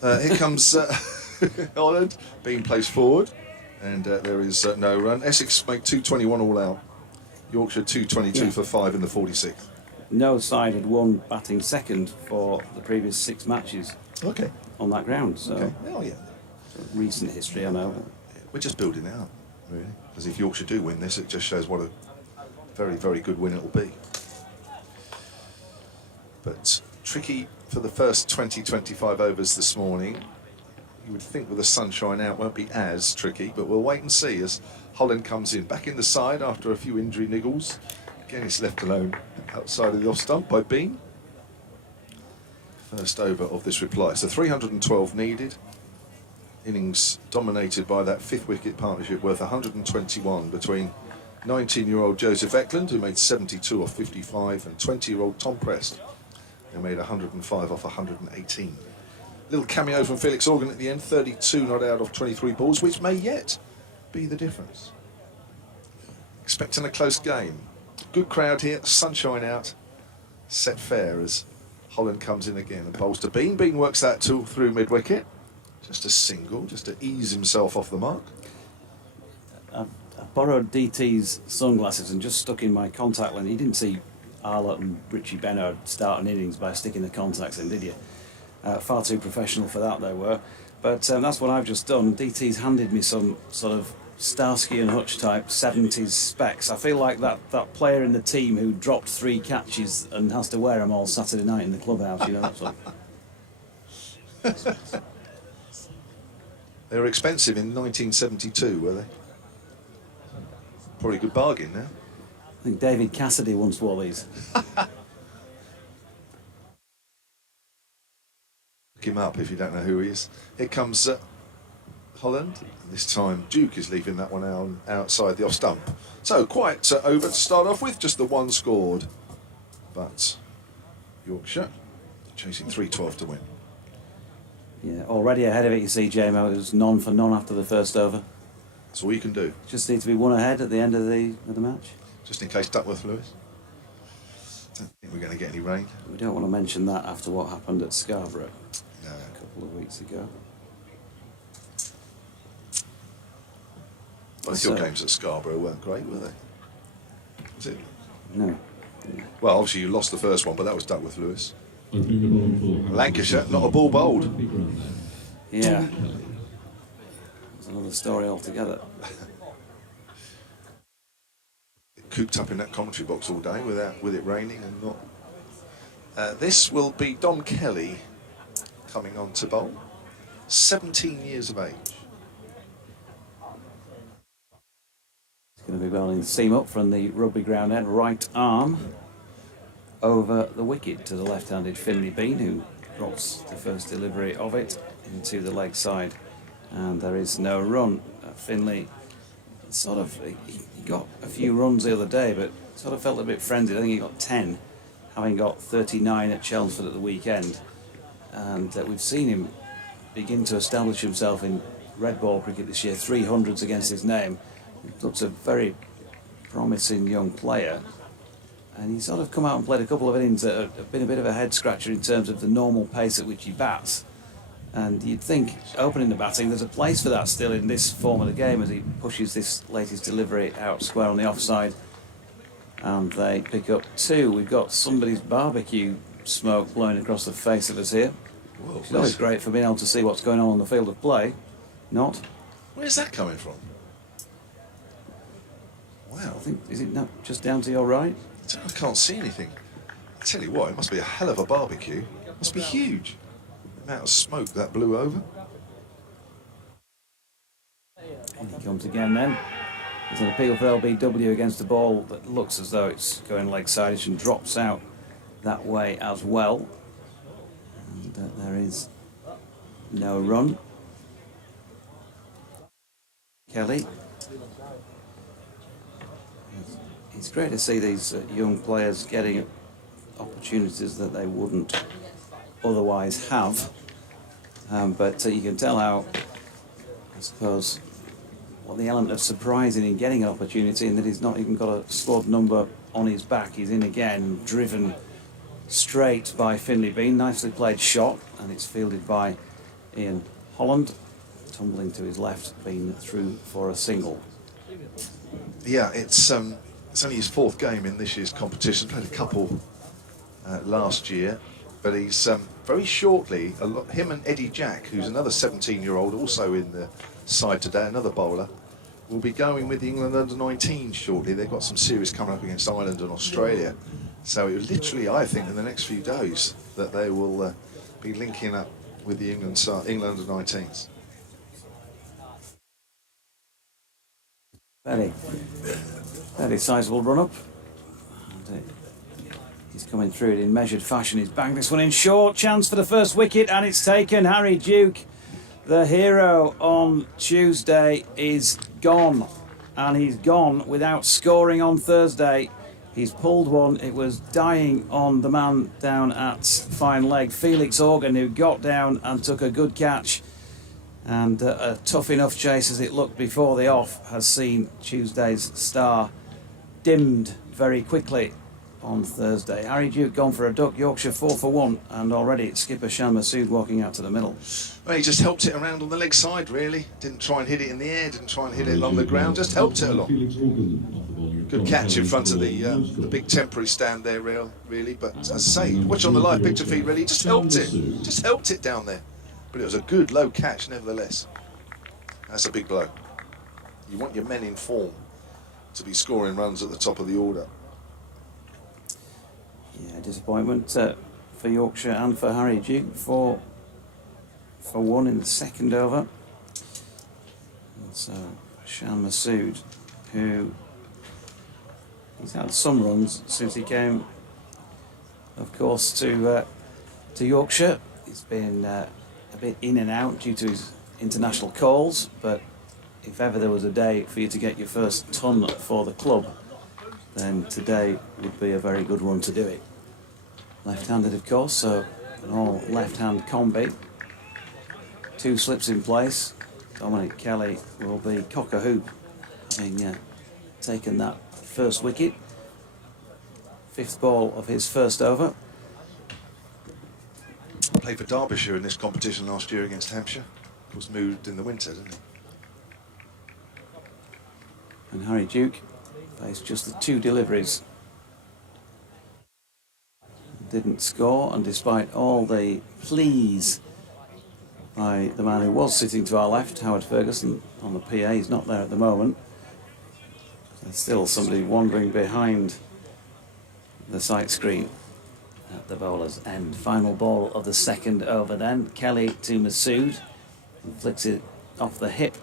Here comes Holland being placed forward, and there is no run. Essex make 221 all out. Yorkshire 222 for 5 in the 46th. No side had won batting second for the previous 6 matches. Okay. On that ground. So Okay. Oh yeah. recent history, I know. We're just building it up, really. Because if Yorkshire do win this, it just shows what a very, very good win it'll be. But tricky for the first 20-25 overs this morning. You would think with the sunshine out won't be as tricky, but we'll wait and see as Holland comes in. Back in the side after a few injury niggles. Again, it's left alone outside of the off stump by Bean. First over of this reply. So 312 needed. Innings dominated by that 5th wicket partnership worth 121 between 19-year-old Joseph Eklund, who made 72 off 55, and 20-year-old Tom Prest, who made 105 off 118. Little cameo from Felix Organ at the end, 32 not out off 23 balls, which may yet be the difference. Expecting a close game. Good crowd here, sunshine out, set fair as Holland comes in again and bowls to Bean. Bean works that tool through mid-wicket. Just a single, just to ease himself off the mark. I borrowed DT's sunglasses and just stuck in my contact lens. You didn't see Arlott and Richie Bennard start an innings by sticking the contacts in, did you? Far too professional for that they were. But that's what I've just done. DT's handed me some sort of Starsky and Hutch type 70s specs. I feel like that player in the team who dropped 3 catches and has to wear them all Saturday night in the clubhouse, you know. So. They were expensive in 1972, were they? Probably a good bargain now. I think David Cassidy once wore these. Look him up if you don't know who he is. Here comes Holland. This time Duke is leaving that one out outside the off stump. So quite over to start off with, just the 1 scored. But Yorkshire chasing 3-12 to win. Yeah, already ahead of it, you see, JMO. It was none for none after the first over. That's all you can do. Just need to be 1 ahead at the end of the match. Just in case Duckworth Lewis. Don't think we're going to get any rain. We don't want to mention that after what happened at Scarborough No. a couple of weeks ago. Both your games at Scarborough weren't great, were they? Was it? No. Well, obviously you lost the first one, but that was Duckworth Lewis. Opening the ball for Lancashire, not a ball bowled. Yeah. That's another story altogether. Cooped up in that commentary box all day with it raining and not. This will be Dom Kelly coming on to bowl. 17 years of age. He's going to be bowling seam up from the rugby ground end, right arm over the wicket to the left-handed Finley Bean, who drops the first delivery of it into the leg side, and there is no run. Finley sort of he got a few runs the other day, but sort of felt a bit frenzied. I think he got 10, having got 39 at Chelmsford at the weekend, and we've seen him begin to establish himself in red ball cricket this year. 300s against his name. He looks a very promising young player. And he's sort of come out and played a couple of innings that have been a bit of a head scratcher in terms of the normal pace at which he bats. And you'd think, opening the batting, there's a place for that still in this form of the game as he pushes this latest delivery out square on the offside. And they pick up 2. We've got somebody's barbecue smoke blowing across the face of us here. Whoa, It's always great for being able to see what's going on the field of play. Not. Where's that coming from? Wow. I think, is it not just down to your right? I can't see anything. I tell you what, it must be a hell of a barbecue. It must be huge. The amount of smoke that blew over. And he comes again then. There's an appeal for LBW against a ball that looks as though it's going leg side and drops out that way as well. And there is no run. Kelly. It's great to see these young players getting opportunities that they wouldn't otherwise have. But you can tell how, I suppose, what the element of surprising in getting an opportunity, and that he's not even got a squad number on his back. He's in again, driven straight by Finley Bean. Nicely played shot, and it's fielded by Ian Holland. Tumbling to his left, Bean through for a single. Yeah, it's only his 4th game in this year's competition. Played a couple last year, but he's very shortly, him and Eddie Jack, who's another 17-year-old, also in the side today, another bowler, will be going with the England under-19 shortly. They've got some series coming up against Ireland and Australia. So it was literally, I think, in the next few days that they will be linking up with the England under-19s. Very sizable run-up. He's coming through it in measured fashion. He's banged this one in short. Chance for the first wicket, and it's taken. Harry Duke, the hero on Tuesday, is gone. And he's gone without scoring on Thursday. He's pulled one. It was dying on the man down at fine leg, Felix Organ, who got down and took a good catch. And a tough enough chase as it looked before the off has seen Tuesday's star dimmed very quickly on Thursday. Harry Duke gone for a duck, Yorkshire 4 for 1, and already it's skipper Shan Masood walking out to the middle. Well, he just helped it around on the leg side, really. Didn't try and hit it in the air, didn't try and hit it along the ground, just helped it along. Good catch in front of the big temporary stand there, really. But as I say, watch on the live picture feed, really, just helped it down there. But it was a good low catch nevertheless. That's a big blow. You want your men in form to be scoring runs at the top of the order. Yeah, disappointment for Yorkshire and for Harry Duke for one in the second over. And so Shan Masood, who he's had some runs since he came, of course, to Yorkshire. He's been a bit in and out due to his international calls, but if ever there was a day for you to get your first ton for the club, then today would be a very good one to do it. Left-handed, of course, so an all left-hand combi. 2 slips in place. Dominic Kelly will be cock-a-hoop, having taken that first wicket. 5th ball of his first over. Played for Derbyshire in this competition last year against Hampshire. Of course, moved in the winter, didn't he? And Harry Duke faced just the 2 deliveries. Didn't score, and despite all the pleas by the man who was sitting to our left, Howard Ferguson, on the PA, he's not there at the moment. There's still somebody wandering behind the sight screen at the bowler's end. Final ball of the second over then. Kelly to Masood, and flicks it off the hip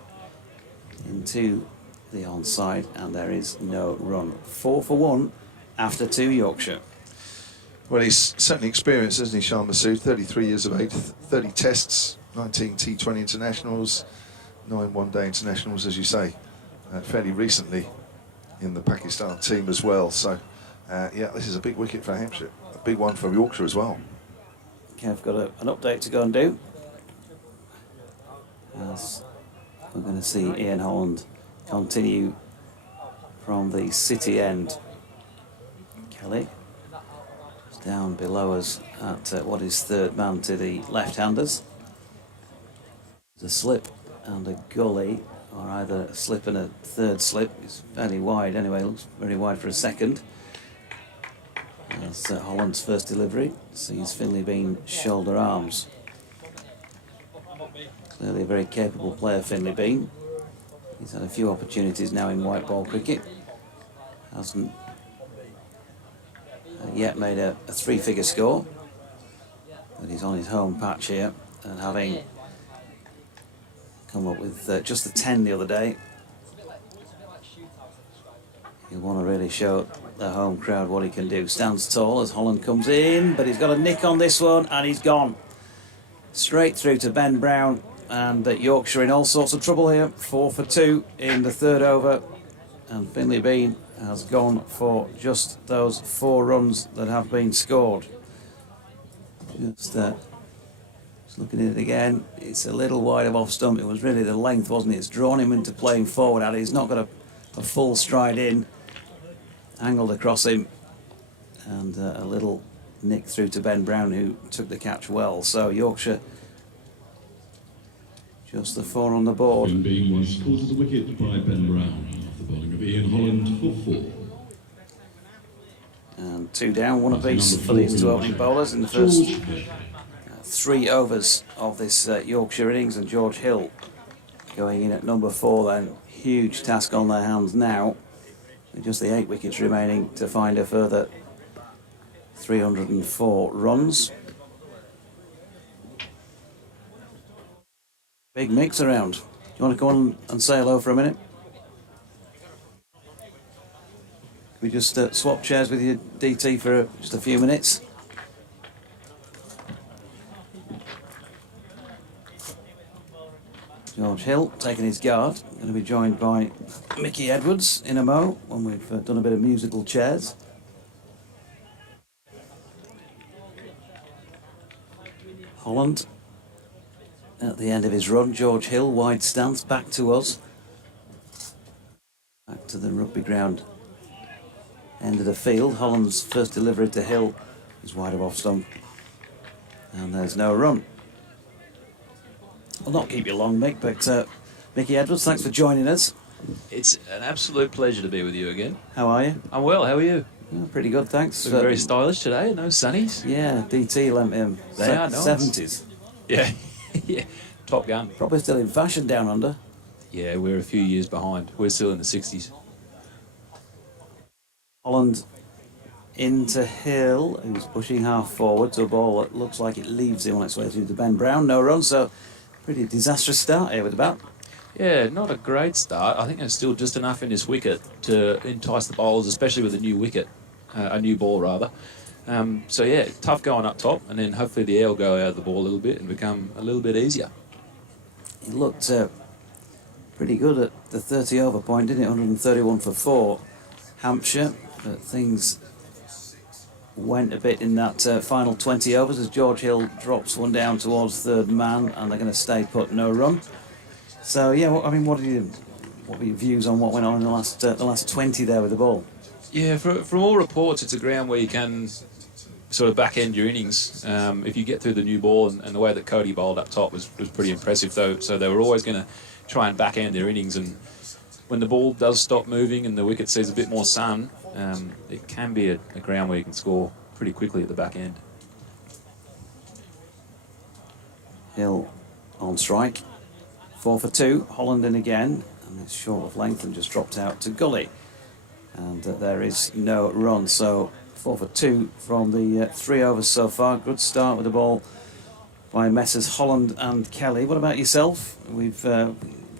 into the onside, and there is no run. 4 for 1 after 2 Yorkshire. Well, he's certainly experienced, isn't he, Shan Masood? 33 years of age, 30 tests, 19 T20 internationals, 9 one-day internationals, as you say, fairly recently in the Pakistan team as well. So, yeah, this is a big wicket for Hampshire, a big one for Yorkshire as well. Kev got an update to go and do. As we're going to see Ian Holland continue from the city end. Kelly is down below us at what is 3rd man to the left-handers. There's a slip and a gully, or either a slip and a 3rd slip. It's fairly wide anyway, looks very wide for a second. That's Holland's first delivery. Sees Finlay Bean shoulder arms. Clearly a very capable player, Finlay Bean. He's had a few opportunities now in white ball cricket. Hasn't yet made a 3-figure score. But he's on his home patch here, and having come up with just the 10 the other day, he'll want to really show the home crowd what he can do. Stands tall as Holland comes in, but he's got a nick on this one, and he's gone. Straight through to Ben Brown, and Yorkshire in all sorts of trouble here. 4 for 2 in the 3rd over, and Finlay Bean has gone for just those 4 runs that have been scored. Just looking at it again, it's a little wide of off stump. It was really the length, wasn't it? It's drawn him into playing forward at it. He's not got a full stride in. Angled across him, and a little nick through to Ben Brown, who took the catch well. So Yorkshire just the 4 on the board. Finlay Bean was called to the wicket by Ben Brown after bowling of Ian Holland for 4. And 2 down, 1 apiece for these 2 opening bowlers in the first 3 overs of this Yorkshire innings, and George Hill going in at number 4 then. Huge task on their hands now. With just the 8 wickets remaining to find a further 304 runs. Big mix around. Do you want to go on and say hello for a minute? Can we just swap chairs with you, DT, for just a few minutes? George Hill taking his guard. Going to be joined by Mickey Edwards in a mo when we've done a bit of musical chairs. Holland at the end of his run. George Hill, wide stance, back to us. Back to the rugby ground end of the field. Holland's first delivery to Hill is wide of off stump. And there's no run. I'll not keep you long, Mick, but Mickey Edwards, thanks for joining us. It's an absolute pleasure to be with you again. How are you? I'm well, how are you? Yeah, pretty good, thanks. Looking very stylish today, no sunnies. Yeah, DT lent him. They are nice. 70s. Yeah. Yeah, top gun. Probably still in fashion down under. Yeah, we're a few years behind. We're still in the 60s. Holland into Hill, who's pushing half forward to a ball that looks like it leaves him on its way through to Ben Brown. No run, so pretty disastrous start here with the bat. Yeah, not a great start. I think there's still just enough in this wicket to entice the bowlers, especially with a new wicket, a new ball rather. So yeah, tough going up top, and then hopefully the air will go out of the ball a little bit and become a little bit easier. He looked pretty good at the 30 over point, didn't it? 131 for 4. Hampshire, but things went a bit in that final 20 overs as George Hill drops one down towards third man, and they're going to stay put, no run. So yeah, what were your views on what went on in the last 20 there with the ball? Yeah, from all reports, it's a ground where you can sort of back end your innings. If you get through the new ball, and the way that Cody bowled up top was pretty impressive though. So they were always going to try and back end their innings, and when the ball does stop moving and the wicket sees a bit more sun, it can be a ground where you can score pretty quickly at the back end. Hill on strike, 4 for 2. Holland in again, and it's short of length and just dropped out to gully, and there is no run. So 4 for 2 from the 3 overs so far. Good start with the ball by Messrs Holland and Kelly. What about yourself?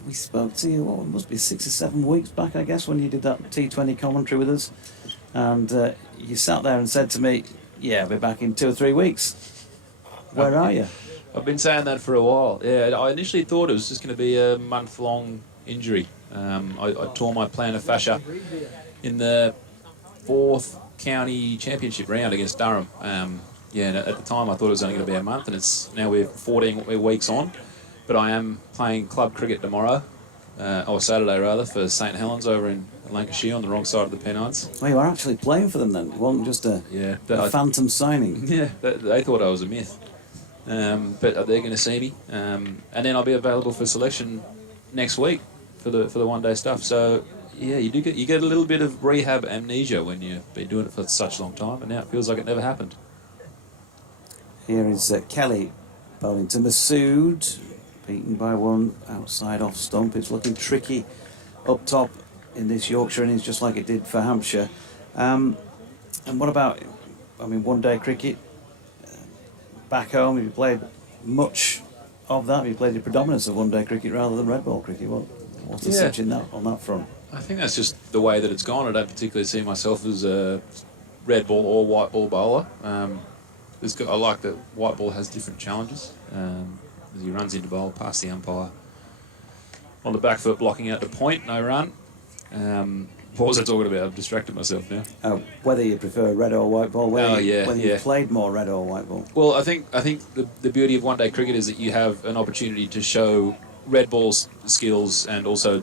We spoke to you, it must be 6 or 7 weeks back, I guess, when you did that T20 commentary with us, and you sat there and said to me, yeah, I'll be back in 2 or 3 weeks. Where are you? I've been saying that for a while. Yeah, I initially thought it was just going to be a month-long injury. I tore my plantar fascia in the 4th county championship round against Durham. Yeah, and at the time I thought it was only going to be a month, and now we're 14 weeks on. But I am playing club cricket tomorrow, or Saturday rather, for St Helens over in Lancashire on the wrong side of the Pennines. Well, you are actually playing for them then. It wasn't just a phantom signing. Yeah, they thought I was a myth. But they're going to see me, and then I'll be available for selection next week for the one-day stuff. So yeah, you get a little bit of rehab amnesia when you've been doing it for such a long time, and now it feels like it never happened. Here is Kelly bowling to Masood, beaten by one outside off stump. It's looking tricky up top in this Yorkshire innings, just like it did for Hampshire. And what about, one-day cricket? Back home, have you played much of that? Have you played the predominance of one-day cricket rather than red ball cricket? What's the search on that front? I think that's just the way that it's gone. I don't particularly see myself as a red ball or white ball bowler. I like that white ball has different challenges. As he runs into bowl past the umpire on the back foot, blocking out the point, no run. What was I talking about? I've distracted myself now. Whether you prefer red or white ball, whether you you've played more red or white ball. Well, I think the beauty of one-day cricket is that you have an opportunity to show red ball's skills and also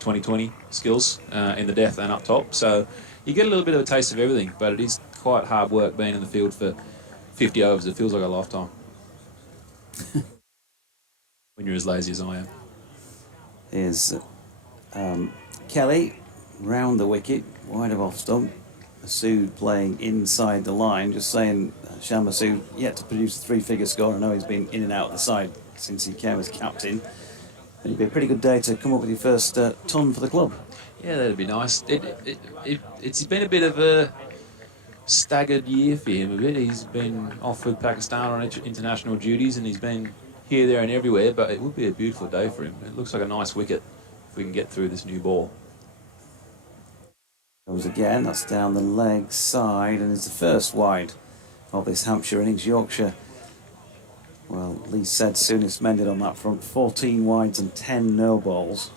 2020 skills in the death and up top. So you get a little bit of a taste of everything, but it is quite hard work being in the field for 50 overs. It feels like a lifetime. When you're as lazy as I am. Here's Kelly round the wicket, wide of off stump. Masood playing inside the line, just saying Shan Masood yet to produce a 3-figure score. I know he's been in and out of the side since he came as captain. It'd be a pretty good day to come up with your first ton for the club. Yeah, that'd be nice. It's been a bit of a staggered year for him a bit. He's been off with Pakistan on international duties, and he's been here, there and everywhere, but it would be a beautiful day for him. It looks like a nice wicket if we can get through this new ball. Goes again, that's down the leg side, and it's the first wide of this Hampshire innings. Yorkshire, well, Lee said soonest mended on that front. 14 wides and 10 no balls.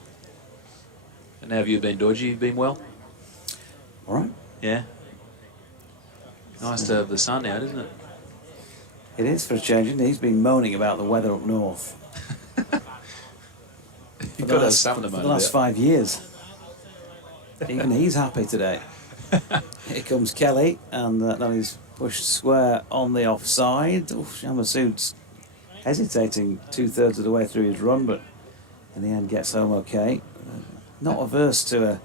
And how have you been, Dodgy? You've been well? All right. Yeah. Nice to have the sun out, isn't it? It is for a change, and he's been moaning about the weather up north. For the last 5 years. Even he's happy today. Here comes Kelly, and that is pushed square on the offside. Shan Masood's hesitating 2/3 of the way through his run, but in the end gets home okay. Not averse to a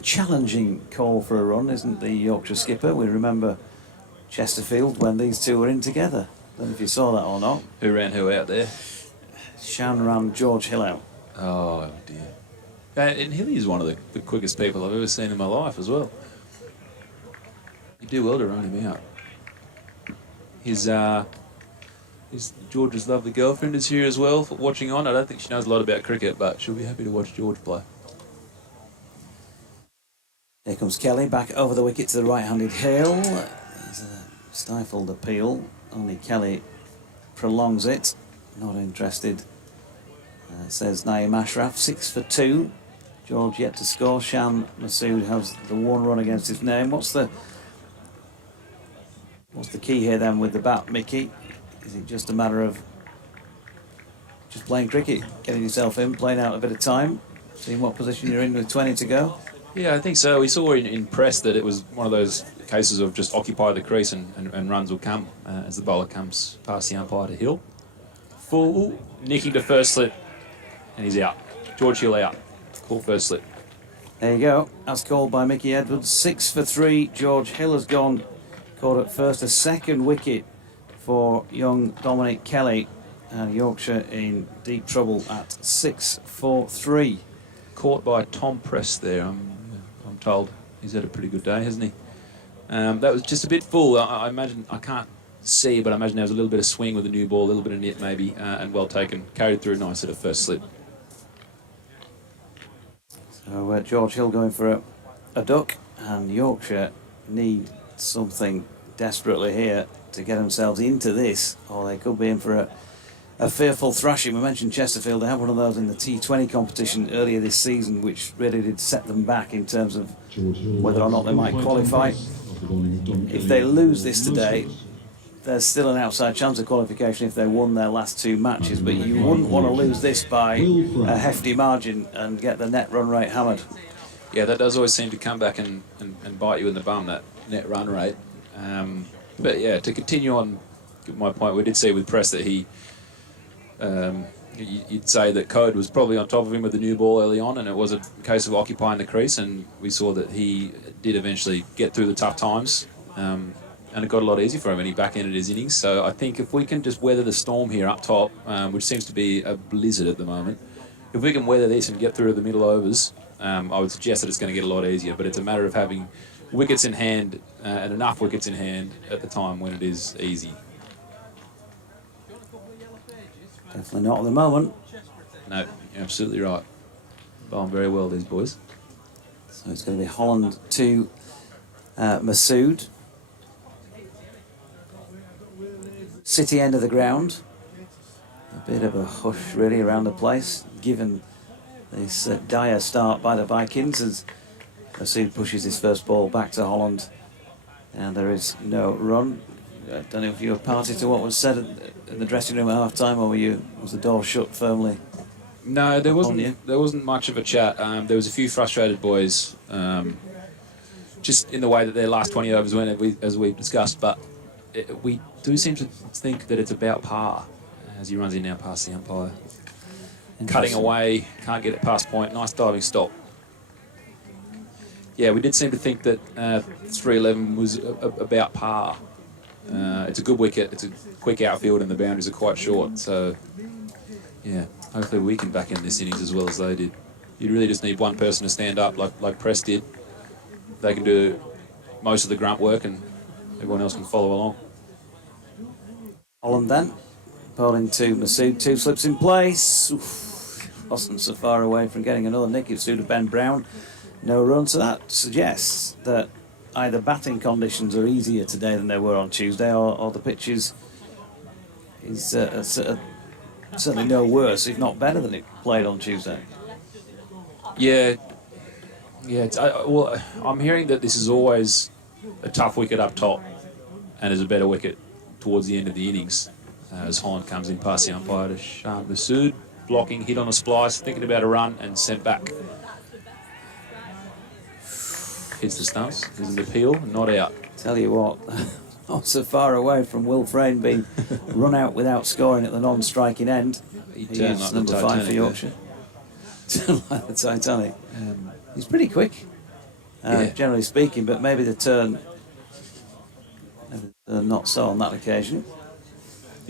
challenging call for a run, isn't the Yorkshire skipper? We remember Chesterfield when these two were in together. don't know if you saw that or not. Who ran who out there? Shan ran George Hill out. Oh dear. And Hilly is one of the quickest people I've ever seen in my life as well. You do well to run him out. His George's lovely girlfriend is here as well, watching on. I don't think she knows a lot about cricket, but she'll be happy to watch George play. Here comes Kelly back over the wicket to the right-handed Hill. There's a stifled appeal. Only Kelly prolongs it. Not interested. Says Naeem Ashraf, 6 for 2. George yet to score. Shan Masood has the one run against his name. What's the key here then with the bat, Mickey? Is it just a matter of just playing cricket, getting yourself in, playing out a bit of time, seeing what position you're in with 20 to go? Yeah, I think so. We saw in press that it was one of those cases of just occupy the crease and runs will come as the bowler comes past the umpire to Hill. Full, nicking to first slip, and he's out. George Hill out. Call first slip. There you go. That's called by Mickey Edwards. 6 for 3. George Hill has gone. Caught at first. A second wicket for young Dominic Kelly. And Yorkshire in deep trouble at 6 for 3. Caught by Tom Press there. I'm told he's had a pretty good day, hasn't he? That was just a bit full. I imagine, I can't see, but I imagine there was a little bit of swing with the new ball, a little bit of nip maybe, and well taken. Carried through nice at a first slip. So George Hill going for a duck, and Yorkshire need something desperately here to get themselves into this, or they could be in for a fearful thrashing. We mentioned Chesterfield. They had one of those in the T20 competition earlier this season, which really did set them back in terms of whether or not they might qualify. If they lose this today, there's still an outside chance of qualification if they won their last 2 matches, but you wouldn't want to lose this by a hefty margin and get the net run rate hammered. Yeah, that does always seem to come back and bite you in the bum, that net run rate. But yeah, to continue on my point, we did see with Press that he, you'd say that Code was probably on top of him with the new ball early on, and it was a case of occupying the crease, and we saw that he did eventually get through the tough times. And it got a lot easier for him, and he back-ended his innings. So I think if we can just weather the storm here up top, which seems to be a blizzard at the moment, if we can weather this and get through the middle overs, I would suggest that it's going to get a lot easier. But it's a matter of having wickets in hand, and enough wickets in hand at the time when it is easy. Definitely not at the moment. No, you're absolutely right. Bowling very well, these boys. So it's going to be Holland to Masood. City end of the ground. A bit of a hush really around the place, given this dire start by the Vikings as Masood pushes his first ball back to Holland, and there is no run. I don't know if you were party to what was said in the dressing room at half time, or was the door shut firmly? No, there wasn't much of a chat. There was a few frustrated boys, just in the way that their last 20 overs went, as we discussed, but we do seem to think that it's about par as he runs in now past the umpire. Cutting away, can't get it past point. Nice diving stop. Yeah, we did seem to think that 311 was about par. It's a good wicket. It's a quick outfield, and the boundaries are quite short. So, yeah, hopefully we can back in this innings as well as they did. You really just need one person to stand up, like Press did. They can do most of the grunt work, and everyone else can follow along. Holland then, bowling to Masood, 2 slips in place. Oof, wasn't so far away from getting another nick. It suited Ben Brown. No run, so that suggests that either batting conditions are easier today than they were on Tuesday, or the pitch is certainly no worse, if not better than it played on Tuesday. Yeah. I'm hearing that this is always a tough wicket up top and is a better wicket towards the end of the innings, as Holland comes in past the umpire to Shan Masood, blocking, hit on a splice, thinking about a run, and sent back. Hits the stumps, there's an appeal, not out. Tell you what, not so far away from Will Frayne being run out without scoring at the non-striking end. He turned like number the 5 for Titanic Yorkshire. Like the Titanic. He's pretty quick, generally speaking, but maybe the turn not so on that occasion.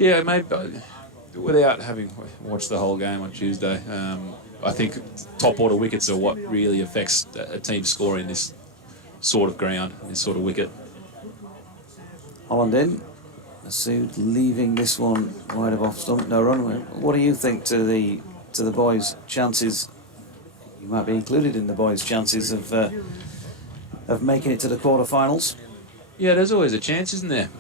Yeah, maybe without having watched the whole game on Tuesday, I think top order wickets are what really affects a team's score in this sort of ground, this sort of wicket. Holland in. Masood leaving this one wide of off stump, no run. What do you think to the boys' chances? You might be included in the boys' chances of making it to the quarterfinals. Yeah, there's always a chance, isn't there?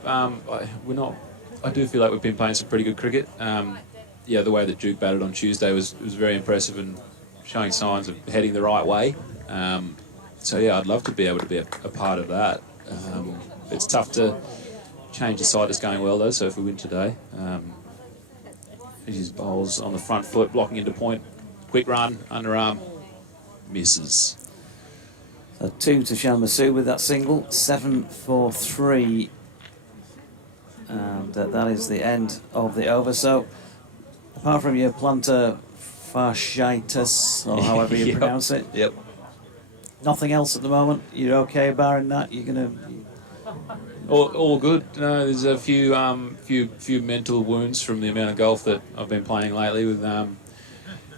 I do feel like we've been playing some pretty good cricket. Yeah, the way that Duke batted on Tuesday was very impressive and showing signs of heading the right way. So yeah, I'd love to be able to be a part of that. It's tough to change the side that's going well though. So if we win today, his bowls on the front foot, blocking into point, quick run, underarm, misses. So 2 to Masood with that single, 7 for 3. And that is the end of the over. So, apart from your plantar fasciitis, or however you pronounce it, Yep. nothing else at the moment. You're okay, barring that. You're gonna. All good. No, there's a few mental wounds from the amount of golf that I've been playing lately with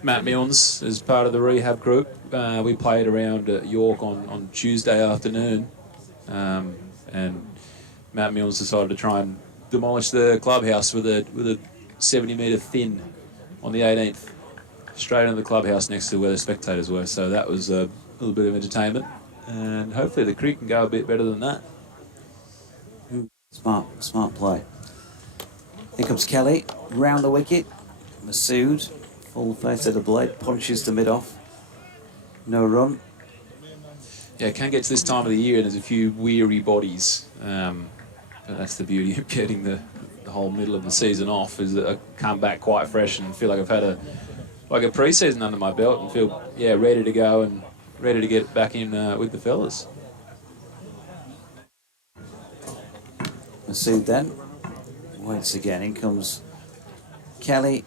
Matt Milnes as part of the rehab group. We played around at York on Tuesday afternoon, and Matt Milnes decided to try and demolish the clubhouse with a 70-metre thin on the 18th, straight into the clubhouse next to where the spectators were. So that was a little bit of entertainment, and hopefully the cricket can go a bit better than that. Smart play. Here comes Kelly, round the wicket. Masood, full face of the blade, punches to mid-off. No run. Yeah, it can get to this time of the year and there's a few weary bodies. But that's the beauty of getting the whole middle of the season off, is that I come back quite fresh and feel like I've had a pre-season under my belt and feel ready to go and ready to get back in with the fellas. Masood then waits again. In comes Kelly,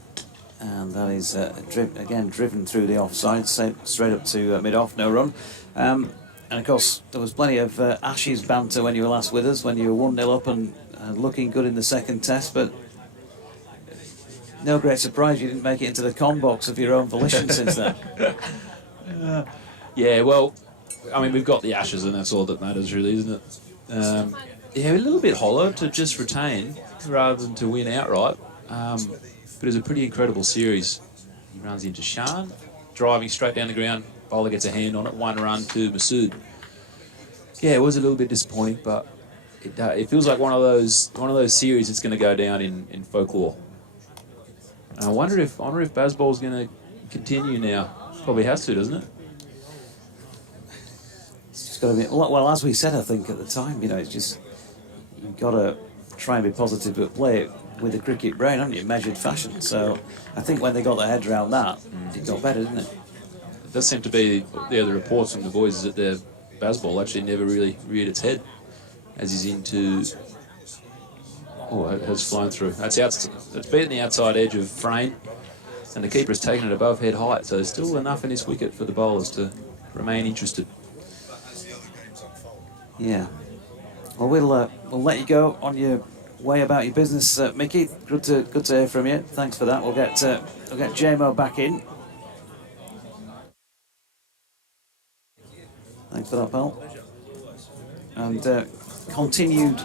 and that is driven through the offside, straight up to mid-off, no run. And of course, there was plenty of Ashes banter when you were last with us, when you were 1-0 up and looking good in the second test, but no great surprise you didn't make it into the con box of your own volition since then. Yeah, well, I mean, we've got the Ashes and that's all that matters really, isn't it? Yeah, a little bit hollow to just retain rather than to win outright, but it's a pretty incredible series. He runs into Shan, driving straight down the ground. Bowler gets a hand on it, 1 run to Masood. Yeah, it was a little bit disappointing, but it feels like one of those series that's going to go down in folklore. And I wonder if Bazball's going to continue now. Probably has to, doesn't it? It's just got to be, well, as we said, I think at the time, it's just, you've got to try and be positive, but play it with a cricket brain, haven't you, measured fashion. So I think when they got their heads around that, it got better, didn't it? It does seem to be the reports from the boys is that their Bazball actually never really reared its head as he's has flown through. It's beaten the outside edge of frame, and the keeper has taken it above head height, so there's still enough in this wicket for the bowlers to remain interested. Yeah. Well, we'll let you go on your way about your business, Mickey. Good to hear from you. Thanks for that. We'll get JMO back in. Thanks for that, pal. And continued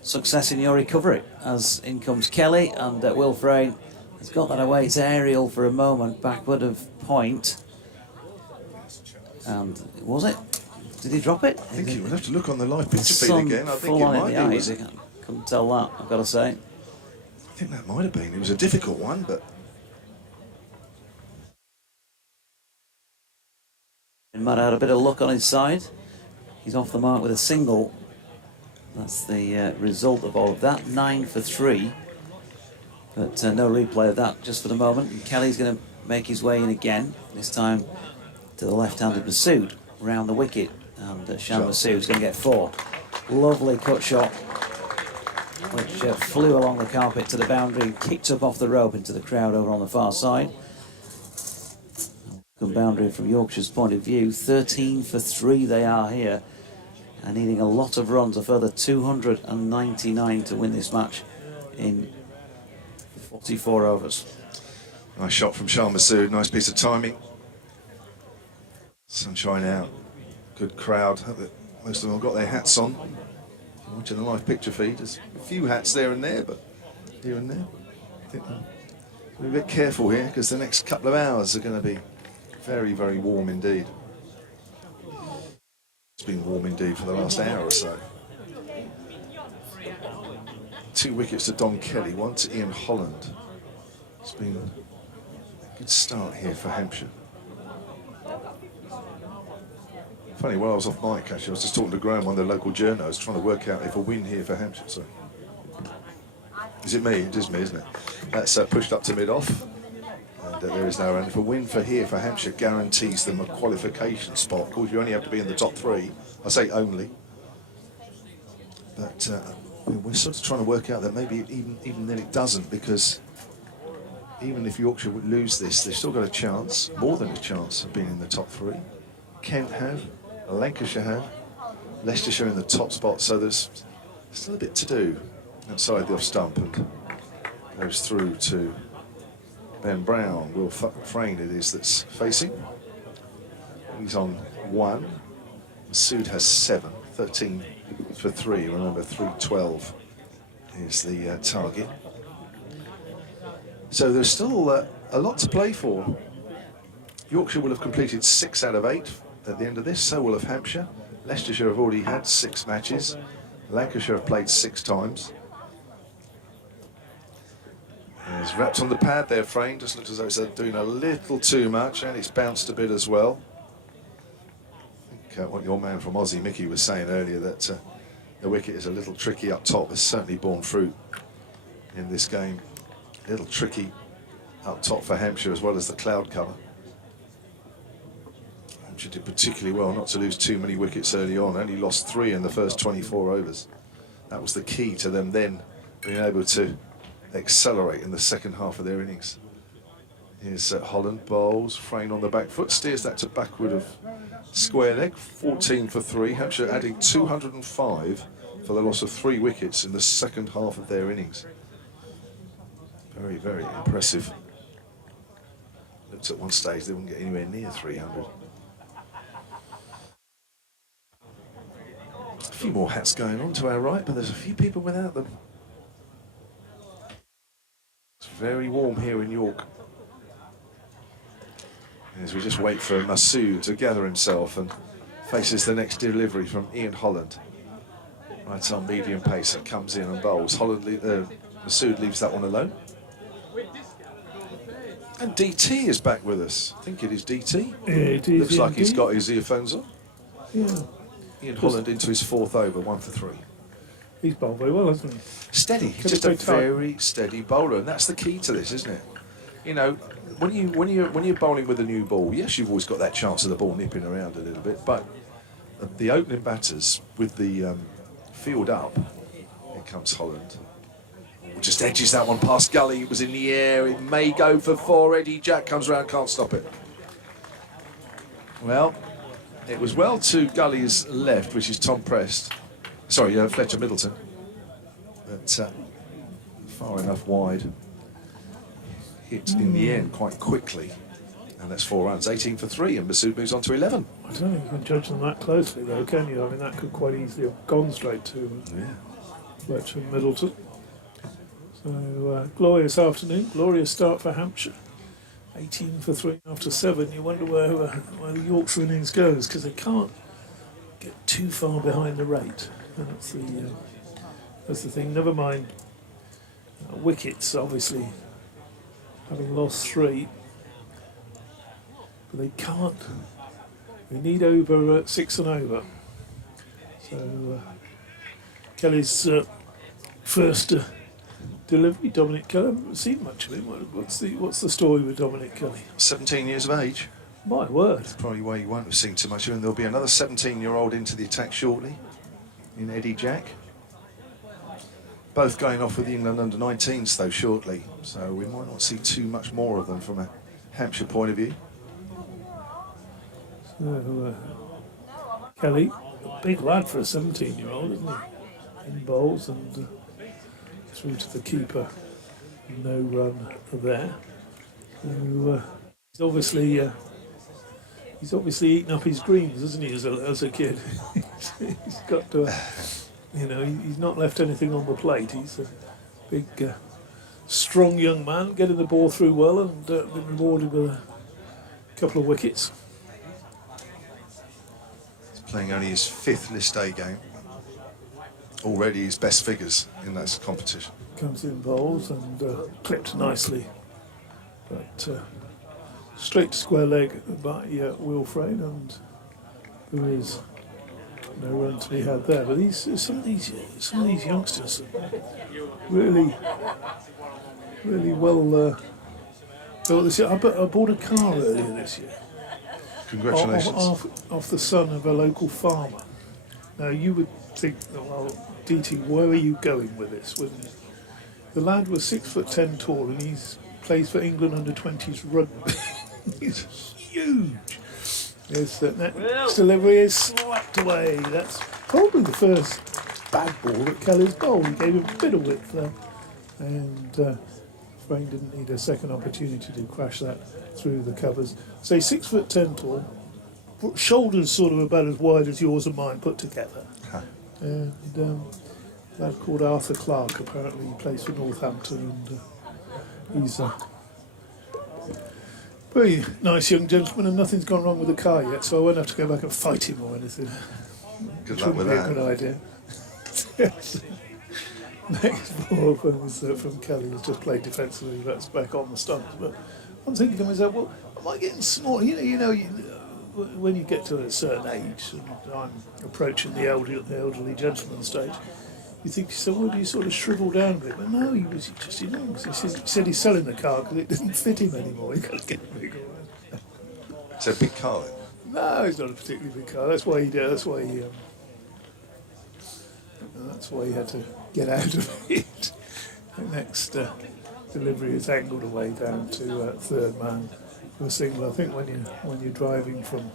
success in your recovery as in comes Kelly, and Will Frayne has got that away to aerial for a moment, backward of point. And was it? Did he drop it? I think you would have to look on the live picture feed again. I think it might be. Eyes. Couldn't tell that, I've got to say. I think that might have been. It was a difficult one, but... He might have had a bit of luck on his side. He's off the mark with a single. That's the result of all of that. 9 for 3. But no replay of that just for the moment. And Kelly's going to make his way in again. This time to the left-handed Masood round the wicket. And Shan Masood's going to get 4. Lovely cut shot, which flew along the carpet to the boundary and kicked up off the rope into the crowd over on the far side. Good boundary from Yorkshire's point of view. 13 for 3 they are here, and needing a lot of runs, a further 299 to win this match in 44 overs. Nice shot from Chelmsford, nice piece of timing. Sunshine out, good crowd. Most of them have got their hats on. Watching the live picture feed, there's a few hats there and there, but here and there. I think we'll be a bit careful here because the next couple of hours are going to be very, very warm indeed. It's been warm indeed for the last hour or so. 2 wickets to Don Kelly, 1 to Ian Holland. It's been a good start here for Hampshire. Funny, while I was off mic, actually, I was just talking to Graham, one of the local journos, trying to work out if a win here for Hampshire. So, is it me? It is me, isn't it? That's pushed up to mid-off. And there is no run. If a win for Hampshire guarantees them a qualification spot. Of course, you only have to be in the top 3. I say only. But we're sort of trying to work out that maybe even then it doesn't, because even if Yorkshire would lose this, they've still got a chance, more than a chance, of being in the top 3. Kent have, Lancashire have, Leicestershire in the top spot, so there's still a bit to do outside the off stump, and goes through to Ben Brown. Will Frayne it is that's facing. He's on 1. Masood has 7, 13 for 3. Remember, 312 is the target. So there's still a lot to play for. Yorkshire will have completed 6 out of 8 at the end of this, so will have Hampshire. Leicestershire have already had 6 matches. Lancashire have played 6 times. He's wrapped on the pad there, Frayne. Just looks as though it's doing a little too much, and it's bounced a bit as well. I think what your man from Aussie, Mickey, was saying earlier, that the wicket is a little tricky up top. Has certainly borne fruit in this game. A little tricky up top for Hampshire, as well as the cloud cover. Hampshire did particularly well not to lose too many wickets early on. Only lost 3 in the first 24 overs. That was the key to them then being able to accelerate in the second half of their innings. Here's Holland, bowls, Frayne on the back foot, steers that to backward of square leg, 14 for 3. Hampshire adding 205 for the loss of 3 wickets in the second half of their innings. Very, very impressive. Looked at one stage, they wouldn't get anywhere near 300. A few more hats going on to our right, but there's a few people without them. It's very warm here in York. As we just wait for Masood to gather himself and faces the next delivery from Ian Holland. Right on medium pace, it comes in and bowls. Masood leaves that one alone. And DT is back with us. I think it is DT. Yeah, it is. Looks like he's got his earphones on. Yeah. Ian Holland into his 4th over, 1 for 3. He's bowled very well, hasn't he? Steady. He's just a very steady bowler, and that's the key to this, isn't it? You know, when you're bowling with a new ball, yes, you've always got that chance of the ball nipping around a little bit, but the opening batters with the field up, here comes Holland. Just edges that one past Gully. It was in the air. It may go for 4. Eddie Jack comes round, can't stop it. Well, it was well to Gully's left, which is Tom Prest. Sorry, Fletcher Middleton. But far enough wide. Hit in the end quite quickly. And that's 4 runs, 18 for 3, and Masood moves on to 11. I don't think you can judge them that closely, though, can you? I mean, that could quite easily have gone straight to Fletcher Middleton. So, glorious afternoon, glorious start for Hampshire. 18 for 3 after 7. You wonder where the Yorkshire innings goes, because they can't get too far behind the rate. And that's the thing. Never mind wickets, obviously, having lost 3. But they can't. They need over 6 and over. So Kelly's first delivery, Dominic Kelly. I haven't seen much of him. What's the story with Dominic Kelly? 17 years of age. My word. Probably why you won't have seen too much of him. There'll be another 17-year-old into the attack shortly in Eddie Jack. Both going off with the England under-19s though shortly, so we might not see too much more of them from a Hampshire point of view. So, Kelly, a big lad for a 17-year-old, isn't he? In bowls and through to the keeper No run there. So, he's obviously eaten up his greens, hasn't he, as a kid? He's got to, he's not left anything on the plate. He's a big, strong young man, getting the ball through well and been rewarded with a couple of wickets. He's playing only his 5th List A game. Already his best figures in that competition. Comes in bowls and clipped nicely, but straight to square leg by Wilfred, and there is no run to be had there. But some of these youngsters are really well built this year. I bought a car earlier this year. Congratulations. Off the son of a local farmer. Now you would think, well, DT, where are you going with this? The lad was 6'10" tall, and he's plays for England under-20s rugby. He's huge. Yes, that next delivery is slapped away. That's probably the first bad ball that Kelly's bowled. He gave him a bit of width there, and Frank didn't need a second opportunity to crash that through the covers. So 6'10" tall, shoulders sort of about as wide as yours and mine put together. And a lad called Arthur Clark, apparently he plays for Northampton, and he's a very nice young gentleman, and nothing's gone wrong with the car yet, so I won't have to go back and fight him or anything. Good luck with be that. a good idea. Next ball from Kelly has just played defensively, that's back on the stumps. But I'm thinking to myself, well, am I getting small? When you get to a certain age, and I'm approaching the elderly gentleman stage, you think to yourself, well, do you sort of shrivel down a bit? But no, he was just enormous. He said he's selling the car because it didn't fit him anymore. He's got to get bigger. It's a big car then. No, it's not a particularly big car. That's why he did. That's why he had to get out of it. The next delivery is angled away down to third man for a single. I think when you're driving from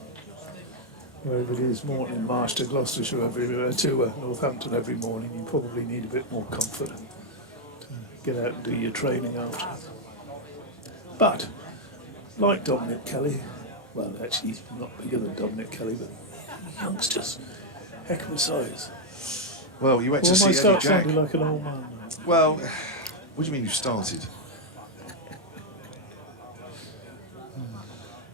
wherever it is, Morton, Marsh to Gloucestershire to Northampton every morning, you probably need a bit more comfort to get out and do your training after. But like Dominic Kelly, well, actually he's not bigger than Dominic Kelly, but youngsters, heck of a size. Well, you went to I see start Eddie Jack. sounding like an old man now. Well, what do you mean you started?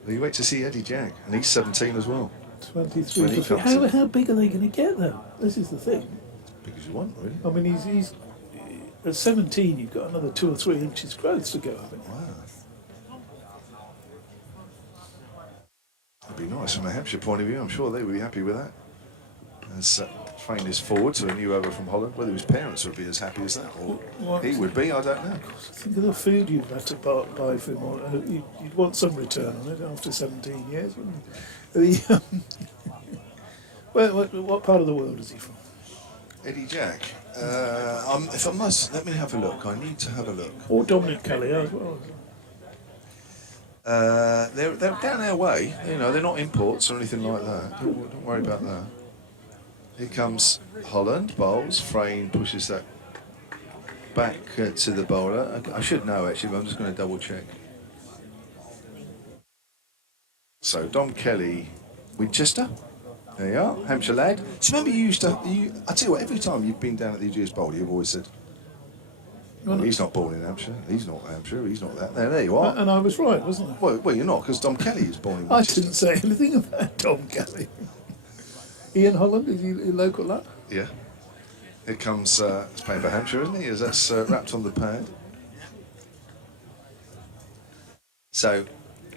Well, you went to see Eddie Jack, and he's 17 as well. 23. When he comes in. How big are they going to get though? This is the thing. As big as you want, really. I mean, he's at 17. You've got another 2 or 3 inches growth to go. I think. Wow. That'd be nice from a Hampshire point of view. I'm sure they would be happy with that. As trained his forward to a new over from Holland. Whether his parents would be as happy as that, or What? he would be, I don't know. Think of the food you'd have to buy for him. Or, you'd want some return on it after 17 years, wouldn't you? What part of the world is he from? Eddie Jack. If I must, let me have a look. I need to have a look. Or Dominic Kelly as well. They're down our way. They're not imports or anything like that. Don't worry about that. Here comes Holland, bowls. Frayne pushes that back to the bowler. I should know actually, but I'm just going to double check. So Dom Kelly, Winchester. There you are, Hampshire lad. So remember you used to, I tell you what, every time you've been down at the GS Bowl, you've always said, well, he's not born in Hampshire, he's not Hampshire, he's not that. There you are. And I was right, wasn't I? Well, you're not, because Dom Kelly is born in I Winchester. didn't say anything about Dom Kelly. Ian Holland, is he a local lad? Yeah. Here comes, he's playing for Hampshire, isn't he? As that's wrapped on the pad. So,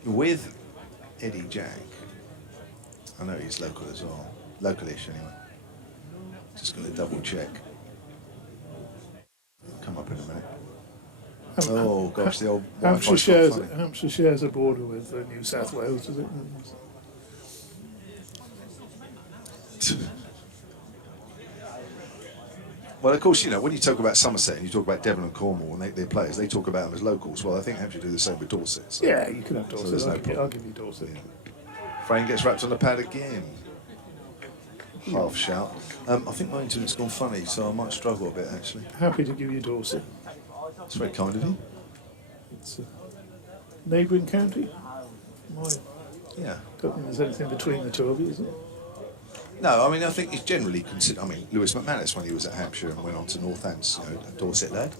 with Eddie Jack, I know he's local as well. Localish anyway. Just going to double check. Come up in a minute. Oh gosh, the old Hampshire Wi-Fi's not funny. Hampshire shares a border with New South Wales, does it? Well, of course, when you talk about Somerset and you talk about Devon and Cornwall and their players, they talk about them as locals. Well, I think Hampshire do the same with Dorset. So. Yeah, you can have Dorset. there's no I'll problem. give you Dorset. Frayne gets wrapped on the pad again. Half shout. I think my internet's gone funny, so I might struggle a bit actually. Happy to give you Dorset. It's very kind of you. It's a neighbouring county. Yeah. Don't think there's anything between the two of you, is it? No, I mean, I think he's generally considered. I mean, Lewis McManus, when he was at Hampshire and went on to Northants, you know, a Dorset lad.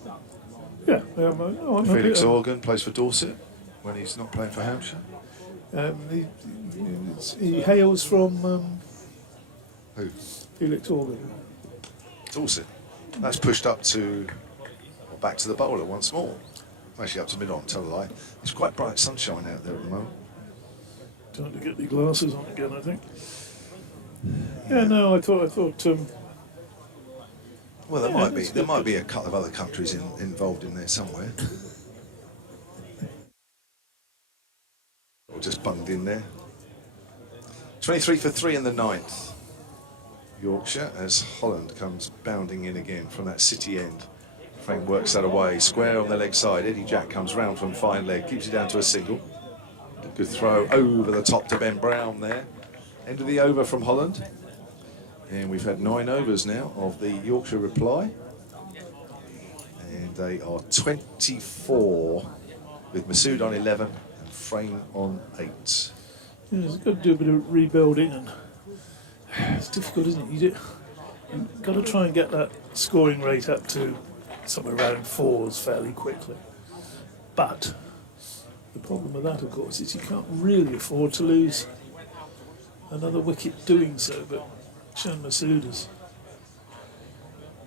Yeah. No, I'm Felix happy. Organ plays for Dorset when he's not playing for Hampshire. He hails from Who? Felix Organ. Dorset. That's pushed up to, or back to the bowler once more. Actually up to mid-on, tell a lie. It's quite bright sunshine out there at the moment. Time to get the glasses on again, I think. Yeah, no, I thought. Well, Yeah, there might be a couple of other countries involved in there somewhere. Or just bunged in there. 23 for 3 in the ninth. Yorkshire as Holland comes bounding in again from that city end. Frank works that away, square on the leg side. Eddie Jack comes round from fine leg, keeps it down to a single. Good throw over the top to Ben Brown there. End of the over from Holland. And we've had 9 overs now of the Yorkshire reply. And they are 24 with Masood on 11 and Frame on 8. Yeah, it's got to do a bit of rebuilding, and it's difficult, isn't it? You've got to try and get that scoring rate up to somewhere around 4s fairly quickly. But the problem with that, of course, is you can't really afford to lose another wicket doing so. But Shan Masood has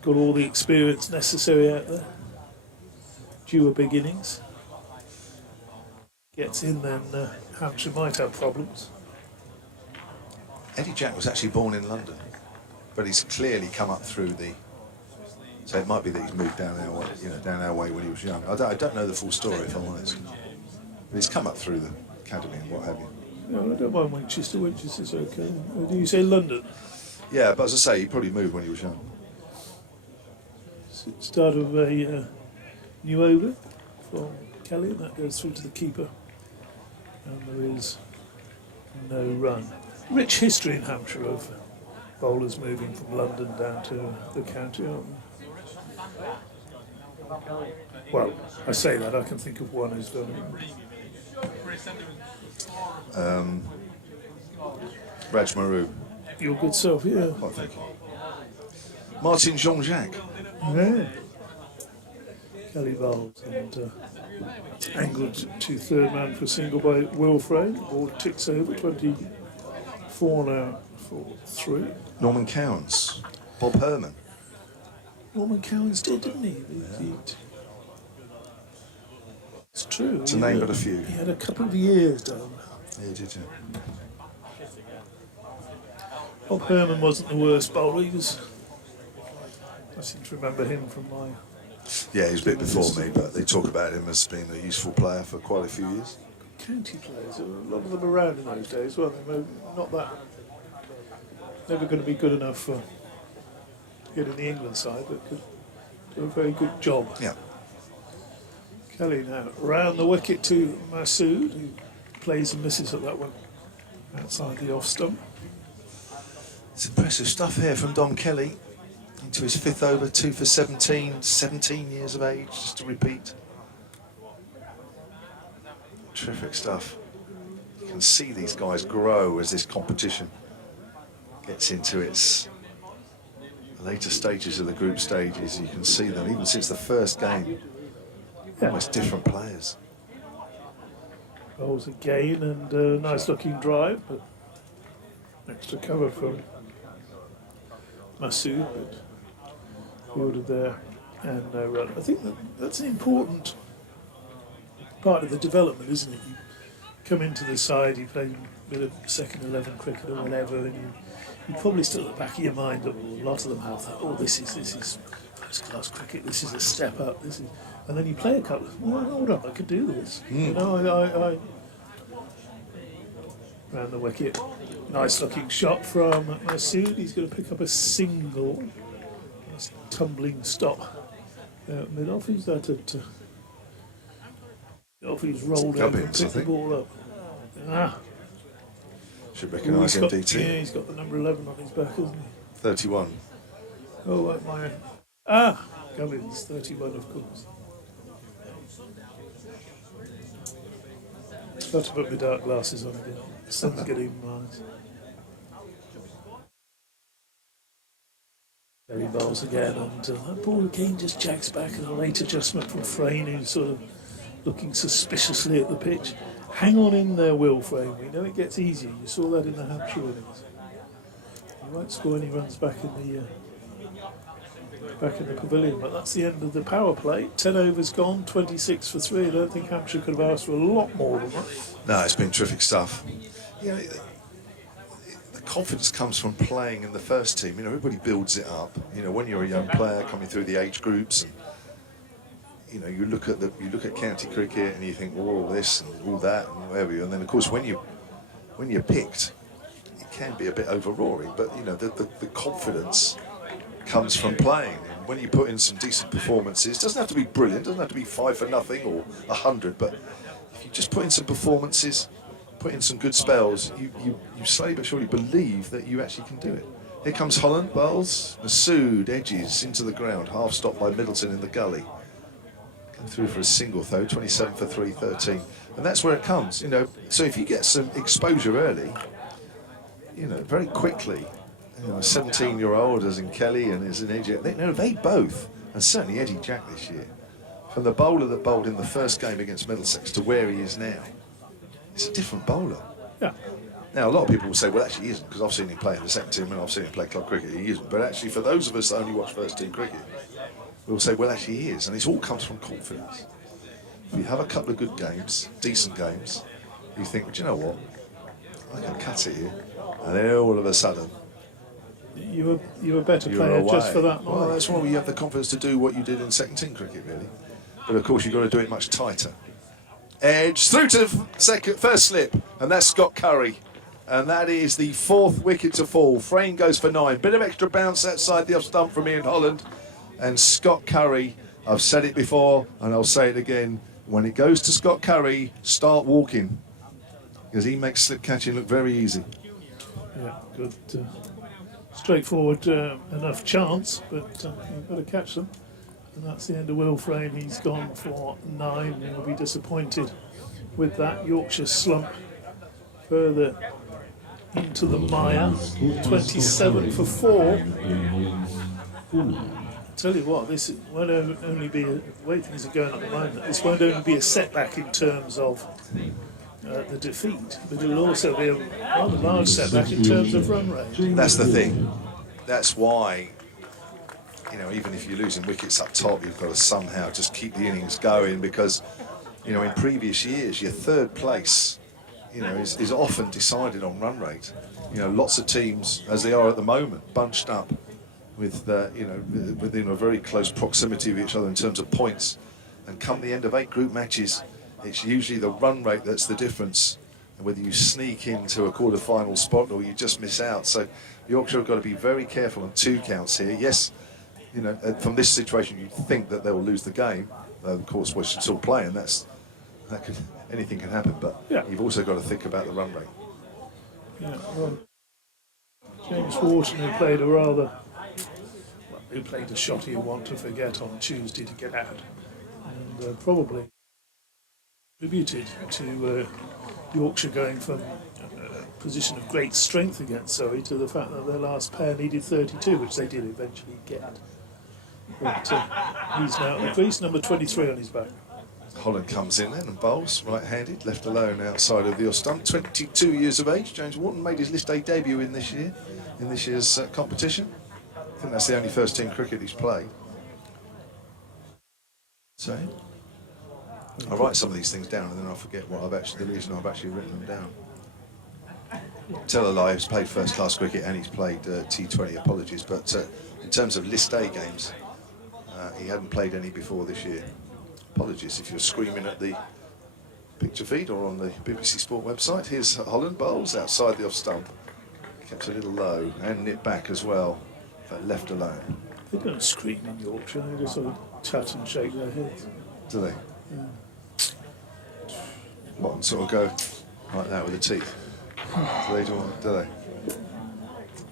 got all the experience necessary out there. Due a big innings. Gets in, then Hampshire might have problems. Eddie Jack was actually born in London, but he's clearly come up through the. So it might be that he's moved down our way, down our way when he was young. I don't know the full story, if I'm honest. But he's come up through the academy and what have you. No, I don't mind Winchester. Winchester's okay. Do you say London? Yeah, but as I say, he probably moved when he was young. Start of a new over from Kelly, and that goes through to the keeper. And there is no run. Rich history in Hampshire of bowlers moving from London down to the county. Well, I say that, I can think of one who's done it. Raj Maru. Your good self, yeah. Quite thank you. Martin Jean-Jacques. Yeah. Kelly bowls and angled to third man for a single by Will Frey. The ball ticks over, 24 now for 3. Norman Cowans. Bob Herman. Norman Cowans did, didn't he? It's true. To name but a few. He had a couple of years down. Yeah, he did, yeah. Bob Herman wasn't the worst bowler. I seem to remember him from my... Yeah, he was a bit before me, but they talk about him as being a useful player for quite a few years. County players, a lot of them around in those days, weren't they? Not that... Never going to be good enough for... get in the England side, but could do a very good job. Yeah. Kelly now round the wicket to Masood, who plays and misses at that one outside the off stump. It's impressive stuff here from Dom Kelly. Into his 5th over, 2 for 17, 17 years of age, just to repeat. Terrific stuff. You can see these guys grow as this competition gets into its later stages of the group stages. You can see them, even since the first game, almost different players. Bowls again, and a nice looking drive, but extra cover from Masood, but fielded there and no run. I think that's an important part of the development, isn't it? You come into the side, you play a bit of second 11 cricket or whatever, and you probably still at the back of your mind that a lot of them have that, this is first class cricket, this is a step up, and then you play a couple, hold on, I could do this. I round the wicket. Nice looking shot from Masood. He's going to pick up a single. Nice tumbling stop. Mid-off, who's that at? Mid-off, he's rolled over and picked the ball up. Should recognise him, DT. Yeah, he's got the number 11 on his back, hasn't he? 31. Oh, my... Gubbins, 31, of course. Got to put my dark glasses on again. The sun's getting in my eyes. Very bowls again, and that ball again just jacks back in a late adjustment from Frayne, who's sort of looking suspiciously at the pitch. Hang on in there, Will Frayne. We know it gets easier. You saw that in the Hampshire innings. He won't score any runs back in the pavilion, but that's the end of the power play. 10 overs gone, 26 for 3. I don't think Hampshire could have asked for a lot more than that. No, it's been terrific stuff. You know, the confidence comes from playing in the first team. You know, everybody builds it up. You know, when you're a young player coming through the age groups, and you know, you look at county cricket and you think, oh, all this and all that and whatever. And then, of course, when you're picked, it can be a bit overroaring. But you know, the confidence comes from playing. And when you put in some decent performances, it doesn't have to be brilliant, doesn't have to be 5 for nothing or 100, but if you just put in some performances, put in some good spells, you slowly but surely believe that you actually can do it. Here comes Holland, bowls, Masood edges into the ground, half stopped by Middleton in the gully. Come through for a single though, 27 for 3, 13. And that's where it comes, you know. So if you get some exposure early, you know, very quickly, you know, a 17-year-old as in Kelly and as in Eddie, they both, and certainly Eddie Jack this year, from the bowler that bowled in the first game against Middlesex to where he is now, it's a different bowler. Yeah. Now, a lot of people will say, well, actually he isn't, because I've seen him play in the second team and I've seen him play club cricket, he isn't. But actually, for those of us that only watch first team cricket, we'll say, well, actually he is. And it all comes from confidence. If you have a couple of good games, decent games, you think, well, do you know what? I can cut it here. And then all of a sudden, You were a better you're player away. just for that moment. Well, that's why you have the confidence to do what you did in second team cricket, really. But of course, you've got to do it much tighter. Edge through to first slip, and that's Scott Curry. And that is the 4th wicket to fall. Frayne goes for 9. Bit of extra bounce outside the off stump from Ian Holland. And Scott Curry, I've said it before, and I'll say it again. When it goes to Scott Curry, start walking. Because he makes slip catching look very easy. Yeah, good. Straightforward enough chance, but you've got to catch them. And that's the end of Will Frayne. He's gone for 9. He'll be disappointed with that. Yorkshire slump further into the mire. 27 for 4. Tell you what, this won't only be the way things are going at the moment. This won't only be a setback in terms of the defeat, but it will also be a rather large setback in terms of run rate. That's the thing. That's why, you know, even if you're losing wickets up top, you've got to somehow just keep the innings going, because, you know, in previous years, your 3rd place, you know, is often decided on run rate. You know, lots of teams, as they are at the moment, bunched up with, you know, within a very close proximity of each other in terms of points. And come the end of 8 group matches, it's usually the run rate that's the difference, and whether you sneak into a quarter-final spot or you just miss out. So Yorkshire have got to be very careful on 2 counts here. Yes, you know, from this situation, you think that they'll lose the game. Of course, we're still playing. Anything can happen, but yeah, you've also got to think about the run rate. Yeah, well, James Wharton, who played a shot he'll want to forget on Tuesday to get out, and probably contributed to Yorkshire going from a position of great strength against Surrey to the fact that their last pair needed 32, which they did eventually get. But he's now at the crease, number 23 on his back. Holland comes in then and bowls, right-handed, left alone outside of the off stump. 22 years of age. James Wharton made his List A debut in this year's competition. I think that's the only first team cricket he's played. So I write some of these things down and then I forget the reason I've actually written them down. Tell a lie, he's played first class cricket and he's played T20, apologies, but in terms of List A games, he hadn't played any before this year. Apologies if you're screaming at the picture feed or on the BBC Sport website. Here's Holland, bowls outside the off stump. Kept a little low and nip back as well, but left alone. They don't scream in Yorkshire, they just sort of chat and shake their heads. Do they? Yeah. What, and sort of go like that with the teeth? Do they?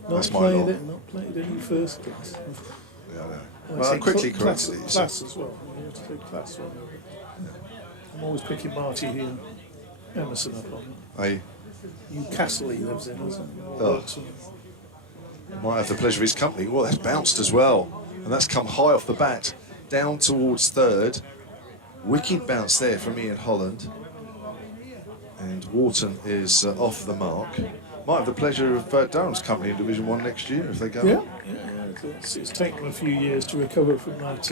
Not played any first class. I know. I Well, say I quickly class, corrected it. class as well. You have to take class one. I'm always picking Marty here. Emerson up on Newcastle he lives in, isn't he? Works on- Might have the pleasure of his company. Well, that's bounced as well. And that's come high off the bat, down towards third. Wicked bounce there from Ian Holland. And Wharton is off the mark. Might have the pleasure of Durham's company in Division 1 next year if they go. Yeah. It's taken them a few years to recover from that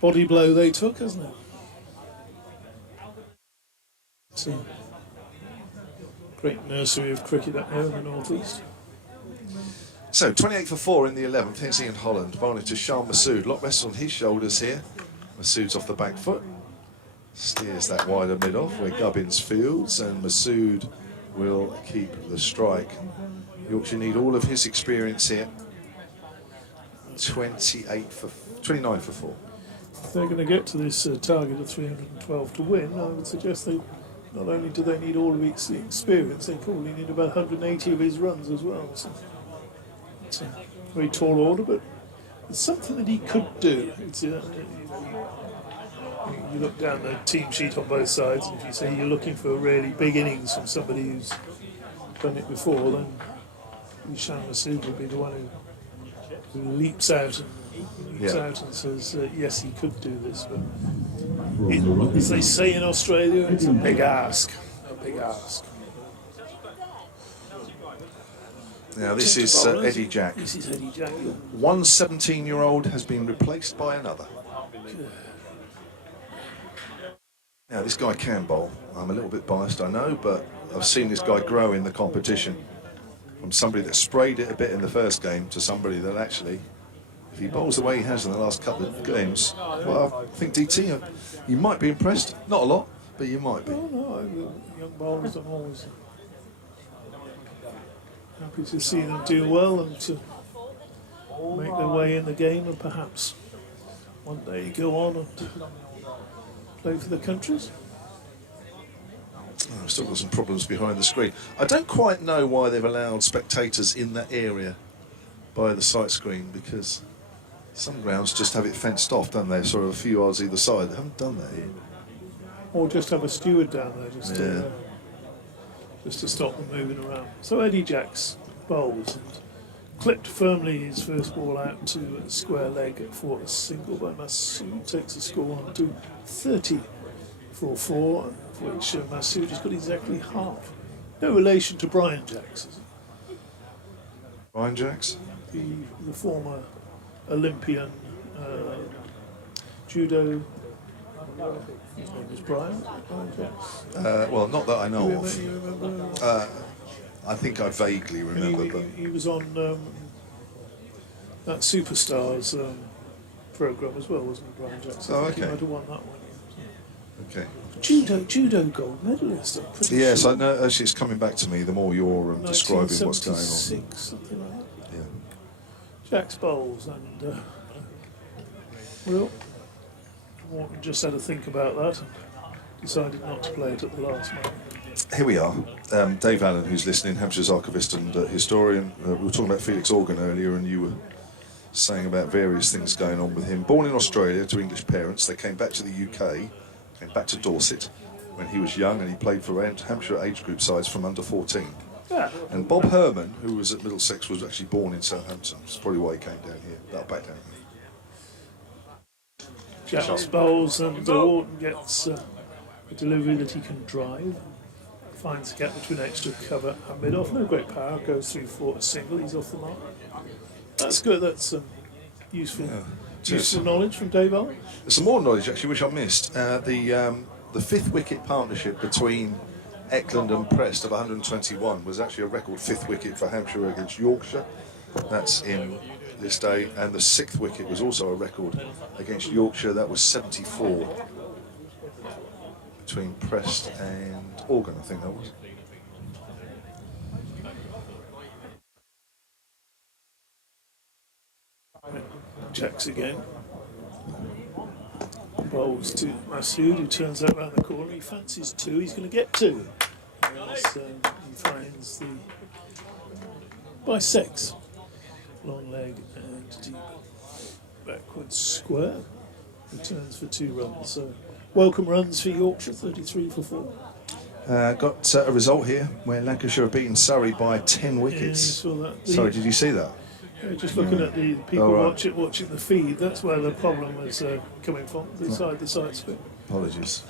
body blow they took, hasn't it? It's a great nursery of cricket up there in the northeast. So 28 for 4 in the 11th. Here's Ian Holland, bowling to Shah Masood. Lot rests on his shoulders here. Masood's off the back foot. Steers that wider mid-off where Gubbins fields, and Masood will keep the strike. Yorkshire need all of his experience here. 29 for 4. If they're going to get to this target of 312 to win, I would suggest they not only do they need all of his experience, they probably need about 180 of his runs as well. So it's a very tall order, but it's something that he could do. It's, you look down the team sheet on both sides, and if you say you're looking for really big innings from somebody who's done it before, then Ishan Masood would be the one who leaps out and says, yes, he could do this. But as they say in Australia, it's a big ask. A big ask. Now this is Eddie Jack. This is Eddie Jack. One 17-year-old has been replaced by another. Now this guy can bowl. I'm a little bit biased, I know, but I've seen this guy grow in the competition. From somebody that sprayed it a bit in the first game to somebody that actually, if he bowls the way he has in the last couple of games, well, I think DT, you might be impressed. Not a lot, but you might be. No, young bowlers, I'm always happy to see them do well and to make their way in the game and perhaps one day go on and play for the countries. I've still got some problems behind the screen. I don't quite know why they've allowed spectators in that area by the sight screen, because some grounds just have it fenced off, don't they? Sort of a few yards either side. They haven't done that here. Or just have a steward down there just to stop them moving around. So Eddie Jacks bowls and clipped firmly his first ball out to a square leg for a single by Masood, takes the score on to 30 for 4, which Masood has got exactly half. No relation to Brian Jacks, is it? Brian Jacks? The former Olympian judo. His name is Brian Jacks. Well, not that I know of. You remember? I think I vaguely remember, but He was on that Superstars program as well, wasn't he, Brian Jackson? Oh, I think he okay. might have won that one. okay. Judo gold medalist, I'm pretty Yes, sure. I know. Actually, it's coming back to me the more you're describing what's going on. 1976, something like that. Yeah. Jack's bowls, and well, Morton just had to think about that and decided not to play it at the last moment. Here we are. Dave Allen, who's listening, Hampshire's archivist and historian. We were talking about Felix Organ earlier, and you were saying about various things going on with him. Born in Australia to English parents, they came back to the UK, came back to Dorset when he was young, and he played for Hampshire age group sides from under 14. Yeah. And Bob Herman, who was at Middlesex, was actually born in Southampton. That's probably why he came down here, back down here. Jack's bowls, and Wharton gets a delivery that he can drive. Finds the gap between extra cover and mid-off. No great power, goes through for a single. He's off the mark. That's good. That's useful knowledge from Dave Allen. There's some more knowledge actually which I missed. The fifth wicket partnership between Eckland and Prest of 121 was actually a record fifth wicket for Hampshire against Yorkshire. That's in this day, and the sixth wicket was also a record against Yorkshire. That was 74 between Prest and Organ, I think that was. Jacks again. Bowls to Masood, who turns out round the corner. He fancies two. He's going to get two. As, he finds the by 6. long leg and deep backwards square. Returns for 2 runs. So welcome runs for Yorkshire, 33 for 4. Got a result here where Lancashire have beaten Surrey by 10 wickets. Yeah, you saw that. Sorry, did you see that? Just looking at the people Oh, right. watching the feed, that's where the problem was coming from, the side spin. Apologies.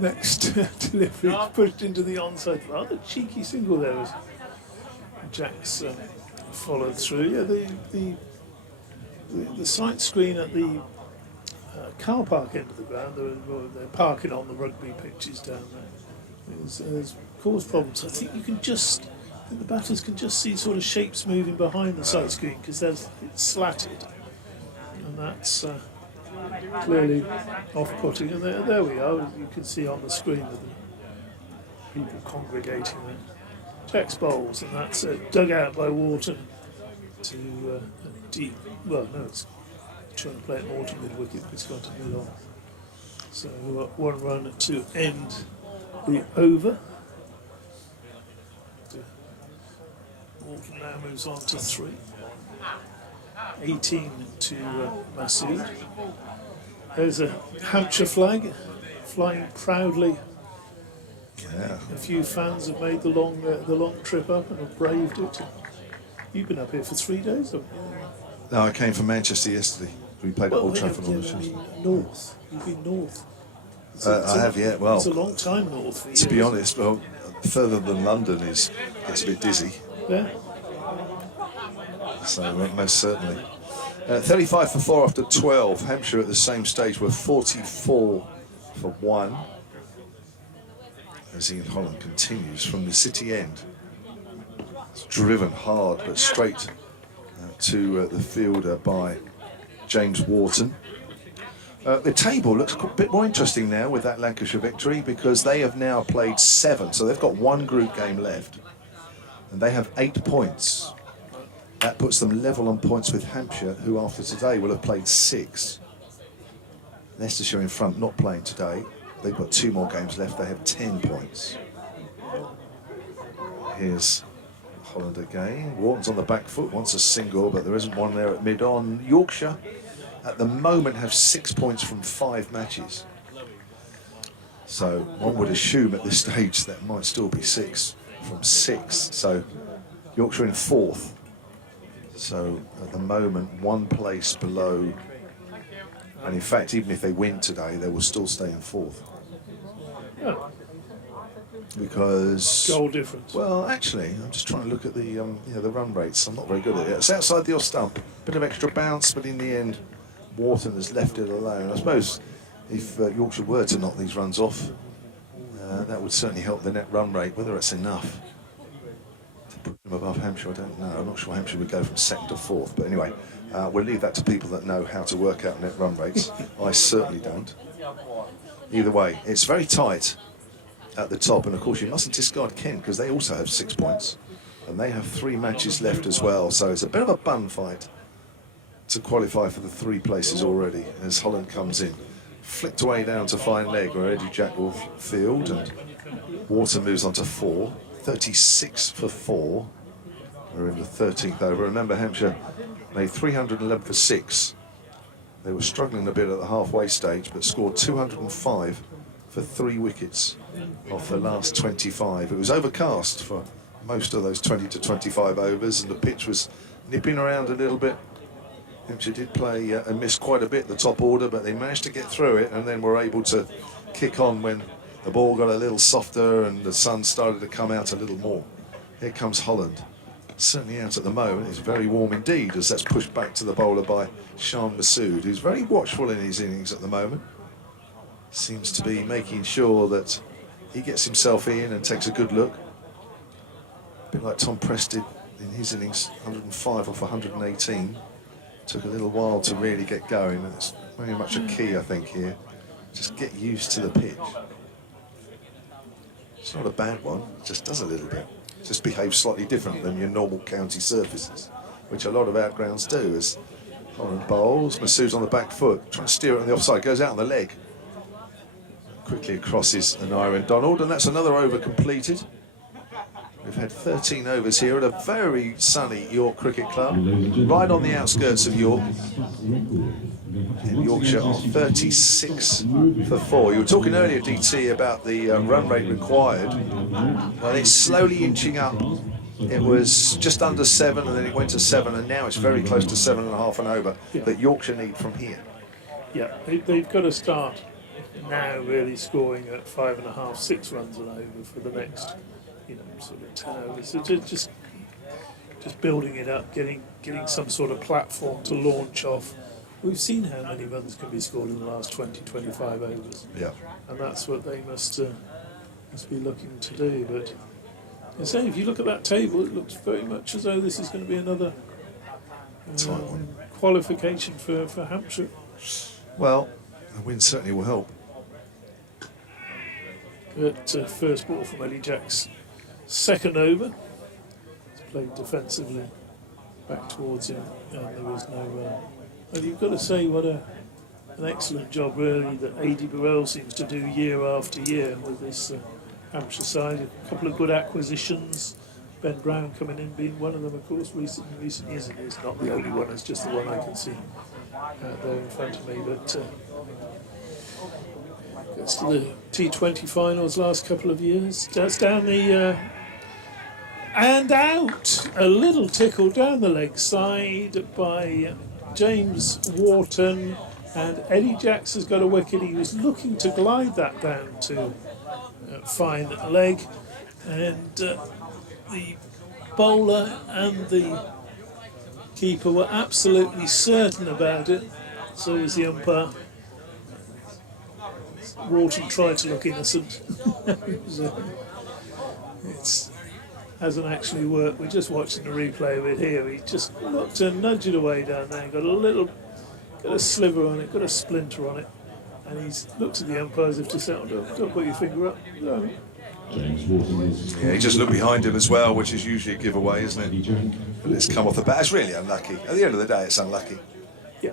Next delivery pushed into the onside. Rather cheeky single there was Jack's followed through. Yeah, the sight screen at the car park end of the ground, they're parking on the rugby pitches down there, has caused problems. I think the batters can just see sort of shapes moving behind the sight screen because it's slatted, and that's clearly off-putting. And there we are. You can see on the screen the people congregating there. Jack's bowls, and that's dug out by Wharton to deep. Well, no, it's trying to play it more to mid-wicket, but it's gone to mid-on. So 1 run to end the over. Wharton now moves on to 3. 18 to Masood. There's a Hampshire flag flying proudly. Yeah. A few fans have made the long trip up and have braved it. You've been up here for 3 days, haven't you? No, I came from Manchester yesterday. We played at Old Trafford on the I Tuesday. mean, north. You've been north. I have, yeah. Well, it's a long time north for you. to be honest, well, further than London gets a bit dizzy. Yeah. So most certainly. 35 for 4 after 12. Hampshire at the same stage were 44 for 1. As Ian Holland continues from the city end. It's driven hard but straight to the fielder by James Wharton. The table looks a bit more interesting now with that Lancashire victory because they have now played 7, so they've got 1 group game left and they have 8 points. That puts them level on points with Hampshire, who after today will have played 6. Leicestershire in front, not playing today. They've got 2 more games left, they have 10 points. Here's Holland again. Wharton's on the back foot, wants a single, but there isn't one there at mid-on. Yorkshire, at the moment, have 6 points from 5 matches. So one would assume at this stage that might still be 6 from 6. So Yorkshire in 4th. So at the moment, 1 place below. And in fact, even if they win today, they will still stay in 4th. Yeah. Because Goal difference. well, actually, I'm just trying to look at the the run rates. I'm not very good at it. It's outside the off stump, bit of extra bounce, but in the end, Wharton has left it alone. I suppose if Yorkshire were to knock these runs off, that would certainly help the net run rate. Whether it's enough to put them above Hampshire, I don't know. I'm not sure Hampshire would go from 2nd to 4th, but anyway, we'll leave that to people that know how to work out net run rates. I certainly don't. Either way, it's very tight at the top, and of course you mustn't discard Kent because they also have 6 points and they have 3 matches left as well, so it's a bit of a bun fight to qualify for the 3 places already as Holland comes in. Flicked away down to fine leg where Eddie Jack will field, and Wharton moves on to 4. 36 for 4. We're in the 13th over. Remember, Hampshire made 311 for 6. They were struggling a bit at the halfway stage but scored 205 for 3 wickets off the last 25. It was overcast for most of those 20 to 25 overs and the pitch was nipping around a little bit. Hampshire did play and miss quite a bit the top order, but they managed to get through it and then were able to kick on when the ball got a little softer and the sun started to come out a little more. Here comes Holland. Certainly out at the moment. It's very warm indeed as that's pushed back to the bowler by Shan Masood, who's very watchful in his innings at the moment. Seems to be making sure that he gets himself in and takes a good look. A bit like Tom Preston in his innings, 105 off 118. Took a little while to really get going, and it's very much a key, I think, here. Just get used to the pitch. It's not a bad one, it just does a little bit. Just behaves slightly different than your normal county surfaces, which a lot of outgrounds do. As Holland bowls, Masood's on the back foot, trying to steer it on the offside, goes out on the leg. Quickly across is an Aaron Donald, and that's another over completed. We're We've had 13 overs here at a very sunny York Cricket Club, right on the outskirts of York. And Yorkshire are 36 for 4. You were talking earlier, DT, about the run rate required. Well, it's slowly inching up. It was just under 7, and then it went to 7, and now it's very close to 7.5 and over that Yorkshire need from here. Yeah, they've got to start now really scoring at 5.5, 6 runs an over for the next, sort of 10 overs. So just building it up, getting some sort of platform to launch off. We've seen how many runs can be scored in the last 20, 25 overs. Yeah. And that's what they must be looking to do. But I say, if you look at that table, it looks very much as though this is going to be another qualification for Hampshire. Well, a win certainly will help. But first ball from Eddie Jack's second over. He's played defensively back towards him, and there was no run. And you've got to say what an excellent job really that A.D. Burrell seems to do year after year with this Hampshire side. A couple of good acquisitions. Ben Brown coming in being one of them, of course, recent years. And he's not the only one, it's just the one I can see there in front of me. But gets to the T20 finals last couple of years. That's down the and out. A little tickle down the leg side by James Wharton, and Eddie Jacks has got a wicket. He was looking to glide that down to fine leg, and the bowler and the keeper were absolutely certain about it. So was the umpire. Wharton tried to look innocent. It hasn't actually worked. We're just watching the replay of it here. He just looked to nudge it away down there. Got a sliver on it, got a splinter on it, and he's looked at the umpire as if to say, don't put your finger up. No. Yeah, he just looked behind him as well, which is usually a giveaway, isn't it? But it's come off the bat. It's really unlucky. At the end of the day, it's unlucky. Yeah,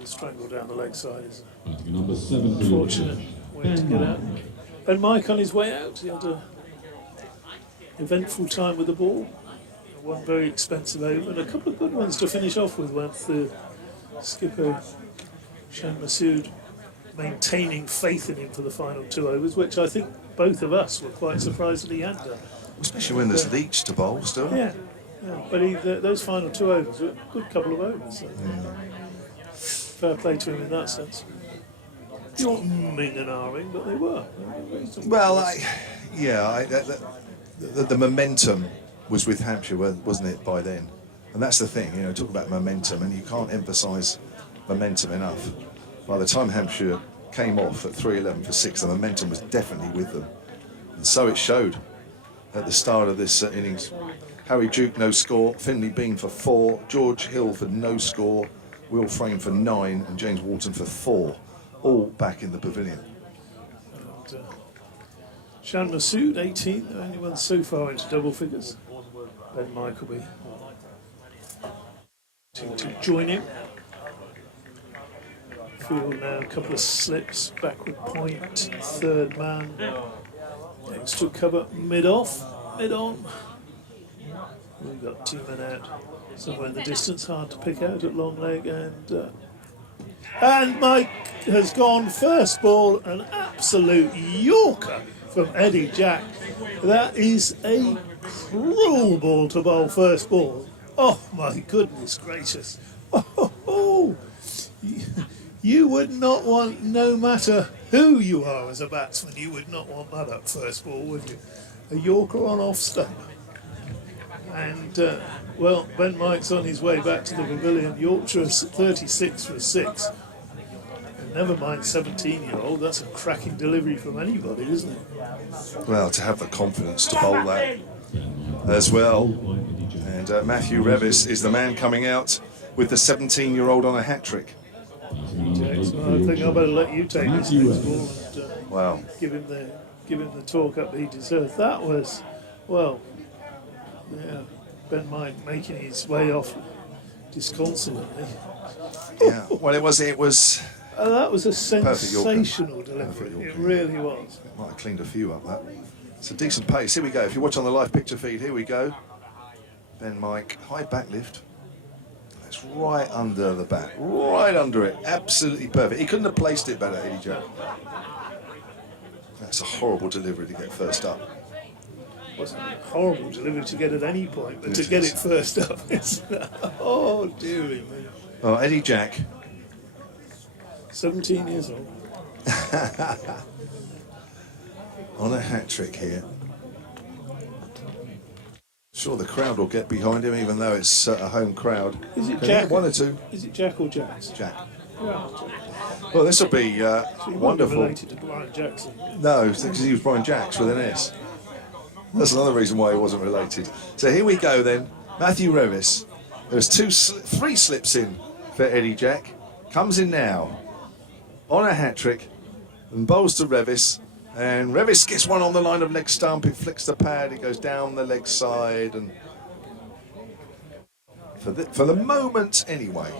the strangle down the leg side is Number 7, unfortunate way to get out. And Mike on his way out, he had an eventful time with the ball. One very expensive over and a couple of good ones to finish off with, with the skipper Shan Masood maintaining faith in him for the final 2 overs, which I think both of us were quite surprised that he had done. Especially when there's Leach to bowl still. Yeah. But those final 2 overs were a good couple of overs. So fair play to him in that sense. Not umming and ahhing, but they were. Well, the momentum was with Hampshire, wasn't it, by then? And that's the thing, talk about momentum, and you can't emphasise momentum enough. By the time Hampshire came off at 3-11 for 6, the momentum was definitely with them. And so it showed at the start of this innings. Harry Duke, no score. Finley Bean for 4. George Hill for no score. Will Frame for 9. And James Wharton for 4. All back in the pavilion. And, Shan Masood, 18, the only one so far into double figures. Ben Mike will be to join him. Field now, a couple of slips, backward point, third man, extra cover, mid-off, mid-on. We've got 2 men out, somewhere in the distance, hard to pick out at long leg, and Mike has gone first ball, an absolute Yorker from Eddie Jack. That is a cruel ball to bowl first ball. Oh my goodness gracious. Oh. You would not want, no matter who you are as a batsman, you would not want that up first ball, would you? A Yorker on off stump. And, Ben Mike's on his way back to the pavilion. Yorkshire's 36 for 6. And never mind 17-year-old, that's a cracking delivery from anybody, isn't it? Well, to have the confidence to bowl that as well. And Matthew Revis is the man coming out with the 17-year-old on a hat-trick. Jackson, I think I better let you take this next ball and give him the talk up he deserves. That was, Ben Mike making his way off disconsolately. Yeah, well, it was. That was a sensational delivery. It really was. Might have cleaned a few up, that. It's a decent pace. Here we go. If you watch on the live picture feed, here we go. Ben Mike, high back lift. That's right under the bat. Right under it. Absolutely perfect. He couldn't have placed it better, Eddie Jack. That's a horrible delivery to get first up. It wasn't a horrible delivery to get at any point, but It to get is. it first up, it's... Oh, dearie me. Oh, Eddie Jack. 17 years old. On a hat-trick here. Sure, the crowd will get behind him, even though it's a home crowd. Is it Can Jack? he get one or two? Is it Jack or Jax? Jack. Yeah, Jack. Well, this will be So he might be wonderful. related to Brian Jackson. No, because he was Brian Jacks with an S. That's another reason why he wasn't related. So here we go then. Matthew Revis. There's three slips in for Eddie Jack. Comes in now on a hat-trick and bowls to Revis. And Revis gets one on the line of leg stump. It flicks the pad. It goes down the leg side. And for the moment, anyway,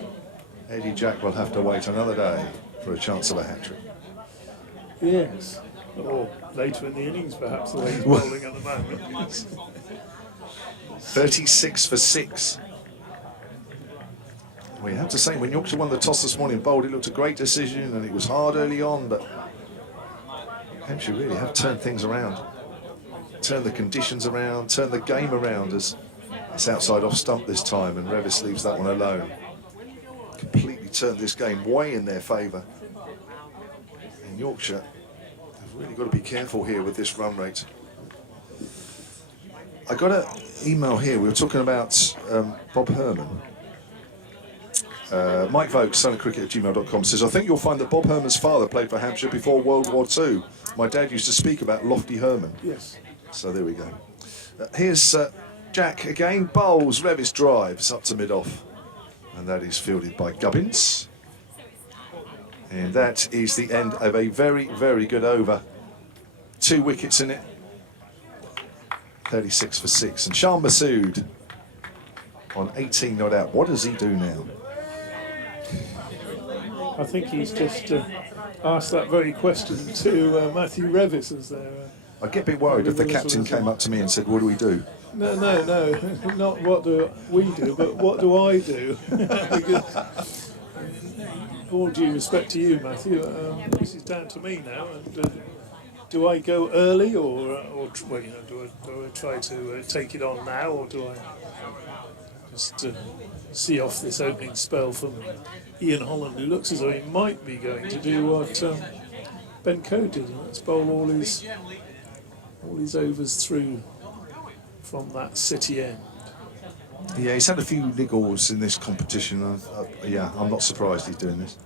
Eddie Jack will have to wait another day for a chance of a hat-trick. Yes. Or later in the innings, perhaps, the way he's bowling at the moment. 36 for 6. Well, you have to say, when Yorkshire won the toss this morning, bowled, it looked a great decision and it was hard early on, but Hampshire really have turned things around. Turned the conditions around, turned the game around as it's outside off stump this time, and Revis leaves that one alone. Completely turned this game way in their favour. And Yorkshire have really got to be careful here with this run rate. I got an email here. We were talking about Bob Herman. Mike Vokes, sonofcricket@gmail.com, says, I think you'll find that Bob Herman's father played for Hampshire before World War II. My dad used to speak about Lofty Herman. Yes. So there we go. Here's Jack again. Bowls, Revis drives up to mid-off. And that is fielded by Gubbins. And that is the end of a very, very good over. 2 wickets in it. 36 for 6. And Shan Masood on 18 not out. What does he do now? I think he's just asked that very question to Matthew Revis as their... I'd get a bit worried if the captain came up to me and said, what do we do? No, not what do we do, but what do I do? Because, all due respect to you, Matthew, this is down to me now. And do I go early, or well, you know, do I try to take it on now, or do I just see off this opening spell from Ian Holland, who looks as though he might be going to do what Ben Coe did, and that's bowl all his overs through from that city end. Yeah, he's had a few niggles in this competition. Yeah, I'm not surprised he's doing this.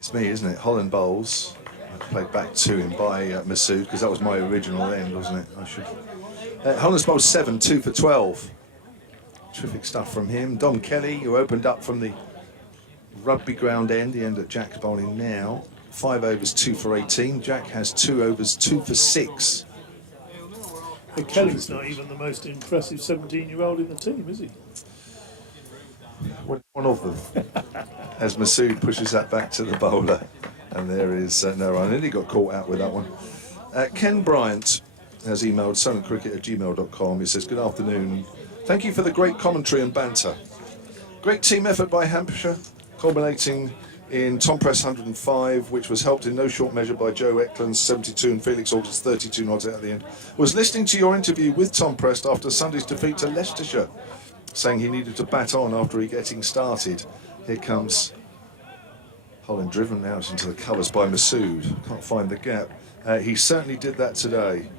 It's me, isn't it? Holland bowls. I played back to him by Masood, because that was my original end, wasn't it? I should. Holland's bowled 7, 2 for 12. Terrific stuff from him. Dom Kelly, who opened up from the rugby ground end, the end that Jack's bowling now. 5 overs, 2 for 18. Jack has 2 overs, 2 for 6. But Kelly's not even the most impressive 17-year-old in the team, is he? One of them. As Masood pushes that back to the bowler. And there is no run. I nearly got caught out with that one. Ken Bryant has emailed sonofcricket@gmail.com. He says, good afternoon. Thank you for the great commentary and banter. Great team effort by Hampshire, culminating in Tom Press 105, which was helped in no short measure by Joe Eklund's 72 and Felix August's 32 nods out at the end. Was listening to your interview with Tom Prest after Sunday's defeat to Leicestershire, saying he needed to bat on after he getting started. Here comes Holland, driven out into the colours by Masood. Can't find the gap. He certainly did that today.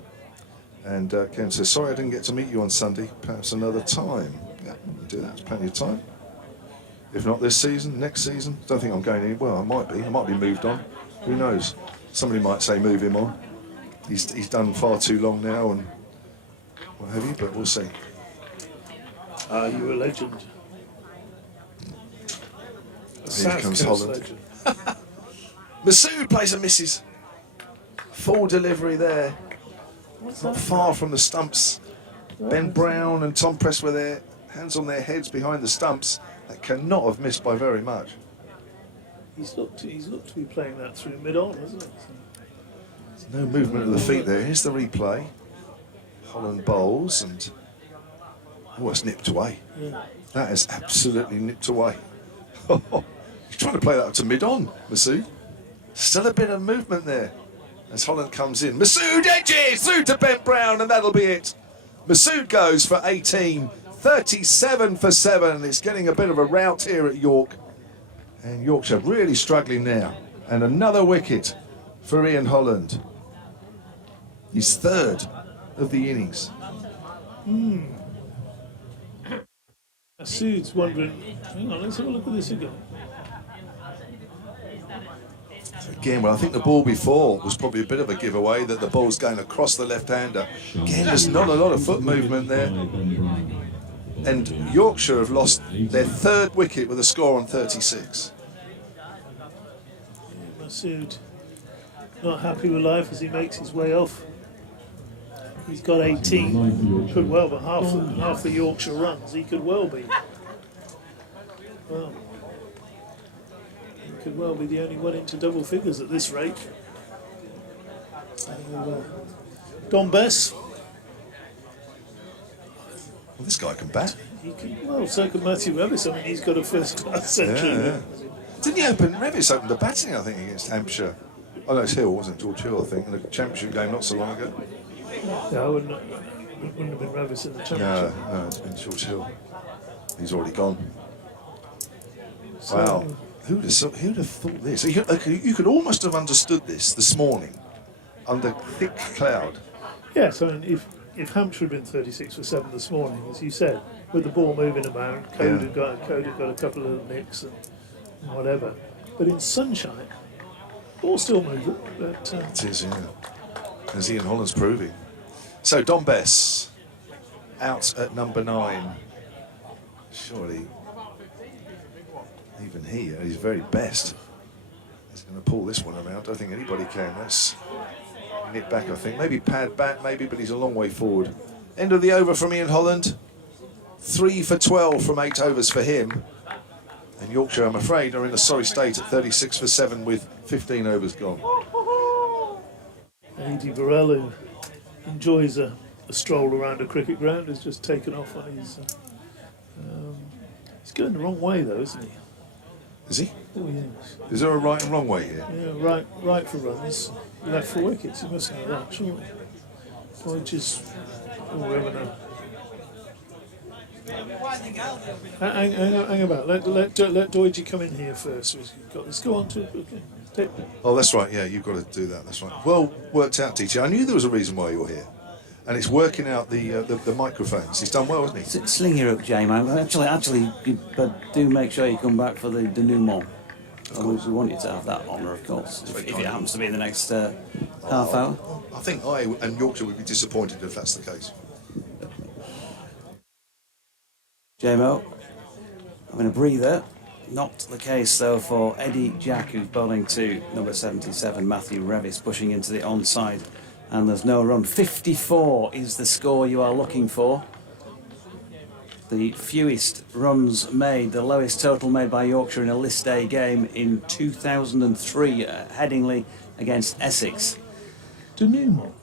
And Ken says, sorry I didn't get to meet you on Sunday, perhaps another time. Yeah, we'll do that, there's plenty of time. If not this season, next season. Don't think I'm going any. Well, I might be moved on. Who knows? Somebody might say move him on. He's done far too long now and what have you, but we'll see. You're a legend. Here comes Holland. Masood plays and misses. Full delivery there. Not far from the stumps. Ben Brown and Tom Press were there, hands on their heads behind the stumps. That cannot have missed by very much. He's looked to be playing that through mid-on, hasn't he? No movement of the feet there. Here's the replay. Holland bowls and... Oh, it's nipped away. Yeah. That is absolutely nipped away. He's trying to play that up to mid-on, Masood. Still a bit of movement there as Holland comes in. Masood edges through to Ben Brown, and that'll be it. Masood goes for 18, 37 for 7. It's getting a bit of a rout here at York. And Yorkshire really struggling now. And another wicket for Ian Holland. His third of the innings. Masood's wondering, hang on, let's have a look at this again. Again, well, I think the ball before was probably a bit of a giveaway that the ball's going across the left-hander. Again, there's not a lot of foot movement there. And Yorkshire have lost their third wicket with a score on 36. Masood not happy with life as he makes his way off. He's got 18, could well, but half the Yorkshire runs he could well be. Well, he could well be the only one into double figures at this rate. Don Bess. Well, this guy can bat. He can, well, so can Matthew Revis. I mean, he's got a first-class century. Yeah. Didn't he open? Revis opened the batting, I think, against Hampshire. Oh, no, it's Hill, wasn't it? George Hill, I think, in the championship game not so long ago. Yeah, I wouldn't have been Revis in the championship. No, it's been George Hill. He's already gone. Wow. Who'd have thought this? You could almost have understood this morning under thick cloud. Yes, I mean, if Hampshire had been 36 for 7 this morning, as you said, with the ball moving about, Code had got a couple of nicks and whatever. But in sunshine, ball still moving. But It is, yeah. As Ian Holland's proving. So Don Bess out at number 9. Surely, even he, at his very best, is going to pull this one around. I don't think anybody can. That's nip back, I think. Maybe pad back, maybe, but he's a long way forward. End of the over from Ian Holland. 3 for 12 from 8 overs for him. And Yorkshire, I'm afraid, are in a sorry state at 36 for 7 with 15 overs gone. Eddie Burrell, who enjoys a stroll around a cricket ground, has just taken off on his... he's going the wrong way, though, isn't he? Is he? Oh, yes. Is there a right and wrong way here? Yeah, right for runs, left for wickets. You must know that, surely. Which is... Oh, we never know. Hang about. Let Doidgy come in here first. Let's go on to it. Okay. Oh, that's right. Yeah, you've got to do that. That's right. Well worked out, DT. I knew there was a reason why you're here, and it's working out the microphones. He's done well, hasn't he? Sling her up, J-Man. Actually, but do make sure you come back for the denouement. We want you to have that honour, of course, if it happens to be in the next half hour. I think I and Yorkshire would be disappointed if that's the case. JMO, having a breather. Not the case, though, for Eddie Jack, who's bowling to number 77, Matthew Revis, pushing into the onside. And there's no run. 54 is the score you are looking for. The fewest runs made, the lowest total made by Yorkshire in a list day game in 2003 at Headingley against Essex. Denouement.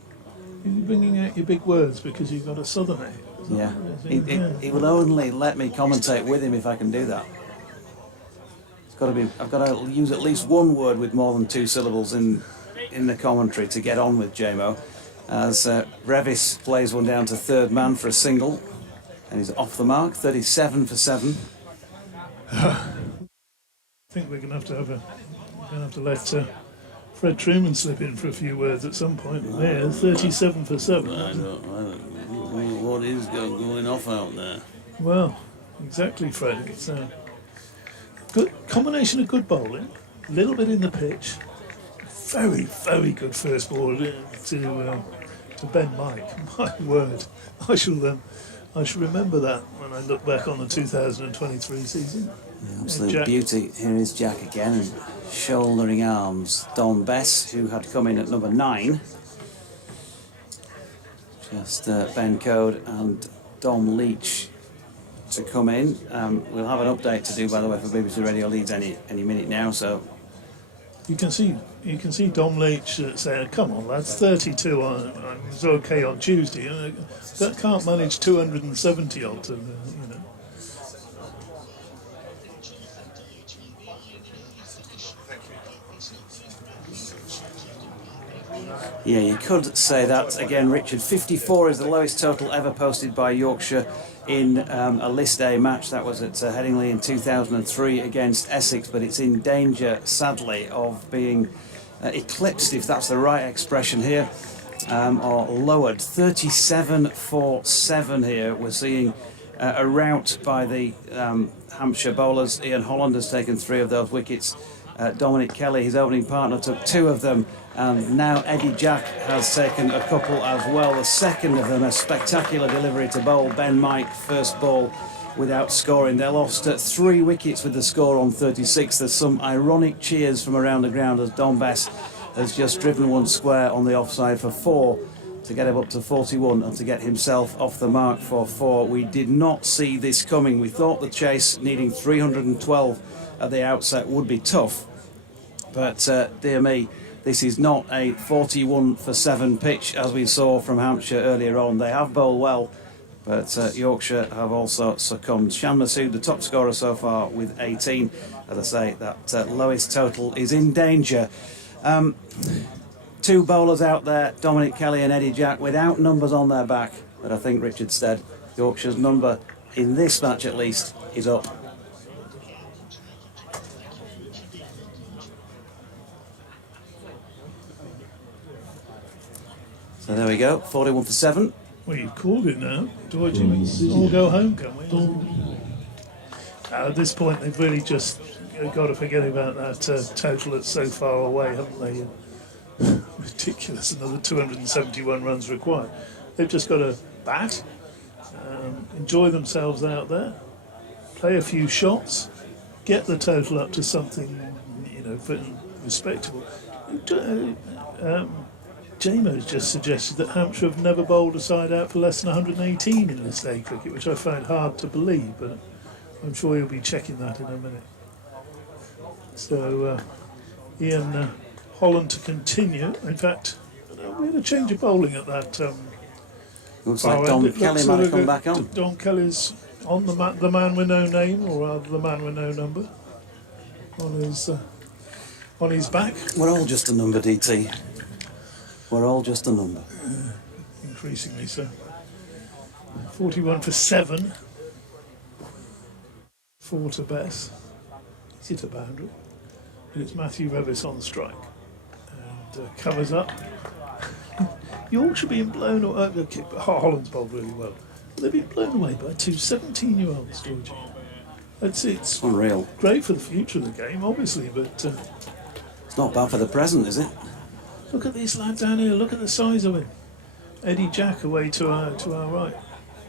You're bringing out your big words because you've got a southerner. Yeah, he will only let me commentate with him if I can do that. It's got to be. I've got to use at least one word with more than 2 syllables in the commentary to get on with JMO. As Revis plays one down to third man for a single, and he's off the mark, 37 for 7. I think we're going to have to let Fred Truman slip in for a few words at some point. There, 37 for 7. I don't what is going off out there? Well, exactly, Fred. It's a good combination of good bowling, a little bit in the pitch, very, very good first ball to Ben Mike. My word, I shall remember that when I look back on the 2023 season. Absolute beauty. Here is Jack again, and shouldering arms. Don Bess, who had come in at number 9. Just Ben Code and Dom Leach to come in. We'll have an update to do, by the way, for BBC Radio Leeds any minute now, so You can see Dom Leach saying, "Come on, lads, 32 was okay on Tuesday, and that can't manage 270 odd, you know." Yeah, you could say that again, Richard. 54 is the lowest total ever posted by Yorkshire in a list A match. That was at Headingley in 2003 against Essex, but it's in danger, sadly, of being eclipsed, if that's the right expression here, or lowered. 37 for 7 here. We're seeing a rout by the Hampshire bowlers. Ian Holland has taken 3 of those wickets. Dominic Kelly, his opening partner, took 2 of them, and now Eddie Jack has taken a couple as well. The second of them, a spectacular delivery to bowl Ben Mike, first ball without scoring. They lost 3 wickets with the score on 36. There's some ironic cheers from around the ground as Don Bess has just driven one square on the offside for 4 to get him up to 41 and to get himself off the mark for 4. We did not see this coming. We thought the chase, needing 312 at the outset, would be tough, but dear me, this is not a 41 for 7 pitch as we saw from Hampshire earlier on. They have bowled well, but Yorkshire have also succumbed. Shan Masood, the top scorer so far, with 18. As I say, that lowest total is in danger. 2 bowlers out there, Dominic Kelly and Eddie Jack, without numbers on their back, but I think Richard said Yorkshire's number, in this match at least, is up. So there we go, 41 for 7. Well, you've called it now. Do I all go home, can we? At this point, they've really just got to forget about that total that's so far away, haven't they? Ridiculous, another 271 runs required. They've just got to bat, enjoy themselves out there, play a few shots, get the total up to something, you know, respectable. Jamo's just suggested that Hampshire have never bowled a side out for less than 118 in this day cricket, which I find hard to believe, but I'm sure he'll be checking that in a minute. So Ian Holland to continue. In fact, we had a change of bowling at that. Looks like Don Kelly might have come back on. Don Kelly's on the man with no name, or rather the man with no number, on his back. We're all just a number, DT. We're all just a number. Increasingly so. 41 for 7. 4 to Bess. He's hit a boundary. But it's Matthew Revis on strike. And covers up. Yorkshire being blown away. Holland's bowled really well. They've been blown away by 2 17-year-olds, Georgie. It's unreal. Great for the future of the game, obviously, but it's not bad for the present, is it? Look at this lad down here. Look at the size of him. Eddie Jack away to our right.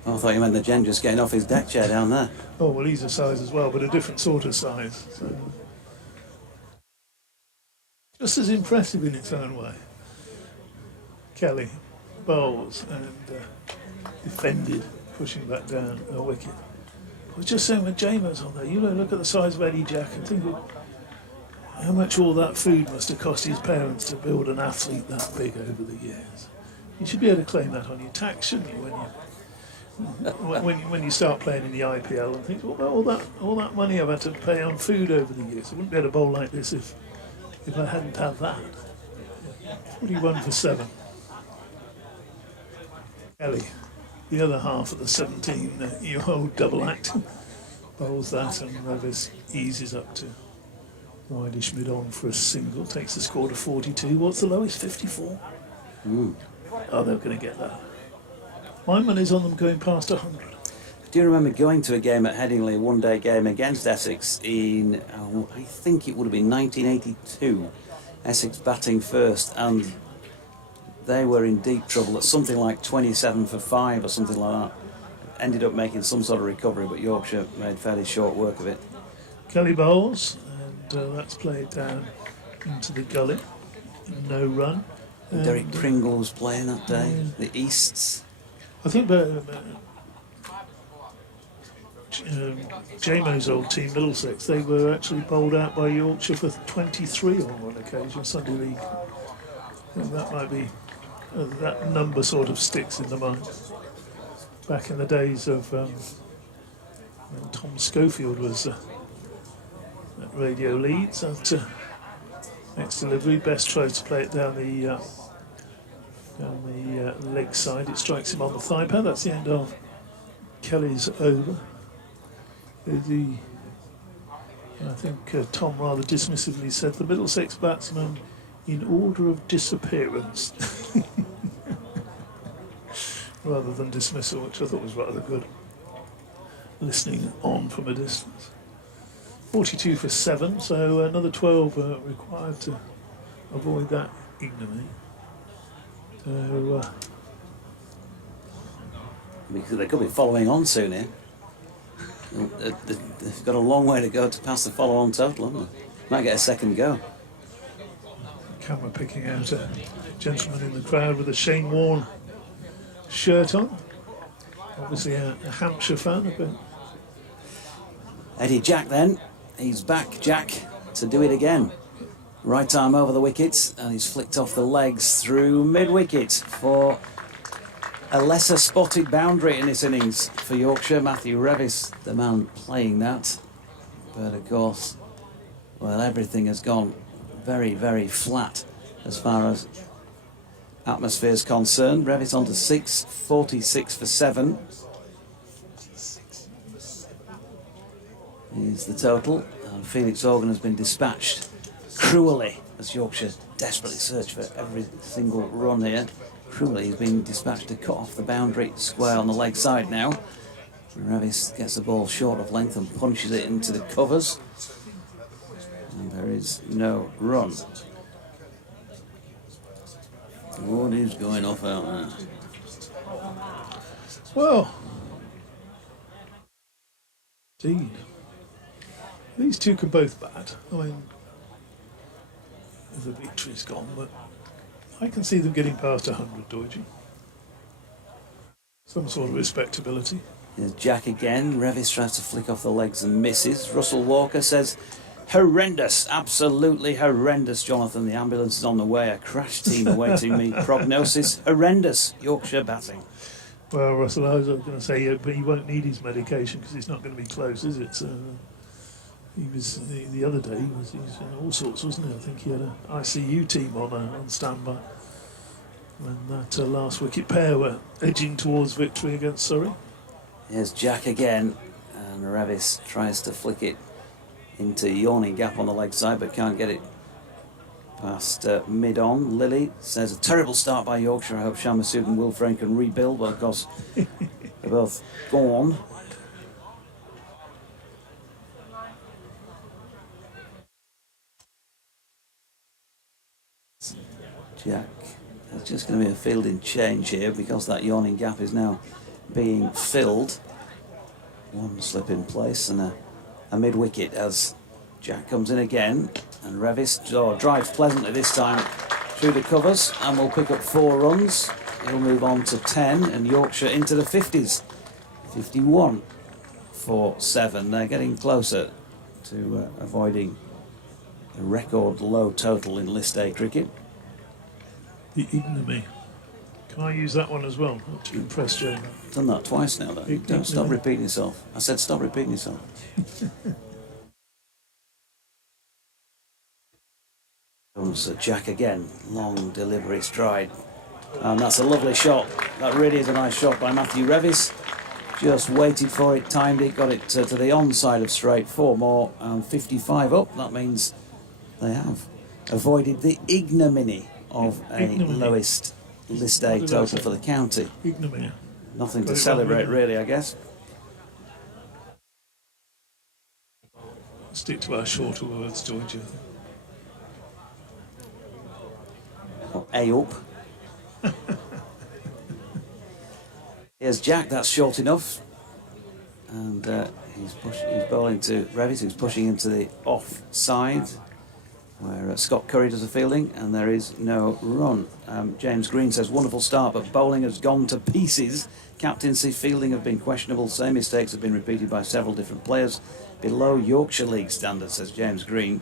Oh, I thought you meant the gen just getting off his deck chair down there. Oh, well, he's a size as well, but a different sort of size. So, just as impressive in its own way. Kelly bowls and defended, pushing back down a wicket. I was just saying, when Jamo's on there, you look at the size of Eddie Jack and think of how much all that food must have cost his parents to build an athlete that big over the years. You should be able to claim that on your tax, shouldn't you, when you start playing in the IPL and think, well, all that money I've had to pay on food over the years, I wouldn't be able to bowl like this if I hadn't had that. 41 for 7. Kelly, the other half of the 17-year-old double act, bowls that, and Revis eases up to wideish mid-on for a single, takes the score to 42. What's the lowest? 54? Oh, they're going to get that. My money's on them going past 100. Do you remember going to a game at Headingley, a one-day game against Essex in, I think it would have been 1982, Essex batting first, and they were in deep trouble at something like 27 for 5 or something like that. Ended up making some sort of recovery, but Yorkshire made fairly short work of it. Kelly bowls, and that's played down into the gully. No run. Derek Pringle was playing that day, the Easts. I think JMO's old team, Middlesex, they were actually bowled out by Yorkshire for 23 on one occasion, Sunday League. And that might be, that number sort of sticks in the mind. Back in the days of when Tom Schofield was at Radio Leeds, after next delivery, Best tries to play it down the leg side. It strikes him on the thigh pad. That's the end of Kelly's over. I think Tom rather dismissively said the Middlesex batsman in order of disappearance rather than dismissal, which I thought was rather good. Listening on from a distance. 42 for 7, so another 12 required to avoid that ignominy. So, they could be following on soon here. They've got a long way to go to pass the follow-on total, haven't they? Might get a second go. Camera picking out a gentleman in the crowd with a Shane Warne shirt on. Obviously a Hampshire fan, a bit. Eddie Jack then. He's back, Jack, to do it again. Right arm over the wicket, and he's flicked off the legs through mid-wicket for a lesser spotted boundary in this innings for Yorkshire. Matthew Revis, the man playing that. But of course, well, everything has gone very, very flat as far as atmosphere is concerned. Revis on to 6, 46 for 7. Is the total. And Felix Organ has been dispatched cruelly as Yorkshire desperately search for every single run here. Cruelly, he's been dispatched to cut off the boundary square on the leg side now. Revis gets the ball short of length and punches it into the covers. And there is no run. What is going off out there? Well, indeed. These two can both bat. I mean, the victory's gone, but I can see them getting past 100, Doidgy. Some sort of respectability. Here's Jack again. Revis tries to flick off the legs and misses. Russell Walker says, horrendous, absolutely horrendous, Jonathan. The ambulance is on the way. A crash team awaiting me. Prognosis, horrendous. Yorkshire batting. Well, Russell, I was going to say, but he won't need his medication because he's not going to be close, is it? He was the other day. He was in all sorts, wasn't he? I think he had an ICU team on standby when that last wicket pair were edging towards victory against Surrey. Here's Jack again, and Revis tries to flick it into yawning gap on the leg side, but can't get it past mid-on. Lily says a terrible start by Yorkshire. I hope Shan Masood and Will Frank can rebuild, but of course they're both gone. Jack, there's just going to be a fielding change here because that yawning gap is now being filled. One slip in place and a mid-wicket as Jack comes in again, and Revis drives pleasantly this time through the covers and will pick up 4 runs. He'll move on to 10 and Yorkshire into the 50s. 51 for 7. They're getting closer to avoiding a record low total in List A cricket. The ignominy. Can I use that one as well? Not to impress Joe. Done that twice now, though. Don't stop repeating yourself. I said stop repeating yourself. Comes Jack again. Long delivery stride. And that's a lovely shot. That really is a nice shot by Matthew Revis. Just waited for it, timed it, got it to the onside of straight. 4 more and 55 up. That means they have avoided the ignominy of a lowest List A total for the county. Ignominy. Nothing to celebrate, really, I guess. Stick to our shorter words, Georgia. Or A-up. Here's Jack, that's short enough. And he's bowling to Revis, who's pushing into the off side, where Scott Curry does a fielding, and there is no run. James Green says, wonderful start, but bowling has gone to pieces. Captaincy, fielding have been questionable. Same mistakes have been repeated by several different players. Below Yorkshire League standards, says James Green.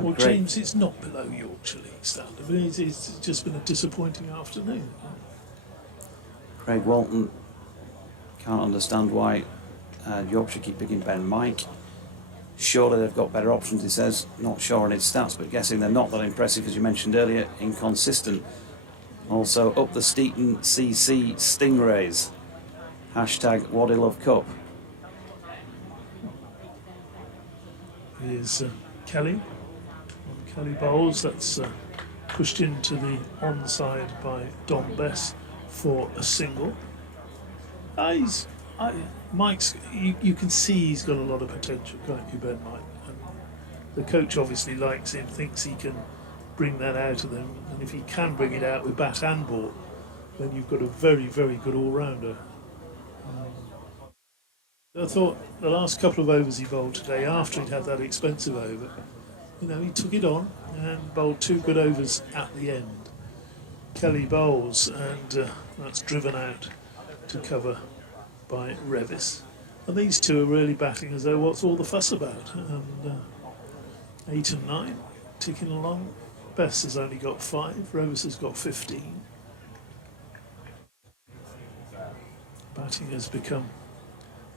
Well, James, it's not below Yorkshire League standard. It's just been a disappointing afternoon. Craig Walton can't understand why Yorkshire keep picking Ben Mike. Surely they've got better options, he says. Not sure on his stats, but guessing they're not that impressive, as you mentioned earlier. Inconsistent. Also, up the Steeton CC Stingrays. Hashtag Waddy Love Cup. Here's Kelly. Kelly bowls. That's pushed into the onside by Don Bess for a single. Mike's, you can see he's got a lot of potential, can't you, Ben Mike? And the coach obviously likes him, thinks he can bring that out of them, and if he can bring it out with bat and ball, then you've got a very, very good all-rounder. I thought the last couple of overs he bowled today, after he'd had that expensive over, he took it on and bowled 2 good overs at the end. Kelly bowls, and that's driven out to cover by Revis. And these two are really batting as though what's all the fuss about. And 8 and 9 ticking along. Bess has only got 5, Revis has got 15. Batting has become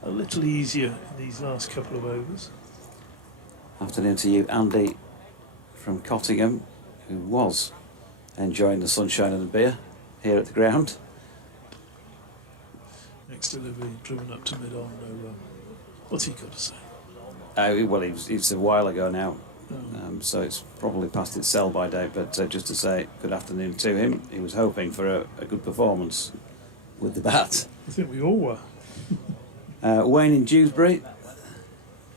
a little easier in these last couple of overs. Afternoon to you, Andy from Cottingham, who was enjoying the sunshine and the beer here at the ground. Next delivery, driven up to mid-on, no run. What's he got to say? Well, it's a while ago now, so it's probably past its sell-by date, but just to say good afternoon to him. He was hoping for a good performance with the bat. I think we all were. Wayne in Dewsbury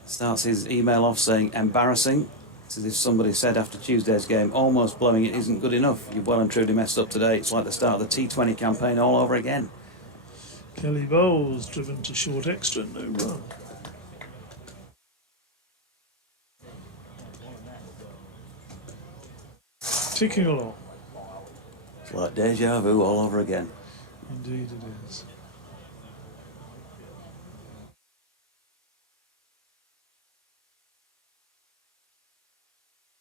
starts his email off saying, embarrassing. It's as if somebody said after Tuesday's game, almost blowing it isn't good enough. You've well and truly messed up today. It's like the start of the T20 campaign all over again. Kelly bowls, driven to short extra, no run. Ticking along. It's like deja vu all over again. Indeed it is.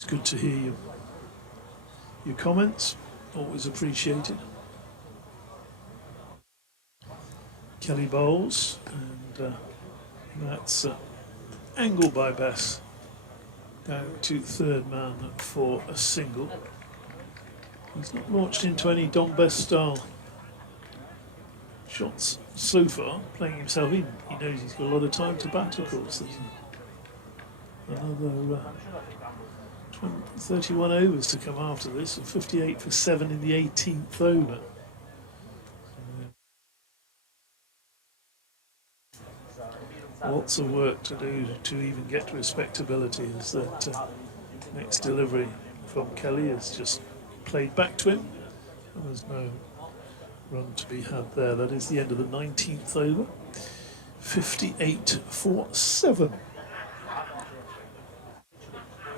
It's good to hear your comments, always appreciated. Kelly bowls, and that's angled by Bess down to third man for a single. He's not launched into any Don Bess style shots so far, playing himself in. He knows he's got a lot of time to bat, of course. There's another 31 overs to come after this, and 58 for 7 in the 18th over. Lots of work to do to even get to respectability, as that next delivery from Kelly is just played back to him, and there's no run to be had there. That is the end of the 19th over. 58 for 7.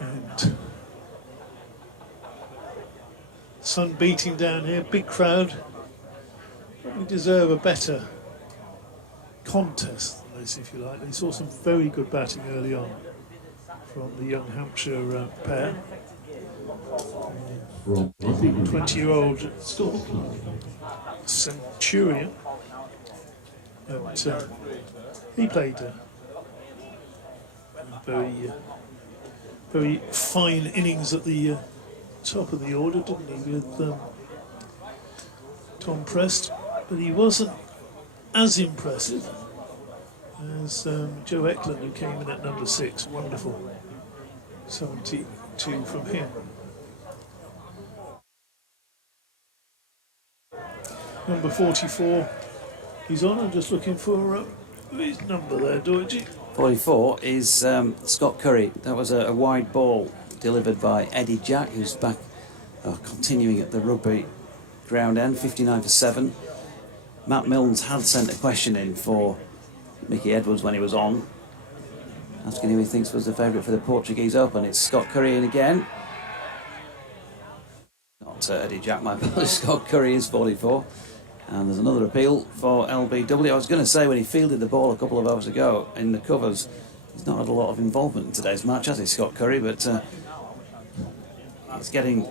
And sun beating down here, big crowd. We deserve a better contest than this, if you like. They saw some very good batting early on from the young Hampshire pair. 20-year-old Centurion. And, he played a very fine innings at the top of the order, didn't he, with Tom Prest, but he wasn't as impressive as Joe Eklund, who came in at number 6. Wonderful 72 from him. Number 44, he's on. I'm just looking for his number there, Doidgy. 44 is Scott Curry. That was a wide ball delivered by Eddie Jack, who's back continuing at the rugby ground end. 59 for 7. Matt Milnes had sent a question in for Mickey Edwards when he was on, Asking who he thinks was the favourite for the Portuguese Open. It's Scott Curry in again. Not Eddie Jack, my apologies. Scott Curry is 44. And there's another appeal for LBW. I was going to say, when he fielded the ball a couple of hours ago in the covers, he's not had a lot of involvement in today's match, has he, Scott Curry? But he's getting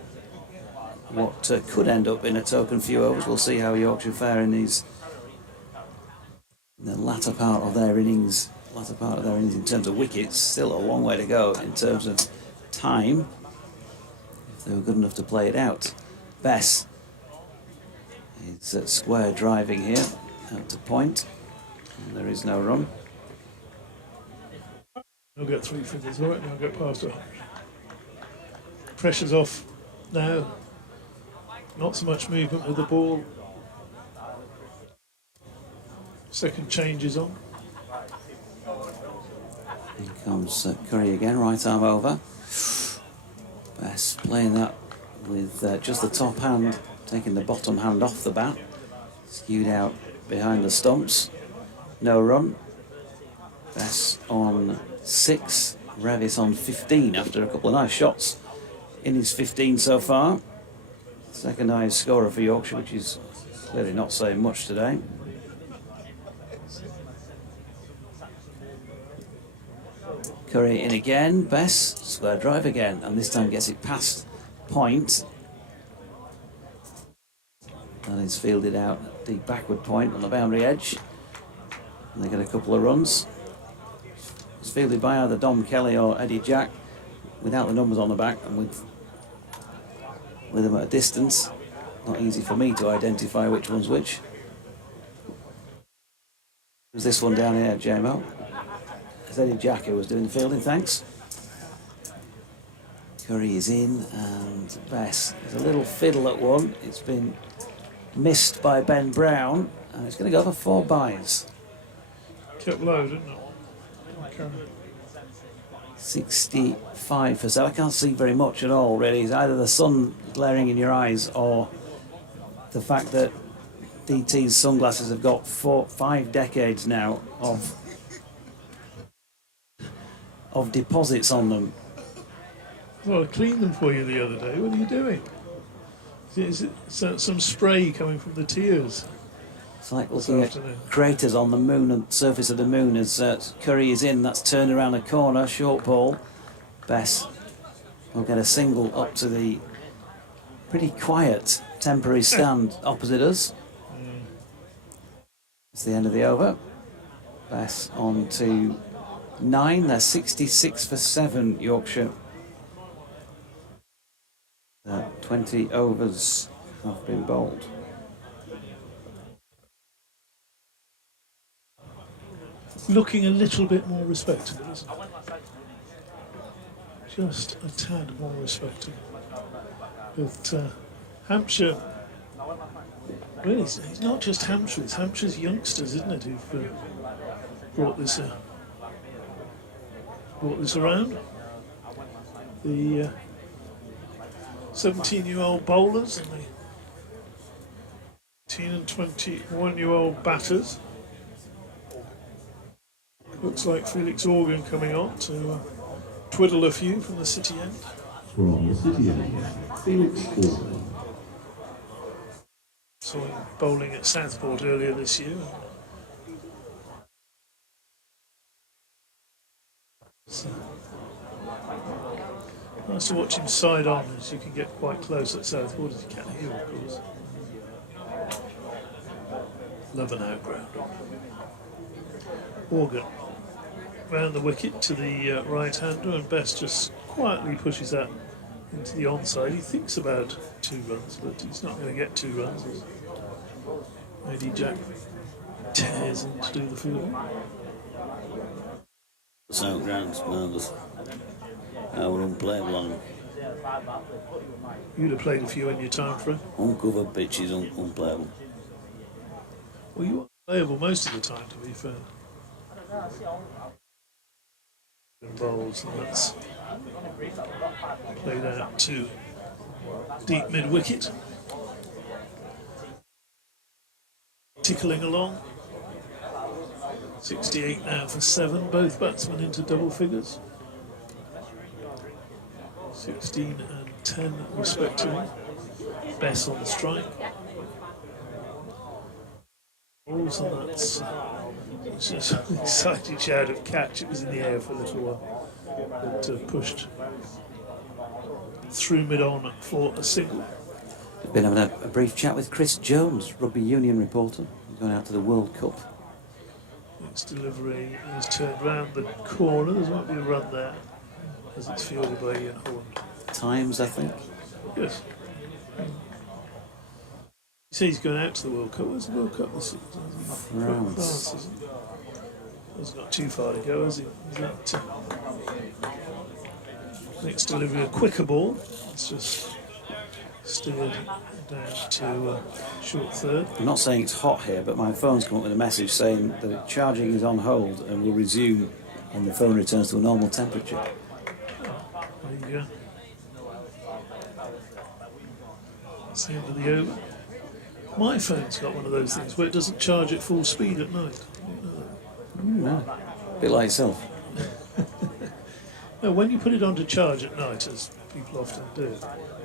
what could end up in a token few overs. We'll see how Yorkshire fare in the latter part of their innings. In terms of wickets. Still a long way to go in terms of time, if they were good enough to play it out. Bess is square driving here out to point, and there is no run. I'll get 3 figures, all right, now I'll get past it. Pressure's off now. Not so much movement with the ball. Second change is on. Here comes Curry again, right arm over. Bess playing that with just the top hand, taking the bottom hand off the bat. Skewed out behind the stumps. No run. Bess on 6. Revis on 15 after a couple of nice shots in his 15 so far. Second highest scorer for Yorkshire, which is clearly not saying much today. Curry in again. Bess, square drive again, and this time gets it past point. And it's fielded out at the backward point on the boundary edge. And they get a couple of runs. It's fielded by either Dom Kelly or Eddie Jack, without the numbers on the back and with them at a distance. Not easy for me to identify which one's which. There's this one down here, JMO. It's Eddie Jack who was doing the fielding, thanks. Curry is in, and Bess. There's a little fiddle at one. It's been missed by Ben Brown, and it's going to go for 4 byes. Kept low, didn't it? Okay. 65 for so. I can't see very much at all, really. It's either the sun glaring in your eyes or the fact that DT's sunglasses have got 5 decades now of deposits on them. Well, I cleaned them for you the other day. What are you doing? Is it some spray coming from the tears? It's like looking at craters on the moon and surface of the moon as Curry is in. That's turned around the corner, short ball. Bess will get a single up to the pretty quiet temporary stand opposite us. It's the end of the over. Bess on to 9. They're 66 for 7, Yorkshire. 20 overs have been bowled. Looking a little bit more respectable, isn't it? Just a tad more respectable. But Hampshire, really, it's not just Hampshire, it's Hampshire's youngsters, isn't it, who've brought this around. The 17-year-old bowlers and the 18 and 21-year-old batters. Looks like Felix Organ coming on to twiddle a few from the city end. From the city end, Felix Organ. Saw him bowling at Southport earlier this year. So, nice to watch him side on, as you can get quite close at Southport as you can here, of course. Love an outground. Organ round the wicket to the right-hander, and Bess just quietly pushes that into the onside. He thinks about 2 runs, but he's not going to get 2 runs. Eddie Jack tears in to do the fielding. Outground's marvellous. We're unplayable on them. You'd have played a few in your time, Fred. Uncovered pitches, unplayable. Well, you were playable most of the time, to be fair. Bowls, and that's played out to deep mid-wicket. Tickling along. 68 now for 7, both batsmen into double figures. 16 and 10 respectively. Bess on the strike. Also, that's just an exciting shout of catch. It was in the air for a little while, but pushed through mid-on for a single. We've been having a brief chat with Chris Jones, rugby union reporter, going out to the World Cup. Its delivery is turned round the corner. There might be a run there as it's fielded by Ian Holland. Times, I think. Yes. You say he's going out to the World Cup. Where's the World Cup this season? France, isn't it? He's not too far to go, has he? Is that, next delivery, a quicker ball. It's just steered down to short third. I'm not saying it's hot here, but my phone's come up with a message saying that charging is on hold and will resume when the phone returns to a normal temperature. There you go. That's the end of the over. My phone's got one of those things where it doesn't charge at full speed at night. No. A bit like yourself. No, when you put it on to charge at night, as people often do,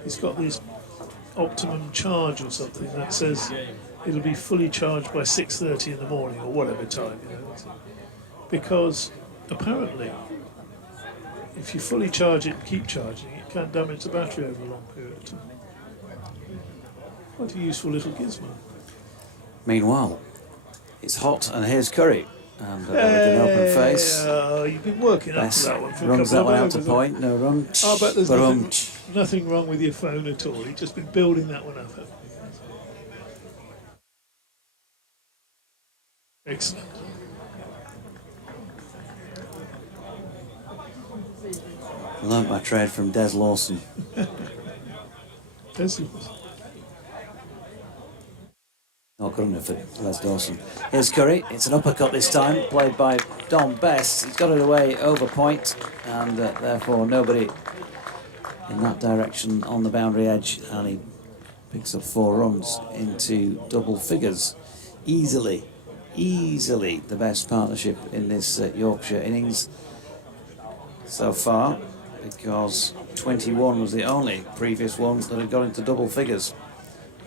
it's got this optimum charge or something that says it'll be fully charged by 6:30 in the morning or whatever time, you know. Because apparently, if you fully charge it and keep charging, it can damage the battery over a long period of time. What a useful little gizmo. Meanwhile, it's hot and here's Curry. And with an open face. You've been working up to Bess that one for a runs couple that of one out to overs. point, no run. I bet there's Ba-rum. nothing wrong with your phone at all. You've just been building that one up. Excellent. I learnt my trade from Des Lawson. Des. Not good enough for Les Dawson. Here's Curry. It's an uppercut this time, played by Don Bess. He's got it away over point, and therefore nobody in that direction on the boundary edge, and he picks up 4 runs into double figures. Easily the best partnership in this Yorkshire innings so far, because 21 was the only previous one that had got into double figures.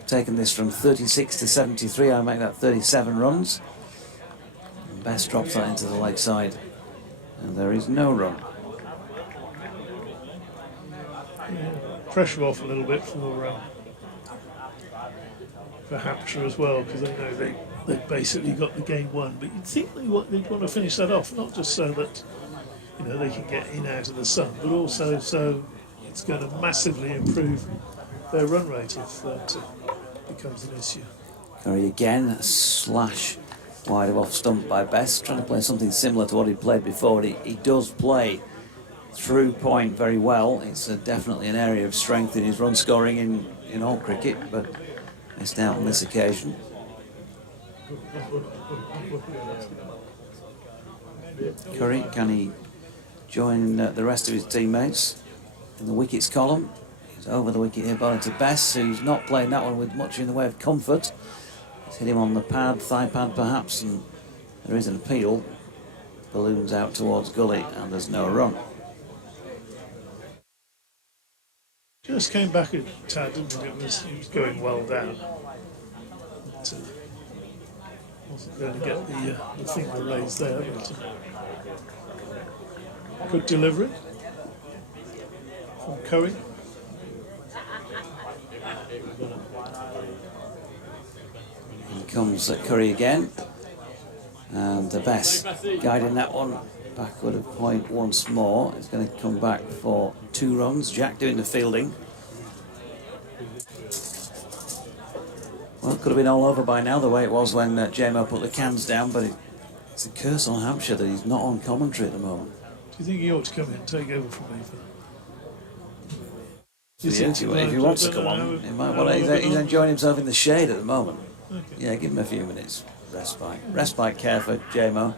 Taken this from 36 to 73, I make that 37 runs. And Bess drops that into the leg side, and there is no run. Pressure off a little bit for Hampshire as well, because they know they've basically got the game won. But you'd think they'd want to finish that off, not just so that they can get in out of the sun, but also so it's going to massively improve their run rate if that becomes an issue. Curry again, a slash wide of off stump by Bess, trying to play something similar to what he played before. He does play through point very well. It's definitely an area of strength in his run scoring in all cricket, but missed out on this occasion. Curry, can he join the rest of his teammates in the wickets column? He's over the wicket here, bowling to Bess, who's not playing that one with much in the way of comfort. He's hit him on the pad, thigh pad perhaps, and there is an appeal. Balloons out towards gully, and there's no run. Just came back a tad, didn't it? He was going well down. But, wasn't going to get the finger raised there, but good delivery from Curry. Here comes Curry again, and the Bess guiding that one backward of point once more. It's going to come back for 2 runs. Jack doing the fielding. Well, it could have been all over by now, the way it was when JMO put the cans down, but it's a curse on Hampshire that he's not on commentary at the moment. Do you think he ought to come in and take over from me? If he wants to come on, he might want to. He's enjoying himself in the shade at the moment. Okay. Yeah, give him a few minutes. Respite care for JMO.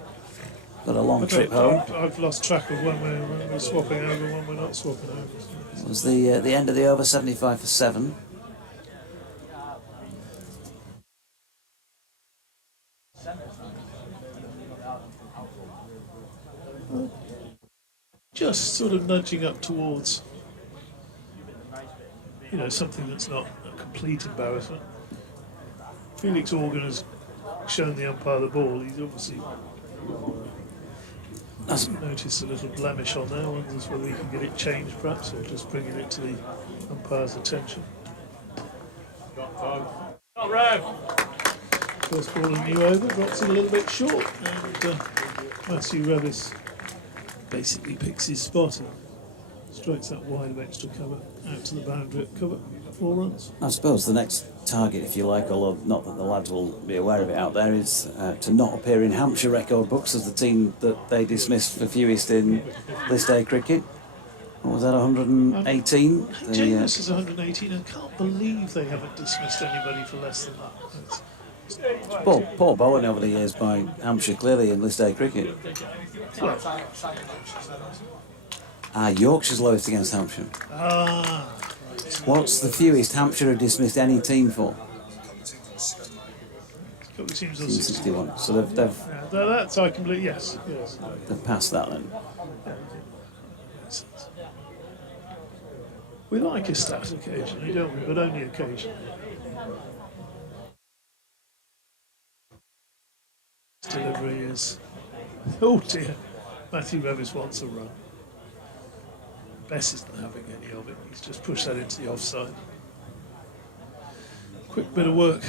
Got a long trip home. I've lost track of when we're swapping over, when we're not swapping over. It was the end of the over, 75 for 7. just sort of nudging up towards, something that's not a complete embarrassment. Felix Organ has shown the umpire the ball. He's obviously noticed a little blemish on there. Wonders whether he can get it changed perhaps, or just bringing it to the umpire's attention. First ball in new over, drops it a little bit short, and Matthew Revis basically picks his spot and strikes that wide of extra cover out to the boundary at cover. 4 runs. I suppose the next target, if you like, although not that the lads will be aware of it out there, is to not appear in Hampshire record books as the team that they dismissed for fewest in List A cricket. What was that, 118? James is 118, and can't believe they haven't dismissed anybody for less than that. Poor bowling over the years by Hampshire, clearly, in List A cricket. Yorkshire's lowest against Hampshire. What's the fewest Hampshire have dismissed any team for? Couple of teams on 61. So they've that's I can believe. Yes. they've passed that then. We like a stat occasionally, don't we? But only occasionally. Delivery is. Oh dear. Matthew Revis wants a run. Bess isn't having any of it. He's just pushed that into the offside. Quick bit of work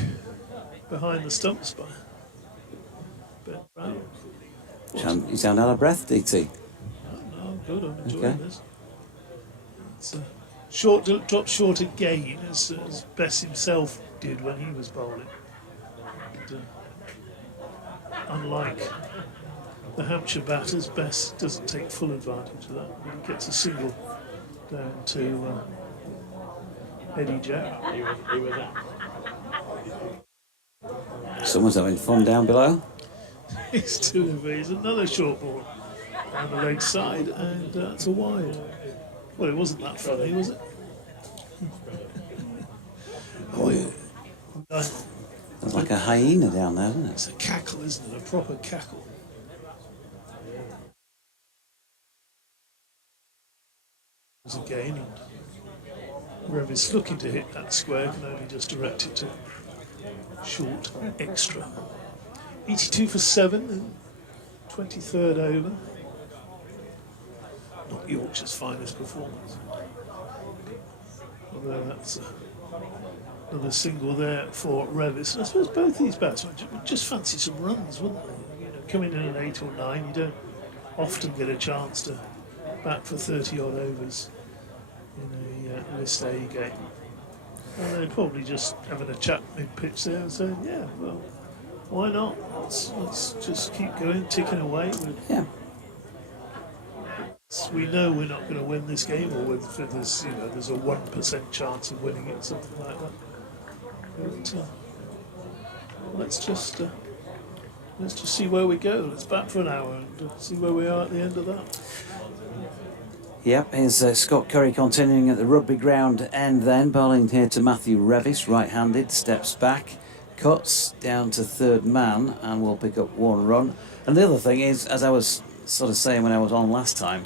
behind the stumps by Ben Brown. You sound out of breath, DT. No, I'm good. I'm enjoying this. It's a drop short again, as Bess himself did when he was bowling. And, unlike the Hampshire batters, Bess doesn't take full advantage of that. When he gets a single down to Eddie Jack. Someone's having fun down below. His delivery is another short ball down the leg side, and that's a wide. Well, it wasn't that funny, was it? Oh, yeah. There's like a hyena down there, isn't it? It's a cackle, isn't it? A proper cackle. Again, and Revis looking to hit that square, can only just direct it to short extra. 82 for 7 in 23rd over. Not Yorkshire's finest performance. Although that's another single there for Revis. And I suppose both these batsmen would just fancy some runs, wouldn't they? Coming in at 8 or 9, you don't often get a chance to bat for 30 odd overs in a List A game. And they're probably just having a chat mid-pitch there and saying, yeah, well, why not? Let's just keep going, ticking away. Yeah. We know we're not going to win this game, or whether there's a 1% chance of winning it, something like that. But let's just see where we go. Let's bat for an hour and see where we are at the end of that. Yep, here's Scott Curry continuing at the rugby ground end then, bowling here to Matthew Revis, right-handed, steps back, cuts down to third man and will pick up 1 run. And the other thing is, as I was sort of saying when I was on last time,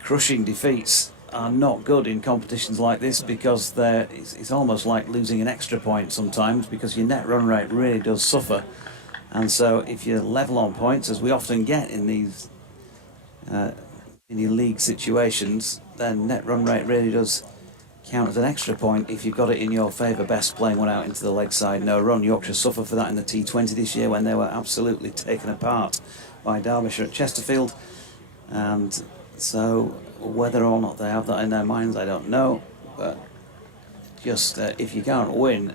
crushing defeats are not good in competitions like this, because it's almost like losing an extra point sometimes, because your net run rate really does suffer. And so if you're level on points, as we often get in these league situations, then net run rate really does count as an extra point if you've got it in your favour. Best playing one out into the leg side, no run. Yorkshire suffered for that in the T20 this year when they were absolutely taken apart by Derbyshire at Chesterfield. And so whether or not they have that in their minds, I don't know. But just if you can't win,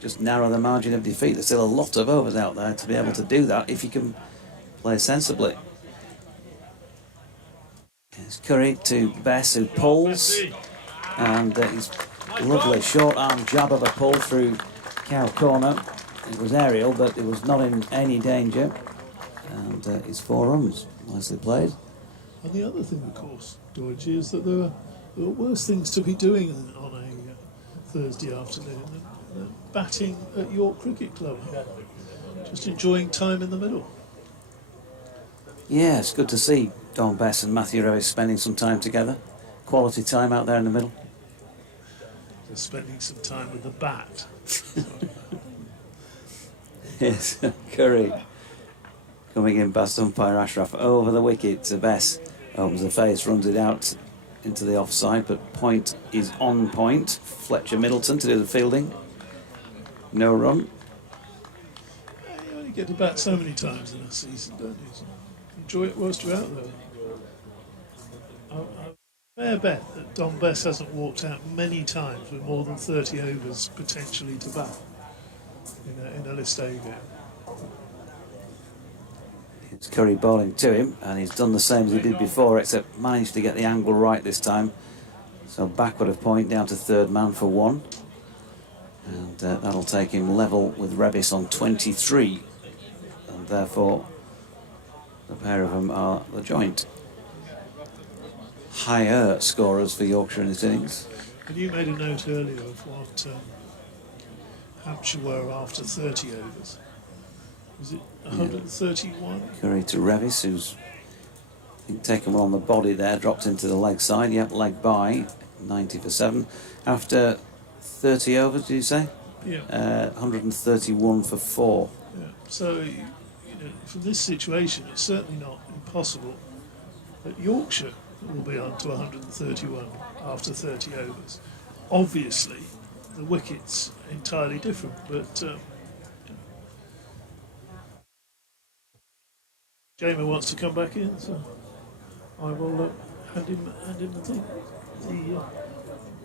just narrow the margin of defeat. There's still a lot of overs out there to be able to do that if you can play sensibly. It's Curry to Bess, who pulls, and his lovely short arm jab of a pull through cow corner. It was aerial, but it was not in any danger, and it's 4 runs. Nicely played. And the other thing, of course, George, is that there are worse things to be doing on a Thursday afternoon than batting at York Cricket Club. Just enjoying time in the middle. Yeah, it's good to see Don Bess and Matthew Revis spending some time together. Quality time out there in the middle. Just spending some time with the bat. Yes, Curry coming in past umpire Ashraf over the wicket to Bess. Opens the face, runs it out into the offside, but point is on point. Fletcher Middleton to do the fielding. No run. You only get to bat so many times in a season, don't you? So enjoy it whilst you're out there. I fair bet that Don Bess hasn't walked out many times with more than 30 overs potentially to bat in a List A game. It's Curry bowling to him, and he's done the same as he did before, except managed to get the angle right this time. So backward of point, down to third man for 1. And that'll take him level with Revis on 23. And therefore, the pair of them are the joint higher scorers for Yorkshire in this innings. And you made a note earlier of what Hampshire were after 30 overs. Was it 131? Curry to Revis, who's I think taken one on the body there, dropped into the leg side. Yep, leg by, 90 for 7. After 30 overs, did you say? Yeah. 131 for 4. Yeah. So, from this situation, it's certainly not impossible that Yorkshire will be on to 131 after 30 overs. Obviously, the wicket's entirely different, but Jamer wants to come back in, so I will hand him the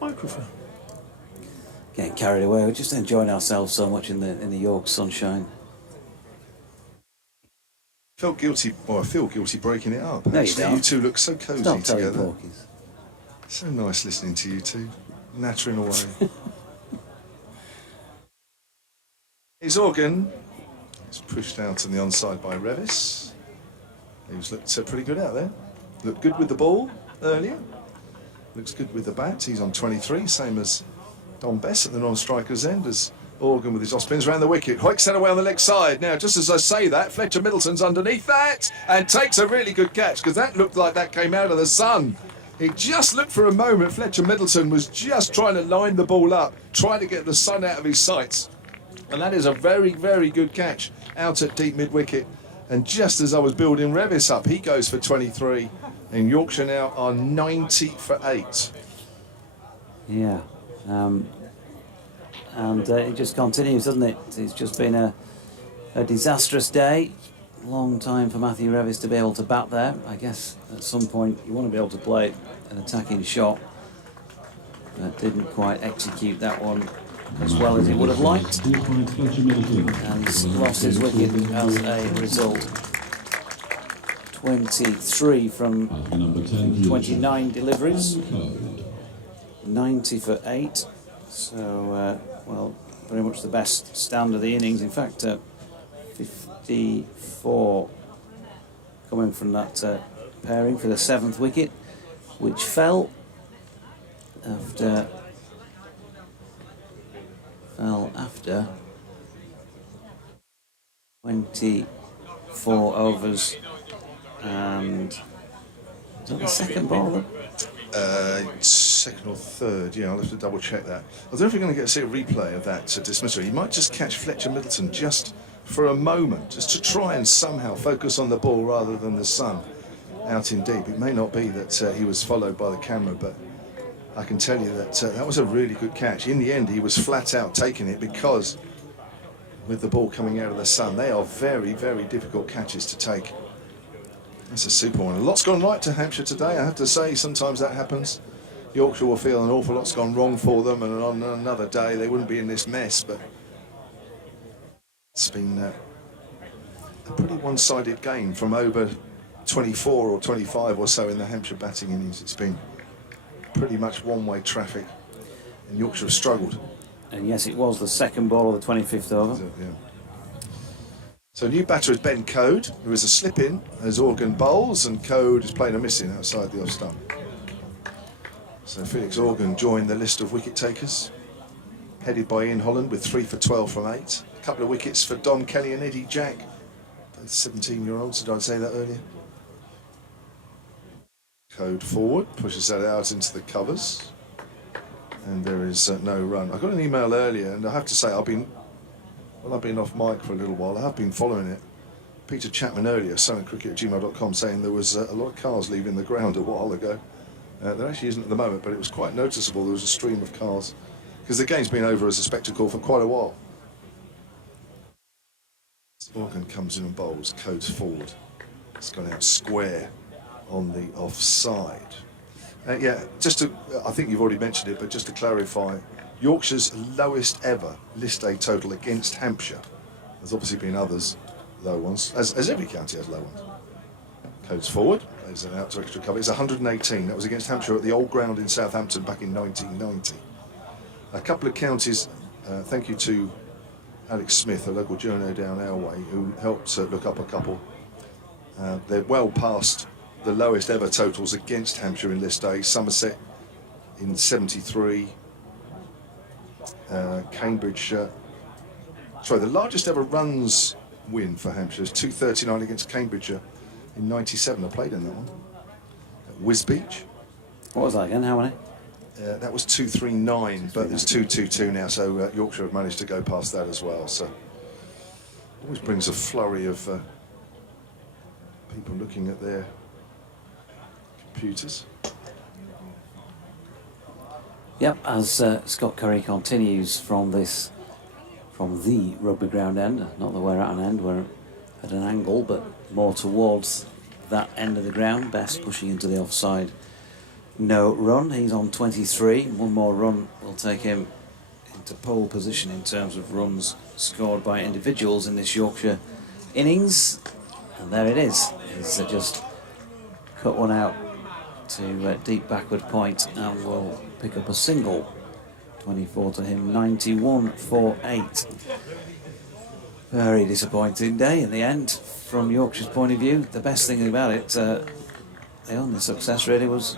microphone. Getting carried away, we're just enjoying ourselves so much in the York sunshine. Felt guilty, or I feel guilty breaking it up. No, you Actually, don't. you two look so cosy Stop telling together. porkies. So nice listening to you two, nattering away. His organ is pushed out on the onside by Revis. He was looked pretty good out there. Looked good with the ball earlier. Looks good with the bat. He's on 23, same as Don Bess at the non-striker's end, as Organ with his off spins around the wicket. Hoiks that away on the leg side. Now, just as I say that, Fletcher Middleton's underneath that and takes a really good catch, because that looked like that came out of the sun. It just looked for a moment, Fletcher Middleton was just trying to line the ball up, trying to get the sun out of his sights. And that is a very, very good catch out at deep mid-wicket. And just as I was building Revis up, he goes for 23. And Yorkshire now are 90 for 8. Yeah. And it just continues, doesn't it? It's just been a disastrous day. Long time for Matthew Revis to be able to bat there. I guess at some point you want to be able to play an attacking shot, but didn't quite execute that one as well as he would have liked, and lost his wicket as a result. 23 from 29 deliveries, 90 for 8. So, well, very much the best stand of the innings. In fact, 54 coming from that pairing for the 7th wicket, which fell after 24 overs. And is that the second ball? Second or third, yeah, I'll have to double check that. I don't know if we're going to get to see a replay of that dismissal. You might just catch Fletcher Middleton just for a moment, just to try and somehow focus on the ball rather than the sun out in deep. It may not be that he was followed by the camera, but I can tell you that that was a really good catch. In the end, he was flat out taking it, because with the ball coming out of the sun, they are very, very difficult catches to take. That's a super one. A lot's gone right to Hampshire today, I have to say. Sometimes that happens. Yorkshire will feel an awful lot's gone wrong for them, and on another day they wouldn't be in this mess, but it's been a pretty one-sided game from over 24 or 25 or so in the Hampshire batting innings. It's been pretty much one-way traffic, and Yorkshire have struggled. And yes, it was the second ball of the 25th over. Yeah. So new batter is Ben Code, who is a slip-in as Organ bowls, and Code is playing a missing outside the off-stump. So Felix Organ joined the list of wicket takers, headed by Ian Holland with 3 for 12 from 8. A couple of wickets for Don Kelly and Eddie Jack, both 17-year-olds. Did I say that earlier? Code forward, pushes that out into the covers. And there is no run. I got an email earlier, and I have to say I've been off mic for a little while. I have been following it. Peter Chapman earlier, sunandcricket@gmail.com, saying there was a lot of cars leaving the ground a while ago. There actually isn't at the moment, but it was quite noticeable. There was a stream of cars because the game's been over as a spectacle for quite a while. Morgan comes in and bowls, codes forward. It's gone out square on the offside. Yeah, I think you've already mentioned it, but just to clarify, Yorkshire's lowest ever list A total against Hampshire. There's obviously been others low ones, as every county has low ones. Codes forward, plays it out to extra cover. It's 118. That was against Hampshire at the old ground in Southampton back in 1990. A couple of counties, thank you to Alex Smith, a local journo down our way, who helped look up a couple. They're well past the lowest ever totals against Hampshire in list A. Somerset in 73. Cambridgeshire. Sorry, the largest ever runs win for Hampshire is 239 against Cambridgeshire in 97. I played in that one. Wisbech. What was that again? How many? That was 239, but it's 222 now, so Yorkshire have managed to go past that as well. So always brings a flurry of people looking at their computers. Yep, as Scott Curry continues from the rugby ground end, not that we're at an end, we're at an angle, but more towards that end of the ground. Best pushing into the offside. No run, he's on 23. One more run will take him into pole position in terms of runs scored by individuals in this Yorkshire innings. And there it is. He's just cut one out to deep backward point and will pick up a single. 24 to him, 91 for 8. Very disappointing day in the end from Yorkshire's point of view. The best thing about it, the only success really was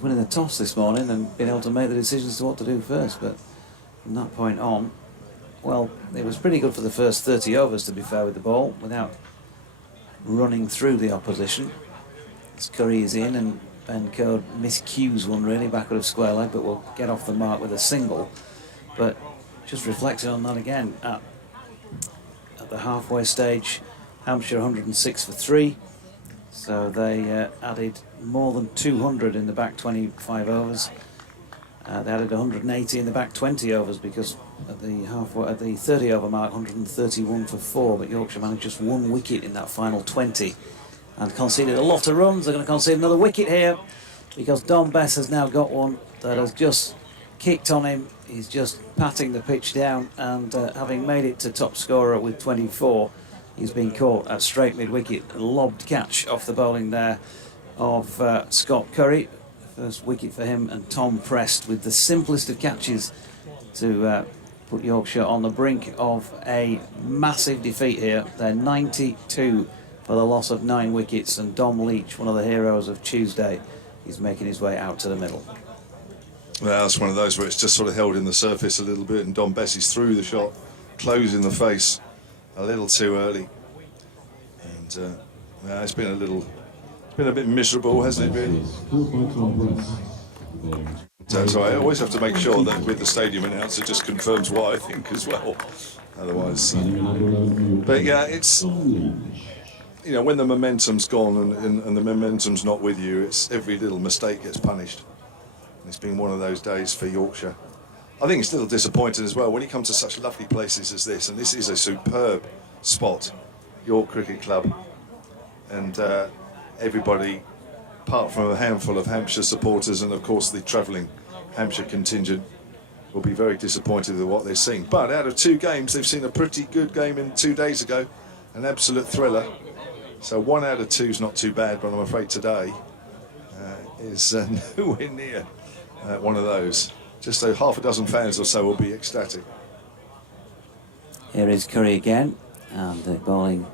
winning the toss this morning and being able to make the decisions to what to do first. But from that point on, well, it was pretty good for the first 30 overs, to be fair, with the ball, without running through the opposition. As Curry is in, and Ben Code miscues one really backward of square leg, but will get off the mark with a single. But just reflecting on that again, at the halfway stage, Hampshire 106 for 3. So they added more than 200 in the back 25 overs. They added 180 in the back 20 overs, because at the 30 over mark, 131 for 4. But Yorkshire managed just 1 wicket in that final 20 and conceded a lot of runs. They're going to concede another wicket here because Dom Bess has now got one that has just kicked on him. He's just patting the pitch down, and having made it to top scorer with 24, he's been caught at straight mid-wicket. A lobbed catch off the bowling there of Scott Curry. First wicket for him, and Tom Prest with the simplest of catches to put Yorkshire on the brink of a massive defeat here. They're 92 for the loss of 9 wickets, and Dom Leach, one of the heroes of Tuesday, is making his way out to the middle. Well, it's one of those where it's just sort of held in the surface a little bit, and Dom Bessie's through the shot, closing the face a little too early. And it's been a bit miserable, hasn't it, really? So I always have to make sure that with the stadium announcer just confirms what I think as well. Otherwise, but yeah, it's, you know, when the momentum's gone and the momentum's not with you, it's every little mistake gets punished. And it's been one of those days for Yorkshire. I think it's a little disappointing as well when you come to such lovely places as this, and this is a superb spot, York Cricket Club, and everybody, apart from a handful of Hampshire supporters and of course the travelling Hampshire contingent, will be very disappointed with what they've seen. But out of 2 games, they've seen a pretty good game in 2 days ago, an absolute thriller. So 1 out of 2 is not too bad, but I'm afraid today is nowhere near one of those. Just so half a dozen fans or so will be ecstatic. Here is Curry again, and bowling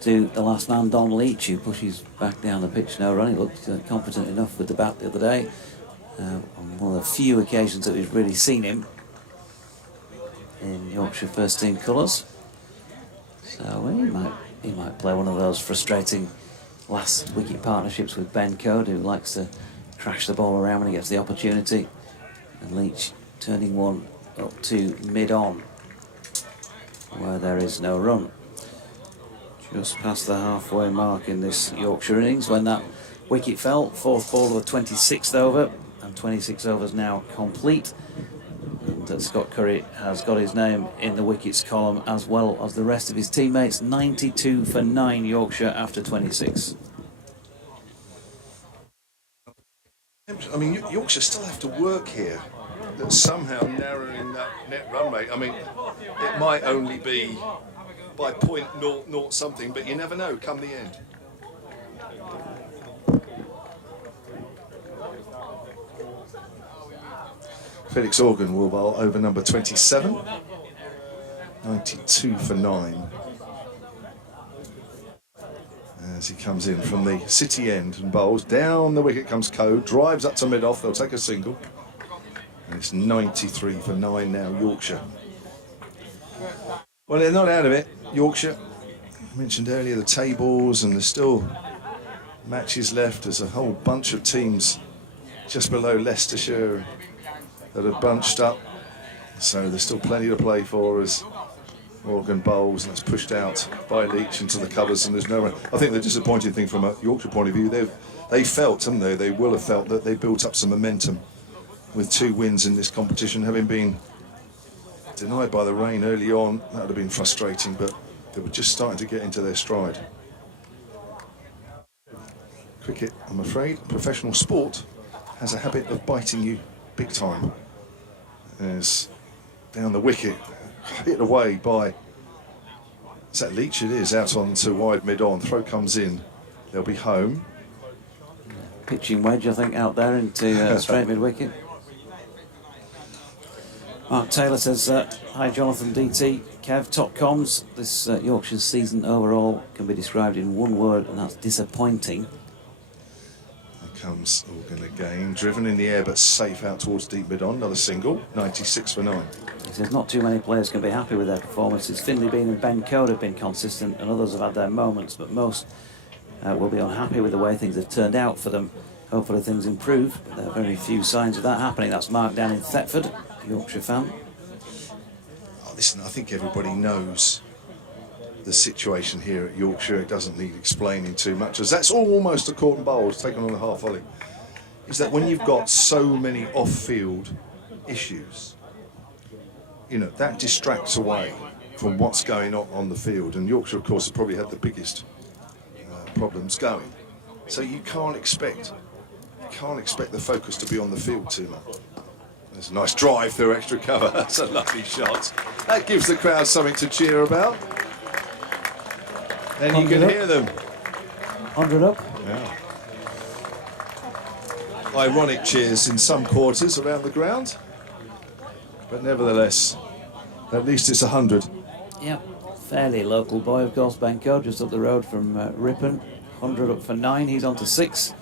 to the last man, Don Leach, who pushes back down the pitch. No run. He looked competent enough with the bat the other day. On one of the few occasions that we've really seen him in Yorkshire first team colours. So he might play one of those frustrating last wicket partnerships with Ben Code, who likes to crash the ball around when he gets the opportunity. And Leach turning one up to mid-on, where there is no run. Just past the halfway mark in this Yorkshire innings when that wicket fell. Fourth ball of the 26th over, and 26 overs now complete. And Scott Curry has got his name in the wickets column as well as the rest of his teammates. 92 for 9 Yorkshire after 26. I mean, Yorkshire still have to work here. That's somehow narrowing that net run rate. I mean, it might only be by 0.00 something, but you never know come the end. Felix Organ will bowl over number 27. 92 for 9. As he comes in from the city end and bowls. Down the wicket comes Code, drives up to mid-off, they'll take a single. And it's 93 for 9 now, Yorkshire. Well, they're not out of it, Yorkshire. I mentioned earlier the tables, and there's still matches left. There's a whole bunch of teams just below Leicestershire that are bunched up. So there's still plenty to play for as Morgan bowls, and it's pushed out by Leach into the covers, and there's no run. I think the disappointing thing from a Yorkshire point of view, they felt, haven't they? They will have felt that they built up some momentum with 2 wins in this competition, having been denied by the rain early on. That would have been frustrating, but they were just starting to get into their stride. Cricket, I'm afraid, professional sport, has a habit of biting you big time. As down the wicket, hit away by, is that Leach? It is, out onto wide mid-on, throw comes in, they'll be home. Pitching wedge, I think, out there into straight mid-wicket. Mark Taylor says, hi Jonathan, DT, Kev, top comms. This Yorkshire season overall can be described in one word, and that's disappointing. Here comes Organ again, driven in the air but safe out towards deep mid-on, another single, 96 for 9. He says not too many players can be happy with their performances. Finley Bean and Ben Code have been consistent, and others have had their moments, but most will be unhappy with the way things have turned out for them. Hopefully things improve, but there are very few signs of that happening. That's Mark down in Thetford, Yorkshire fan. Oh, listen, I think everybody knows the situation here at Yorkshire. It doesn't need explaining too much, as that's almost a caught and bowls taken on a half volley. Is that when you've got so many off-field issues, you know, that distracts away from what's going on the field. And Yorkshire, of course, have probably had the biggest problems going. So you can't expect the focus to be on the field too much. There's a nice drive through extra cover. That's a lovely shot. That gives the crowd something to cheer about. And you can hear them. 100 up. Yeah. Ironic cheers in some quarters around the ground. But nevertheless, at least it's 100. Yep, fairly local boy, of course, Benko, just up the road from Ripon. 100 up for 9, he's on to 6.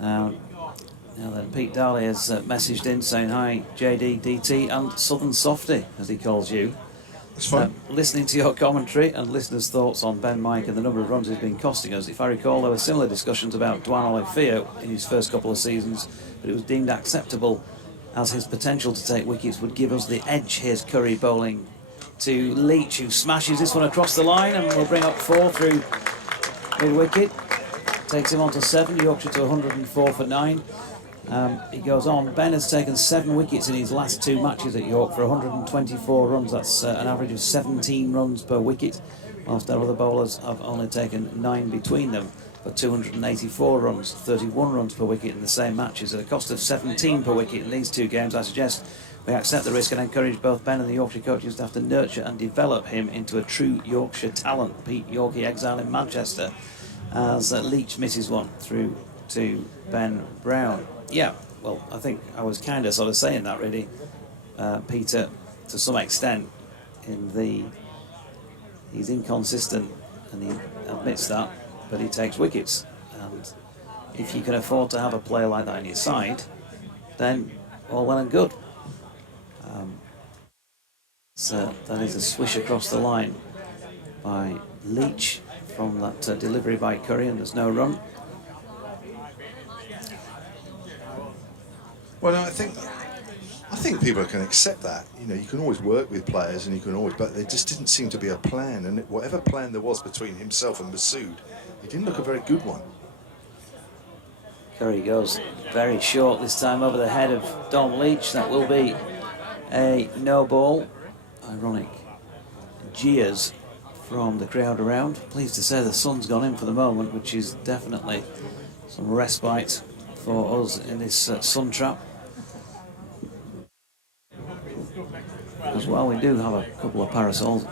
Now then, Pete Darley has messaged in saying, hi, JD, DT, and Southern Softy, as he calls you. That's fine. Listening to your commentary and listeners' thoughts on Ben Mike and the number of runs he's been costing us, if I recall, there were similar discussions about Dwan Olifio in his first couple of seasons, but it was deemed acceptable as his potential to take wickets would give us the edge. Here's Curry bowling to Leach, who smashes this one across the line and will bring up 4 through mid-wicket. Takes him on to 7, Yorkshire to 104 for 9. He goes on. Ben has taken 7 wickets in his last 2 matches at York for 124 runs. That's an average of 17 runs per wicket, whilst our other bowlers have only taken 9 between them for 284 runs, 31 runs per wicket in the same matches at a cost of 17 per wicket in these 2 games. I suggest we accept the risk and encourage both Ben and the Yorkshire coaching staff to nurture and develop him into a true Yorkshire talent. Pete Yorkie, exile in Manchester, as Leach misses one through to Ben Brown. Yeah, well, I think I was kind of sort of saying that, really, Peter, to some extent. He's inconsistent, and he admits that, but he takes wickets. And if you can afford to have a player like that on your side, then all well and good. So that is a swish across the line by Leach from that delivery by Curry, and there's no run. Well, I think people can accept that. You know, you can always work with players, and you can always, but there just didn't seem to be a plan. And whatever plan there was between himself and Masood, it didn't look a very good one. Curry goes very short this time over the head of Dom Leach. That will be a no ball. Ironic jeers from the crowd around. Pleased to say the sun's gone in for the moment, which is definitely some respite for us in this sun trap. As well, we do have a couple of parasols.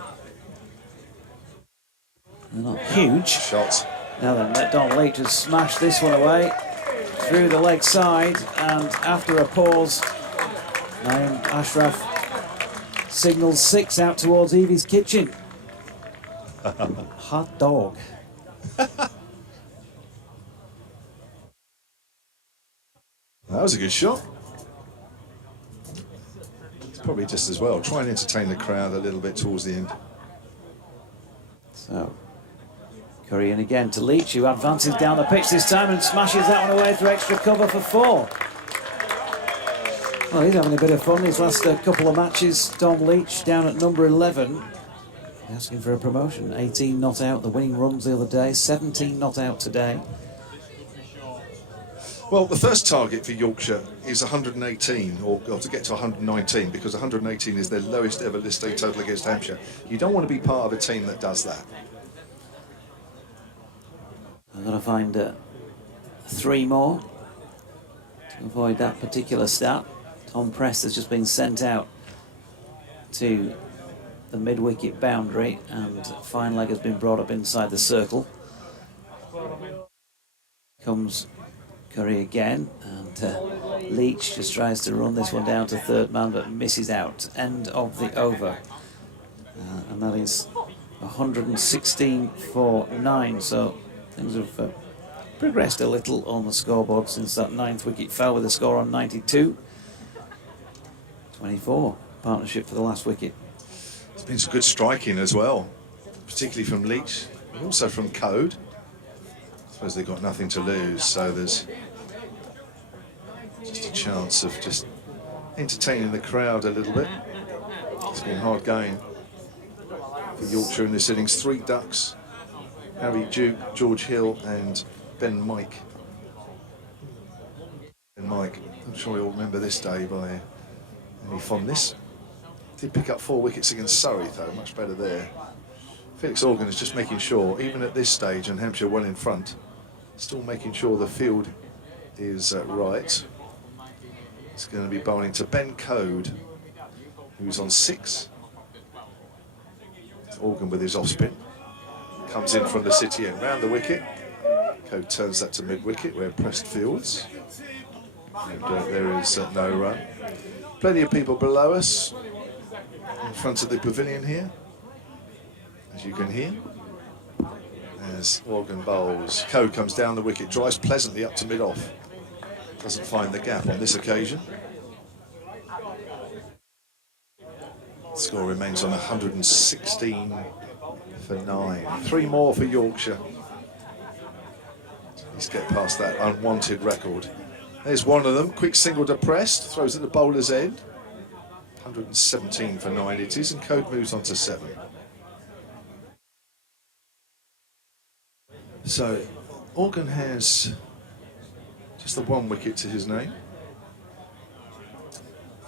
They're not huge. Shots. Now then, Don Leach has smashed this one away through the leg side, and after a pause, Naeem Ashraf signals 6 out towards Evie's kitchen. Hot dog. That was a good shot. It's probably just as well. Try and entertain the crowd a little bit towards the end. So, Curry in again to Leach, who advances down the pitch this time and smashes that one away through extra cover for 4. Well, he's having a bit of fun these last couple of matches. Dom Leach down at number 11, asking for a promotion. 18 not out, the winning runs the other day, 17 not out today. Well, the first target for Yorkshire is 118, or to get to 119, because 118 is their lowest ever list A total against Hampshire. You don't want to be part of a team that does that. I've got to find 3 more to avoid that particular stat. Tom Prest has just been sent out to the mid-wicket boundary, and fine leg has been brought up inside the circle. Comes Curry again, and Leach just tries to run this one down to third man, but misses out. End of the over. And that is 116 for 9, so things have progressed a little on the scoreboard since that 9th wicket fell with a score on 92. 24 partnership for the last wicket. There's been some good striking as well, particularly from Leach, but also from Code. I suppose they've got nothing to lose, so there's just a chance of just entertaining the crowd a little bit. It's been hard going for Yorkshire in this innings. 3 ducks, Harry Duke, George Hill and Ben Mike. Ben Mike, I'm sure you'll remember this day by any fondness. Did pick up 4 wickets against Surrey though, much better there. Felix Organ is just making sure, even at this stage and Hampshire well in front, still making sure the field is right. It's going to be bowling to Ben Code, who's on 6. Organ with his off spin. Comes in from the city end, round the wicket. Code turns that to mid-wicket where Prest fields. And there is no run. Plenty of people below us in front of the pavilion here, as you can hear. As Organ bowls, Code comes down the wicket, drives pleasantly up to mid-off. Doesn't find the gap on this occasion. Score remains on 116 for 9. 3 more for Yorkshire. Let's get past that unwanted record. There's one of them, quick single to Prest, throws at the bowler's end. 117 for 9 it is, and Code moves on to 7. So, Organ has just the 1 wicket to his name.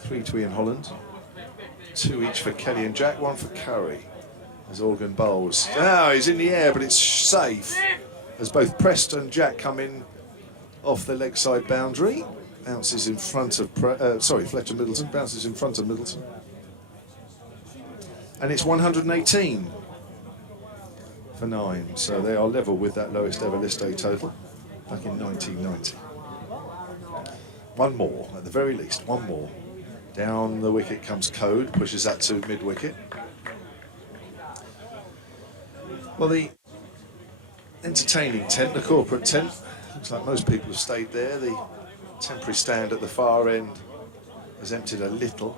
3 to Ian Holland. 2 each for Kelly and Jack, 1 for Curry. As Organ bowls. Now he's in the air, but it's safe. As both Prest and Jack come in off the leg side boundary. Bounces in front of, Fletcher Middleton, bounces in front of Middleton. And it's 118 for 9. So they are level with that lowest ever list A total back in 1990. 1 more, at the very least, 1 more. Down the wicket comes Code, pushes that to mid-wicket. Well, the entertaining tent, the corporate tent, looks like most people have stayed there. The temporary stand at the far end has emptied a little.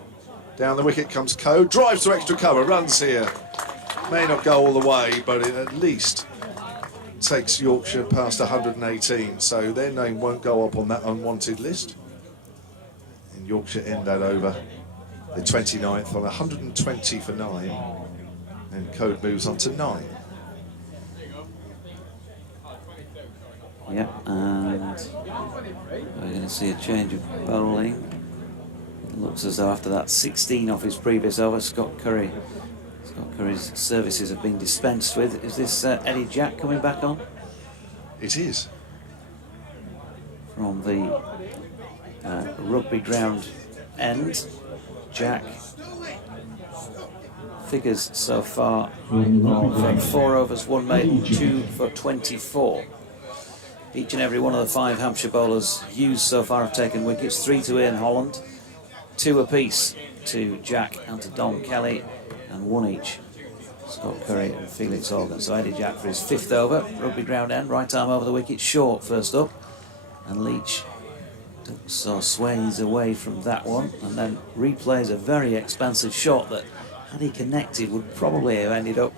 Down the wicket comes Code, drives to extra cover, runs here. May not go all the way, but it at least takes Yorkshire past 118, so their name won't go up on that unwanted list. And Yorkshire end that over the 29th on 120 for 9, and Code moves on to 9. Yeah, and we're going to see a change of bowling. It looks as though after that 16 off his previous over, Scott Curry's services have been dispensed with. Is this Eddie Jack coming back on? It is. From the rugby ground end, Jack figures so far from 4 overs, 1 made, 2 for 24. Each and every one of the 5 Hampshire bowlers used so far have taken wickets, 3 to Ian Holland, 2 apiece to Jack and to Don Kelly, and 1 each, Scott Curry and Felix Organ. So Eddie Jack for his 5th over, rugby ground end, right arm over the wicket, short first up, and Leach so sways away from that one, and then replays a very expansive shot that, had he connected, would probably have ended up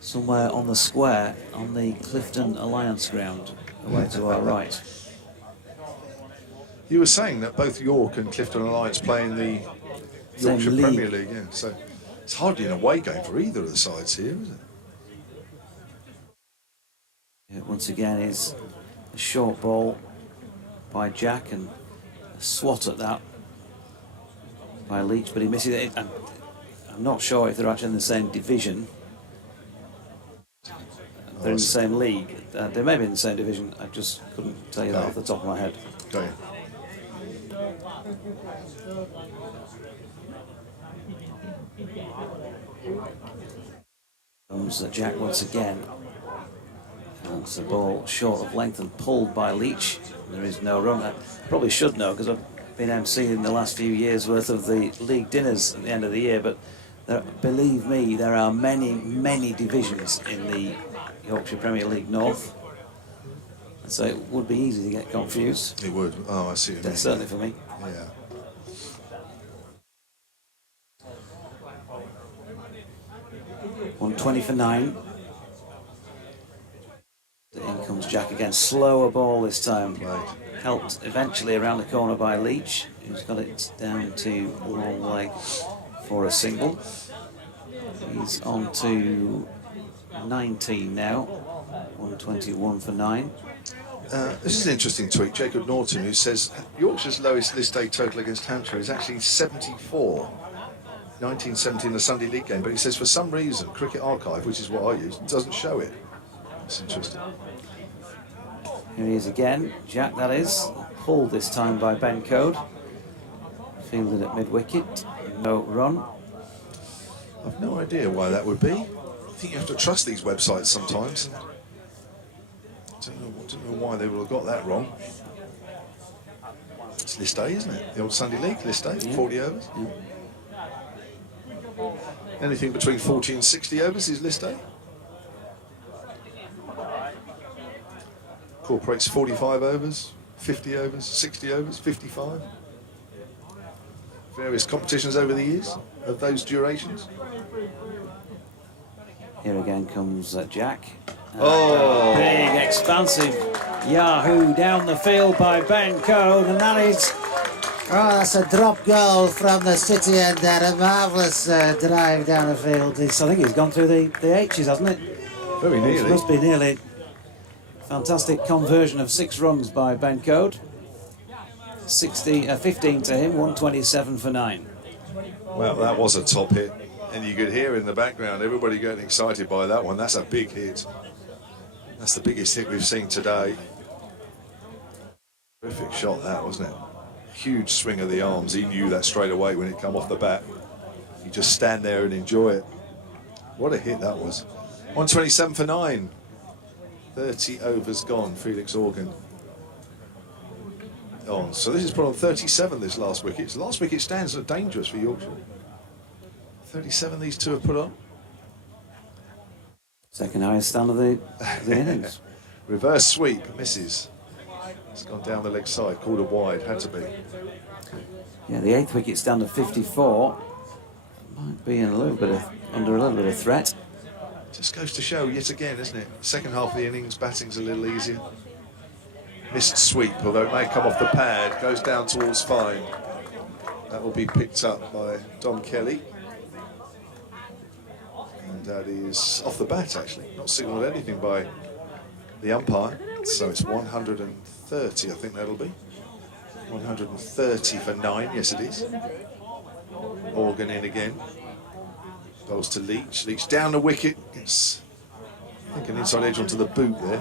somewhere on the square on the Clifton Alliance ground, away to our right. You were saying that both York and Clifton Alliance play in the Yorkshire Premier League, yeah. So it's hardly an away game for either of the sides here, is it? Yeah, once again is a short ball by Jack and a swat at that by Leach, but he misses it. I'm not sure if they're actually in the same division. They're in the same league. They may be in the same division. I just couldn't tell you that off the top of my head. Okay. Comes Jack once again. And it's the ball short of length and pulled by Leach. There is no run. I probably should know because I've been emceeing the last few years worth of the league dinners at the end of the year, but believe me, there are many, many divisions in the Yorkshire Premier League North, so it would be easy to get confused. It would. Oh, I see what you mean. Certainly for me. Yeah. $120 for 9. In comes Jack again. Slower ball this time. Right. Helped eventually around the corner by Leach, who's got it down to long leg for a single. He's on to 19 now. 121 for 9. This is an interesting tweet. Jacob Norton, who says Yorkshire's lowest list day total against Hampshire is actually 74. 1970 in the Sunday League game, but he says for some reason Cricket Archive, which is what I use, doesn't show it. That's interesting. Here he is again, Jack that is, pulled this time by Ben Code. Fielded at mid-wicket, no run. I've no idea why that would be. I think you have to trust these websites sometimes. I don't know why they would have got that wrong. It's list A, isn't it? The old Sunday League, list A, 40 overs. Yeah. Anything between 40 and 60 overs is list A. Incorporates 45 overs, 50 overs, 60 overs, 55. Various competitions over the years of those durations. Here again comes Jack. Oh! Big, expansive Yahoo down the field by Ben Code, and that is... Oh, that's a drop goal from the city end there, a marvellous drive down the field. I think he's gone through the H's, hasn't it? Very nearly. It must be nearly. Fantastic conversion of 6 runs by Ben Code. 15 to him, 127 for 9. Well, that was a top hit. And you could hear in the background everybody getting excited by that one. That's a big hit. That's the biggest hit we've seen today. Terrific shot that, wasn't it? Huge swing of the arms. He knew that straight away when it come off the bat. You just stand there and enjoy it. What a hit that was. 127 for 9. 30 overs gone, Felix Organ. On. So this is put on 37, this last wicket. The last wicket stands are dangerous for Yorkshire. 37 these two have put on. Second highest stand of the innings. Reverse sweep, misses. It's gone down the leg side, called a wide, had to be. Yeah, the 8th wicket stand of 54. Might be in under a little bit of threat. Just goes to show yet again, isn't it? Second half of the innings, batting's a little easier. Missed sweep, although it may come off the pad, goes down towards fine. That will be picked up by Dom Kelly. And that is off the bat, actually. Not signalled anything by the umpire. So it's 130, I think that'll be. 130 for 9, yes it is. Organ in again. Goes to Leach. Leach down the wicket. It's, I think, an inside edge onto the boot there.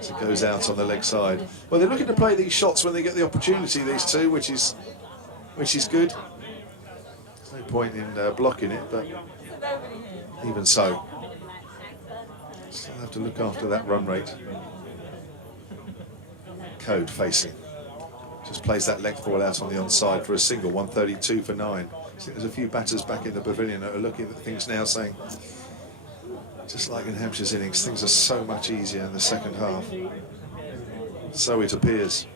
So it goes out on the leg side. Well, they're looking to play these shots when they get the opportunity, these two, which is good. There's no point in blocking it, but even so, still have to look after that run rate. Code facing. Just plays that length ball out on the onside for a single, 132 for 9. I think there's a few batters back in the pavilion that are looking at things now saying, just like in Hampshire's innings, things are so much easier in the second half. So it appears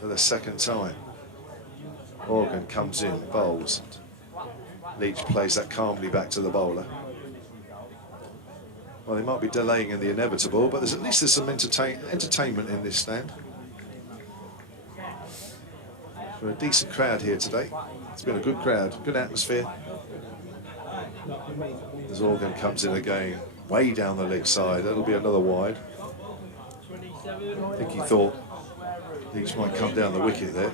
for the second time. Organ comes in, bowls. Leach plays that calmly back to the bowler. Well, they might be delaying in the inevitable, but at least there's some entertainment in this stand. For a decent crowd here today. It's been a good crowd, good atmosphere. As Organ comes in again, way down the leg side. That'll be another wide. I think he thought Leach might come down the wicket there,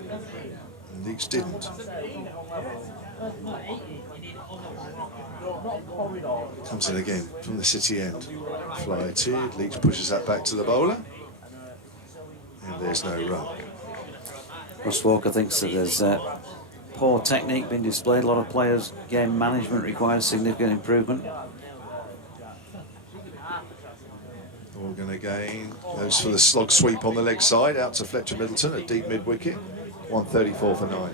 and Leach didn't. Comes in again from the city end. Fly tiered, Leach pushes that back to the bowler, and there's no run. Ross Walker thinks that there's poor technique being displayed. A lot of players' game management requires significant improvement. Organ again, goes for the slog sweep on the leg side, out to Fletcher Middleton at deep mid-wicket, 134 for 9.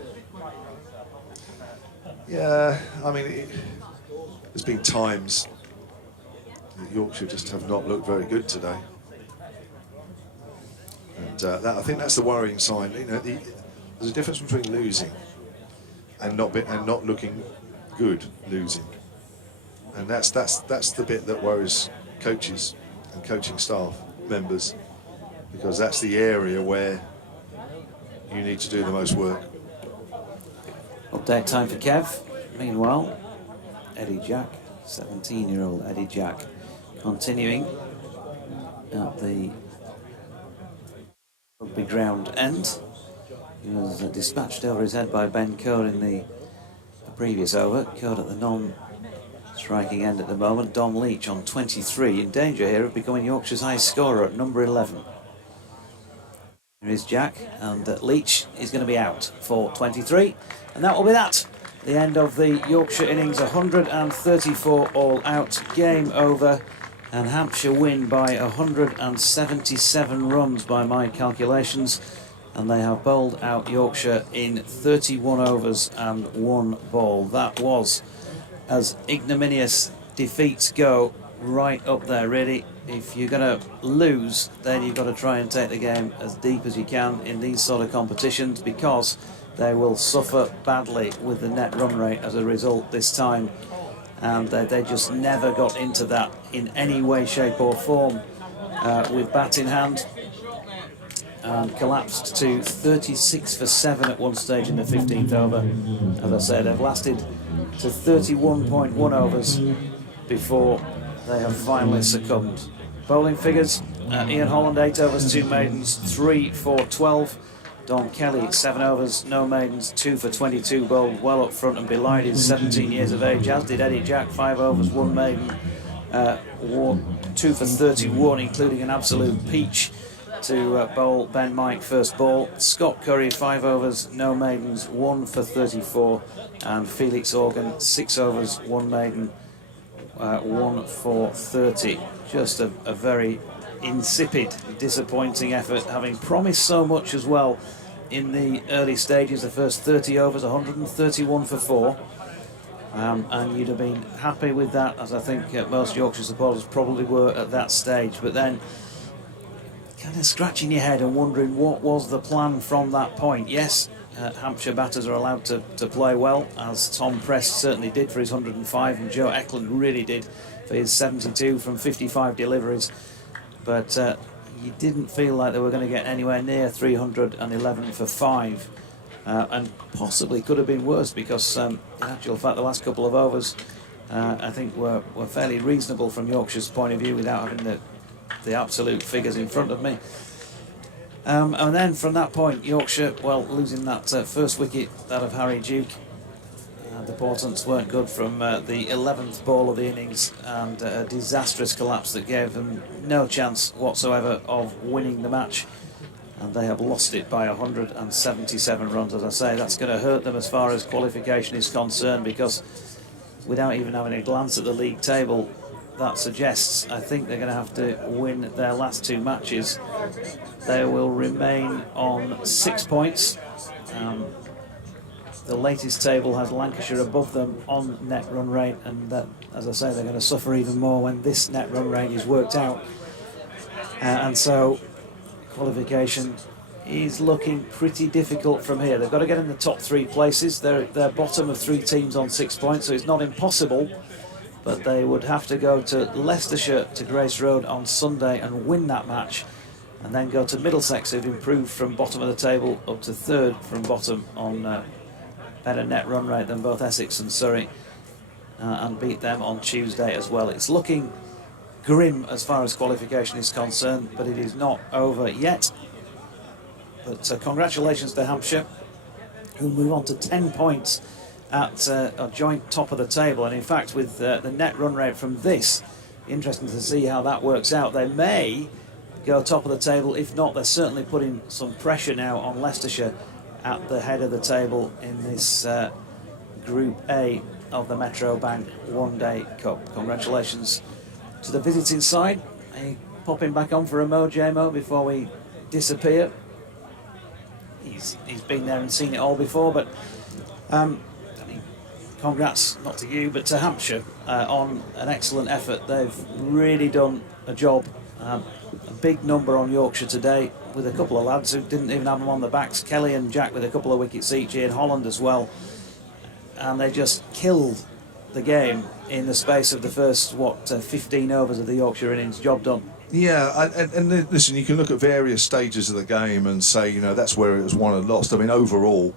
Yeah, I mean, there's been times that Yorkshire just have not looked very good today. And I think that's the worrying sign. You know, there's a difference between losing and not looking good losing, and that's the bit that worries coaches and coaching staff members, because that's the area where you need to do the most work. Update time for Kev. Meanwhile, Eddie Jack, 17-year-old Eddie Jack, continuing at the rugby ground end. He was dispatched over his head by Ben Coe in the previous over. Coe at the non-striking end at the moment. Dom Leach on 23, in danger here of becoming Yorkshire's highest scorer at number 11. Here is Jack, and Leach is going to be out for 23, and that will be that. The end of the Yorkshire innings, 134 all out, game over, and Hampshire win by 177 runs by my calculations, and they have bowled out Yorkshire in 31 overs and 1 ball. That was, as ignominious defeats go, right up there really. If you're going to lose, then you've got to try and take the game as deep as you can in these sort of competitions, because they will suffer badly with the net run rate as a result this time, and they just never got into that in any way, shape or form with bat in hand, and collapsed to 36 for 7 at one stage in the 15th over. As I said, they've lasted to 31.1 overs before they have finally succumbed. Bowling figures, Ian Holland 8 overs, 2 maidens, 3 for 12. Don Kelly 7 overs, no maidens, 2 for 22, bowled well up front and belied his 17 years of age, as did Eddie Jack, 5 overs, 1 maiden, 2 for 31, including an absolute peach to bowl Ben Mike first ball. Scott Curry 5 overs, no maidens, 1 for 34, and Felix Organ 6 overs, 1 maiden, 1 for 30. Just a very insipid, disappointing effort, having promised so much as well in the early stages. The first 30 overs, 131 for 4, and you'd have been happy with that, as I think most Yorkshire supporters probably were at that stage. But then kind of scratching your head and wondering what was the plan from that point. Yes, Hampshire batters are allowed to play well, as Tom Prest certainly did for his 105, and Joe Eklund really did for his 72 from 55 deliveries. But you didn't feel like they were going to get anywhere near 311 for 5. And possibly could have been worse because, in actual fact, the last couple of overs, I think, were fairly reasonable from Yorkshire's point of view without having the absolute figures in front of me. And then from that point, Yorkshire, well, losing that first wicket, that of Harry Duke. The portents weren't good from the 11th ball of the innings, and a disastrous collapse that gave them no chance whatsoever of winning the match. And they have lost it by 177 runs. As I say, that's going to hurt them as far as qualification is concerned, because without even having a glance at the league table, that suggests I think they're going to have to win their last 2 matches. They will remain on 6 points. The latest table has Lancashire above them on net run rate, and that, as I say, they're going to suffer even more when this net run rate is worked out. And so qualification is looking pretty difficult from here. They've got to get in the top 3 places. They're bottom of 3 teams on 6 points, so it's not impossible, but they would have to go to Leicestershire, to Grace Road on Sunday and win that match, and then go to Middlesex, who've improved from bottom of the table up to 3rd from bottom on better net run rate than both Essex and Surrey, and beat them on Tuesday as well. It's looking grim as far as qualification is concerned, but it is not over yet. But congratulations to Hampshire, who move on to 10 points at a joint top of the table. And in fact, with the net run rate from this, interesting to see how that works out. They may go top of the table. If not, they're certainly putting some pressure now on Leicestershire at the head of the table in this Group A of the Metro Bank One Day Cup. Congratulations to the visiting side. Are you popping back on for a Mo, J-Mo, before we disappear? He's been there and seen it all before, but congrats, not to you, but to Hampshire on an excellent effort. They've really done a job. A big number on Yorkshire today, with a couple of lads who didn't even have them on the backs. Kelly and Jack with a couple of wickets each, Ian Holland as well. And they just killed the game in the space of the first, 15 overs of the Yorkshire innings. Job done. Yeah, and listen, you can look at various stages of the game and say, that's where it was won and lost. I mean, overall,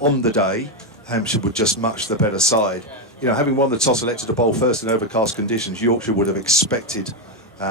on the day, Hampshire were just much the better side. Having won the toss, elected to bowl first in overcast conditions, Yorkshire would have expected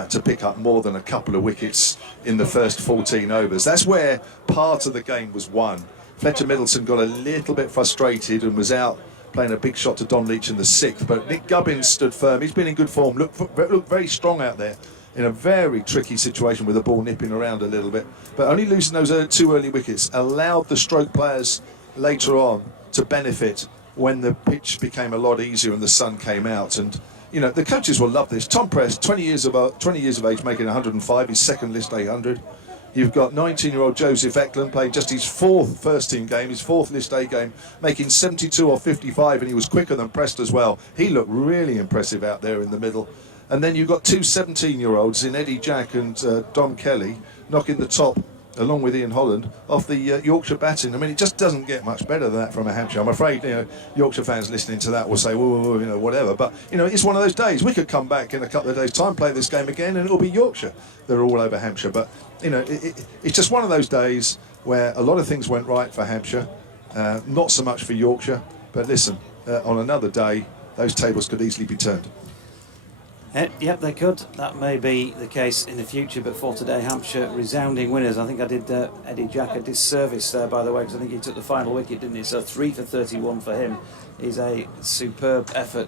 to pick up more than a couple of wickets in the first 14 overs. That's where part of the game was won. Fletcher Middleton got a little bit frustrated and was out playing a big shot to Don Leach in the 6th, but Nick Gubbins stood firm. He's been in good form, looked very strong out there in a very tricky situation with the ball nipping around a little bit. But only losing those 2 early wickets allowed the stroke players later on to benefit when the pitch became a lot easier and the sun came out. And the coaches will love this. Tom Press, 20 years of age, making 105, his second list 800. You've got 19-year-old Joseph Eklund playing just his 4th first-team game, his 4th List A game, making 72 or 55, and he was quicker than Prest as well. He looked really impressive out there in the middle. And then you've got 2 17-year-olds in Eddie Jack and Dom Kelly knocking the top, along with Ian Holland, off the Yorkshire batting. I mean, it just doesn't get much better than that from a Hampshire. I'm afraid, Yorkshire fans listening to that will say, whoa, whatever. But, it's one of those days. We could come back in a couple of days' time, play this game again, and it'll be Yorkshire. They're all over Hampshire. But, it's just one of those days where a lot of things went right for Hampshire, not so much for Yorkshire. But listen, on another day, those tables could easily be turned. Yep, they could. That may be the case in the future, but for today, Hampshire resounding winners. I think I did Eddie Jack a disservice there, by the way, because I think he took the final wicket, didn't he? So 3 for 31 for him is a superb effort.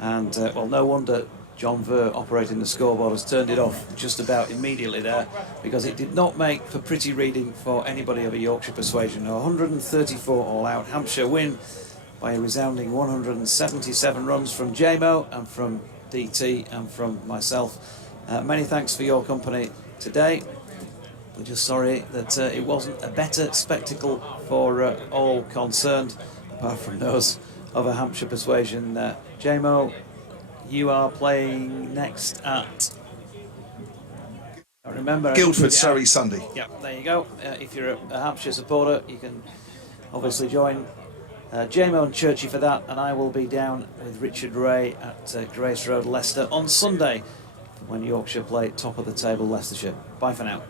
And, no wonder John Ver, operating the scoreboard, has turned it off just about immediately there, because it did not make for pretty reading for anybody of a Yorkshire persuasion. 134 all out. Hampshire win by a resounding 177 runs from J-Mo and from DT and from myself. Many thanks for your company today. We're just sorry that it wasn't a better spectacle for all concerned, apart from those of a Hampshire persuasion. J-Mo, you are playing next at, I remember, Guildford, Surrey, Sunday. Yeah, there you go. If you're a Hampshire supporter, you can obviously join JMO and Churchy for that, and I will be down with Richard Ray at Grace Road, Leicester on Sunday when Yorkshire play top of the table Leicestershire. Bye for now.